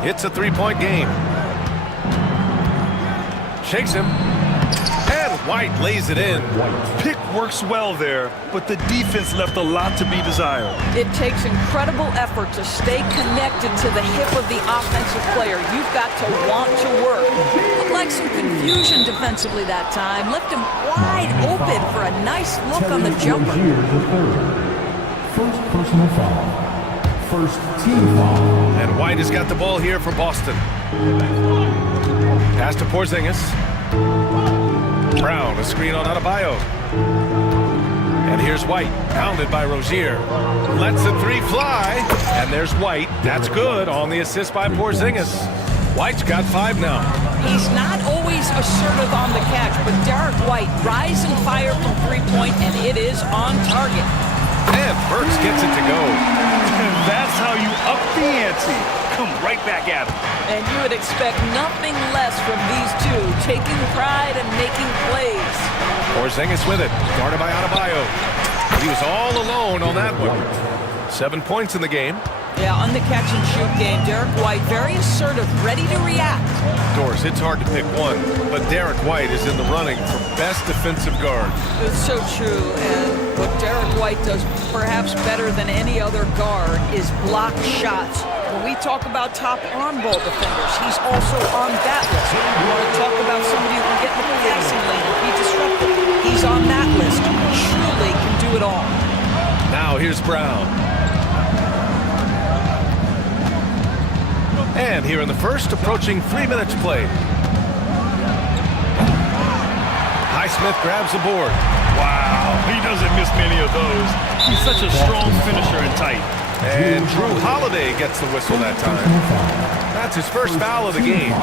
It's a three-point game. Shakes him. And White lays it in. Pick works well there, but the defense left a lot to be desired. It takes incredible effort to stay connected to the hip of the offensive player. You've got to want to work. Looked like some confusion defensively that time. Left him wide open for a nice look on the jumper. First personal foul. First team foul. And White has got the ball here for Boston. Pass to Porzingis. Brown, a screen on Adebayo. And here's White, pounded by Rozier. Lets the three fly, and there's White. That's good on the assist by Porzingis. White's got 5 now. He's not always assertive on the catch, but Derek White, rise and fire from three-point, and it is on target. And Burks gets it to go. And that's how you up the ante. Come right back at him. And you would expect nothing less from these two, taking pride and making plays. Porzingis with it, guarded by Adebayo. He was all alone on that one. 7 points in the game. Yeah, on the catch-and-shoot game, Derek White, very assertive, ready to react. Doris, it's hard to pick one, but Derek White is in the running for best defensive guard. It's so true, and what Derek White does perhaps better than any other guard is block shots. When we talk about top on-ball defenders, he's also on that list. You want to talk about somebody who can get in the passing lane and be disruptive. He's on that list. Truly can do it all. Now here's Brown. And here in the first, approaching 3 minutes played. Highsmith grabs the board. Wow, he doesn't miss many of those. He's such a strong finisher and tight. And Drew Holiday gets the whistle that time. That's his first foul of the game.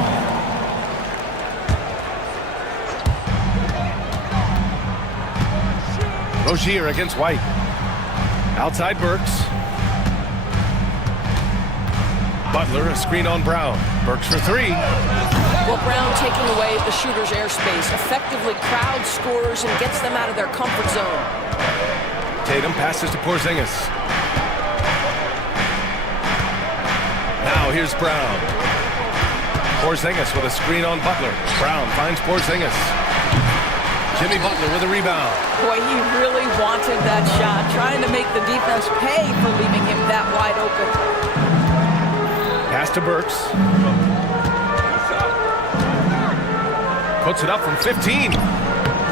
Rozier against White. Outside Burks. Butler, a screen on Brown. Burks for 3. Well, Brown taking away the shooter's airspace, effectively crowd scores and gets them out of their comfort zone. Tatum passes to Porzingis. Now here's Brown. Porzingis with a screen on Butler. Brown finds Porzingis. Jimmy Butler with a rebound. Boy, he really wanted that shot, trying to make the defense pay for leaving him that wide open. Pass to Burks. Puts it up from 15.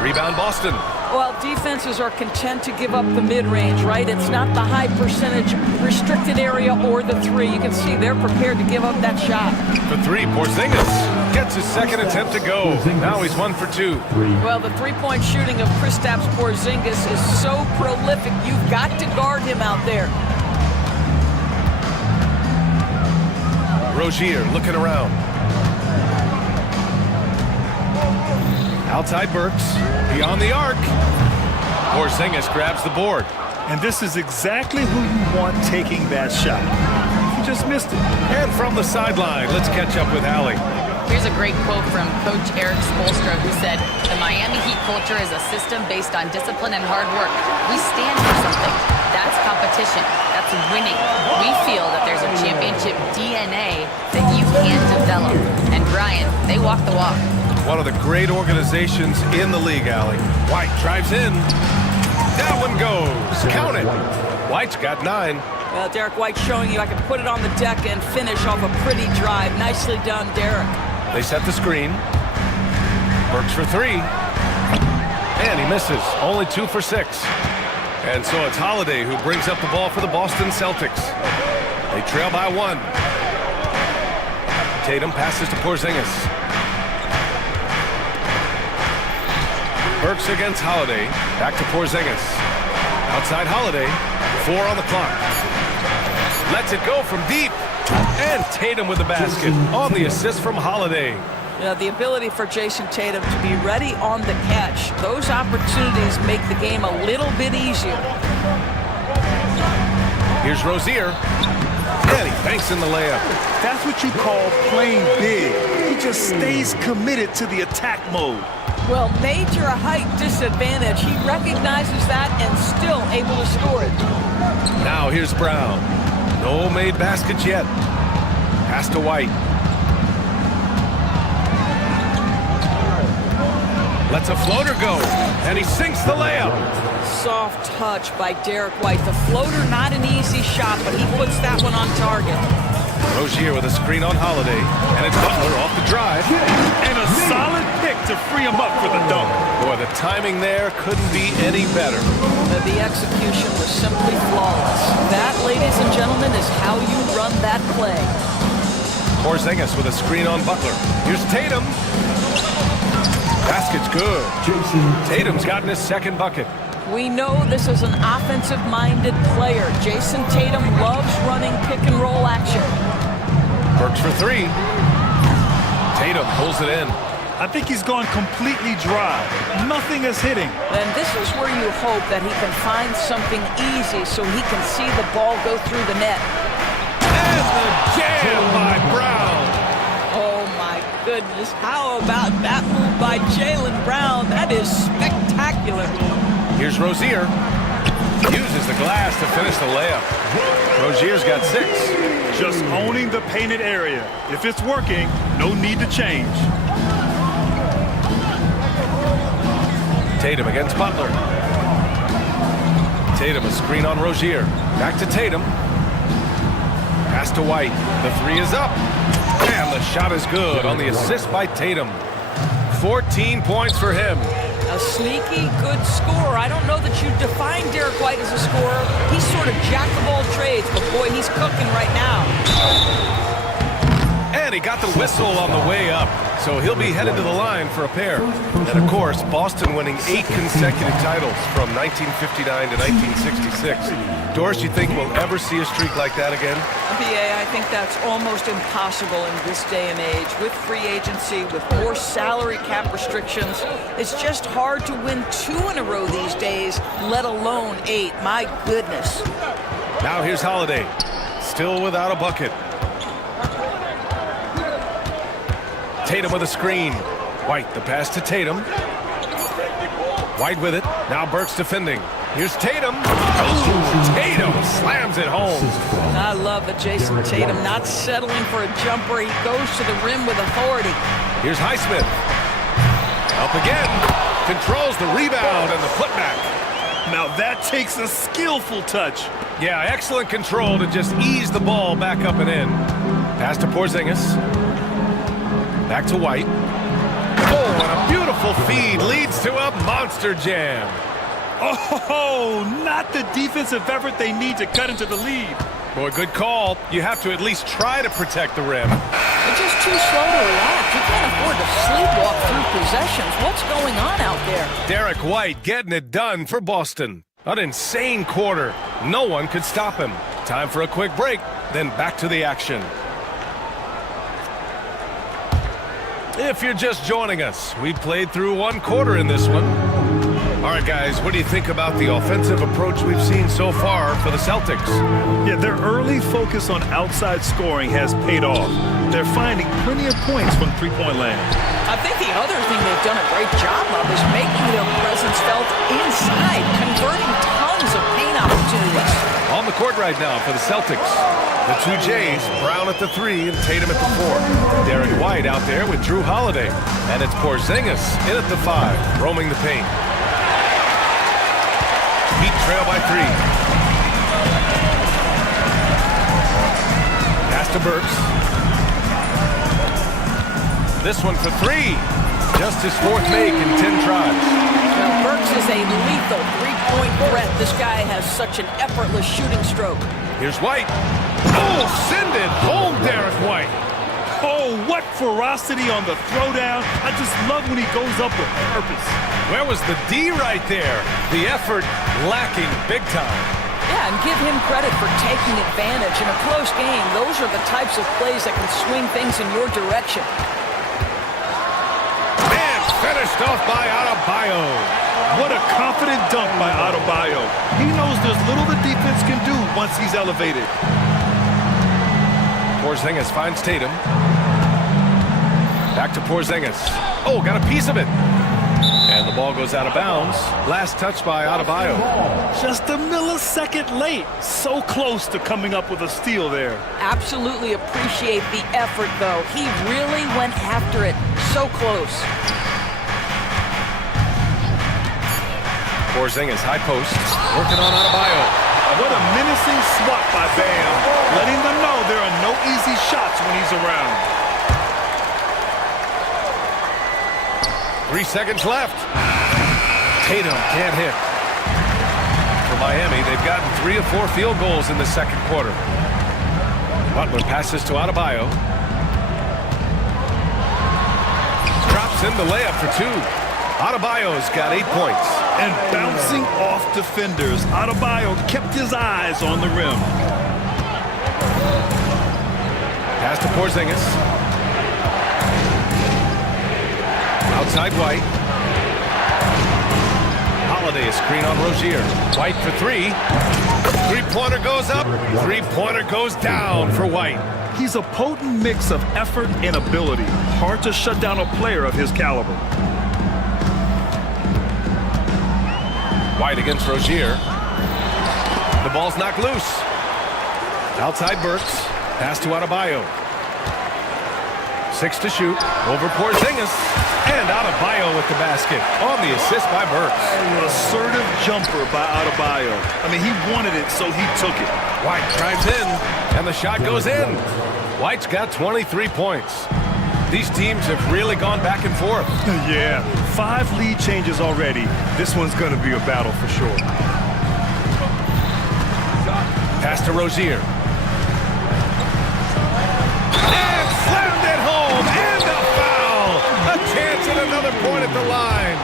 Rebound Boston. Well, defenses are content to give up the mid-range, right? It's not the high percentage restricted area or the 3. You can see they're prepared to give up that shot. For 3, Porzingis gets his second attempt to go. Now he's 1 for 2. Well, the three-point shooting of Kristaps Porzingis is so prolific. You've got to guard him out there. Rozier looking around. Outside Burks, beyond the arc. Porzingis grabs the board. And this is exactly who you want taking that shot. He just missed it. And from the sideline, let's catch up with Allie. Here's a great quote from Coach Eric Spoelstra, who said, "The Miami Heat culture is a system based on discipline and hard work. We stand for something. That's competition. That's winning. We feel that there's a championship DNA that you can develop." And Brian, they walk the walk. One of the great organizations in the league, Allie. White drives in. That one goes. Count it. White's got 9. Well, Derek White showing you I can put it on the deck and finish off a pretty drive. Nicely done, Derek. They set the screen. Burks for three. And he misses. Only 2 for 6. And so it's Holiday who brings up the ball for the Boston Celtics. They trail by 1. Tatum passes to Porzingis. Burks against Holiday. Back to Porzingis. Outside Holiday. 4 on the clock. Lets it go from deep. And Tatum with the basket on the assist from Holiday. You know, the ability for Jason Tatum to be ready on the catch, those opportunities make the game a little bit easier. Here's Rozier. And he banks in the layup. That's what you call playing big. He just stays committed to the attack mode. Well, major height disadvantage. He recognizes that and still able to score it. Now here's Brown. No made baskets yet. Pass to White. Lets a floater go, and he sinks the layup. Soft touch by Derek White. The floater, not an easy shot, but he puts that one on target. Rozier with a screen on Holiday, and it's Butler off the drive. And a solid pick to free him up for the dunk. Boy, the timing there couldn't be any better. The execution was simply flawless. That, ladies and gentlemen, is how you run that play. Porzingis with a screen on Butler. Here's Tatum. Basket's good. Tatum's gotten his second bucket. We know this is an offensive-minded player. Jason Tatum loves running pick-and-roll action. Burks for three. Tatum pulls it in. I think he's gone completely dry. Nothing is hitting. And this is where you hope that he can find something easy so he can see the ball go through the net. And the jam by Brown. Oh, my goodness. How about that move by Jaylen Brown? That is spectacular. Here's Rozier. Uses the glass to finish the layup. Rozier's got 6. Just owning the painted area. If it's working, no need to change. Tatum against Butler. Tatum a screen on Rozier. Back to Tatum. Pass to White. The 3 is up. And the shot is good on the assist by Tatum. 14 points for him. A sneaky good scorer. I don't know that you define Derek White as a scorer. He's sort of jack of all trades, but boy, he's cooking right now. And he got the whistle on the way up, so he'll be headed to the line for a pair. And of course, Boston winning 8 consecutive titles from 1959 to 1966. Doris, you think we'll ever see a streak like that again? BA, I think that's almost impossible in this day and age. With free agency, with more salary cap restrictions, it's just hard to win 2 in a row these days, let alone 8. My goodness. Now here's Holiday, still without a bucket. Tatum with a screen. White, the pass to Tatum. White with it. Now Burks defending. Here's Tatum. Oh, Tatum slams it home. I love that Jason Tatum not settling for a jumper. He goes to the rim with authority. Here's Highsmith. Up again. Controls the rebound and the putback. Now that takes a skillful touch. Yeah, excellent control to just ease the ball back up and in. Pass to Porzingis. Back to White. Oh, and a beautiful feed leads to a monster jam. Oh, not the defensive effort they need to cut into the lead. Boy, good call. You have to at least try to protect the rim. They're just too slow to react. You can't afford to sleepwalk through possessions. What's going on out there? Derek White getting it done for Boston. An insane quarter. No one could stop him. Time for a quick break, then back to the action. If you're just joining us, we played through 1 quarter in this one. All right, guys, what do you think about the offensive approach we've seen so far for the Celtics? Yeah, their early focus on outside scoring has paid off. They're finding plenty of points from three-point land. I think the other thing they've done a great job of is making their presence felt inside, converting tons of paint opportunities. On the court right now for the Celtics. The 2 J's, Brown at the 3 and Tatum at the 4. Derek White out there with Drew Holiday. And it's Porzingis in at the 5, roaming the paint. Heat trail by 3. to Burks. This one for three. Just his fourth make in 10 tries. Now, Burks is a lethal three-point threat. This guy has such an effortless shooting stroke. Here's White. Oh, send it home, Derek White. Oh, what ferocity on the throwdown. I just love when he goes up with purpose. Where was the D right there? The effort lacking big time. Yeah, and give him credit for taking advantage. In a close game, those are the types of plays that can swing things in your direction. And finished off by Adebayo. What a confident dunk by Adebayo. He knows there's little the defense can do once he's elevated. Porzingis finds Tatum. Back to Porzingis. Oh, got a piece of it. And the ball goes out of bounds. Last touch by Adebayo. Just a millisecond late. So close to coming up with a steal there. Absolutely appreciate the effort, though. He really went after it. So close. Porzingis, high post. Working on Adebayo. What a menacing swat by Bam. Letting them know there are no easy shots when he's around. 3 seconds left. Tatum can't hit. For Miami, they've gotten 3 of 4 field goals in the second quarter. Butler passes to Adebayo. Drops in the layup for 2. Adebayo's got 8 points. And bouncing off defenders, Adebayo kept his eyes on the rim. Pass to Porzingis. Outside White. Holiday, a screen on Rozier. White for 3. Three-pointer goes up. Three-pointer goes down for White. He's a potent mix of effort and ability. Hard to shut down a player of his caliber. White against Rozier. The ball's knocked loose. Outside Burks. Pass to Adebayo. 6 to shoot. Over Porzingis. And Adebayo with the basket. On the assist by Burks. An assertive jumper by Adebayo. I mean, he wanted it, so he took it. White drives in. And the shot goes in. White's got 23 points. These teams have really gone back and forth. Yeah, 5 lead changes already. This one's going to be a battle for sure. Pass to Rozier. And slammed it home. And a foul. A chance at another point at the line.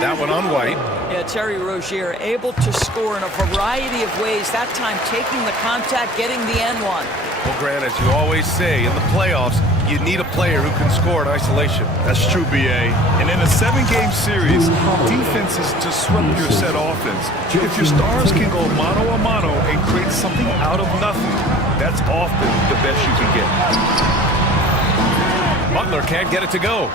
That one on White. Yeah, Terry Rozier able to score in a variety of ways. That time taking the contact, getting the end one. Well, Grant, as you always say, in the playoffs, you need a player who can score in isolation. That's true, B.A. And in a 7-game series, defenses disrupt your set offense. If your stars can go mano-a-mano and create something out of nothing, that's often the best you can get. Butler can't get it to go.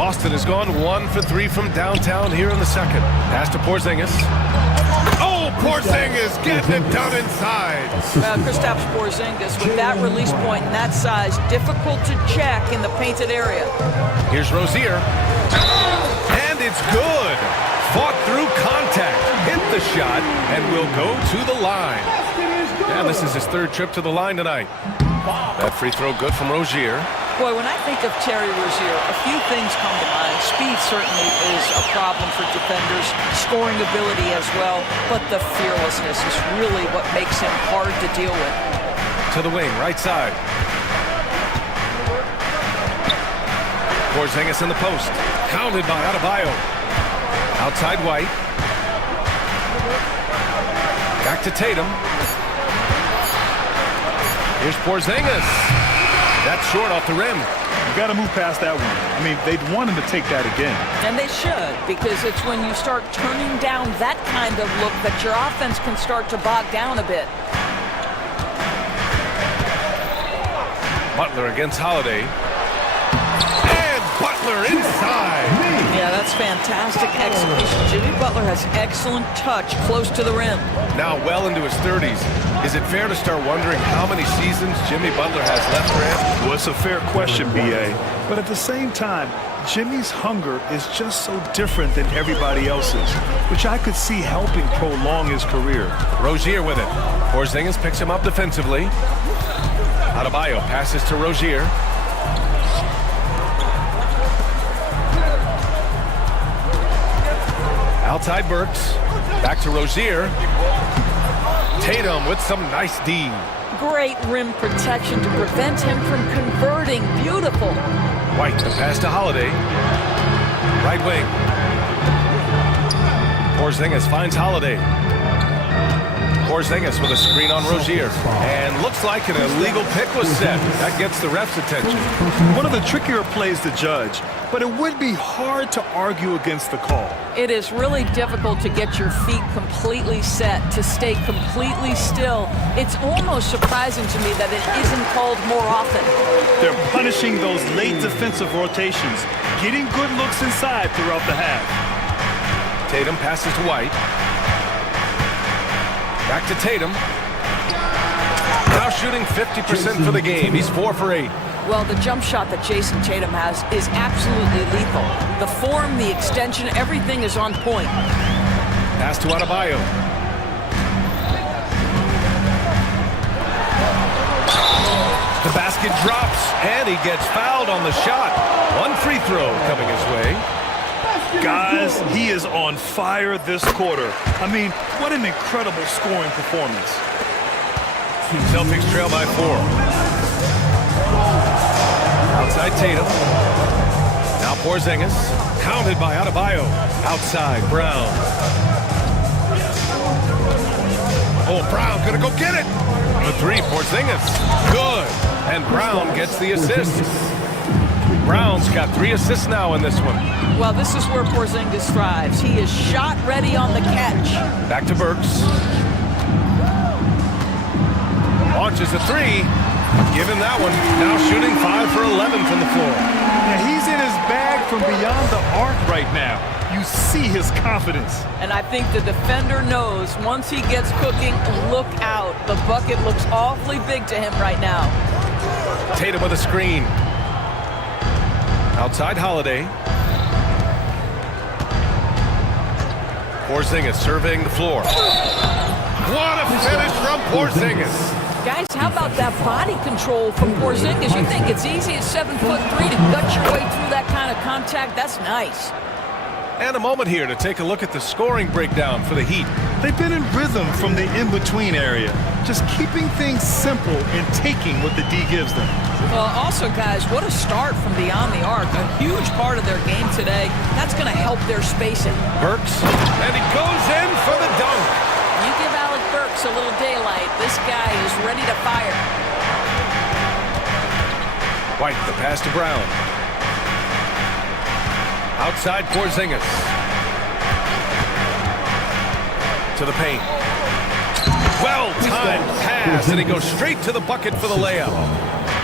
Boston has gone 1 for 3 from downtown here in the second. Pass to Porzingis. Oh, Porzingis getting it done inside. Kristaps Porzingis with that release point and that size, difficult to check in the painted area. Here's Rozier. And it's good. Fought through contact, hit the shot, and will go to the line. And this is his 3rd trip to the line tonight. That free throw good from Rozier. Boy, when I think of Terry Rozier, a few things come to mind. Speed certainly is a problem for defenders, scoring ability as well, but the fearlessness is really what makes him hard to deal with. To the wing, right side. Porzingis in the post. Counted by Adebayo. Outside White. Back to Tatum. Here's Porzingis. That's short off the rim. You got to move past that one. I mean, they'd want him to take that again. And they should, because it's when you start turning down that kind of look that your offense can start to bog down a bit. Butler against Holiday. And Butler inside. Yeah, that's fantastic execution. Jimmy Butler has excellent touch close to the rim. Now well into his 30s. Is it fair to start wondering how many seasons Jimmy Butler has left for him? Well, it's a fair question, B.A. But at the same time, Jimmy's hunger is just so different than everybody else's, which I could see helping prolong his career. Rozier with it. Porzingis picks him up defensively. Adebayo passes to Rozier. Outside Burks. Back to Rozier. Tatum with some nice D. Great rim protection to prevent him from converting. Beautiful. White, the pass to Holiday. Right wing. Porzingis finds Holiday. Porzingis with a screen on Rozier. And looks like an illegal pick was set. That gets the ref's attention. One of the trickier plays to judge, but it would be hard to argue against the call. It is really difficult to get your feet completely set, to stay completely still. It's almost surprising to me that it isn't called more often. They're punishing those late defensive rotations, getting good looks inside throughout the half. Tatum passes to White. Back to Tatum. Now shooting 50% for the game. He's 4 for 8. Well, the jump shot that Jason Tatum has is absolutely lethal. The form, the extension, everything is on point. Pass to Adebayo. The basket drops, and he gets fouled on the shot. One free throw coming his way. Guys, he is on fire this quarter. I mean, what an incredible scoring performance. Celtics trail by 4. Outside Tatum. Now Porzingis. Counted by Adebayo. Outside Brown. Oh, Brown gonna go get it. The 3, Porzingis. Good. And Brown gets the assist. Brown's got 3 assists now in this one. Well, this is where Porzingis thrives. He is shot ready on the catch. Back to Burks. Launches a 3. Give him that one. Now shooting 5 for 11 from the floor. Now he's in his bag from beyond the arc right now. You see his confidence. And I think the defender knows once he gets cooking, look out. The bucket looks awfully big to him right now. Tatum with a screen. Outside Holiday. Porzingis surveying the floor. What a finish from Porzingis. Guys, how about that body control from Porzingis? You think it's easy at 7'3" to gut your way through that kind of contact? That's nice. And a moment here to take a look at the scoring breakdown for the Heat. They've been in rhythm from the in-between area, just keeping things simple and taking what the D gives them. Well, also, guys, what a start from beyond the arc. A huge part of their game today. That's going to help their spacing. Burks, and he goes in for the dunk. You give Alec Burks a little daylight. This guy is ready to fire. White, the pass to Brown. Outside Porzingis. To the paint. Well-timed pass, and he goes straight to the bucket for the layup.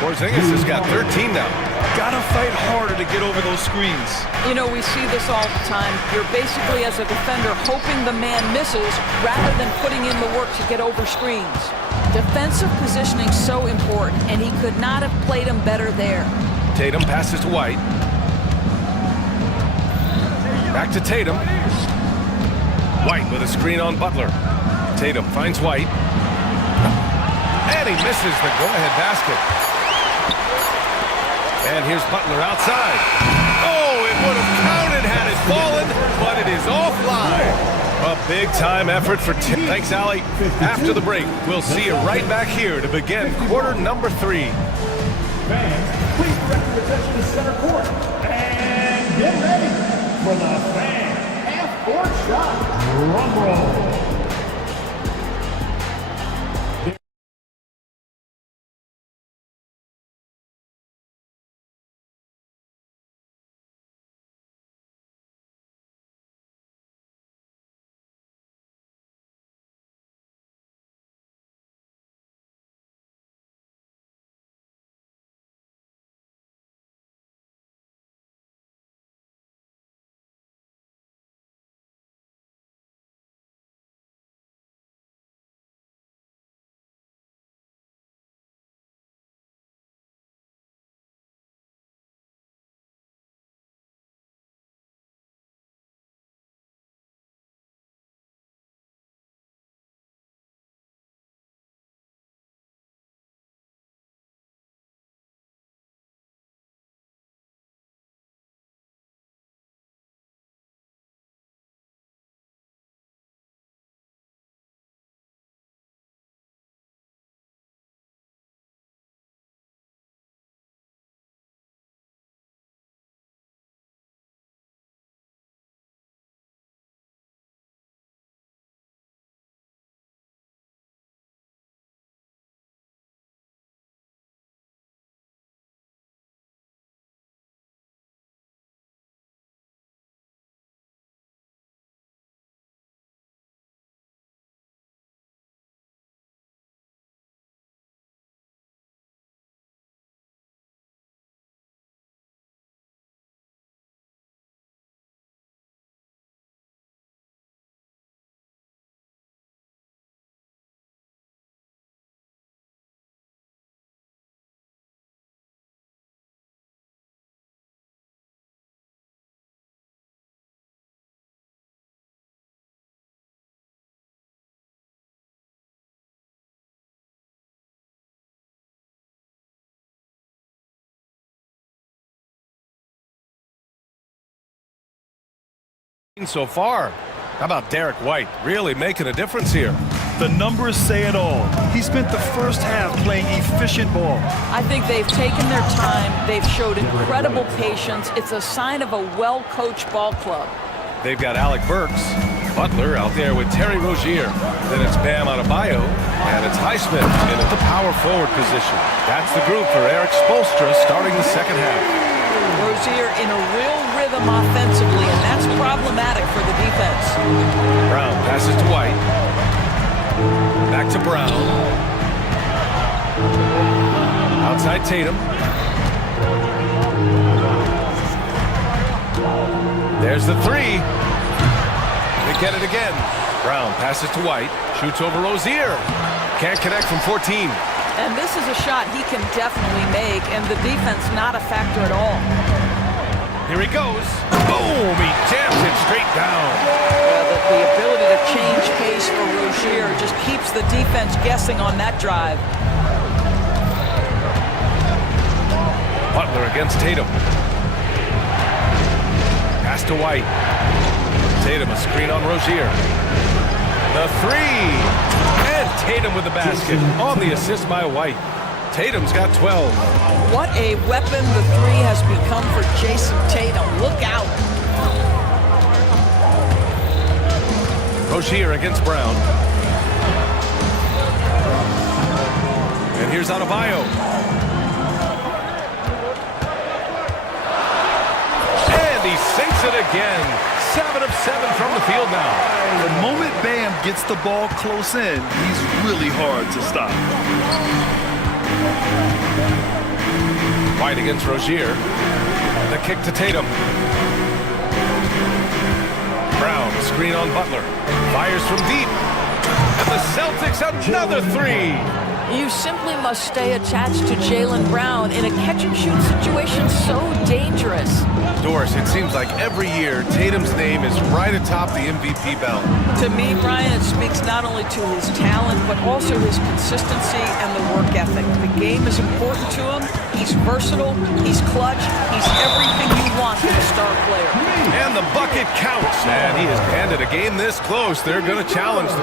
Porzingis has got 13 now. Gotta fight harder to get over those screens. You know, we see this all the time. You're basically, as a defender, hoping the man misses rather than putting in the work to get over screens. Defensive positioning so important, and he could not have played him better there. Tatum passes to White. Back to Tatum. White with a screen on Butler. Tatum finds White. And he misses the go-ahead basket. And here's Butler outside. Oh, it would have counted had it fallen, but it is offline. A big-time effort for Tim. Thanks, Allie. After the break, we'll see you right back here to begin quarter number 3. Fans, please direct your attention to center court. And get ready for the fan half-court shot. Drum roll. So far. How about Derek White really making a difference here? The numbers say it all. He spent the first half playing efficient ball. I think they've taken their time. They've showed incredible patience. It's a sign of a well-coached ball club. They've got Alec Burks, Butler out there with Terry Rozier. Then it's Bam Adebayo, and it's Highsmith in at the power forward position. That's the group for Eric Spoelstra starting the second half. Rozier in a real rhythm offensively, and that's problematic for the defense. Brown passes to White. Back to Brown. Outside Tatum. There's the three. They get it again. Brown passes to White. Shoots over Rozier. Can't connect from 14. And this is a shot he can definitely make, and the defense not a factor at all. Here he goes. Boom! He jams it straight down. The ability to change pace for Rozier just keeps the defense guessing on that drive. Butler against Tatum. Pass to White. Tatum a screen on Rozier. The three. And Tatum with the basket on the assist by White. Tatum's got 12. What a weapon the three has become for Jason Tatum. Look out. Rozier against Brown. And here's Adebayo. And he sinks it again. 7 of 7 from the field now. The moment Bam gets the ball close in, he's really hard to stop. White against Rozier. The kick to Tatum. Brown, screen on Butler. Fires from deep. And the Celtics another three. You simply must stay attached to Jaylen Brown in a catch-and-shoot situation so dangerous. Doris, it seems like every year Tatum's name is right atop the MVP ballot. To me, Brian, it speaks not only to his talent, but also his consistency and the work ethic. The game is important to him. He's versatile. He's clutch. He's everything you want in a star player. And the bucket counts. And he has handed a game this close. They're going to challenge them.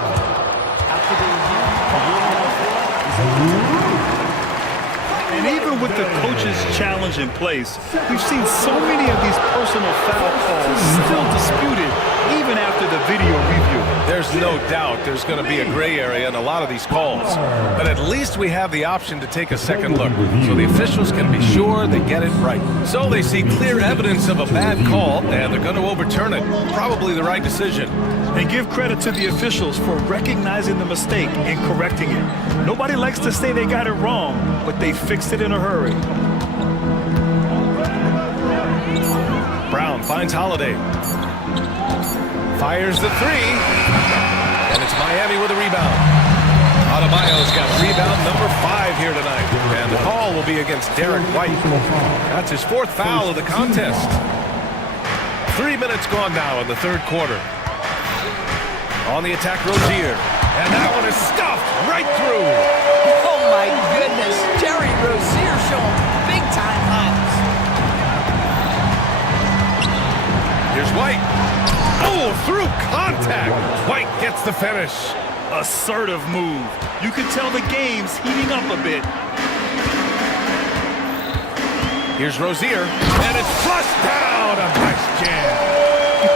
After the review, And even with the coach's challenge in place, we've seen so many of these personal foul calls still disputed even after the video review. There's no doubt there's going to be a gray area in a lot of these calls. But at least we have the option to take a second look, so the officials can be sure they get it right. So they see clear evidence of a bad call, and they're going to overturn it. Probably the right decision. And give credit to the officials for recognizing the mistake and correcting it. Nobody likes to say they got it wrong, but they fixed it in a hurry. Brown finds Holiday. Fires the three. And it's Miami with a rebound. Adebayo's got rebound number 5 here tonight. And the call will be against Derek White. That's his 4th foul of the contest. 3 minutes gone now in the third quarter. On the attack, Rozier. And that one is stuffed right through. Oh, my goodness. Terry Rozier showing big-time hops. Here's White. Oh, through contact. White gets the finish. Assertive move. You can tell the game's heating up a bit. Here's Rozier. And it's flushed down. A nice jam.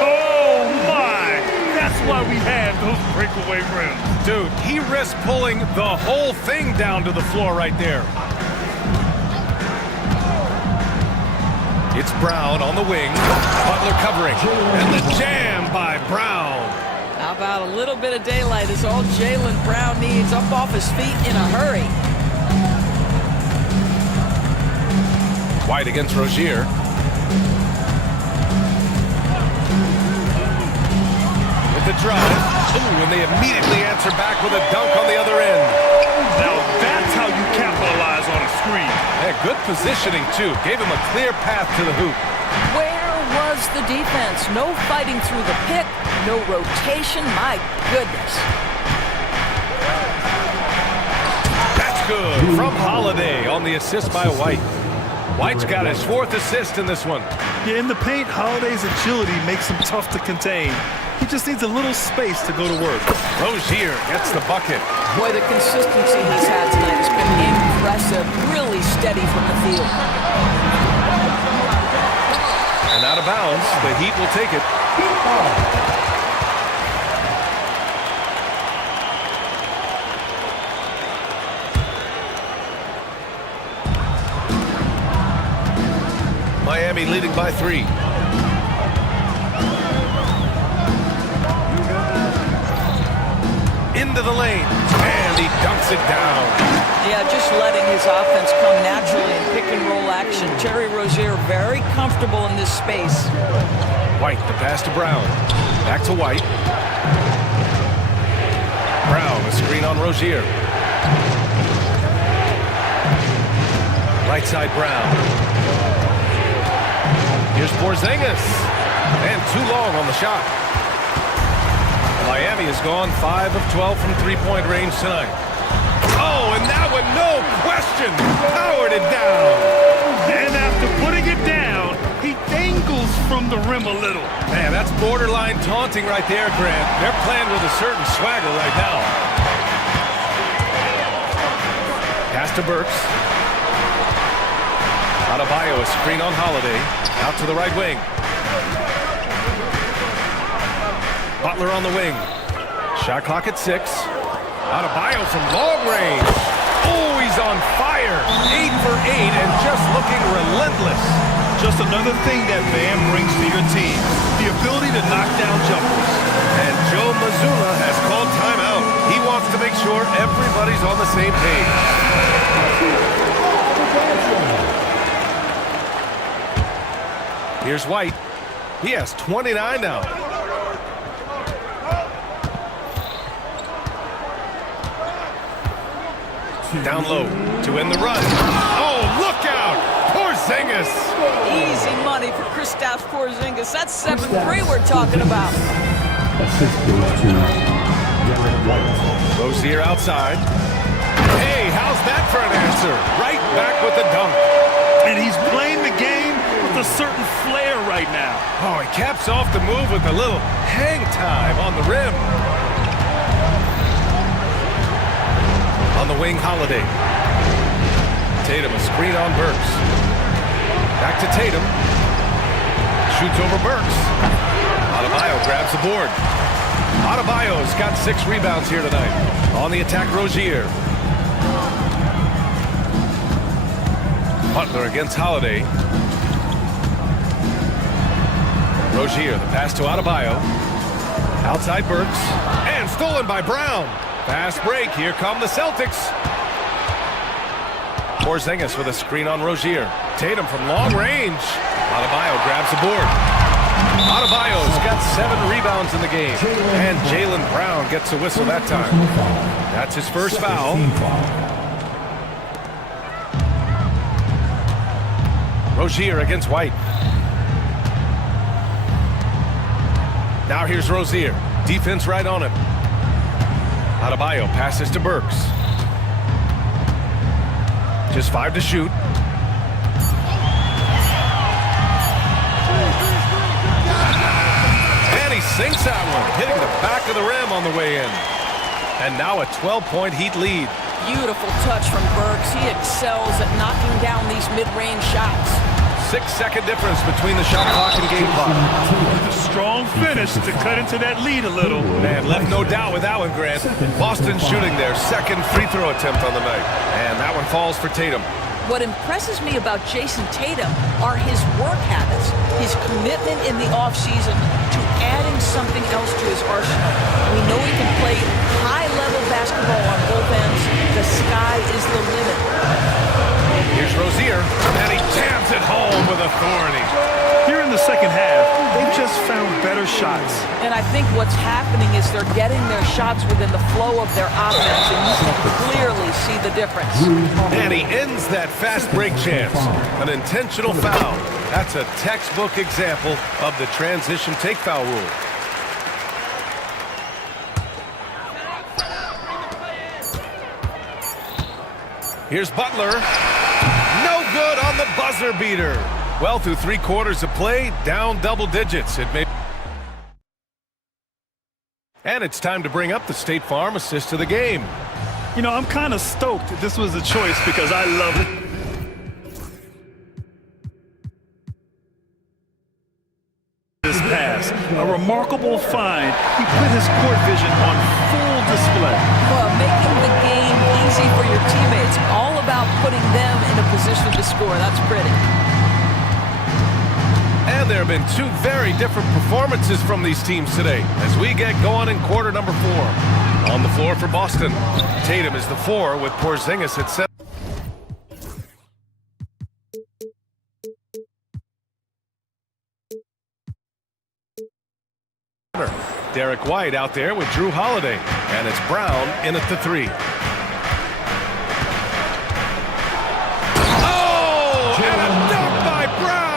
Oh, my. That's why we have those breakaway rims. Dude, he risked pulling the whole thing down to the floor right there. It's Brown on the wing. Butler covering. And the jam by Brown. How about a little bit of daylight is all Jaylen Brown needs, up off his feet in a hurry. White against Rozier. With the drive. Ooh, and they immediately answer back with a dunk on the other end. Now that's how you capitalize on a screen. Yeah, good positioning, too. Gave him a clear path to the hoop. Where was the defense? No fighting through the pick, no rotation. My goodness. That's good from Holiday on the assist by White. White's got his 4th assist in this one. Yeah, in the paint, Holiday's agility makes him tough to contain. He just needs a little space to go to work. Rozier gets the bucket. Boy, the consistency he's had tonight has been impressive. Really steady from the field. And out of bounds, the Heat will take it. Miami leading by 3. Into the lane, and he dunks it down. Yeah, just letting his offense come naturally in pick and roll action. Terry Rozier very comfortable in this space. White, the pass to Brown. Back to White. Brown, a screen on Rozier. Right side Brown. Here's Porzingis. And too long on the shot. Miami has gone 5 of 12 from three-point range tonight. Oh, and that one, no question, powered it down. And after putting it down, he dangles from the rim a little. Man, that's borderline taunting right there, Grant. They're playing with a certain swagger right now. Pass to Burks. Adebayo, a screen on Holiday. Out to the right wing. Butler on the wing. Shot clock at 6. Adebayo from long range. Oh, he's on fire. 8 for 8 and just looking relentless. Just another thing that Bam brings to your team. The ability to knock down jumpers. And Joe Mazzulla has called timeout. He wants to make sure everybody's on the same page. Here's White. He has 29 now. Down low to end the run. Oh, look out! Porzingis! Easy money for Kristaps Porzingis. That's 7-3 we're talking about. Assist goes to Derek White. Rozier outside. Hey, how's that for an answer? Right back with the dunk. And he's playing the game with a certain flair right now. Oh, he caps off the move with a little hang time on the rim. On the wing, Holiday. Tatum, a screen on Burks. Back to Tatum. Shoots over Burks. Adebayo grabs the board. Adebayo's got 6 rebounds here tonight. On the attack, Rozier. Butler against Holiday. Rozier, the pass to Adebayo. Outside Burks. And stolen by Brown. Fast break. Here come the Celtics. Porzingis with a screen on Rozier. Tatum from long range. Adebayo grabs the board. Adebayo's got 7 rebounds in the game. And Jaylen Brown gets a whistle that time. That's his first foul. Rozier against White. Now here's Rozier. Defense right on him. Adebayo passes to Burks. Just 5 to shoot. And he sinks that one, hitting the back of the rim on the way in. And now a 12-point Heat lead. Beautiful touch from Burks. He excels at knocking down these mid-range shots. 6-second difference between the shot clock and game clock. A strong finish to cut into that lead a little. Man, left no doubt with that one, Grant. Boston shooting their second free throw attempt on the night. And that one falls for Tatum. What impresses me about Jason Tatum are his work habits, his commitment in the offseason to adding something else to his arsenal. We know he can play high-level basketball on both ends. The sky is the limit. Here's Rozier, and he jams it home with authority. Here in the second half, they've just found better shots. And I think what's happening is they're getting their shots within the flow of their offense, and you can clearly see the difference. And he ends that fast break chance. An intentional foul. That's a textbook example of the transition take foul rule. Here's Butler. No good on the buzzer beater. Well, through 3 quarters of play, down double digits. And it's time to bring up the State Farm assist to the game. You know, I'm kind of stoked that this was a choice because I love it. This pass, a remarkable find. He put his court vision on full display. Well, making the game easy for your teammates, all about putting them in a position to score. That's pretty. And there have been 2 very different performances from these teams today as we get going in quarter number 4. On the floor for Boston, Tatum is the 4 with Porzingis at 7. Derek White out there with Drew Holiday, and it's Brown in at the 3. Oh, and a dunk by Brown!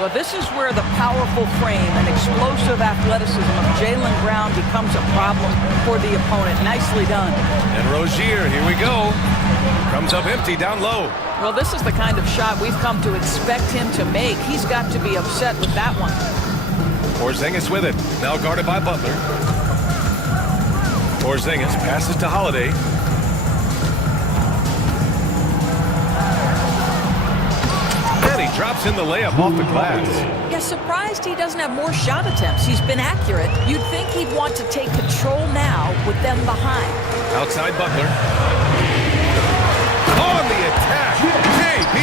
Well, this is where the powerful frame and explosive athleticism of Jaylen Brown becomes a problem for the opponent. Nicely done. And Rozier, here we go. Comes up empty down low. Well, this is the kind of shot we've come to expect him to make. He's got to be upset with that one. Porzingis with it. Now guarded by Butler. Porzingis passes to Holiday. And he drops in the layup off the glass. Yeah, surprised he doesn't have more shot attempts. He's been accurate. You'd think he'd want to take control now with them behind. Outside Butler. On the attack, JB.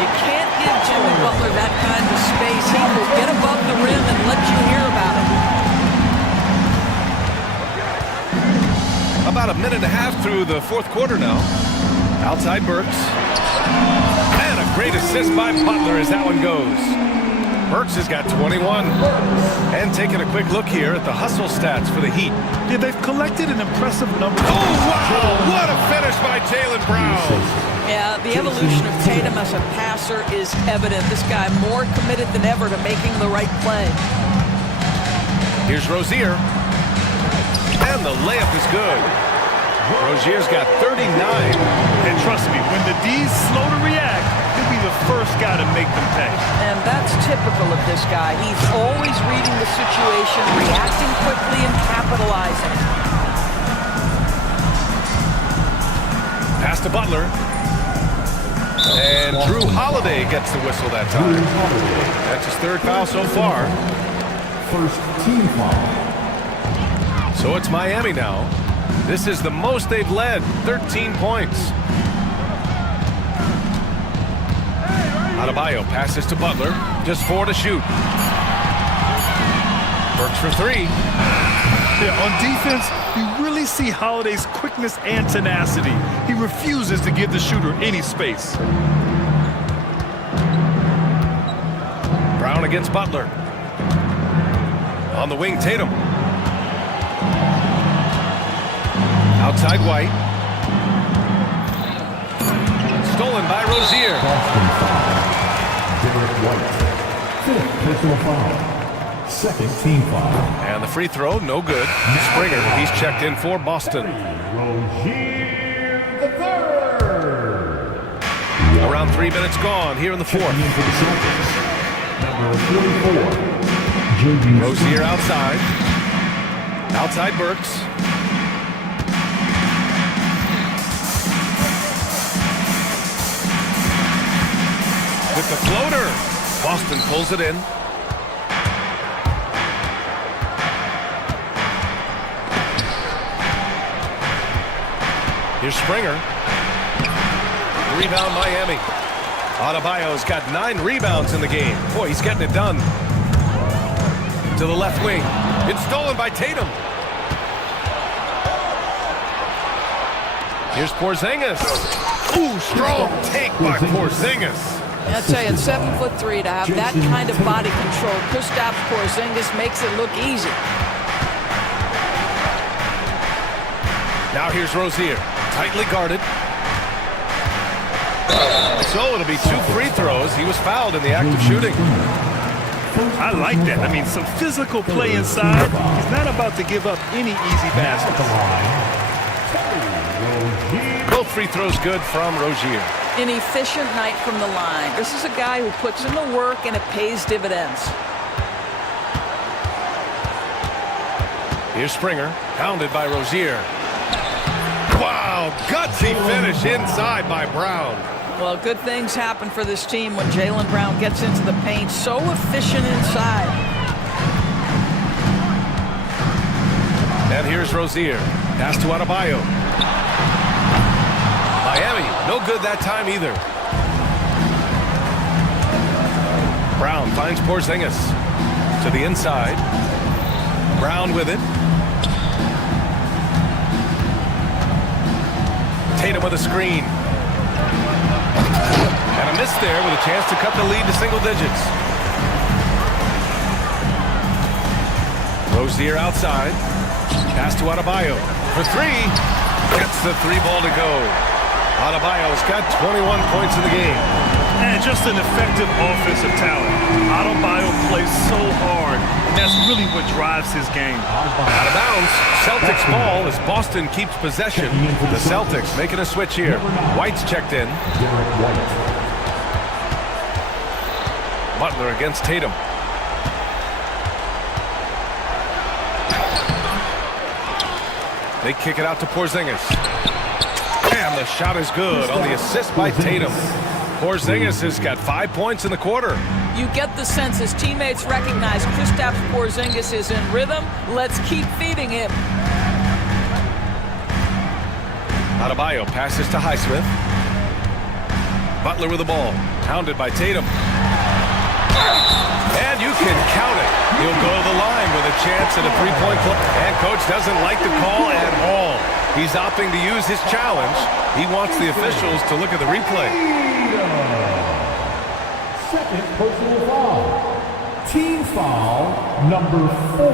You can't give Jimmy Butler that kind of space. He will get above the rim and let you hear about it. About a minute and a half through the 4th quarter now. Outside Burks. And a great assist by Butler as that one goes. Burks has got 21. And taking a quick look here at the hustle stats for the Heat. Yeah, they've collected an impressive number. Oh, wow! What a finish by Jaylen Brown. Yeah, the evolution of Tatum as a passer is evident. This guy more committed than ever to making the right play. Here's Rozier. And the layup is good. Rozier's got 39. And trust me, when the D's slow to react, he'll be the first guy to make them pay. And that's typical of this guy. He's always reading the situation, reacting quickly, and capitalizing. Pass to Butler. And Drew Holiday gets the whistle that time. That's his 3rd foul so far. First team foul. So it's Miami now. This is the most they've led, 13 points. Adebayo passes to Butler, just 4 to shoot. Burks for 3. Yeah, on defense, you really see Holiday's quickness and tenacity. He refuses to give the shooter any space. Brown against Butler. On the wing, Tatum. Outside White. Stolen by Rozier. Boston foul. Derek White. 5th personal foul. 2nd team foul. And the free throw, no good. Springer, he's checked in for Boston. Rozier the 3rd. Around 3 minutes gone here in the 4th. Number 44. Rozier outside. Outside Burks. With the floater. Boston pulls it in. Here's Springer. Rebound Miami. Adebayo's got 9 rebounds in the game. Boy, he's getting it done. To the left wing. It's stolen by Tatum. Here's Porzingis. Ooh, strong take by Porzingis. I'll tell you, at 7'3", to have that kind of body control, Kristaps Porzingis makes it look easy. Now here's Rozier, tightly guarded. So it'll be 2 free throws. He was fouled in the act of shooting. I like that. I mean, some physical play inside. He's not about to give up any easy baskets. Both free throws good from Rozier. An efficient night from the line. This is a guy who puts in the work and it pays dividends. Here's Springer, pounded by Rozier. Wow, gutsy finish inside by Brown. Well, good things happen for this team when Jaylen Brown gets into the paint. So efficient inside. And here's Rozier. Pass to Adebayo. Miami, no good that time either. Brown finds Porzingis to the inside. Brown with it. Tatum with a screen. And a miss there with a chance to cut the lead to single digits. Rozier outside. Pass to Adebayo for three. Gets the three ball to go. Adebayo's got 21 points in the game. And just an effective offensive talent. Adebayo plays so hard, and that's really what drives his game. Out of bounds. Celtics ball as Boston keeps possession. The Celtics making a switch here. White's checked in. Butler against Tatum. They kick it out to Porzingis. And the shot is good on the assist by Tatum. Porzingis has got 5 points in the quarter. You get the sense his teammates recognize Kristaps Porzingis is in rhythm. Let's keep feeding him. Adebayo passes to Highsmith. Butler with the ball. Pounded by Tatum. And you can count it. He'll go to the line with a chance at a three-point play. And coach doesn't like the call at all. He's opting to use his challenge. He wants the officials to look at the replay. Second personal foul. Team foul number 4.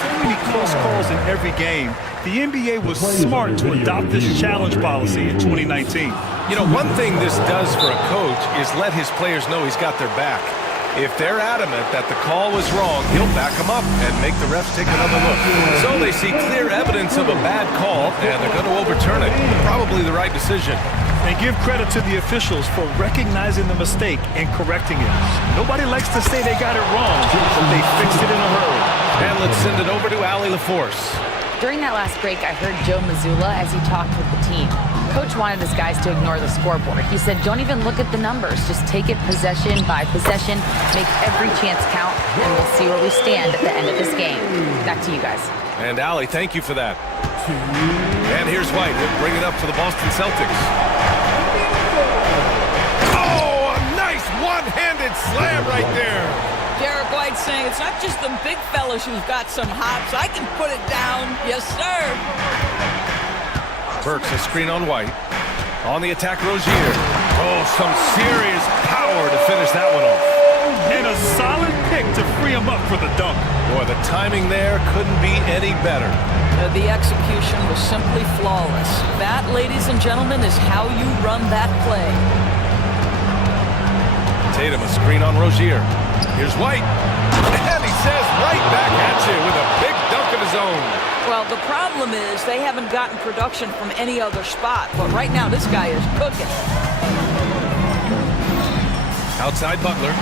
So many close calls in every game. The NBA was smart to adopt this challenge policy in 2019. You know, one thing this does for a coach is let his players know he's got their back. If they're adamant that the call was wrong, he'll back them up and make the refs take another look. So they see clear evidence of a bad call, and they're going to overturn it. Probably the right decision. And give credit to the officials for recognizing the mistake and correcting it. Nobody likes to say they got it wrong, but they fixed it in a hurry. And let's send it over to Allie LaForce. During that last break, I heard Joe Mazzulla as he talked with the team. Coach wanted his guys to ignore the scoreboard. He said, don't even look at the numbers. Just take it possession by possession, make every chance count, and we'll see where we stand at the end of this game. Back to you guys. And Allie, thank you for that. And here's White. He'll bring it up for the Boston Celtics. Oh, a nice one-handed slam right there. Derek White saying it's not just the big fellas who've got some hops. I can put it down. Yes, sir. Burks a screen on White. On the attack, Rozier. Oh, some serious power to finish that one off. And a solid pick to free him up for the dunk. Boy, the timing there couldn't be any better. The execution was simply flawless. That, ladies and gentlemen, is how you run that play. Tatum a screen on Rozier. Here's White. And he says right back at you with a big dunk of his own. Well, the problem is they haven't gotten production from any other spot. But right now, this guy is cooking. Outside Butler.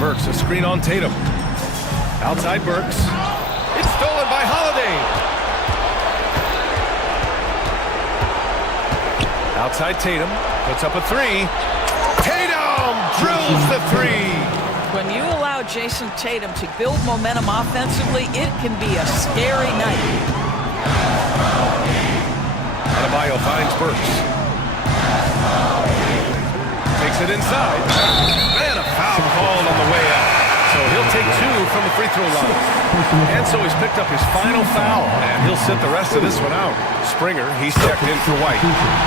Burks a screen on Tatum. Outside Burks. It's stolen by Holiday. Outside Tatum, puts up a three. Tatum drills the three. When you allow Jason Tatum to build momentum offensively, it can be a scary night. Adebayo finds Burks. Takes it inside. And a foul called on the way out. So he'll take two from the free throw line. And so he's picked up his final foul, and he'll sit the rest of this one out. Springer, he's checked in for White.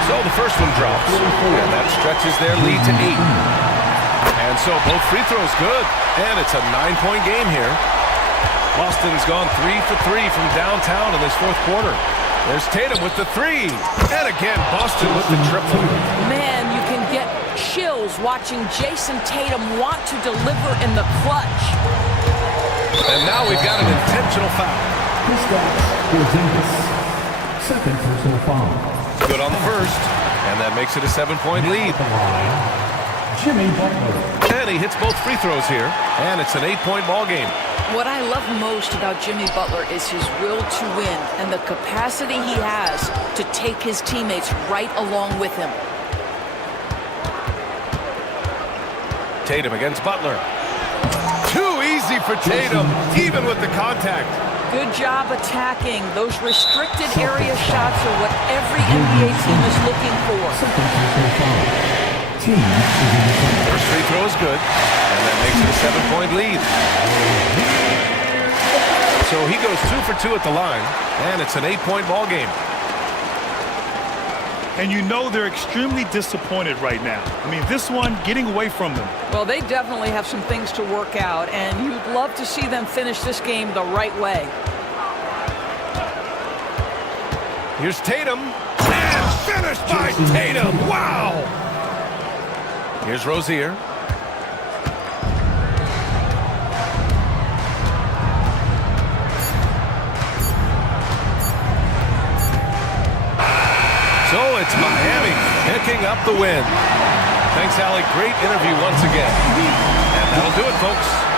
So the first one drops, and that stretches their lead to 8. And so both free throws good, and it's a 9-point game here. Boston's gone 3 for 3 from downtown in this fourth quarter. There's Tatum with the three, and again Boston with the triple. Man, you can get chills watching Jason Tatum want to deliver in the clutch. And now we've got an intentional foul. Second personal foul. Good on the first, and that makes it a 7-point lead. Jimmy Butler. And he hits both free throws here, and it's an 8-point ball game. What I love most about Jimmy Butler is his will to win and the capacity he has to take his teammates right along with him. Tatum against Butler. Too easy for Tatum, even with the contact. Good job attacking. Those restricted area shots are what every NBA team is looking for. First free throw is good, and that makes it a 7-point lead. So he goes 2 for 2 at the line, and it's an 8-point ball game. And you know they're extremely disappointed right now. I mean, this one getting away from them. Well, they definitely have some things to work out, and you'd love to see them finish this game the right way. Here's Tatum, and finished by Tatum. Wow! Here's Rozier. So it's Miami picking up the win. Thanks, Alec. Great interview once again. And that'll do it, folks.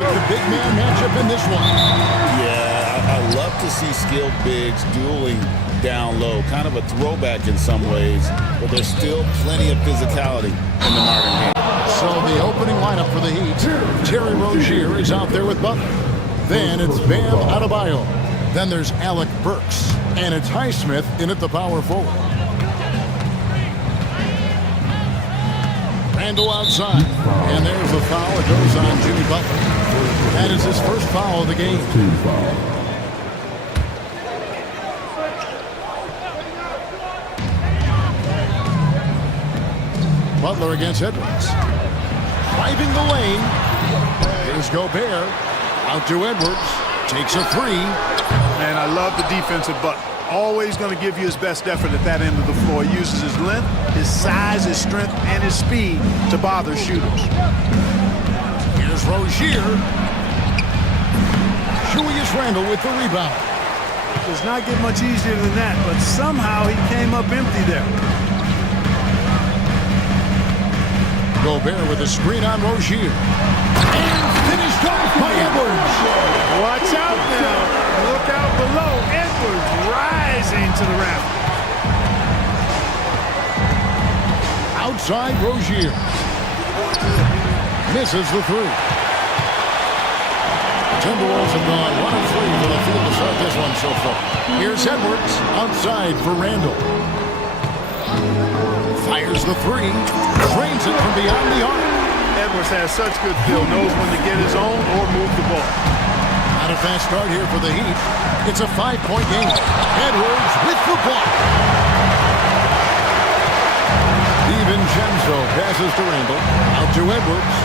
The big man matchup in this one. Yeah, I love to see skilled bigs dueling down low. Kind of a throwback in some ways, but there's still plenty of physicality in the modern game. So the opening lineup for the Heat. Terry Rozier is out there with Butler. Then it's Bam Adebayo. Then there's Alec Burks. And it's Highsmith in at the power forward. Randall outside. And there's the foul. It goes on Jimmy Butler. That is his first foul of the game. Butler against Edwards. Driving the lane. Here's Gobert. Out to Edwards. Takes a three. And I love the defensive Butler. Always going to give you his best effort at that end of the floor. He uses his length, his size, his strength, and his speed to bother shooters. Here's Rozier. Julius Randle with the rebound. Does not get much easier than that, but somehow he came up empty there. Gobert with a screen on Rozier. And finished off by Edwards. Watch out now. Look out below. Edwards rising to the raft. Outside Rozier. Misses the three. Timberwolves have gone 1 of 3 for the field to start this one so far. Here's Edwards outside for Randall. Fires the three. Drains it from beyond the arc. Edwards has such good feel. Knows when to get his own or move the ball. Not a fast start here for the Heat. It's a 5-point game. Edwards with the block. DiVincenzo passes to Randall. Out to Edwards.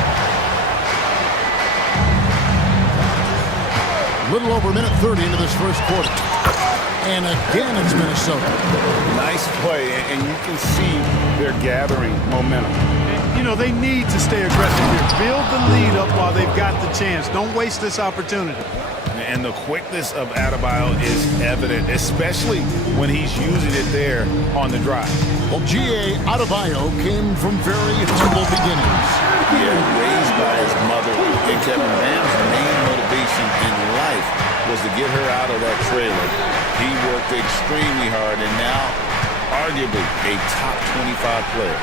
Little over a minute 30 into this first quarter. And again, it's Minnesota. Nice play, and you can see they're gathering momentum. You know, they need to stay aggressive here. Build the lead up while they've got the chance. Don't waste this opportunity. And the quickness of Adebayo is evident, especially when he's using it there on the drive. Well, G.A. Adebayo came from very humble beginnings. Yeah, raised by his mother. And Kevin Bam's main motivation in life was to get her out of that trailer. He worked extremely hard and now arguably a top 25 player.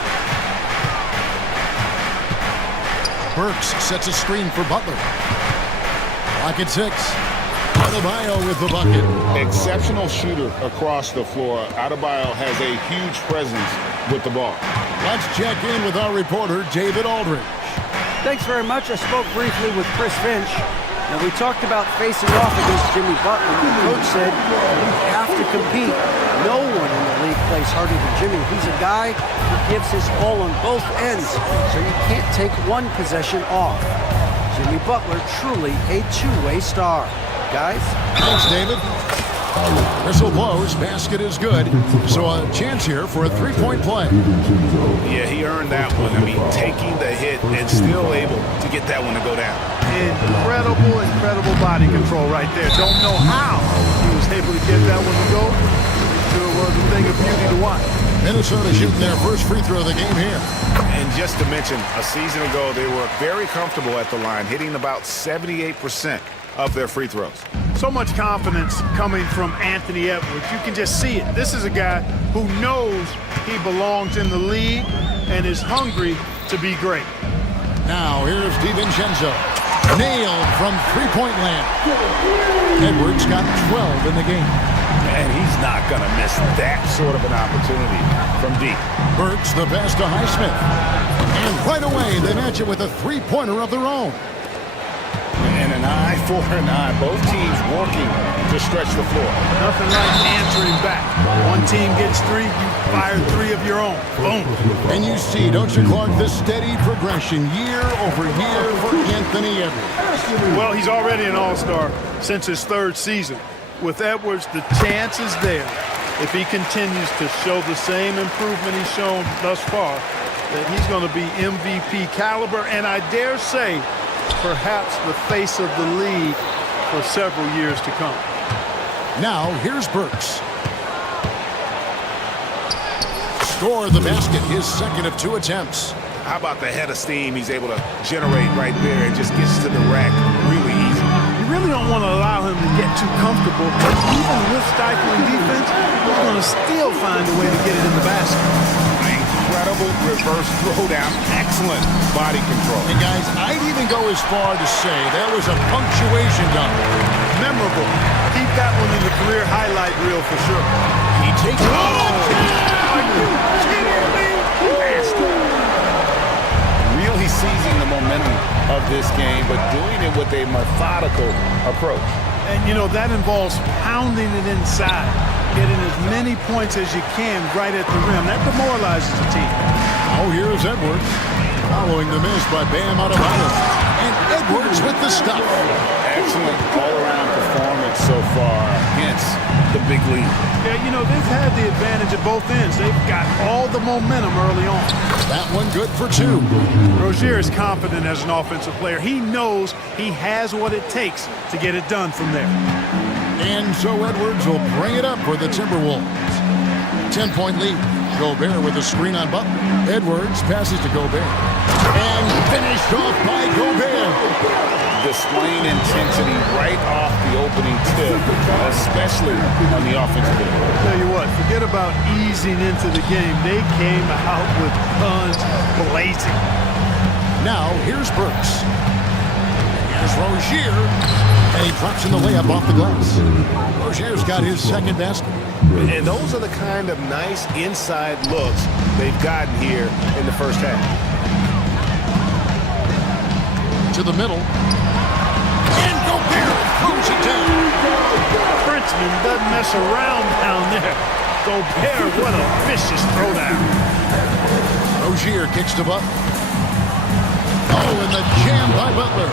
Burks sets a screen for Butler. Lock at 6. Adebayo with the bucket. Exceptional shooter across the floor. Adebayo has a huge presence with the ball. Let's check in with our reporter, David Aldridge. Thanks very much. I spoke briefly with Chris Finch. And we talked about facing off against Jimmy Butler. The coach said, you have to compete. No one in the league plays harder than Jimmy. He's a guy who gives his all on both ends, so you can't take one possession off. Jimmy Butler, truly a two-way star. Guys? Thanks, David. Whistle blows. Basket is good. So a chance here for a three-point play. Yeah, he earned that one. I mean, taking the hit and still able to get that one to go down. Incredible body control right there. Don't know how he was able to get that one to go. Sure was a thing of beauty to watch. Minnesota shooting their first free throw of the game here. And just to mention, a season ago, they were very comfortable at the line, hitting about 78% of their free throws. So much confidence coming from Anthony Edwards. You can just see it. This is a guy who knows he belongs in the league and is hungry to be great. Now here's DiVincenzo. Nailed from three-point land. Edwards got 12 in the game. And he's not going to miss that sort of an opportunity from deep. Burks the pass to Highsmith. And right away, they match it with a three-pointer of their own. And an eye for an eye. Both teams working to stretch the floor. Nothing like answering back. One team gets 3, you fire 3 of your own. Boom. And you see, don't you, Clark, this steady progression year over year for Anthony Edwards. Well, he's already an all-star since his 3rd season. With Edwards, the chance is there, if he continues to show the same improvement he's shown thus far, that he's going to be MVP caliber, and I dare say, perhaps the face of the league for several years to come. Now, here's Burks. Score the basket, his 2nd of 2 attempts. How about the head of steam he's able to generate right there and just gets to the rack really don't want to allow him to get too comfortable. Even with stifling defense, he's going to still find a way to get it in the basket. Incredible reverse throwdown. Excellent body control. And guys, I'd even go as far to say there was a punctuation dunk. Memorable. Keep that one in the career highlight reel for sure. He takes it. Are you kidding me? Really seizing the momentum of this game, but doing it with a methodical approach. And, you know, that involves pounding it inside, getting as many points as you can right at the rim. That demoralizes the team. Oh, here's Edwards. Following the miss by Bam Adebayo. And Edwards with the stop. Excellent all-around performance so far, hence the big lead. Yeah, you know, they've had the advantage at both ends. They've got all the momentum early on. That one good for two. Rozier is confident as an offensive player. He knows he has what it takes to get it done from there. And so Edwards will bring it up for the Timberwolves. 10-point lead. Gobert with a screen on Butler. Edwards passes to Gobert. And finished off by Gobert. Displaying intensity right off the opening tip, especially on the offensive end. I'll tell you what, forget about easing into the game. They came out with guns blazing. Now, here's Burks. Here's Rozier. And he drops in the layup off the glass. Rozier's got his second basket. And those are the kind of nice inside looks they've gotten here in the first half. To the middle. And Gobert throws it down. Frenchman doesn't mess around down there. Gobert, what a vicious throwdown. Rozier kicks to Butler. Oh, and the jam by Butler.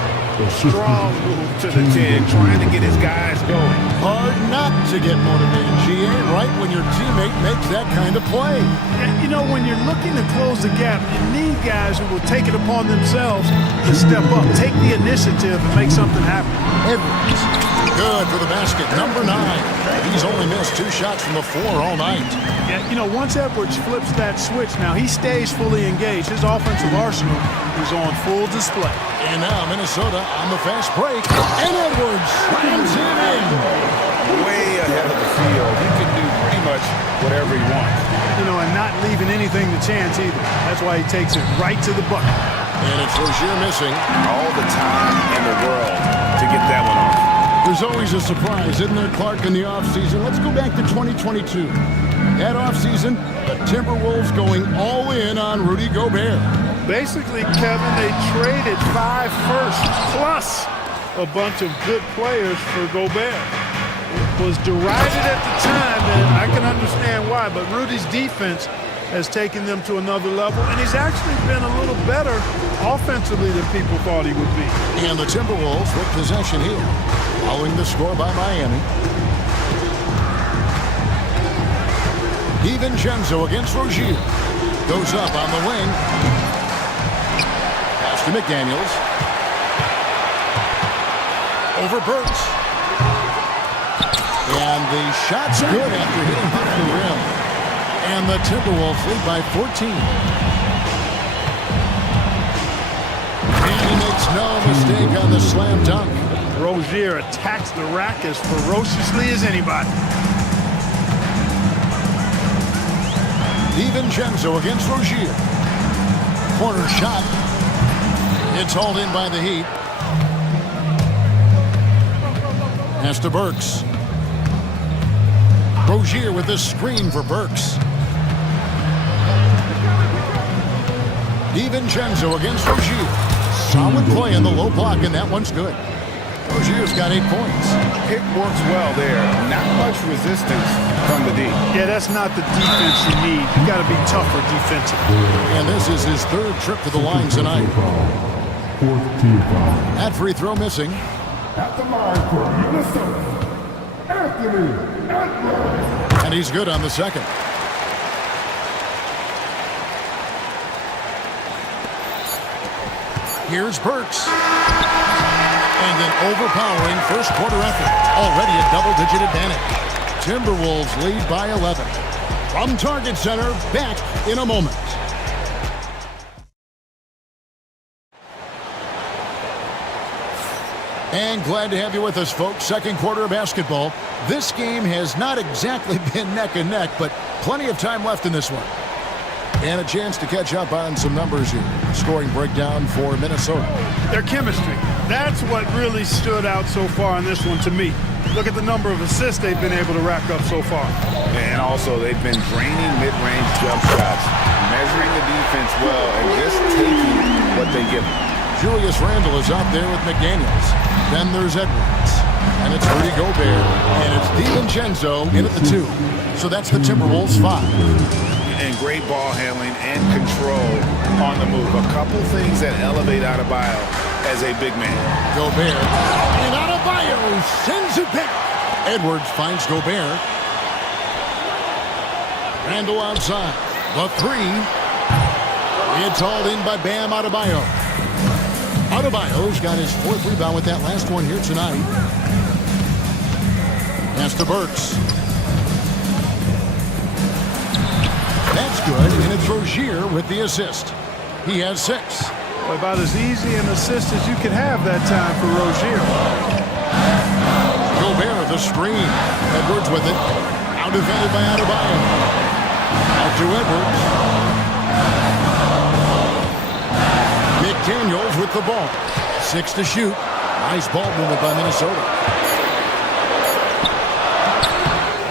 Strong move to the 10, trying to get his guys going. Hard not to get motivated, GA, right when your teammate makes that kind of play. And, you know, when you're looking to close the gap, you need guys who will take it upon themselves to step up, take the initiative, and make something happen. Edwards, good for the basket, number 9. He's only missed 2 shots from the floor all night. Yeah, you know, once Edwards flips that switch now, he stays fully engaged. His offensive arsenal is on full display. And now Minnesota on the fast break. And Edwards slams it in. Way ahead of the field. He can do pretty much whatever he wants. You know, and not leaving anything to chance either. That's why he takes it right to the bucket. And it's Rozier missing. All the time in the world to get that one off. There's always a surprise, isn't there, Clark, in the offseason? Let's go back to 2022. That offseason, the Timberwolves going all in on Rudy Gobert. Basically, Kevin, they traded 5 firsts plus a bunch of good players for Gobert. It was derided at the time, and I can understand why, but Rudy's defense has taken them to another level, and he's actually been a little better offensively than people thought he would be. And the Timberwolves with possession here, following the score by Miami. DiVincenzo against Rozier. Goes up on the wing. Pass to McDaniels. Over Burks. And the shot's good after hitting off the rim. And the Timberwolves lead by 14. And he makes no mistake on the slam dunk. Rozier attacks the rack as ferociously as anybody. DiVincenzo against Rozier. Corner shot. It's hauled in by the Heat. Pass to Burks. Rozier with this screen for Burks. DiVincenzo against Rozier. Solid play in the low block, and that one's good. Rozier's got 8 points. Pick works well there. Not much resistance from the D. Yeah, that's not the defense you need. You got to be tougher defensively. And this is his 3rd trip to the line tonight. That free throw missing. At the line for Minnesota, Anthony Edwards. And he's good on the second. Here's Burks. And an overpowering first quarter effort. Already a double-digit advantage. Timberwolves lead by 11. From Target Center, back in a moment. And glad to have you with us, folks. Second quarter of basketball. This game has not exactly been neck and neck, but plenty of time left in this one. And a chance to catch up on some numbers here. Scoring breakdown for Minnesota. Their chemistry. That's what really stood out so far in this one to me. Look at the number of assists they've been able to rack up so far. And also, they've been draining mid-range jump shots, measuring the defense well, and just taking what they give them. Julius Randle is out there with McDaniels. Then there's Edwards. And it's Rudy Gobert. And it's DiVincenzo in at the 2. So that's the Timberwolves 5. And great ball handling and control on the move. A couple things that elevate Adebayo as a big man. Gobert. And Adebayo sends it back. Edwards finds Gobert. Randle outside. The 3. It's hauled in by Bam Adebayo. Adebayo's got his 4th rebound with that last one here tonight. Pass to Burks. That's good, and it's Rozier with the assist. He has 6. Well, about as easy an assist as you could have that time for Rozier. Gobert, the screen. Edwards with it. Out defended by Adebayo. Out to Edwards. McDaniels with the ball. 6 to shoot. Nice ball movement by Minnesota.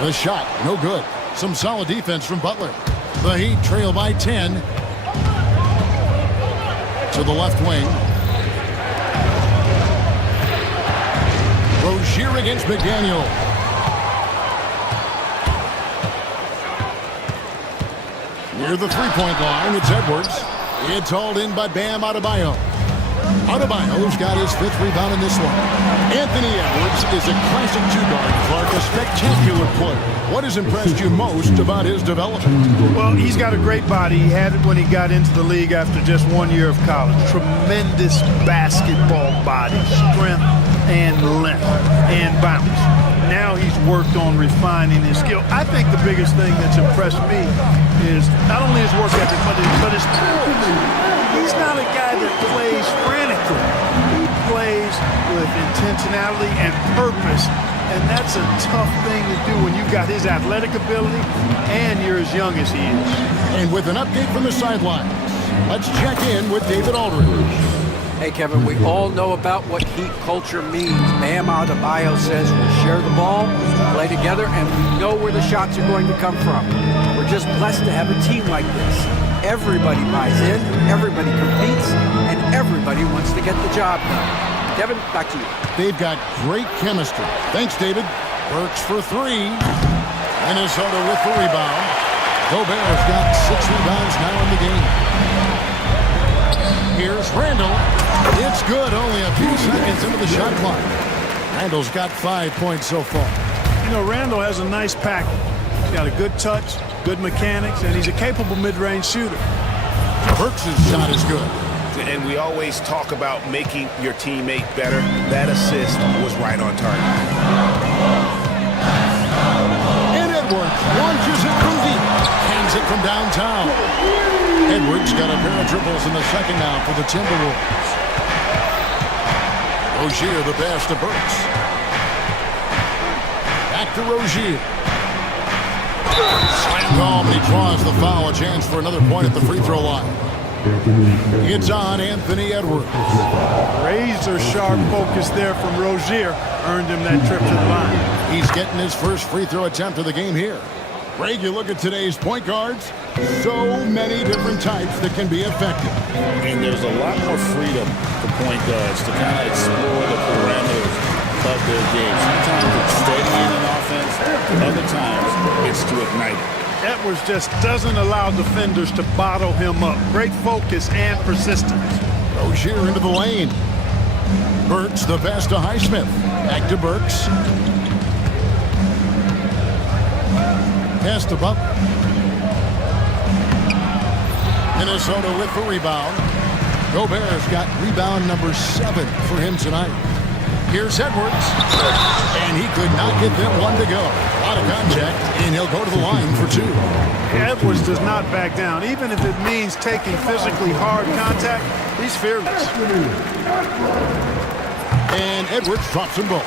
The shot, no good. Some solid defense from Butler. The Heat trail by 10. To the left wing. Rozier against McDaniel. Near the three-point line, it's Edwards. It's hauled in by Bam Adebayo. Adebayo's got his 5th rebound in this one. Anthony Edwards is a classic 2-guard, Clark, a spectacular player. What has impressed you most about his development? Well, he's got a great body. He had it when he got into the league after just 1 year of college. Tremendous basketball body, strength and length and bounce. Now he's worked on refining his skill. I think the biggest thing that's impressed me is not only his work ethic, but his poise. He's not a guy that plays frantically. He plays with intentionality and purpose, and that's a tough thing to do when you've got his athletic ability and you're as young as he is. And with an update from the sidelines, let's check in with David Aldridge. Hey, Kevin, we all know about what Heat culture means. Bam Adebayo says we'll share the ball, play together, and we know where the shots are going to come from. We're just blessed to have a team like this. Everybody buys in, everybody competes, and everybody wants to get the job done. Kevin, back to you. They've got great chemistry. Thanks, David. Works for 3. Minnesota with the rebound. Gobert's got 6 rebounds now in the game. Here's Randle. It's good, only a few seconds into the shot clock. Randle's got 5 points so far. You know, Randle has a nice package. He's got a good touch, good mechanics, and he's a capable mid-range shooter. Burks' shot is good. And we always talk about making your teammate better. That assist was right on target. And Edwards launches it from deep. Hands it from downtown. Edwards got a pair of triples in the second now for the Timberwolves. Rozier the pass to Burks. Back to Rozier. Slam home, and he draws the foul. A chance for another point at the free throw line. It's on Anthony Edwards. Razor-sharp focus there from Rozier earned him that trip to the line. He's getting his first free throw attempt of the game here. Greg, you look at today's point guards, so many different types that can be effective. And there's a lot more freedom for point guards to kind of explore the parameters of their game. Sometimes it's steadying an offense, other times it's to ignite it. Edwards just doesn't allow defenders to bottle him up. Great focus and persistence. Rozier into the lane. Burks the pass to Highsmith. Back to Burks. Pass to Butler. Minnesota with the rebound. Gobert's got rebound number 7 for him tonight. Here's Edwards. And he could not get that one to go. A lot of contact, and he'll go to the line for 2. Edwards does not back down. Even if it means taking physically hard contact, he's fearless. And Edwards drops them both.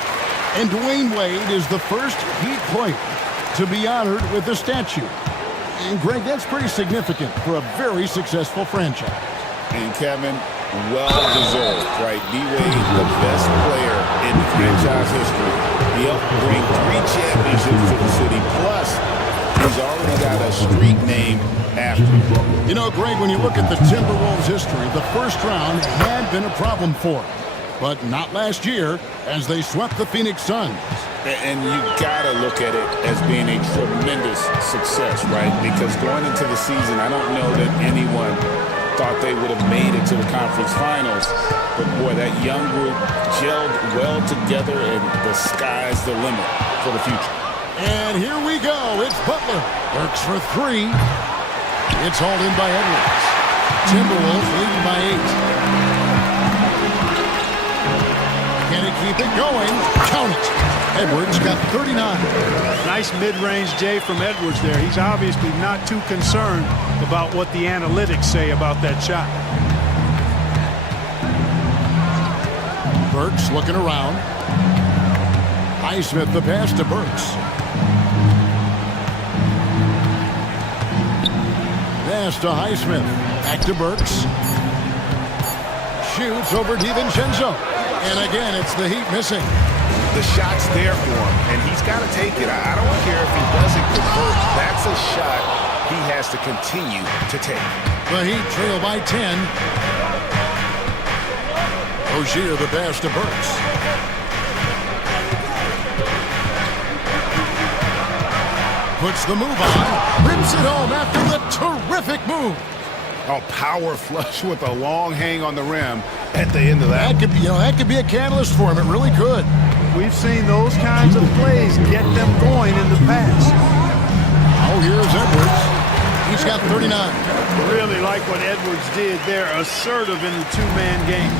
And Dwayne Wade is the first Heat player to be honored with a statue. And Greg, that's pretty significant for a very successful franchise. And Kevin, well-deserved, right? D-Wade, the best player in franchise history. He helped bring 3 championships to the city. Plus, he's already got a street named after him. You know, Greg, when you look at the Timberwolves' history, the first round had been a problem for them. But not last year, as they swept the Phoenix Suns. And you got to look at it as being a tremendous success, right? Because going into the season, I don't know that anyone thought they would have made it to the conference finals. But boy, that young group gelled well together, and the sky's the limit for the future. And here we go. It's Butler. Works for 3. It's hauled in by Edwards. Timberwolves leading by 8. Can he keep it going? Count it. Edwards got 39. Nice mid-range J from Edwards there. He's obviously not too concerned about what the analytics say about that shot. Burks looking around. Highsmith the pass to Burks. Pass to Highsmith. Back to Burks. Shoots over DiVincenzo. And again, it's the Heat missing. The shot's there for him, and he's got to take it. I don't care if he doesn't convert. That's a shot he has to continue to take. The Heat trail by 10. Rozier the pass to Burks. Puts the move on. Rims it home after the terrific move. A power flush with a long hang on the rim at the end of that. That could be a catalyst for him. It really could. We've seen those kinds of plays get them going in the past. Oh, here's Edwards. He's got 39. Really like what Edwards did there. Assertive in the 2-man game.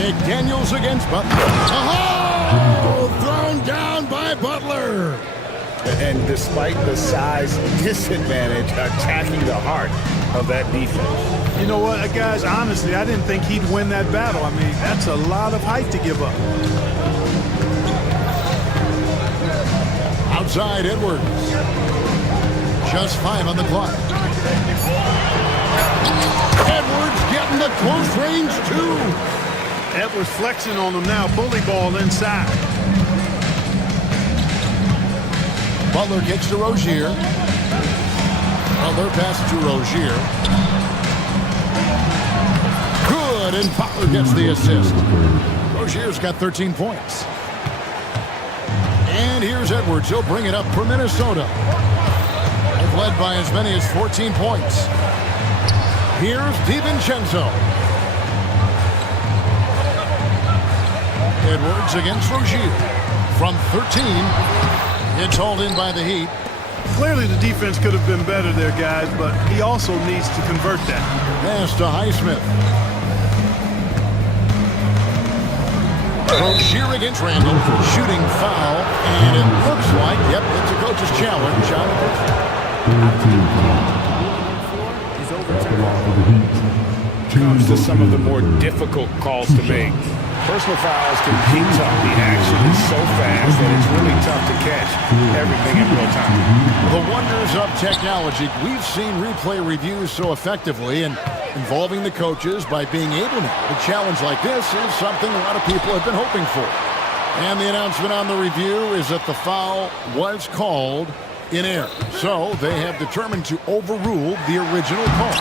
McDaniels against Butler. Oh! Thrown down by Butler. And despite the size disadvantage, attacking the heart of that defense. You know what, guys, honestly, I didn't think he'd win that battle. I mean, that's a lot of height to give up. Outside Edwards. Just 5 on the clock. Edwards getting the close range, too. Edwards flexing on him now. Bully ball inside. Butler gets to Rozier. Butler passes to Rozier. Good, and Butler gets the assist. Rozier's got 13 points. And here's Edwards. He'll bring it up for Minnesota. They've led by as many as 14 points. Here's DiVincenzo. Edwards against Rozier. From 13. It's hauled in by the Heat. Clearly the defense could have been better there, guys, but he also needs to convert that. Pass to Highsmith. Rozier against Randall. Shooting foul. And it looks like, yep, it's a coach's challenge. Comes to some of the more difficult calls to make. Personal fouls can be tough. The action is so fast that it's really tough to catch everything in real time. The wonders of technology. We've seen replay reviews so effectively, and involving the coaches by being able to. A challenge like this is something a lot of people have been hoping for. And the announcement on the review is that the foul was called in error. So they have determined to overrule the original call.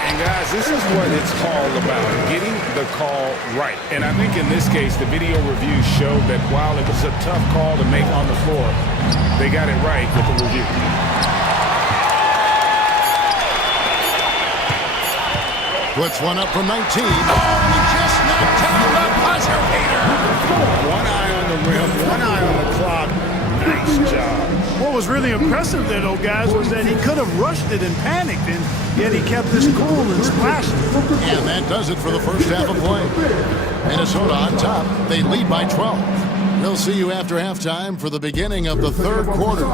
And guys, this is what it's all about, getting the call right. And I think in this case, the video review showed that while it was a tough call to make on the floor, they got it right with the review. Puts one up from 19. Oh, he just knocked down the buzzer beater. One eye on the rim, one eye on the clock. Nice job. What was really impressive there, though, guys, was that he could have rushed it and panicked, and yet he kept this cool and splashing. And that does it for the first half of play. Minnesota on top. They lead by 12. We'll see you after halftime for the beginning of the third quarter.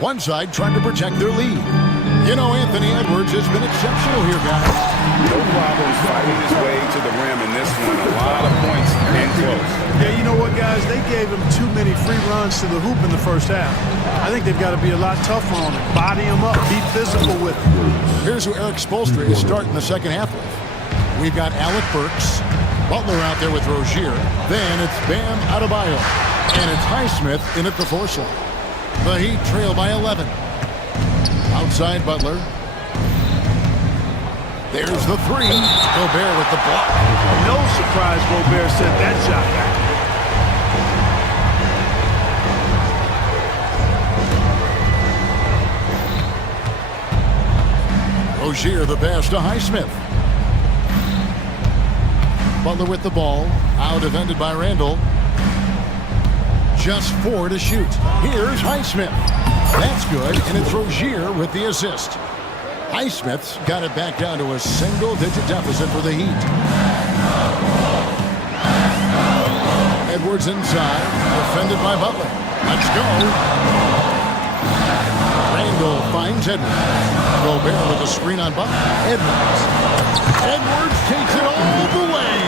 One side trying to protect their lead. You know, Anthony Edwards has been exceptional here, guys. No problems fighting his way to the rim in this one. A lot of points and close. Yeah, you know what, guys? They gave him too many free runs to the hoop in the first half. I think they've got to be a lot tougher on him. Body him up. Be physical with him. Here's who Eric Spoelstra is starting the second half with. We've got Alec Burks, Butler out there with Rozier. Then it's Bam Adebayo. And it's Highsmith in at the 4 slot. The Heat trail by 11. Outside Butler. There's the 3. Gobert with the block. No surprise Gobert sent that shot back. Rozier the pass to Highsmith. Butler with the ball. Out defended by Randall. Just 4 to shoot. Here's Highsmith. That's good, and it's Rozier with the assist. Highsmith's got it back down to a single-digit deficit for the Heat. Edwards inside, defended by Butler. Let's go. Randall finds Edwards. Gobert with a screen on Butler. Edwards takes it all the way.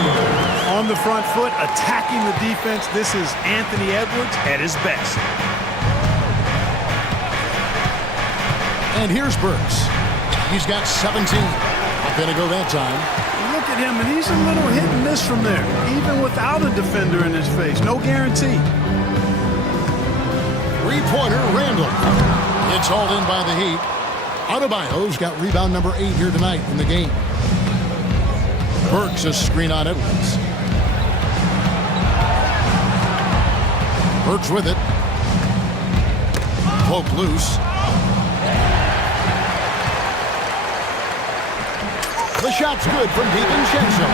On the front foot, attacking the defense. This is Anthony Edwards at his best. And here's Burks. He's got 17. Not gonna go that time. Look at him, and he's a little hit and miss from there, even without a defender in his face. No guarantee. Three-pointer, Randall. It's hauled in by the Heat. Adebayo's got rebound number 8 here tonight in the game. Burks a screen on Edwards. Burks with it. Poke loose. The shot's good from DiVincenzo.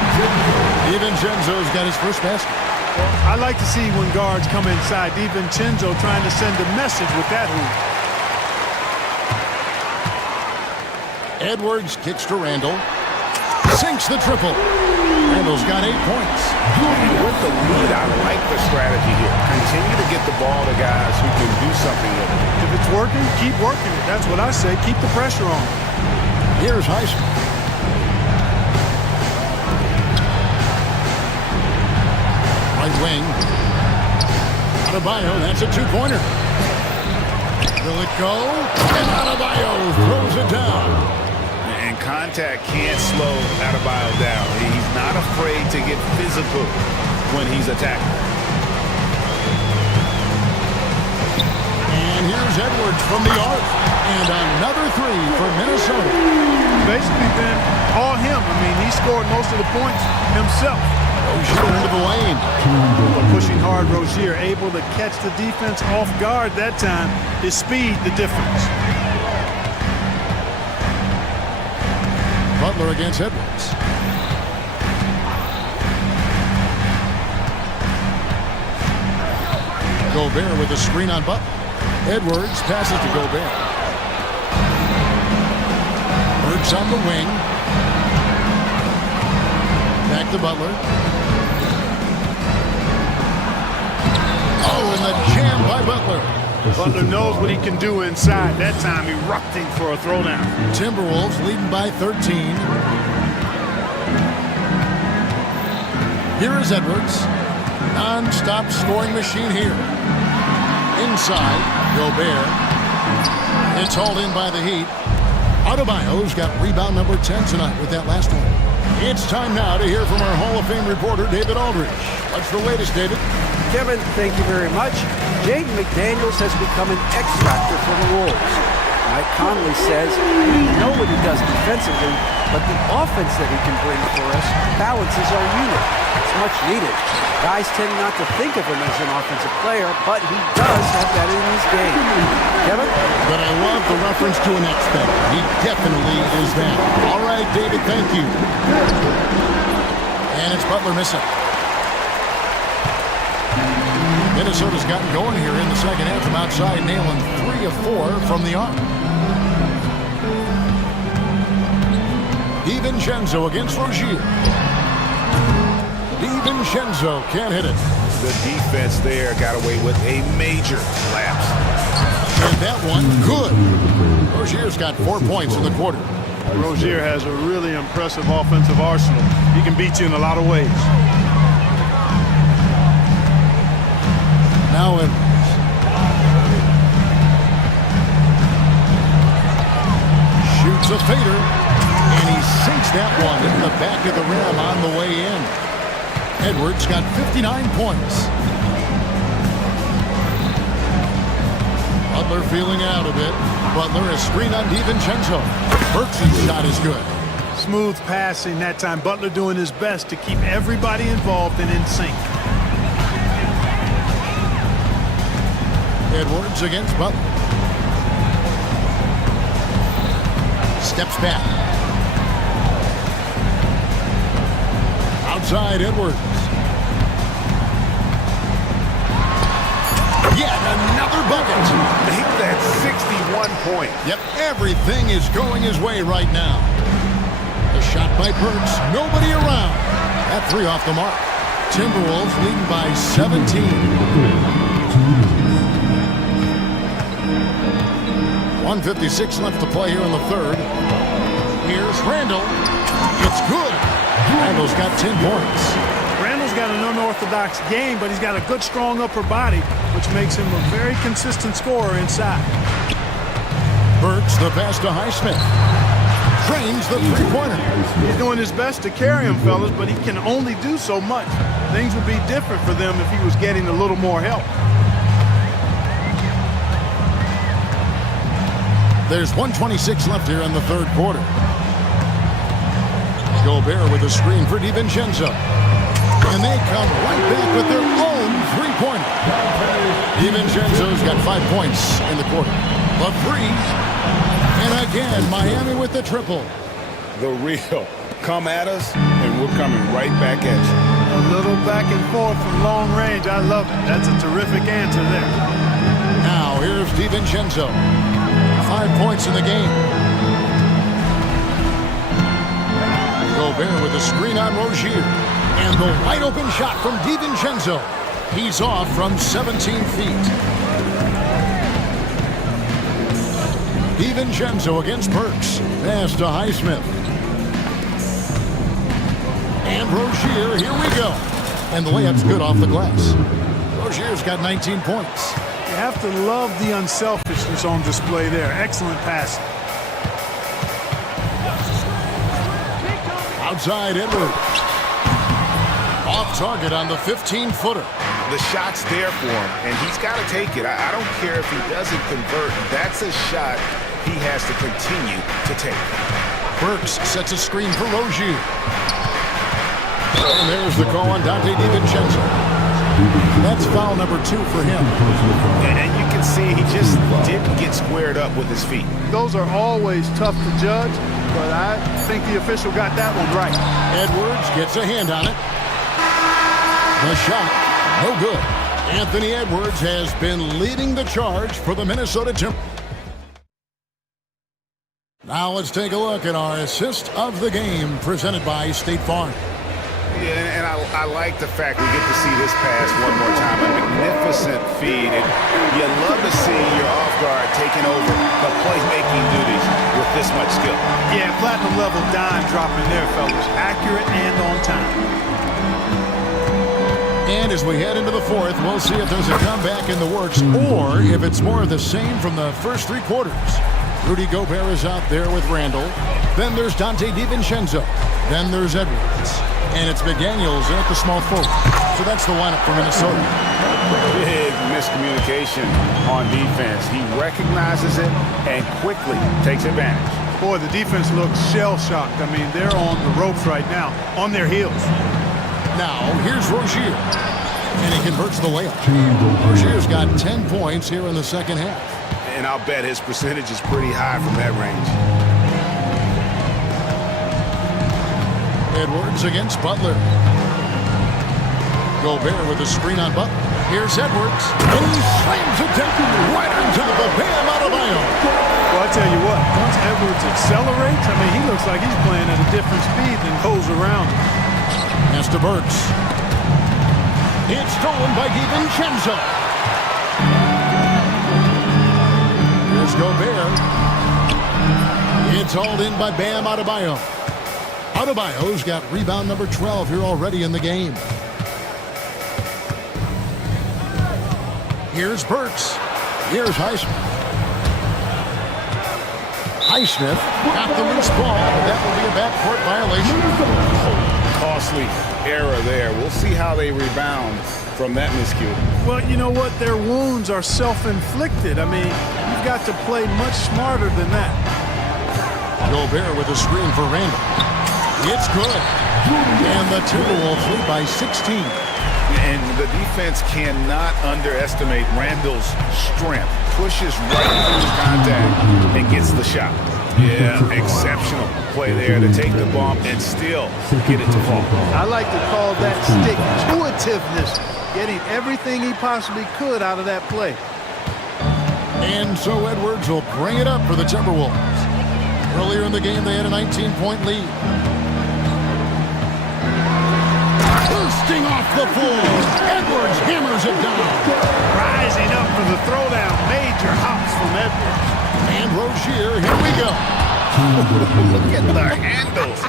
DiVincenzo's got his first basket. Well, I like to see when guards come inside. DiVincenzo trying to send a message with that hoop. Edwards kicks to Randall. Sinks the triple. Randall's got 8 points. And with the lead, I like the strategy here. Continue to get the ball to guys who can do something with it. If it's working, keep working it. That's what I say. Keep the pressure on. Here's Highsmith. Right wing. Adebayo, that's a 2-pointer. Will it go? And Adebayo throws it down. And contact can't slow Adebayo down. He's not afraid to get physical when he's attacking. And here's Edwards from the arc. And another 3 for Minnesota. Basically been all him. I mean, he scored most of the points himself. Rozier into the lane. Pushing hard, Rozier able to catch the defense off guard that time. His speed, the difference. Butler against Edwards. Gobert with a screen on Butler. Edwards passes to Gobert. Burks on the wing. Back to Butler. Oh, and the jam by Butler. Butler knows what he can do inside. That time erupting for a throwdown. Timberwolves leading by 13. Here is Edwards. Non-stop scoring machine here. Inside, Gobert. It's hauled in by the Heat. Adebayo's got rebound number 10 tonight with that last one. It's time now to hear from our Hall of Fame reporter, David Aldridge. What's the latest, David? Kevin, thank you very much. Jaden McDaniels has become an X factor for the Wolves. Mike Conley says we know what he does defensively, but the offense that he can bring for us balances our unit. It's much needed. Guys tend not to think of him as an offensive player, but he does have that in his game. Kevin? But I love the reference to an X factor. He definitely is that. All right, David, thank you. And it's Butler missing. Minnesota's gotten going here in the second half from outside, nailing 3 of 4 from the arc. DiVincenzo against Rozier. DiVincenzo can't hit it. The defense there got away with a major lapse. And that one, good. Rozier's got 4 points in the quarter. Rozier has a really impressive offensive arsenal. He can beat you in a lot of ways. Now in. Shoots a fader, and he sinks that one in the back of the rim on the way in. Edwards got 59 points. Butler feeling out a bit. Butler is screen on DiVincenzo. Burks' shot is good. Smooth passing that time. Butler doing his best to keep everybody involved and in sync. Edwards against Butler. Steps back. Outside Edwards. Yet another bucket. Make that 61 point. Yep, everything is going his way right now. A shot by Burks. Nobody around. That three off the mark. Timberwolves leading by 17. 1:56 left to play here in the third. Here's Randall. It's good. Randall's got 10 points. Randall's got an unorthodox game, but he's got a good, strong upper body, which makes him a very consistent scorer inside. Burks the pass to Highsmith. Drains the three-pointer. He's doing his best to carry him, fellas, but he can only do so much. Things would be different for them if he was getting a little more help. There's 1:26 left here in the third quarter. Gobert with a screen for DiVincenzo. And they come right back with their own three-pointer. DiVincenzo's got 5 points in the quarter. A three. And again, Miami with the triple. The real. Come at us, and we're coming right back at you. A little back and forth from long range. I love it. That's a terrific answer there. Now, here's DiVincenzo. 5 points in the game. Gobert with a screen on Rozier. And the wide open shot from DiVincenzo. He's off from 17 feet. DiVincenzo against Burks. Pass to Highsmith. And Rozier, here we go. And the layup's good off the glass. Rozier's got 19 points. You have to love the unselfishness on display there. Excellent pass. Outside Edwards. Off target on the 15-footer. The shot's there for him, and he's got to take it. I don't care if he doesn't convert. That's a shot he has to continue to take. Burks sets a screen for Rozier. And there's the call on Dante DiVincenzo. That's foul number 2 for him. And you can see he just didn't get squared up with his feet. Those are always tough to judge, but I think the official got that one right. Edwards gets a hand on it. The shot, no good. Anthony Edwards has been leading the charge for the Minnesota Timberwolves. Now let's take a look at our assist of the game presented by State Farm. Yeah, and I like the fact we get to see this pass one more time. A magnificent feed, and you love to see your off guard taking over the playmaking duties with this much skill. Yeah, platinum level dime dropping there, fellas. Accurate and on time. And as we head into the fourth, we'll see if there's a comeback in the works or if it's more of the same from the first 3 quarters. Rudy Gobert is out there with Randall. Then there's Dante DiVincenzo. Then there's Edwards. And it's McDaniels at the small forward. So that's the lineup for Minnesota. Big miscommunication on defense. He recognizes it and quickly takes advantage. Boy, the defense looks shell-shocked. I mean, they're on the ropes right now, on their heels. Now, here's Rozier. And he converts the layup. Rozier's got 10 points here in the second half. And I'll bet his percentage is pretty high from that range. Edwards against Butler. Gobert with a screen on Butler. Here's Edwards. And he slams it down right on top of Bam Adebayo. Well, I tell you what, once Edwards accelerates, I mean, he looks like he's playing at a different speed than goes around him. Pass to Burks. It's stolen by DiVincenzo. Gobert. It's hauled in by Bam Adebayo. Adebayo's got rebound number 12 here already in the game. Here's Burks. Here's Highsmith. Highsmith got the loose ball. That will be a backcourt violation. Costly error there. We'll see how they rebound from that miscue. Well, you know what? Their wounds are self-inflicted. I mean, you've got to play much smarter than that. Gobert with a screen for Randall. It's good. And the Timberwolves lead by 16. And the defense cannot underestimate Randall's strength. Pushes right through contact and gets the shot. Yeah, exceptional play there to take the bump and still get it to fall. I like to call that stick-to-itiveness, getting everything he possibly could out of that play. And so Edwards will bring it up for the Timberwolves. Earlier in the game, they had a 19-point lead. Bursting off the floor, Edwards hammers it down. Rising up for the throwdown, major hops from Edwards. And Rozier, here we go. Look at the handles.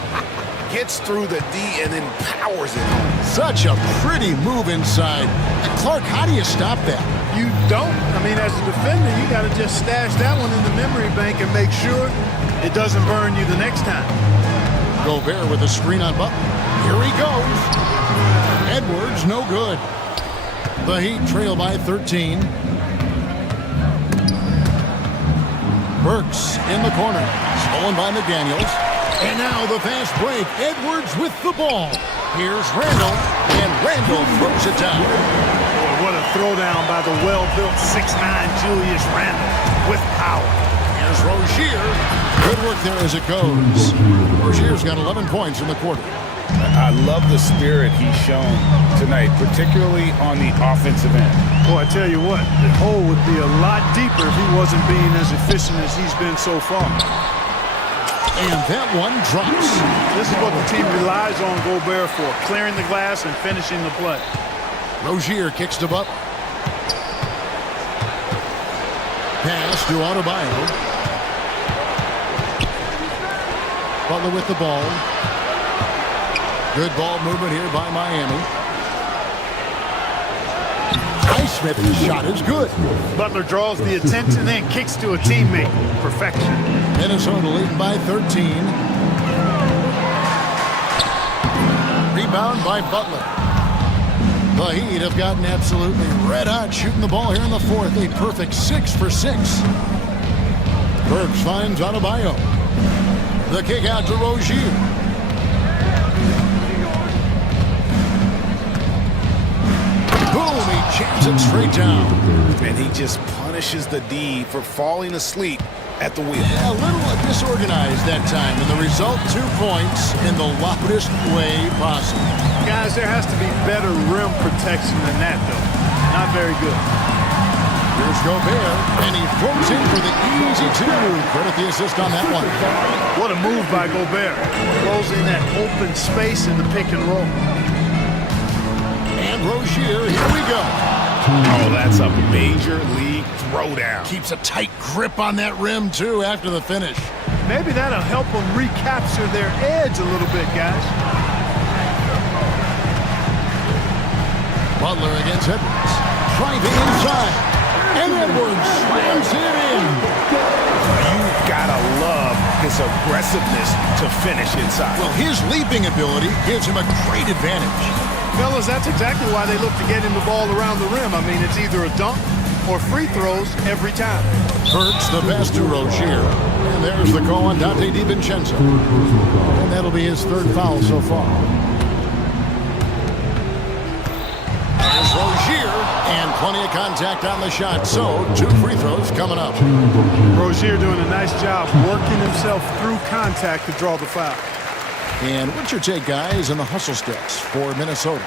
Gets through the D and then powers it home. Such a pretty move inside. Clark, how do you stop that? You don't. I mean, as a defender, you got to just stash that one in the memory bank and make sure it doesn't burn you the next time. Gobert with a screen on Butler. Here he goes. Edwards, no good. The Heat trail by 13. Burks in the corner. Stolen by McDaniels. And now the fast break. Edwards with the ball. Here's Randall. And Randall throws it down. Boy, what a throwdown by the well-built 6'9" Julius Randall with power. Here's Rozier. Good work there as it goes. Rozier's got 11 points in the quarter. I love the spirit he's shown tonight, particularly on the offensive end. Boy, I tell you what, the hole would be a lot deeper if he wasn't being as efficient as he's been so far. And that one drops. This is what the team relies on Gobert for, clearing the glass and finishing the play. Rozier kicks to Butler. Pass to Adebayo. Butler with the ball. Good ball movement here by Miami. Highsmith's shot is good. Butler draws the attention and kicks to a teammate. Perfection. Minnesota leading by 13. Rebound by Butler. The Heat have gotten absolutely red hot shooting the ball here in the fourth. A perfect 6 for 6. Burks finds Adebayo. The kick out to Rozier. Boom, he jams it straight down. And he just punishes the D for falling asleep at the wheel. A little disorganized that time, and the result, 2 points in the loudest way possible. Guys, there has to be better rim protection than that, though. Not very good. Here's Gobert, and he throws in for the easy 2. Credit the assist on that one. What a move by Gobert. Closing that open space in the pick and roll. And Rozier, here we go. Oh, that's a major league throwdown. Keeps a tight grip on that rim, too, after the finish. Maybe that'll help them recapture their edge a little bit, guys. Butler against Edwards. Driving inside. And Edwards slams it in. You've got to love his aggressiveness to finish inside. Well, his leaping ability gives him a great advantage. Fellas, that's exactly why they look to get him the ball around the rim. I mean, it's either a dunk or free throws every time. Burks the pass to Rozier. And there's the call on Dante DiVincenzo. And that'll be his 3rd foul so far. There's Rozier. And plenty of contact on the shot. So, 2 free throws coming up. Rozier doing a nice job working himself through contact to draw the foul. And what's your take, guys, on the hustle steps for Minnesota?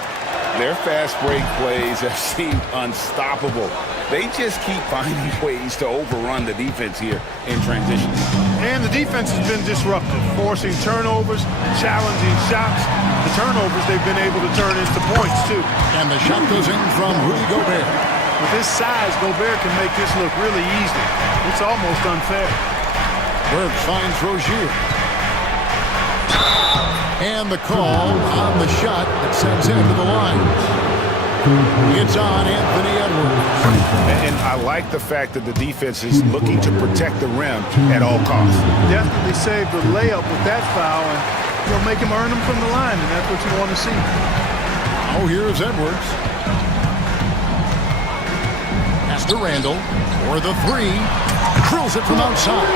Their fast break plays have seemed unstoppable. They just keep finding ways to overrun the defense here in transition. And the defense has been disruptive, forcing turnovers, challenging shots. The turnovers they've been able to turn into points, too. And the shot goes in from Rudy Gobert. With his size, Gobert can make this look really easy. It's almost unfair. Burks finds Rozier. And the call on the shot that sends him to the line. It's on Anthony Edwards. And I like the fact that the defense is looking to protect the rim at all costs. Definitely saved the layup with that foul, and you'll make him earn them from the line, and that's what you want to see. Oh, here's Edwards. Pass to Randall for the three. Drills it from outside.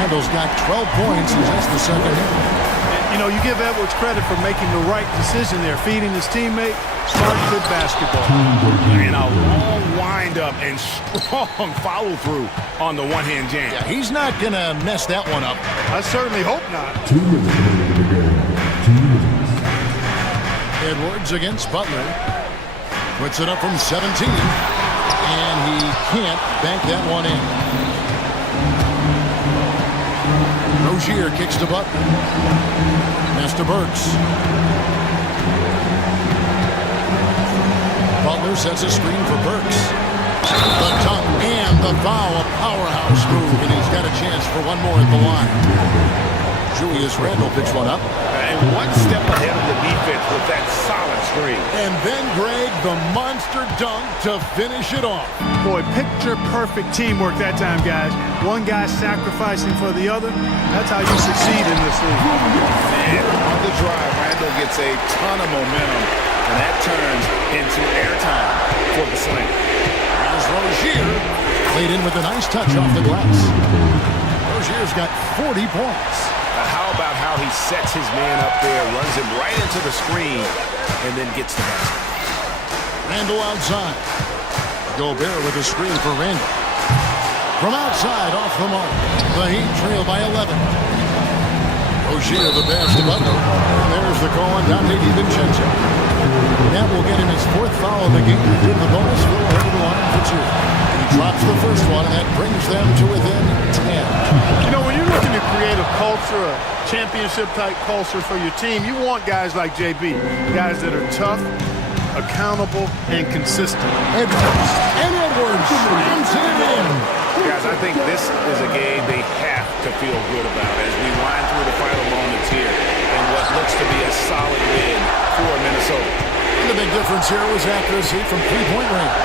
Randall's got 12 points in just the second half. You know, you give Edwards credit for making the right decision there, feeding his teammate. Smart, good basketball. And a long wind-up and strong follow-through on the one-hand jam. Yeah, he's not going to mess that one up. I certainly hope not. 2 minutes remaining in the game. 2 minutes. Edwards against Butler. Puts it up from 17. And he can't bank that one in. Rozier kicks to Butler. Pass to Burks. Butler sets a screen for Burks. The dunk and the foul, a powerhouse move, and he's got a chance for one more at the line. Julius Randle picks one up. And one step ahead of the defense with that solid screen. And then, Greg, the monster dunk to finish it off. Boy, picture-perfect teamwork that time, guys. One guy sacrificing for the other. That's how you succeed in this league. And on the drive, Randle gets a ton of momentum, and that turns into airtime for the slam. As Rozier played in with a nice touch off the glass. Rozier's got 40 points. How about how he sets his man up there, runs him right into the screen, and then gets the basket. Randle outside. Gobert with a screen for Randle. From outside, off the mark. The Heat trail by 11. Rozier the pass to Butler. And there's the call on Dante DiVincenzo. That will get him his 4th foul of the game. In the bonus, will head to the line for 2. He drops the first one, and that brings them to within 10. You know, when you're looking to create a culture, a championship-type culture for your team, you want guys like JB, guys that are tough, accountable, and consistent. Edwards. And Edwards slams it in. Guys, I think this is a game they have to feel good about as we wind through the final moments here in what looks to be a solid win for Minnesota. And the big difference here was accuracy from three-point range.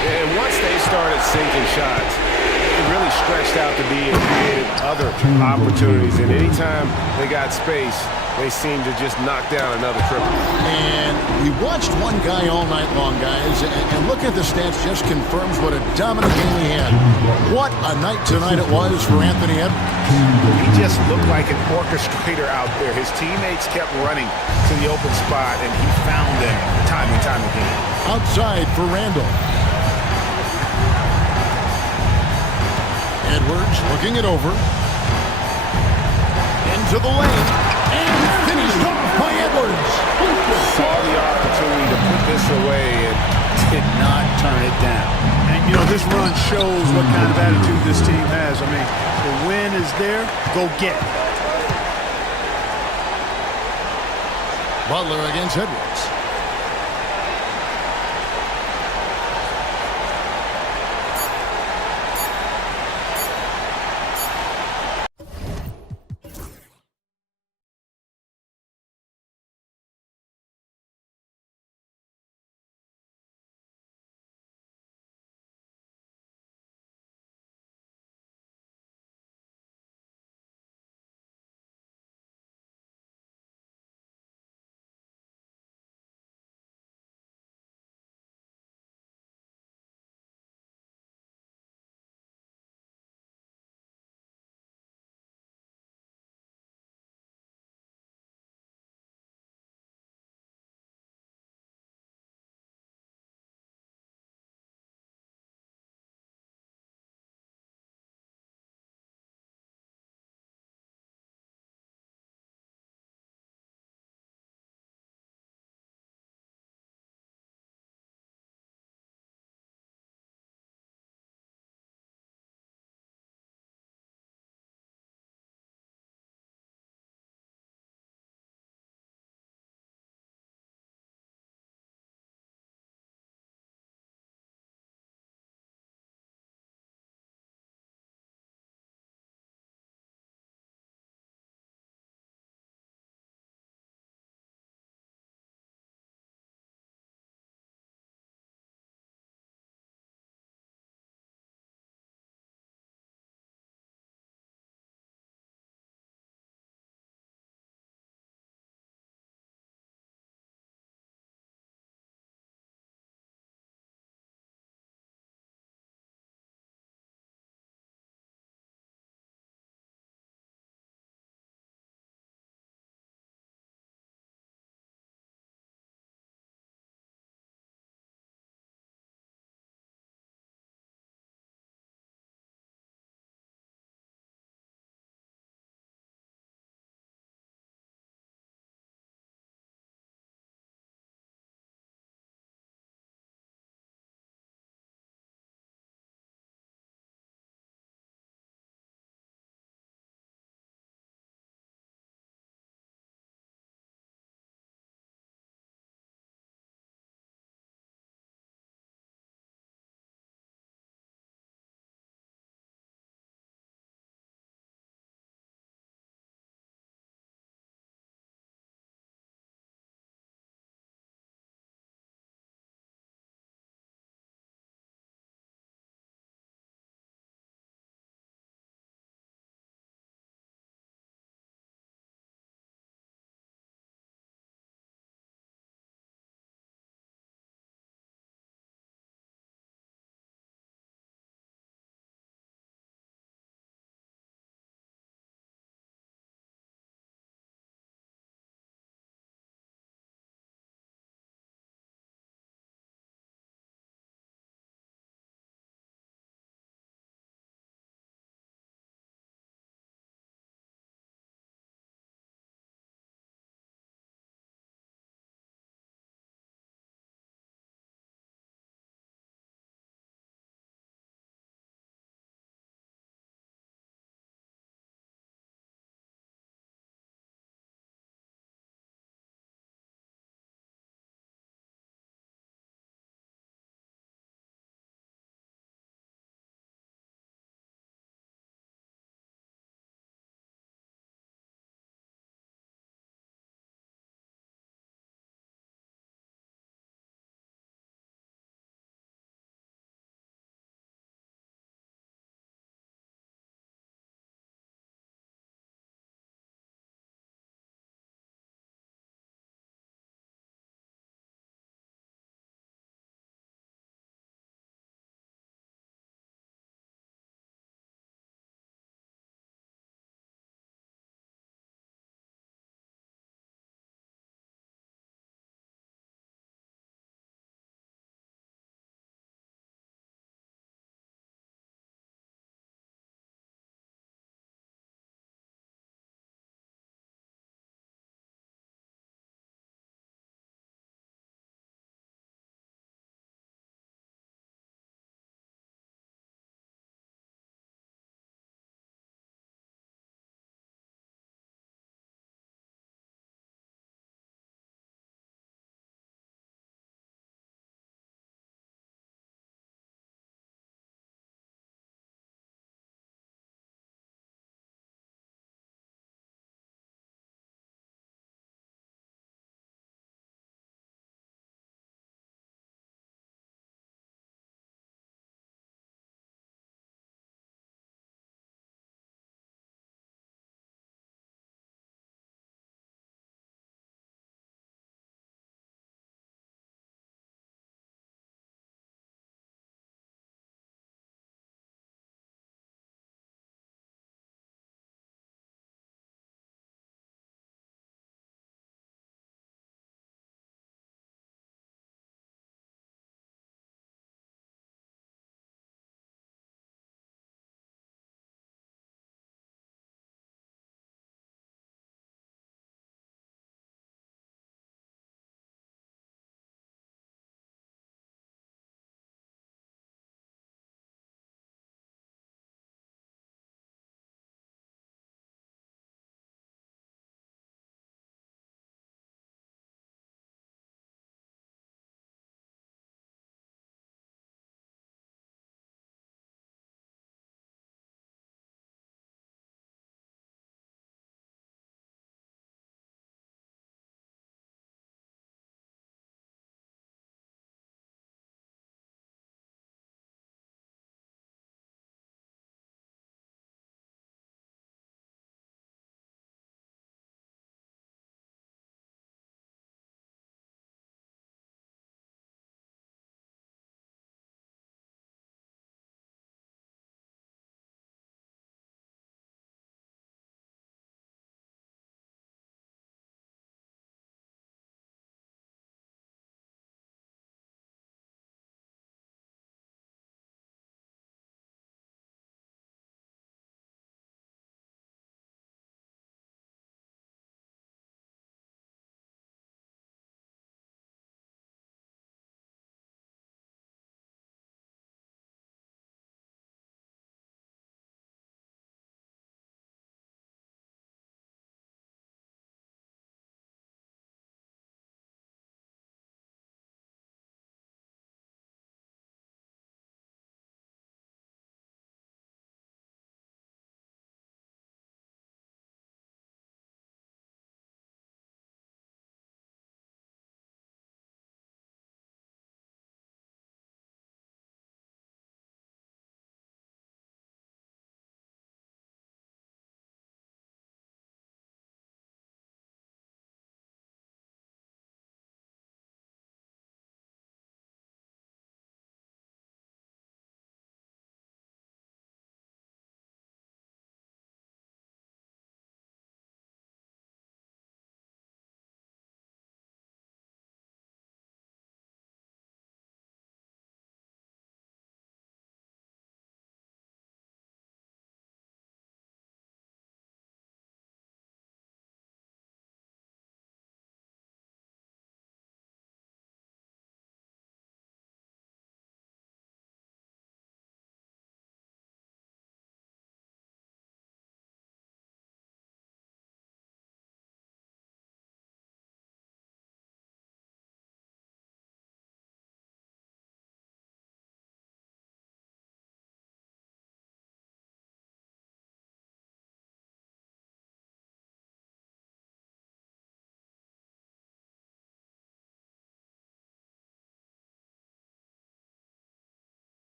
And once they started sinking shots, it really stretched out to be and created other opportunities. And anytime they got space, they seemed to just knock down another triple. And we watched one guy all night long, guys, and look at the stats just confirms what a dominant game he had. What a night tonight it was for Anthony Edwards. He just looked like an orchestrator out there. His teammates kept running to the open spot, and he found them time and time again. Outside for Randle. Edwards looking it over. Into the lane. And finished off by Edwards. Saw the opportunity to put this away and did not turn it down. And, you know, this run shows what kind of attitude this team has. I mean, the win is there. Go get it. Butler against Edwards.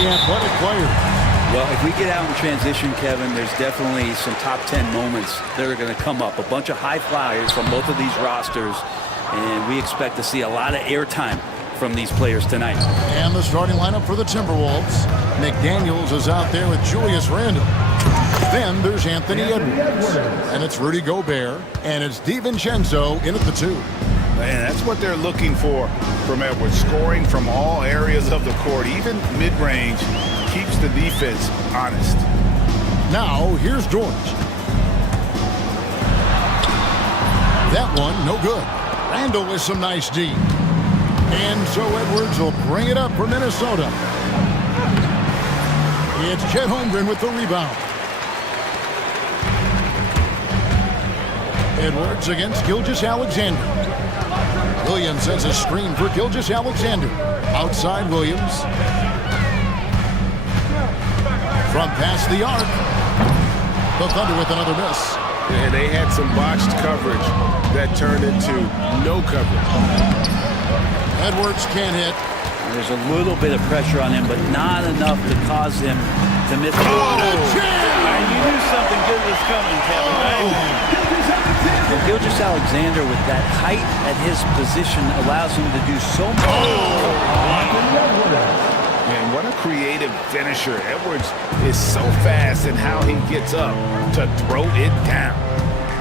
the athletic players. Well, if we get out in transition, Kevin, there's definitely some top 10 moments that are going to come up. A bunch of high flyers from both of these rosters, and we expect to see a lot of airtime from these players tonight. And the starting lineup for the Timberwolves. McDaniels is out there with Julius Randle. Then there's Anthony Edwards. And it's Rudy Gobert. And it's DiVincenzo in at the 2. And that's what they're looking for from Edwards. Scoring from all areas of the court, even mid-range, keeps the defense honest. Now, here's George. That one, no good. Randle with some nice D. And so Edwards will bring it up for Minnesota. It's Chet Holmgren with the rebound. Edwards against Gilgeous-Alexander. Williams has a screen for Gilgeous-Alexander. Outside Williams. From past the arc. The Thunder with another miss. And they had some botched coverage that turned into no coverage. Edwards can't hit. There's a little bit of pressure on him, but not enough to cause him to miss. What a jam! You knew something good was coming, Kevin, right? Well, Gilgeous-Alexander, with that height at his position, allows him to do so much. And what a creative finisher. Edwards is so fast in how he gets up to throw it down.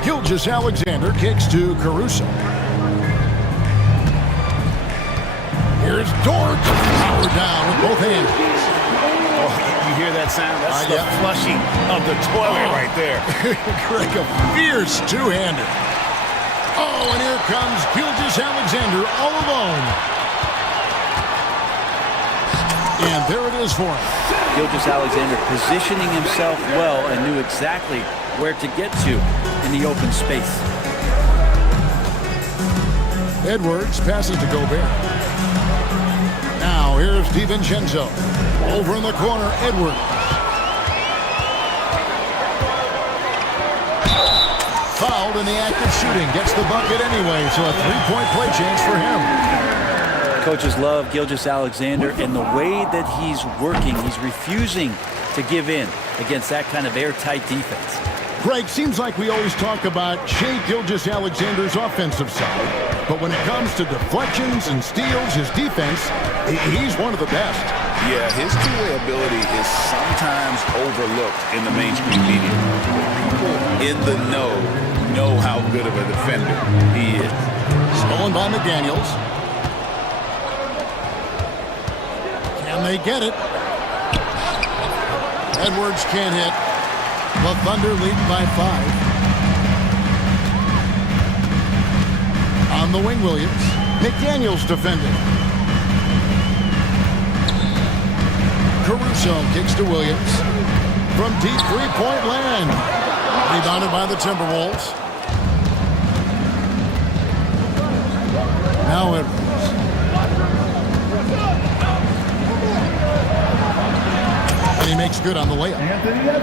Gilgeous-Alexander kicks to Caruso. Here's Dort. Power down with both hands. Oh, you hear that sound? That's the flushing of the toilet right there. Greg, a fierce two-hander. Oh, and here comes Gilgeous-Alexander all alone. And there it is for him. Gilgeous-Alexander positioning himself well and knew exactly where to get to in the open space. Edwards passes to Gobert. Now here's DiVincenzo. Over in the corner, Edwards. Fouled in the act of shooting. Gets the bucket anyway, so a three-point play chance for him. Coaches love Gilgeous-Alexander and the way that he's working. He's refusing to give in against that kind of airtight defense. Greg, seems like we always talk about Shai Gilgeous-Alexander's offensive side. But when it comes to deflections and steals, his defense, he's one of the best. Yeah, his two-way ability is sometimes overlooked in the mainstream media. People in the know how good of a defender he is. Stolen by McDaniels. Can they get it? Edwards can't hit. The Thunder lead by 5. On the wing, Williams. McDaniels defending. Caruso kicks to Williams. From deep three-point land. Rebounded by the Timberwolves. Now Edwards. And he makes good on the layup.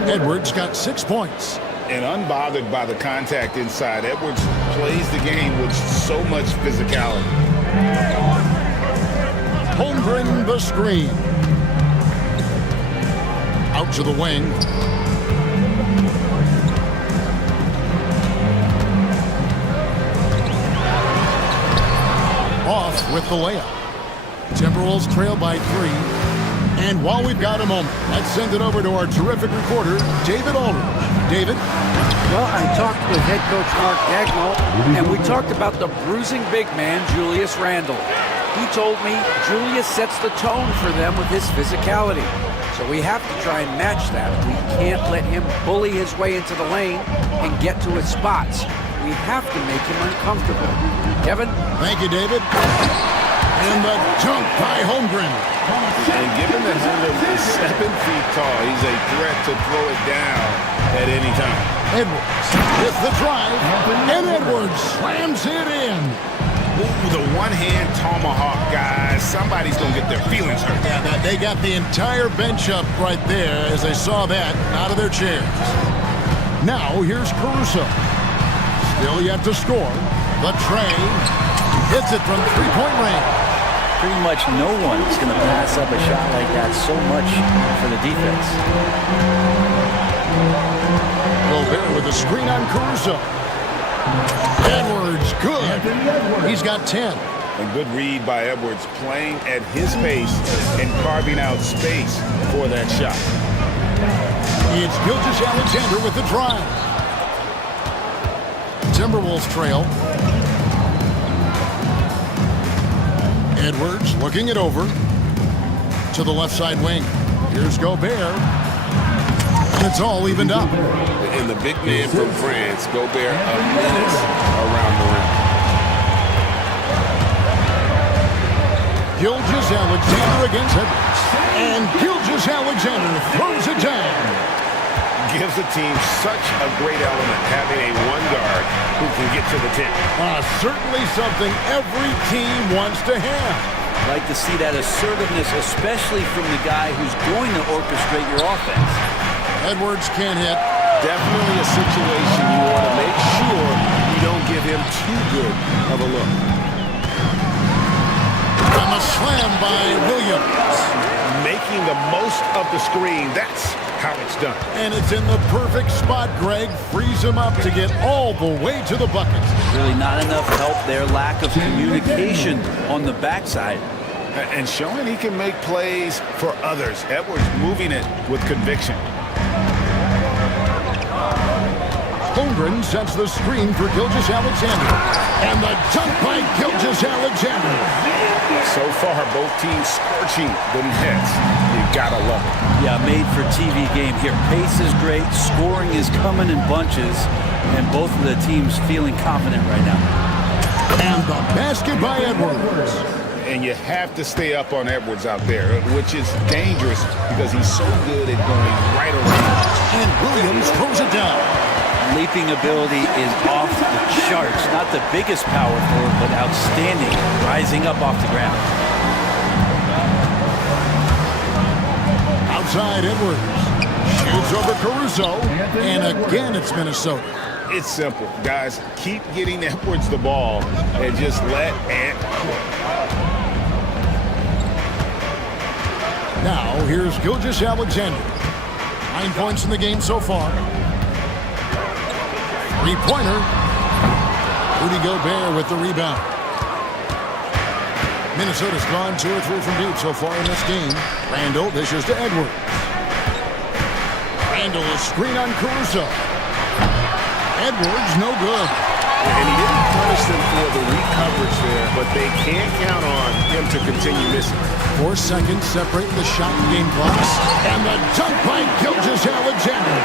Edwards got 6 points. And unbothered by the contact inside, Edwards plays the game with so much physicality. Holmgren the screen. Out to the wing. Off with the layup. Timberwolves trail by 3. And while we've got a moment, let's send it over to our terrific reporter, David Aldridge. David? Well, I talked with head coach Mark Dagnall, and we talked about the bruising big man, Julius Randle. He told me Julius sets the tone for them with his physicality. So we have to try and match that. We can't let him bully his way into the lane and get to his spots. We have to make him uncomfortable. Kevin? Thank you, David. And the dunk by Holmgren. And given that Holmgren is 7 feet tall, he's a threat to throw it down at any time. Edwards with the drive, and Edwards slams it in. Ooh, the one-hand tomahawk, guys. Somebody's going to get their feelings hurt. Yeah, they got the entire bench up right there as they saw that out of their chairs. Now here's Caruso. Still yet to score. The tray hits it from three-point range. pretty much no one is going to pass up a shot like that so much for the defense. Gobert with a screen on Caruso. Edwards, good. He's got 10. A good read by Edwards, playing at his pace and carving out space for that shot. It's Gilgeous-Alexander with the drive. Timberwolves trail. Edwards looking it over to the left side wing. Here's Gobert. And it's all evened up. And the big man from France, Gobert, a menace around the rim. Gilgeous-Alexander against Edwards. And Gilgeous-Alexander throws it down. Gives the team such a great element having a one guard who can get to the 10. Certainly something every team wants to have. Like to see that assertiveness, especially from the guy who's going to orchestrate your offense. Edwards can't hit. Definitely a situation you want to make sure you don't give him too good of a look. And the slam by Williams. Making the most of the screen. That's how it's done. And it's in the perfect spot, Greg. Frees him up to get all the way to the bucket. Really not enough help there. Lack of communication on the backside. And showing he can make plays for others. Edwards moving it with conviction. Holmgren sets the screen for Gilgeous-Alexander. And the dunk by Gilgeous-Alexander. So far, both teams scorching the nets. You gotta love it. Yeah, made for TV game here. Pace is great. Scoring is coming in bunches. And both of the teams feeling confident right now. And the basket by Edwards. And you have to stay up on Edwards out there, which is dangerous because he's so good at going right around. And Williams throws it down. Leaping ability is off the charts. Not the biggest power forward, but outstanding. Rising up off the ground. Outside Edwards. Shoots over Caruso. And again, it's Minnesota. It's simple, guys. Keep getting Edwards the ball and just let Ant cook. Now, here's Gilgeous-Alexander. 9 points in the game so far. Three-pointer. Rudy Gobert with the rebound. Minnesota's gone 2 or 3 from deep so far in this game. Randall dishes to Edwards. Randall a screen on Caruso. Edwards no good. And he didn't punish them for the weak coverage there, but they can't count on him to continue missing. 4 seconds separate the shot and game clocks. And the dunk by Gilgeous-Alexander.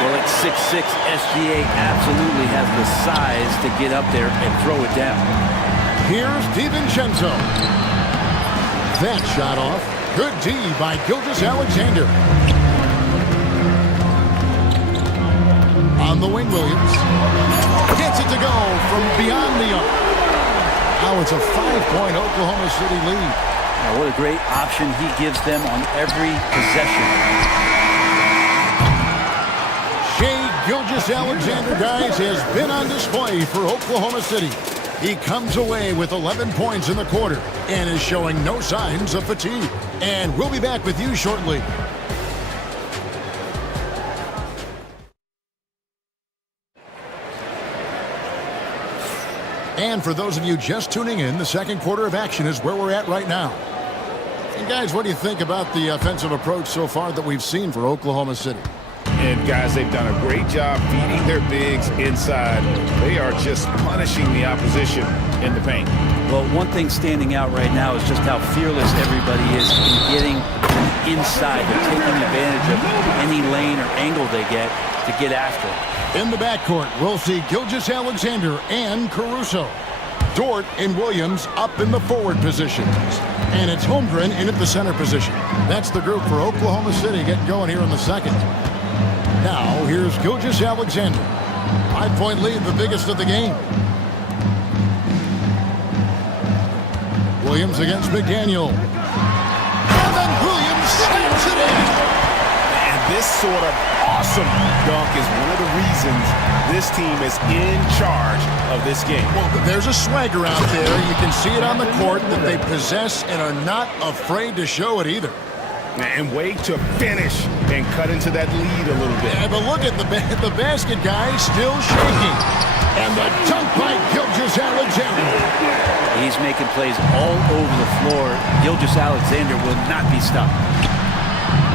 Well, at 6'6", SGA absolutely has the size to get up there and throw it down. Here's DiVincenzo. That shot off. Good D by Gilgeous-Alexander. On the wing, Williams. Gets it to go from beyond the arc. Now it's a 5-point Oklahoma City lead. Now, what a great option he gives them on every possession. Shai Gilgeous-Alexander, guys, has been on display for Oklahoma City. He comes away with 11 points in the quarter and is showing no signs of fatigue. And we'll be back with you shortly. And for those of you just tuning in, the second quarter of action is where we're at right now. And guys, what do you think about the offensive approach so far that we've seen for Oklahoma City? And guys, they've done a great job feeding their bigs inside. They are just punishing the opposition in the paint. Well, one thing standing out right now is just how fearless everybody is in getting inside. They're taking advantage of any lane or angle they get to get after it. In the backcourt, we'll see Gilgeous-Alexander and Caruso. Dort and Williams up in the forward positions. And it's Holmgren in at the center position. That's the group for Oklahoma City getting going here in the second. Now, here's Gilgeous-Alexander. 5-point lead, the biggest of the game. Williams against McDaniel. And then Williams slams it in. And this sort of awesome dunk is one of the reasons this team is in charge of this game. Well, there's a swagger out there. You can see it on the court that they possess and are not afraid to show it either. And way to finish and cut into that lead a little bit. Yeah, but look at the basket guy still shaking. And the dunk by Gilgeous-Alexander. He's making plays all over the floor. Gilgeous-Alexander will not be stopped.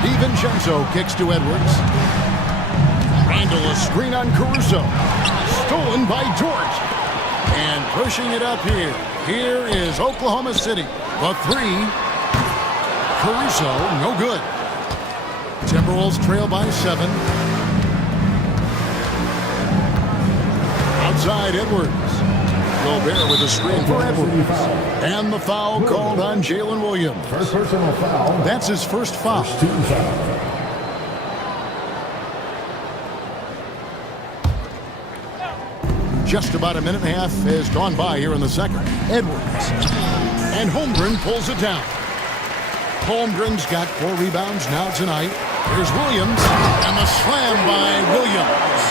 DiVincenzo kicks to Edwards. Randall a screen on Caruso. Stolen by George. And pushing it up here. Here is Oklahoma City. The three. Caruso, no good. Timberwolves trail by 7. Outside Edwards. Gobert with a screen for Edwards. And the foul called on Jalen Williams. First personal foul. That's his first foul. First team foul. Just about a minute and a half has gone by here in the second. Edwards. And Holmgren pulls it down. Holmgren's got 4 rebounds now tonight. Here's Williams. And the slam by Williams.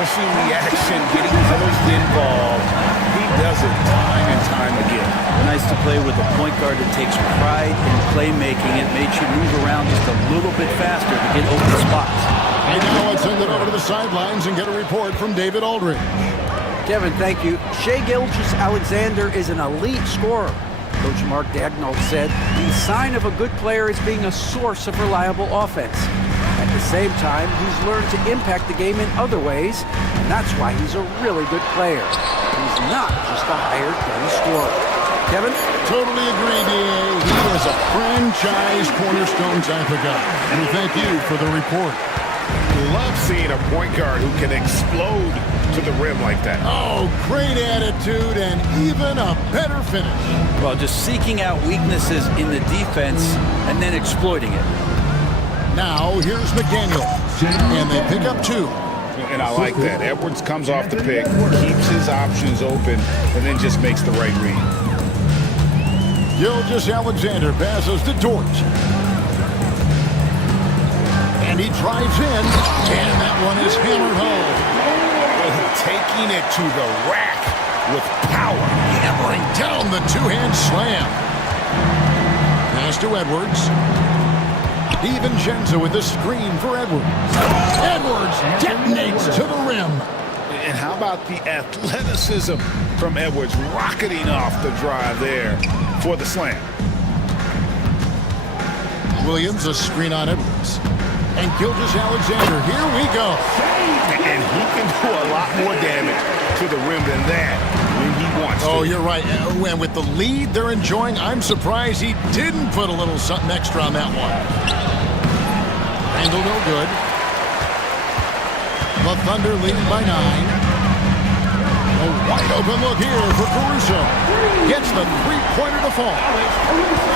Pushing the action, getting others involved. He does it time and time again. Nice to play with a point guard that takes pride in playmaking. It makes you move around just a little bit faster to get open spots. And now let's send it over to the sidelines and get a report from David Aldridge. Kevin, thank you. Shai Gilgeous-Alexander is an elite scorer. Coach Mark Daigneault said the sign of a good player is being a source of reliable offense. At the same time, he's learned to impact the game in other ways, and that's why he's a really good player. He's not just a hired gun scorer. Kevin? Totally agree, D.A. He is a franchise cornerstone type of guy. And we thank you for the report. Love seeing a point guard who can explode to the rim like that. Oh, great attitude and even a better finish. Well, just seeking out weaknesses in the defense and then exploiting it. Now, here's McDaniel. And they pick up 2. And I like that. Edwards comes off the pick, keeps his options open, and then just makes the right read. Gilgeous-Alexander passes to George. And he drives in, and that one is hammered home. Taking it to the rack with power. Hammering down the 2-hand slam. Pass to Edwards. DiVincenzo with the screen for Edwards. Edwards detonates to the rim. And how about the athleticism from Edwards rocketing off the drive there for the slam. Williams a screen on Edwards. And Gilgeous-Alexander, here we go. And he can do a lot more damage to the rim than that when he wants to. Oh, you're right. And with the lead they're enjoying, I'm surprised he didn't put a little something extra on that one. Randall no good. The Thunder leading by 9. A wide open look here for Caruso. Gets the 3-pointer to fall.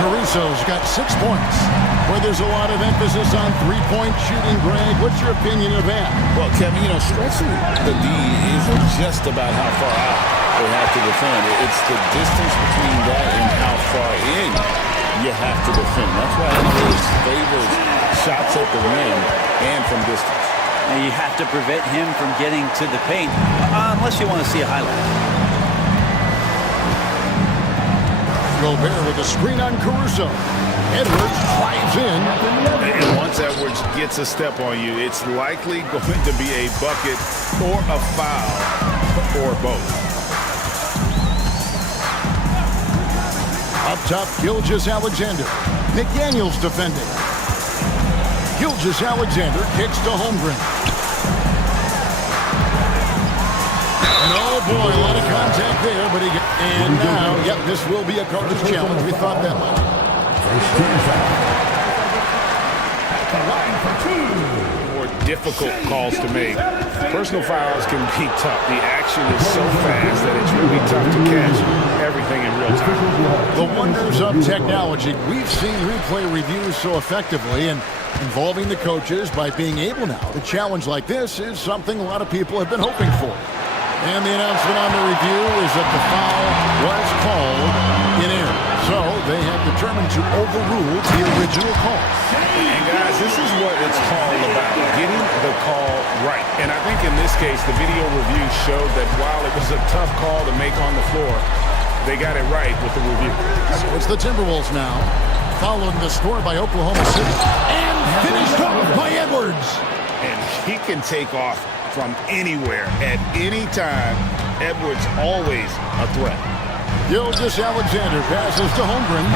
Caruso's got 6 points. Where there's a lot of emphasis on 3-point shooting, Greg. What's your opinion of that? Well, Kevin, you know, stretching the D isn't just about how far out they have to defend. It's the distance between that and how far in you have to defend. That's why analytics favors shots at the rim and from distance. And you have to prevent him from getting to the paint, unless you want to see a highlight. Gobert with a screen on Caruso. Edwards drives in. And once Edwards gets a step on you, it's likely going to be a bucket or a foul or both. Up top, Gilgeous-Alexander. McDaniel's defending. Gilgeous-Alexander kicks to Holmgren. And oh boy, a lot of contact there, but and now, yep, this will be a cartridge challenge. We thought that much. More difficult calls to make. Personal fouls can be tough. The action is so fast that it's really tough to catch everything in real time. The wonders of technology. We've seen replay reviews so effectively, and involving the coaches by being able now to challenge like this is something a lot of people have been hoping for. And the announcement on the review is that the foul was called in error. So they have determined determined to overrule the original call. And guys, this is what it's all about, getting the call right. And I think in this case, the video review showed that while it was a tough call to make on the floor, they got it right with the review. So it's the Timberwolves now, following the score by Oklahoma City. And finished off by Edwards. And he can take off from anywhere at any time. Edwards always a threat. Gilgeous-Alexander passes to Holmgren.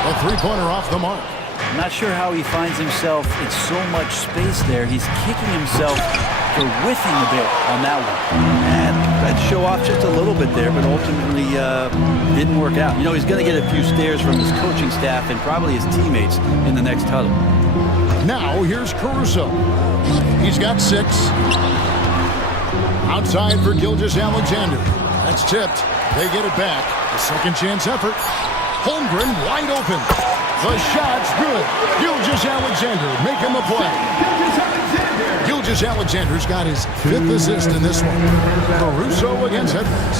A three-pointer off the mark. I'm not sure how he finds himself in so much space there. He's kicking himself for whiffing a bit on that one. And tried to show off just a little bit there, but ultimately didn't work out. You know, he's going to get a few stares from his coaching staff and probably his teammates in the next huddle. Now here's Caruso. He's got 6. Outside for Gilgeous-Alexander. That's tipped. They get it back. A second chance effort. Holmgren wide open. The shot's good. Gilgeous-Alexander making the play. Gilgeous-Alexander's got his 5th assist in this one. Caruso against Edwards.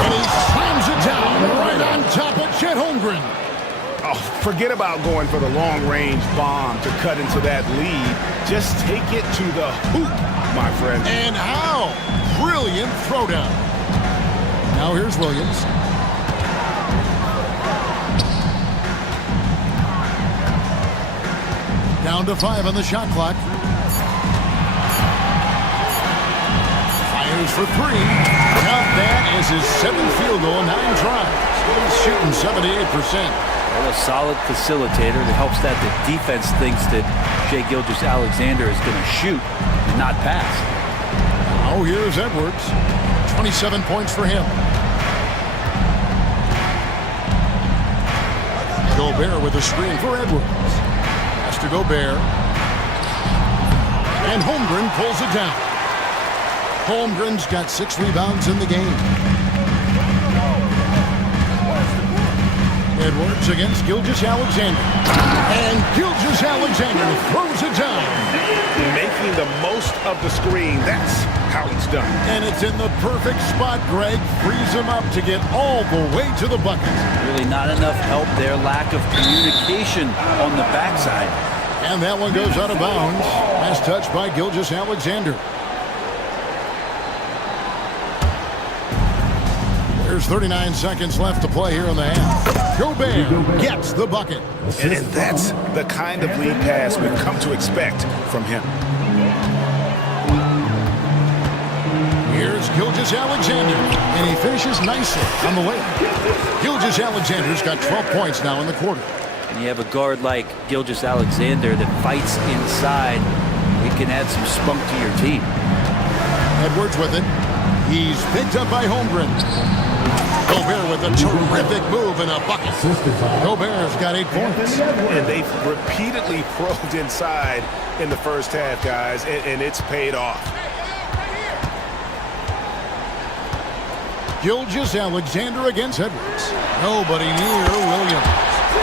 And he slams it down right on top of Chet Holmgren. Oh, forget about going for the long-range bomb to cut into that lead. Just take it to the hoop, my friend. And how? Brilliant throwdown. Now here's Williams. Down to 5 on the shot clock. Fires for 3. Now that is his 7th field goal, 9 tries. He's shooting 78%. Well, a solid facilitator that helps that the defense thinks that Shai Gilgeous-Alexander is going to shoot and not pass. Now here's Edwards. 27 points for him. Gobert with a screen for Edwards. Has to Gobert. And Holmgren pulls it down. Holmgren's got 6 rebounds in the game. Edwards against Gilgeous-Alexander. And Gilgeous-Alexander throws it down. Making the most of the screen. That's how it's done. And it's in the perfect spot, Greg. Frees him up to get all the way to the bucket. Really not enough help there. Lack of communication on the backside. And that one goes out of bounds. As touched by Gilgeous-Alexander. There's 39 seconds left to play here in the half. Gobert gets the bucket. And that's the kind of lead pass we've come to expect from him. Here's Gilgeous-Alexander, and he finishes nicely on the layup. Gilgeous-Alexander's got 12 points now in the quarter. And you have a guard like Gilgeous-Alexander that fights inside. It can add some spunk to your team. Edwards with it. He's picked up by Holmgren. Gobert with a terrific move and a bucket. Gobert's got 8 points. And they've repeatedly probed inside in the first half, guys, and it's paid off. Gilgeous-Alexander against Edwards. Nobody near Williams.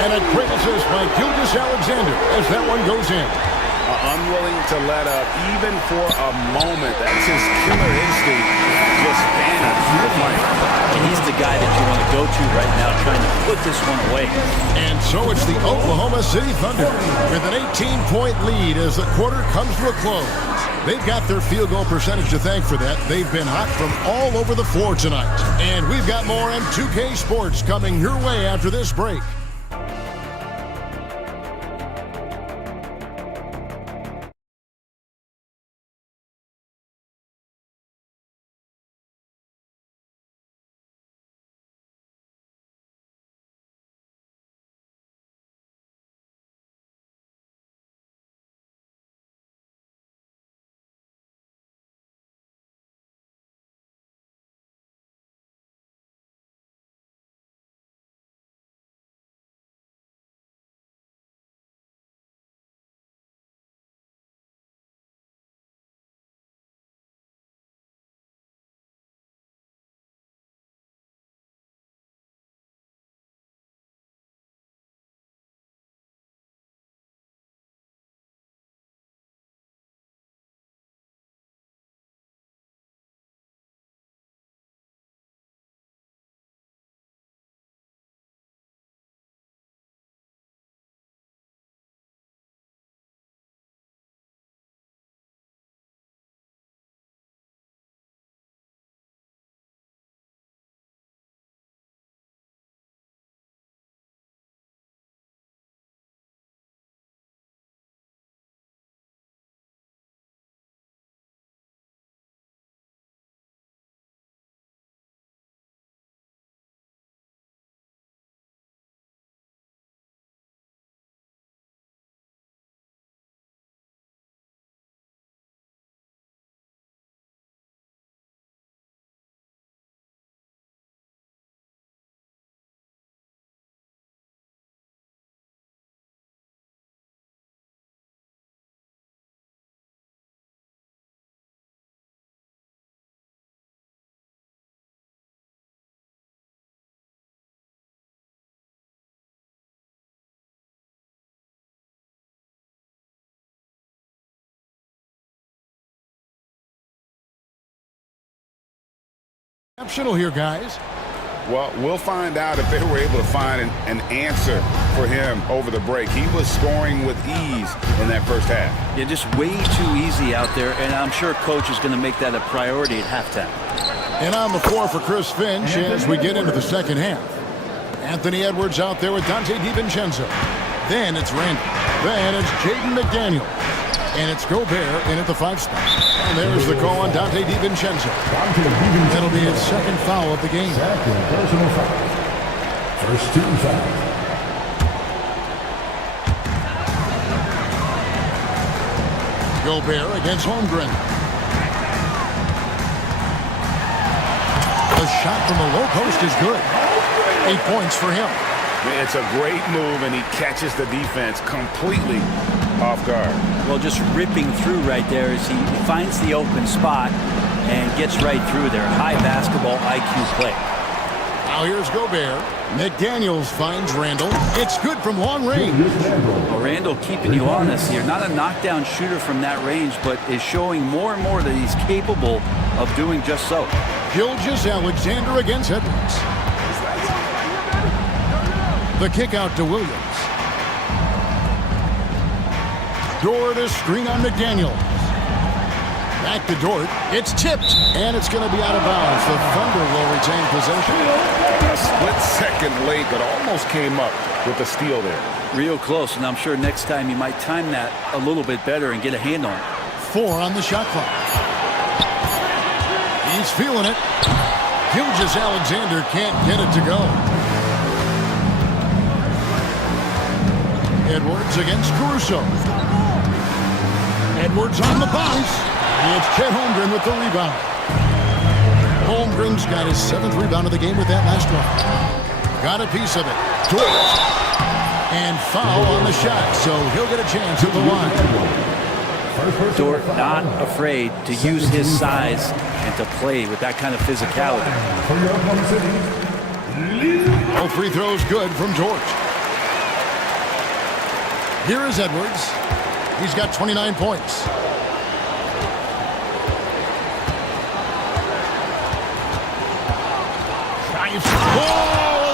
And a great assist by Gilgeous-Alexander as that one goes in. Unwilling to let up even for a moment. That's his killer instinct. Just fanning the fight. And he's the guy that you want to go to right now trying to put this one away. And so it's the Oklahoma City Thunder with an 18-point lead as the quarter comes to a close. They've got their field goal percentage to thank for that. They've been hot from all over the floor tonight. And we've got more M2K Sports coming your way after this break. Exceptional here, guys. Well, we'll find out if they were able to find an answer for him over the break. He was scoring with ease in that first half. Yeah, just way too easy out there, and I'm sure coach is going to make that a priority at halftime. And on the floor for Chris Finch as we get into the second half. Anthony Edwards out there with Dante DiVincenzo. Then it's Randall. Then it's Jaden McDaniel. And it's Gobert in at the 5 spot. And there's the call on Dante DiVincenzo. That'll be his second foul of the game. Second personal foul. First team foul. Gobert against Holmgren. The shot from the low post is good. 8 points for him. It's a great move, and he catches the defense completely off guard. Well, just ripping through right there as he finds the open spot and gets right through there. High basketball IQ play. Now here's Gobert. McDaniels finds Randall. It's good from long range. Well, Randall keeping you honest here. Not a knockdown shooter from that range, but is showing more and more that he's capable of doing just so. Gilgeous-Alexander against Edwards. The kick out to Williams. Dort is screen on McDaniel. Back to Dort. It's tipped, and it's going to be out of bounds. The Thunder will retain possession. A split second late, but almost came up with the steal there. Real close, and I'm sure next time you might time that a little bit better and get a hand on it. 4 on the shot clock. He's feeling it. Gilgeous-Alexander can't get it to go. Edwards against Caruso. Edwards on the bounce. It's Chet Holmgren with the rebound. Holmgren's got his 7th rebound of the game with that last one. Got a piece of it. Dort. And foul on the shot, so he'll get a chance at the line. Dort not afraid to use his size and to play with that kind of physicality. All free throws good from Dort. Here is Edwards. He's got 29 points. Oh,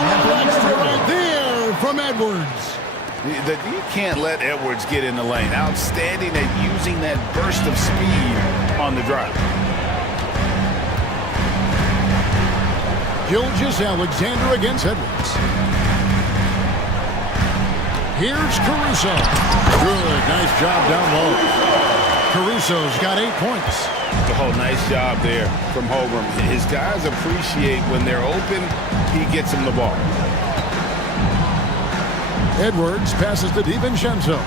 right there from Edwards. You can't let Edwards get in the lane. Outstanding at using that burst of speed on the drive. Gilgeous-Alexander against Edwards. Here's Caruso. Good, nice job down low. Caruso's got 8 points. Oh, nice job there from Holmgren. His guys appreciate when they're open, he gets them the ball. Edwards passes to DiVincenzo.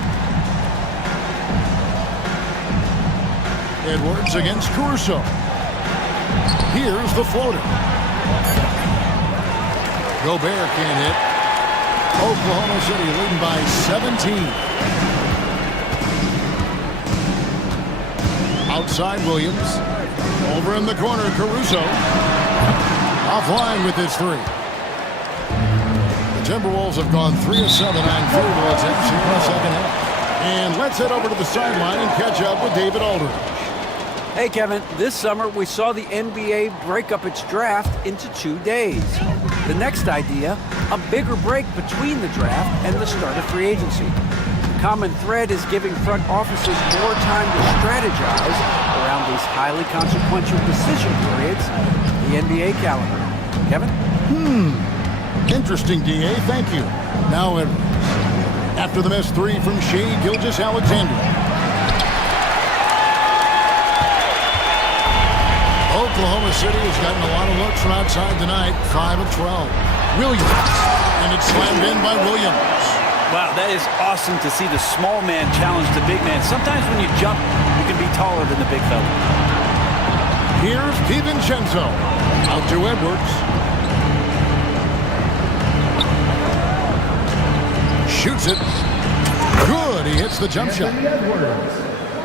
Edwards against Caruso. Here's the floater. Gobert can't hit. Oklahoma City leading by 17. Outside Williams. Over in the corner, Caruso. Offline with his 3. The Timberwolves have gone 3 of 7 on field goal attempts in the second half. And let's head over to the sideline and catch up with David Aldridge. Hey, Kevin, this summer we saw the NBA break up its draft into 2 days. The next idea, a bigger break between the draft and the start of free agency. The common thread is giving front offices more time to strategize around these highly consequential decision periods, the NBA calendar. Kevin? Interesting, DA. Thank you. Now, after the missed 3 from Shea Gilgeous-Alexander. Oklahoma City has gotten a lot of looks from outside tonight. 5 of 12. Williams. And it's slammed in by Williams. Wow, that is awesome to see the small man challenge the big man. Sometimes when you jump, you can be taller than the big fella. Here's DiVincenzo. Out to Edwards. Shoots it. Good. He hits the jump shot.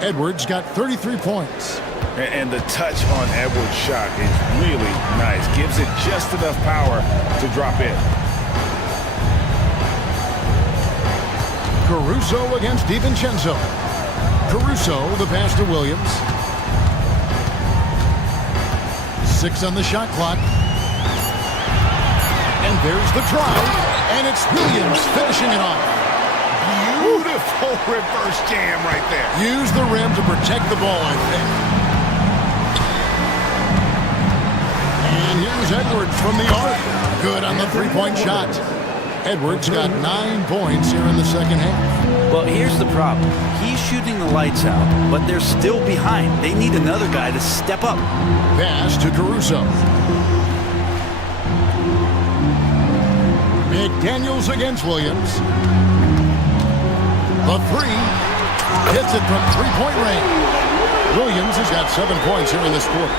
Edwards got 33 points. And the touch on Edwards' shot is really nice. Gives it just enough power to drop in. Caruso against DiVincenzo. Caruso, the pass to Williams. 6 on the shot clock. And there's the drive, and it's Williams finishing it off. Beautiful reverse jam right there. Use the rim to protect the ball, I think. And here's Edwards from the arc. Good on the three-point shot. Edwards got 9 points here in the second half. Well, here's the problem. He's shooting the lights out, but they're still behind. They need another guy to step up. Pass to Caruso. McDaniels against Williams. The three. Hits it from three-point range. Williams has got 7 points here in this quarter.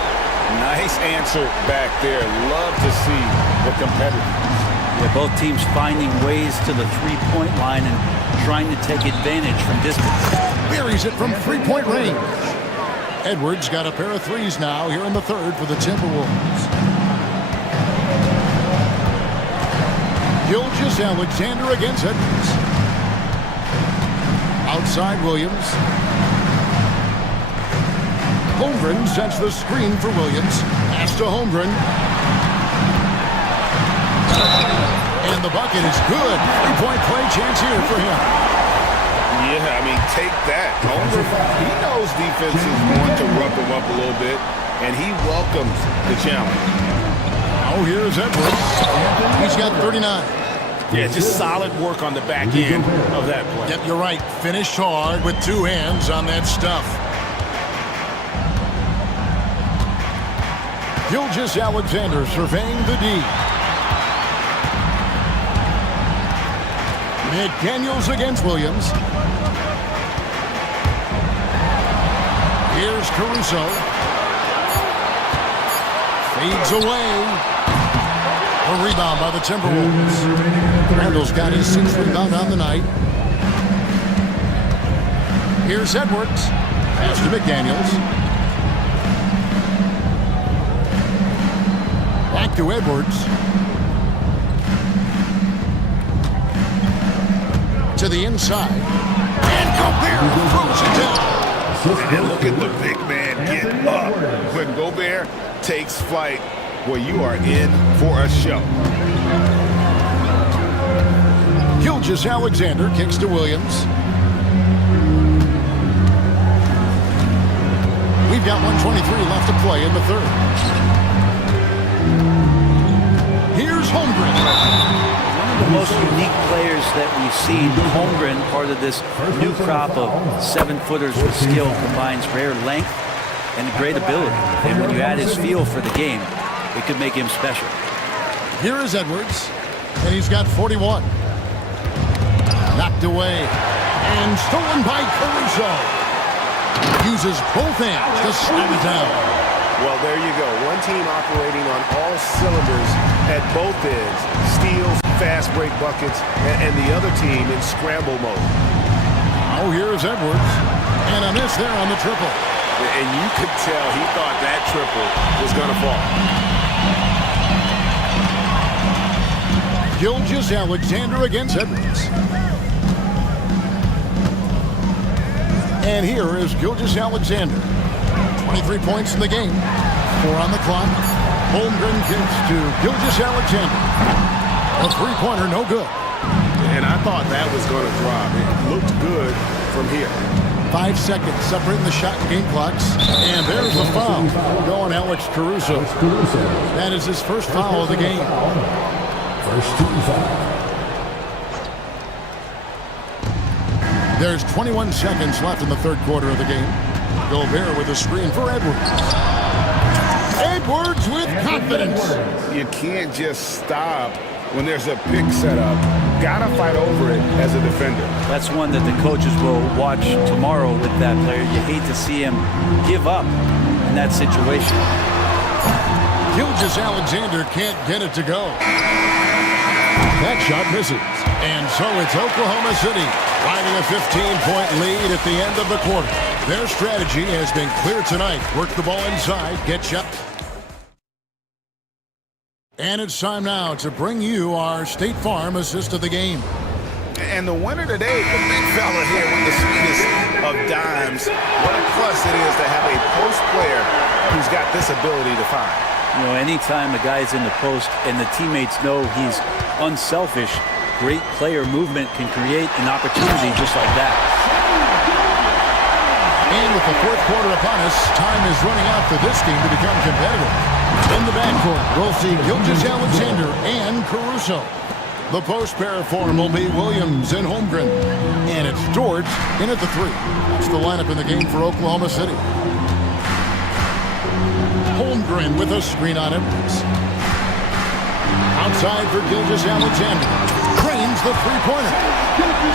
Nice answer back there. Love to see the competitiveness. Yeah, both teams finding ways to the three-point line and trying to take advantage from distance. Buries it from three-point range. Edwards got a pair of threes now here in the third for the Timberwolves. Gilgeous Alexander against Edwards. Outside Williams. Holmgren sets the screen for Williams. Pass to Holmgren. And the bucket is good. Three-point play chance here for him. Yeah, I mean, take that. Holmgren, he knows defense is going to rough him up a little bit, and he welcomes the challenge. Oh, here's Edwards. He's got 39. Yeah, just solid work on the back end of that play. Yep, you're right. Finished hard with 2 hands on that stuff. Gilgeous Alexander surveying the D. McDaniels against Williams. Here's Caruso. Fades away. A rebound by the Timberwolves. Randall's got his 6th rebound on the night. Here's Edwards. Pass to McDaniels. Back to Edwards. To the inside. And Gobert throws it down. And look at the big man get up. When Gobert takes flight, well, you are in for a show. Gilgeous Alexander kicks to Williams. We've got 1:23 left to play in the third. Here's Holmgren. One of the most unique players that we've seen. Holmgren, part of this new crop of 7-footers with skill, combines rare length and great ability. And when you add his feel for the game, it could make him special. Here is Edwards, and he's got 41. Knocked away, and stolen by Caruso. Uses both hands to slam it down. Well, there you go. One team operating on all cylinders at both ends. Steals, fast break buckets, and the other team in scramble mode. Oh, here's Edwards, and a miss there on the triple. And you could tell he thought that triple was going to fall. Gilgeous Alexander against Edwards. And here is Gilgeous Alexander. 23 points in the game. 4 on the clock. Holmgren kicks to Gilgeous Alexander. A three-pointer, no good. And I thought that was going to drop. It looked good from here. 5 seconds separating the shot and game clocks. And there's the foul. Going Alex Caruso. That is his first foul of the game. First team foul. There's 21 seconds left in the third quarter of the game. Gobert with a screen for Edwards. Edwards with confidence. You can't just stop when there's a pick set up. Gotta fight over it as a defender. That's one that the coaches will watch tomorrow with that player. You hate to see him give up in that situation. Gilgeous Alexander can't get it to go. That shot misses. And so it's Oklahoma City riding a 15-point lead at the end of the quarter. Their strategy has been clear tonight. Work the ball inside, get shot. And it's time now to bring you our State Farm assist of the game. And the winner today, the big fella here with the sweetest of dimes. What a plus it is to have a post player who's got this ability to find. You know, anytime a guy's in the post and the teammates know he's unselfish, great player movement can create an opportunity just like that. And with the fourth quarter upon us, time is running out for this game to become competitive. In the backcourt, we'll see Gilgeous-Alexander and Caruso. The post pair form will be Williams and Holmgren. And it's George in at the 3. That's the lineup in the game for Oklahoma City. Holmgren with a screen on Edwards. Outside for Gilgeous-Alexander. Cranes the three-pointer.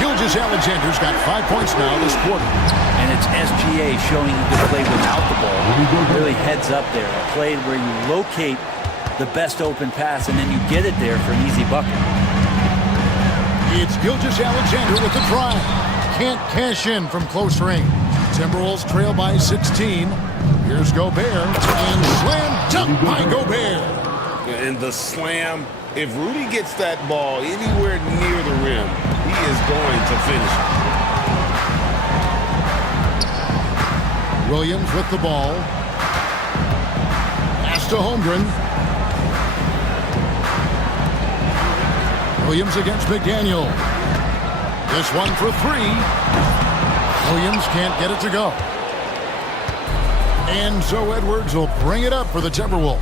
Gilgeous-Alexander's got 5 points now this quarter. And it's SGA showing you to play without the ball. Really heads up there. A play where you locate the best open pass and then you get it there for an easy bucket. It's Gilgeous-Alexander with the drive. Can't cash in from close range. Timberwolves trail by 16. Here's Gobert. And slam dunk by Gobert. And the slam, if Rudy gets that ball anywhere near the rim, he is going to finish it. Williams with the ball. Pass to Holmgren. Williams against McDaniel. This one for 3. Williams can't get it to go. And so Edwards will bring it up for the Timberwolves.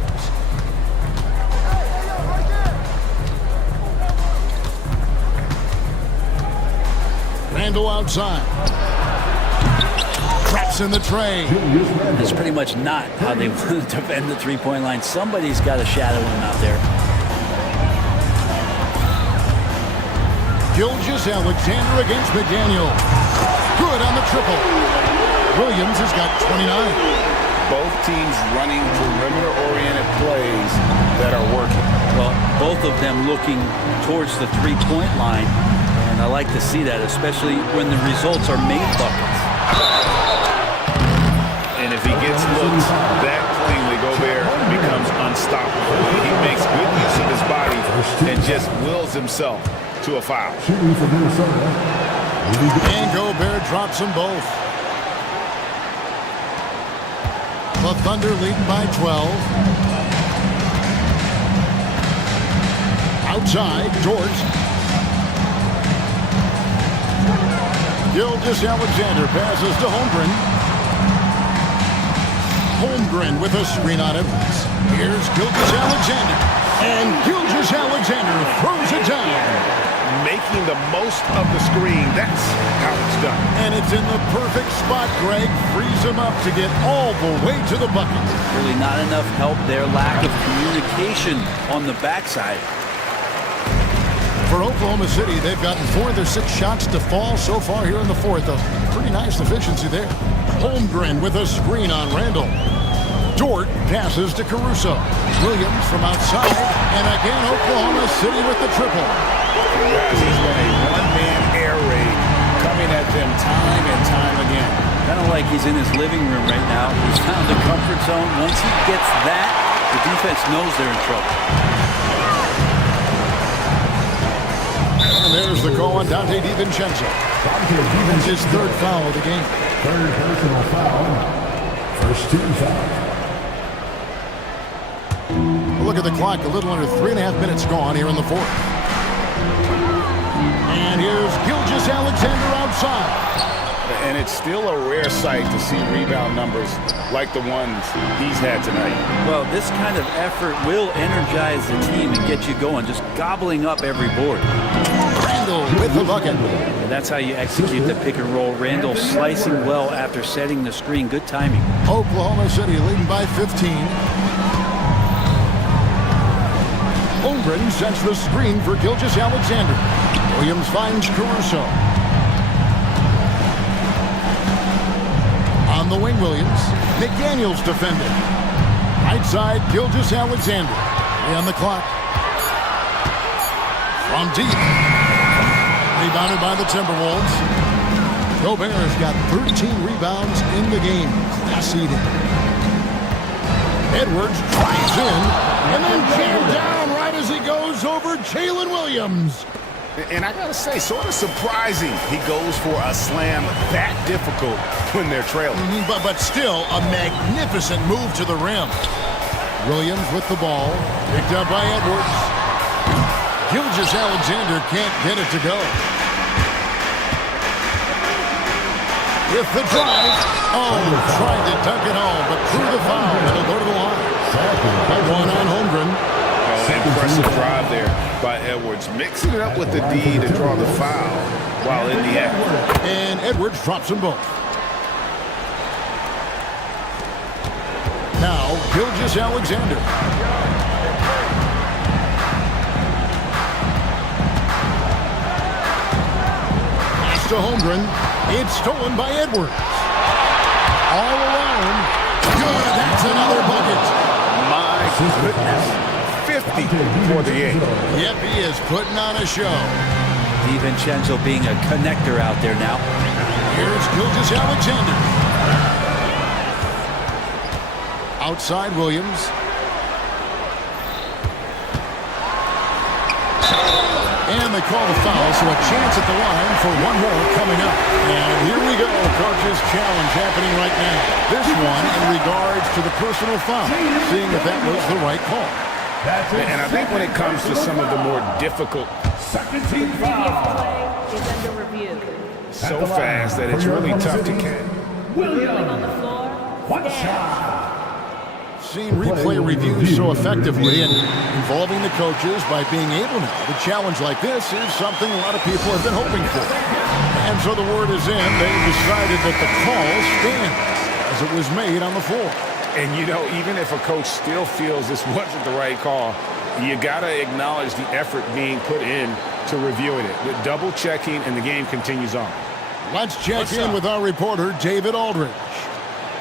Randall outside. Traps in the tray. It's pretty much not how they want to defend the three-point line. Somebody's got to shadow him out there. Gilgeous-Alexander against McDaniel. Good on the triple. Williams has got 29. Both teams running perimeter-oriented plays that are working. Well, both of them looking towards the three-point line. And I like to see that, especially when the results are made buckets. And if he gets looks that cleanly, Gobert becomes unstoppable. He makes good use of his body and just wills himself to a foul. And Gobert drops them both. The Thunder lead by 12. Outside, George. Gilgeous-Alexander passes to Holmgren. Holmgren with a screen on Edwards. Here's Gilgeous-Alexander. And Gilgeous-Alexander throws it down. Making the most of the screen. That's how it's done. And it's in the perfect spot, Greg. Frees him up to get all the way to the bucket. Really not enough help there. Lack of communication on the backside. For Oklahoma City, they've gotten 4 of their 6 shots to fall so far here in the fourth. A pretty nice efficiency there. Holmgren with a screen on Randall. Dort passes to Caruso. Williams from outside. And again, Oklahoma City with the triple. He's been a one-man air raid coming at them time and time again. Kind of like he's in his living room right now. He's found the comfort zone. Once he gets that, the defense knows they're in trouble. And there's the call on Dante DiVincenzo. That's his 3rd foul of the game. 3rd personal foul. First team foul. Look at the clock. A little under 3.5 minutes gone here in the fourth. And here's Gilgeous-Alexander outside. And it's still a rare sight to see rebound numbers like the ones he's had tonight. Well, this kind of effort will energize the team and get you going, just gobbling up every board. Randall with the bucket. And that's how you execute the pick and roll. Randall slicing well after setting the screen. Good timing. Oklahoma City leading by 15. Holmgren sets the screen for Gilgeous-Alexander. Williams finds Caruso. On the wing, Williams. McDaniels defended. Right side, Gilgeous-Alexander. On the clock. From deep. Rebounded by the Timberwolves. Gobert has got 13 rebounds in the game. Class eating. Edwards drives in and then jammed down right as he goes over Jalen Williams. And I gotta say, sort of surprising he goes for a slam that difficult when they're trailing. But still a magnificent move to the rim. Williams with the ball. Picked up by Edwards. Gilgeous-Alexander can't get it to go. With the drive. Oh, tried to dunk it home, but through the foul. It'll go to the line. That one on Holmgren. Oh, impressive drive there by Edwards. Mixing it up with the D to draw the foul while in the act. And Edwards drops them both. Now, Gilgeous-Alexander. Pass to Holmgren. It's stolen by Edwards. All alone. Good, that's another bucket. My goodness. 50 for the 8. Yep, he is putting on a show. DiVincenzo being a connector out there now. Here's Gilgeous-Alexander. Outside Williams. And they call the foul, so a chance at the line for one more coming up. And here we go, coach's challenge happening right now. This one in regards to the personal foul, seeing if that was the right call. And I think when it comes to some of the more difficult, Second team foul. Is under review. so fast that it's really tough to catch. Williams on the floor. One shot. Seen replay reviews so effectively and involving the coaches by being able now to challenge like this is something a lot of people have been hoping for. And so the word is in. They decided that the call stands as it was made on the floor. And you know, even if a coach still feels this wasn't the right call, you got to acknowledge the effort being put in to reviewing it. The double checking, and the game continues on. Let's check in with our reporter, David Aldridge.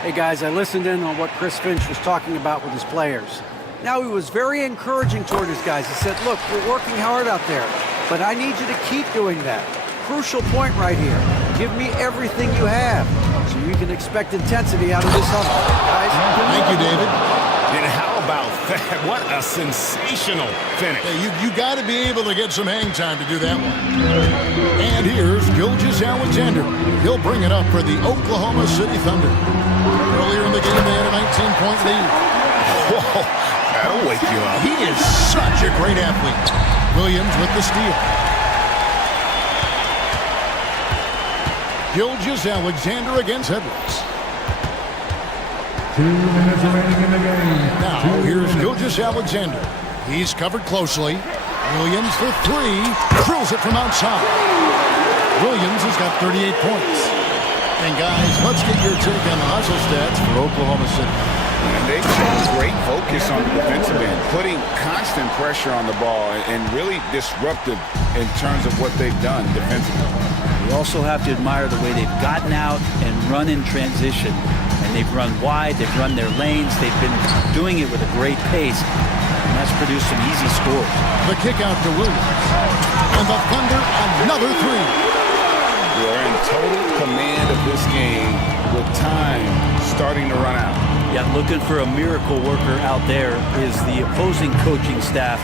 Hey guys, I listened in on what Chris Finch was talking about with his players. Now, he was very encouraging toward his guys. He said, look, we're working hard out there, but I need you to keep doing that. Crucial point right here. Give me everything you have so you can expect intensity out of this hustle, guys. Thank you, David. And how about that? What a sensational finish. Hey, you got to be able to get some hang time to do that one. And here's Gilgeous-Alexander. He'll bring it up for the Oklahoma City Thunder. Earlier in the game, they had a 19-point lead. Whoa, that'll wake you up. He is such a great athlete. Williams with the steal. Gilgeous-Alexander against Edwards. 2 minutes remaining in the game. Now, here's Gilgeous-Alexander. He's covered closely. Williams for three. Drills it from outside. Williams has got 38 points. And guys, let's get your take on the hustle stats for Oklahoma City. And they showed great focus on the defensive end, putting constant pressure on the ball and really disruptive in terms of what they've done defensively. You also have to admire the way they've gotten out and run in transition. And they've run wide, they've run their lanes, they've been doing it with a great pace. And that's produced some easy scores. The kick out to Williams. And the Thunder, another three. We're in total command of this game with time starting to run out. Yeah, looking for a miracle worker out there is the opposing coaching staff.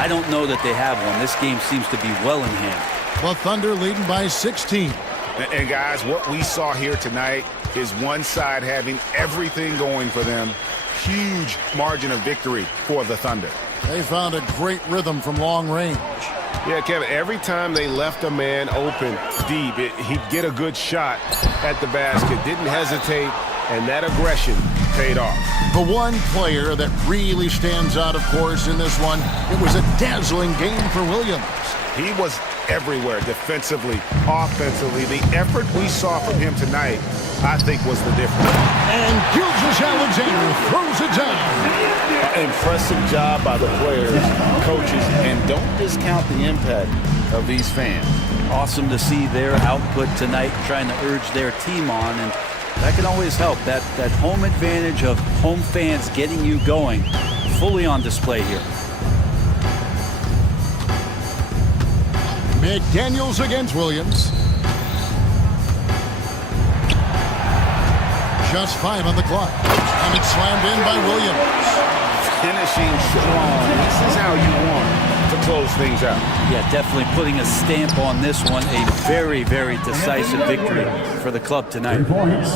I don't know that they have one. This game seems to be well in hand. The Thunder leading by 16. And guys, what we saw here tonight is one side having everything going for them. Huge margin of victory for the Thunder. They found a great rhythm from long range. Yeah, Kevin, every time they left a man open deep, he'd get a good shot at the basket. Didn't hesitate, and that aggression paid off. The one player that really stands out, of course, in this one, it was a dazzling game for Williams. He was everywhere, defensively, offensively. The effort we saw from him tonight, I think, was the difference. And Gilgeous-Alexander throws it down. Impressive job by the players, coaches, and don't discount the impact of these fans. Awesome to see their output tonight, trying to urge their team on, and that can always help. That home advantage of home fans getting you going, fully on display here. McDaniels against Williams. Just 5 on the clock. And it's slammed in by Williams. Finishing strong. This is how you want to close things out. Yeah, definitely putting a stamp on this one. A very, very decisive victory for the club tonight. 3 points.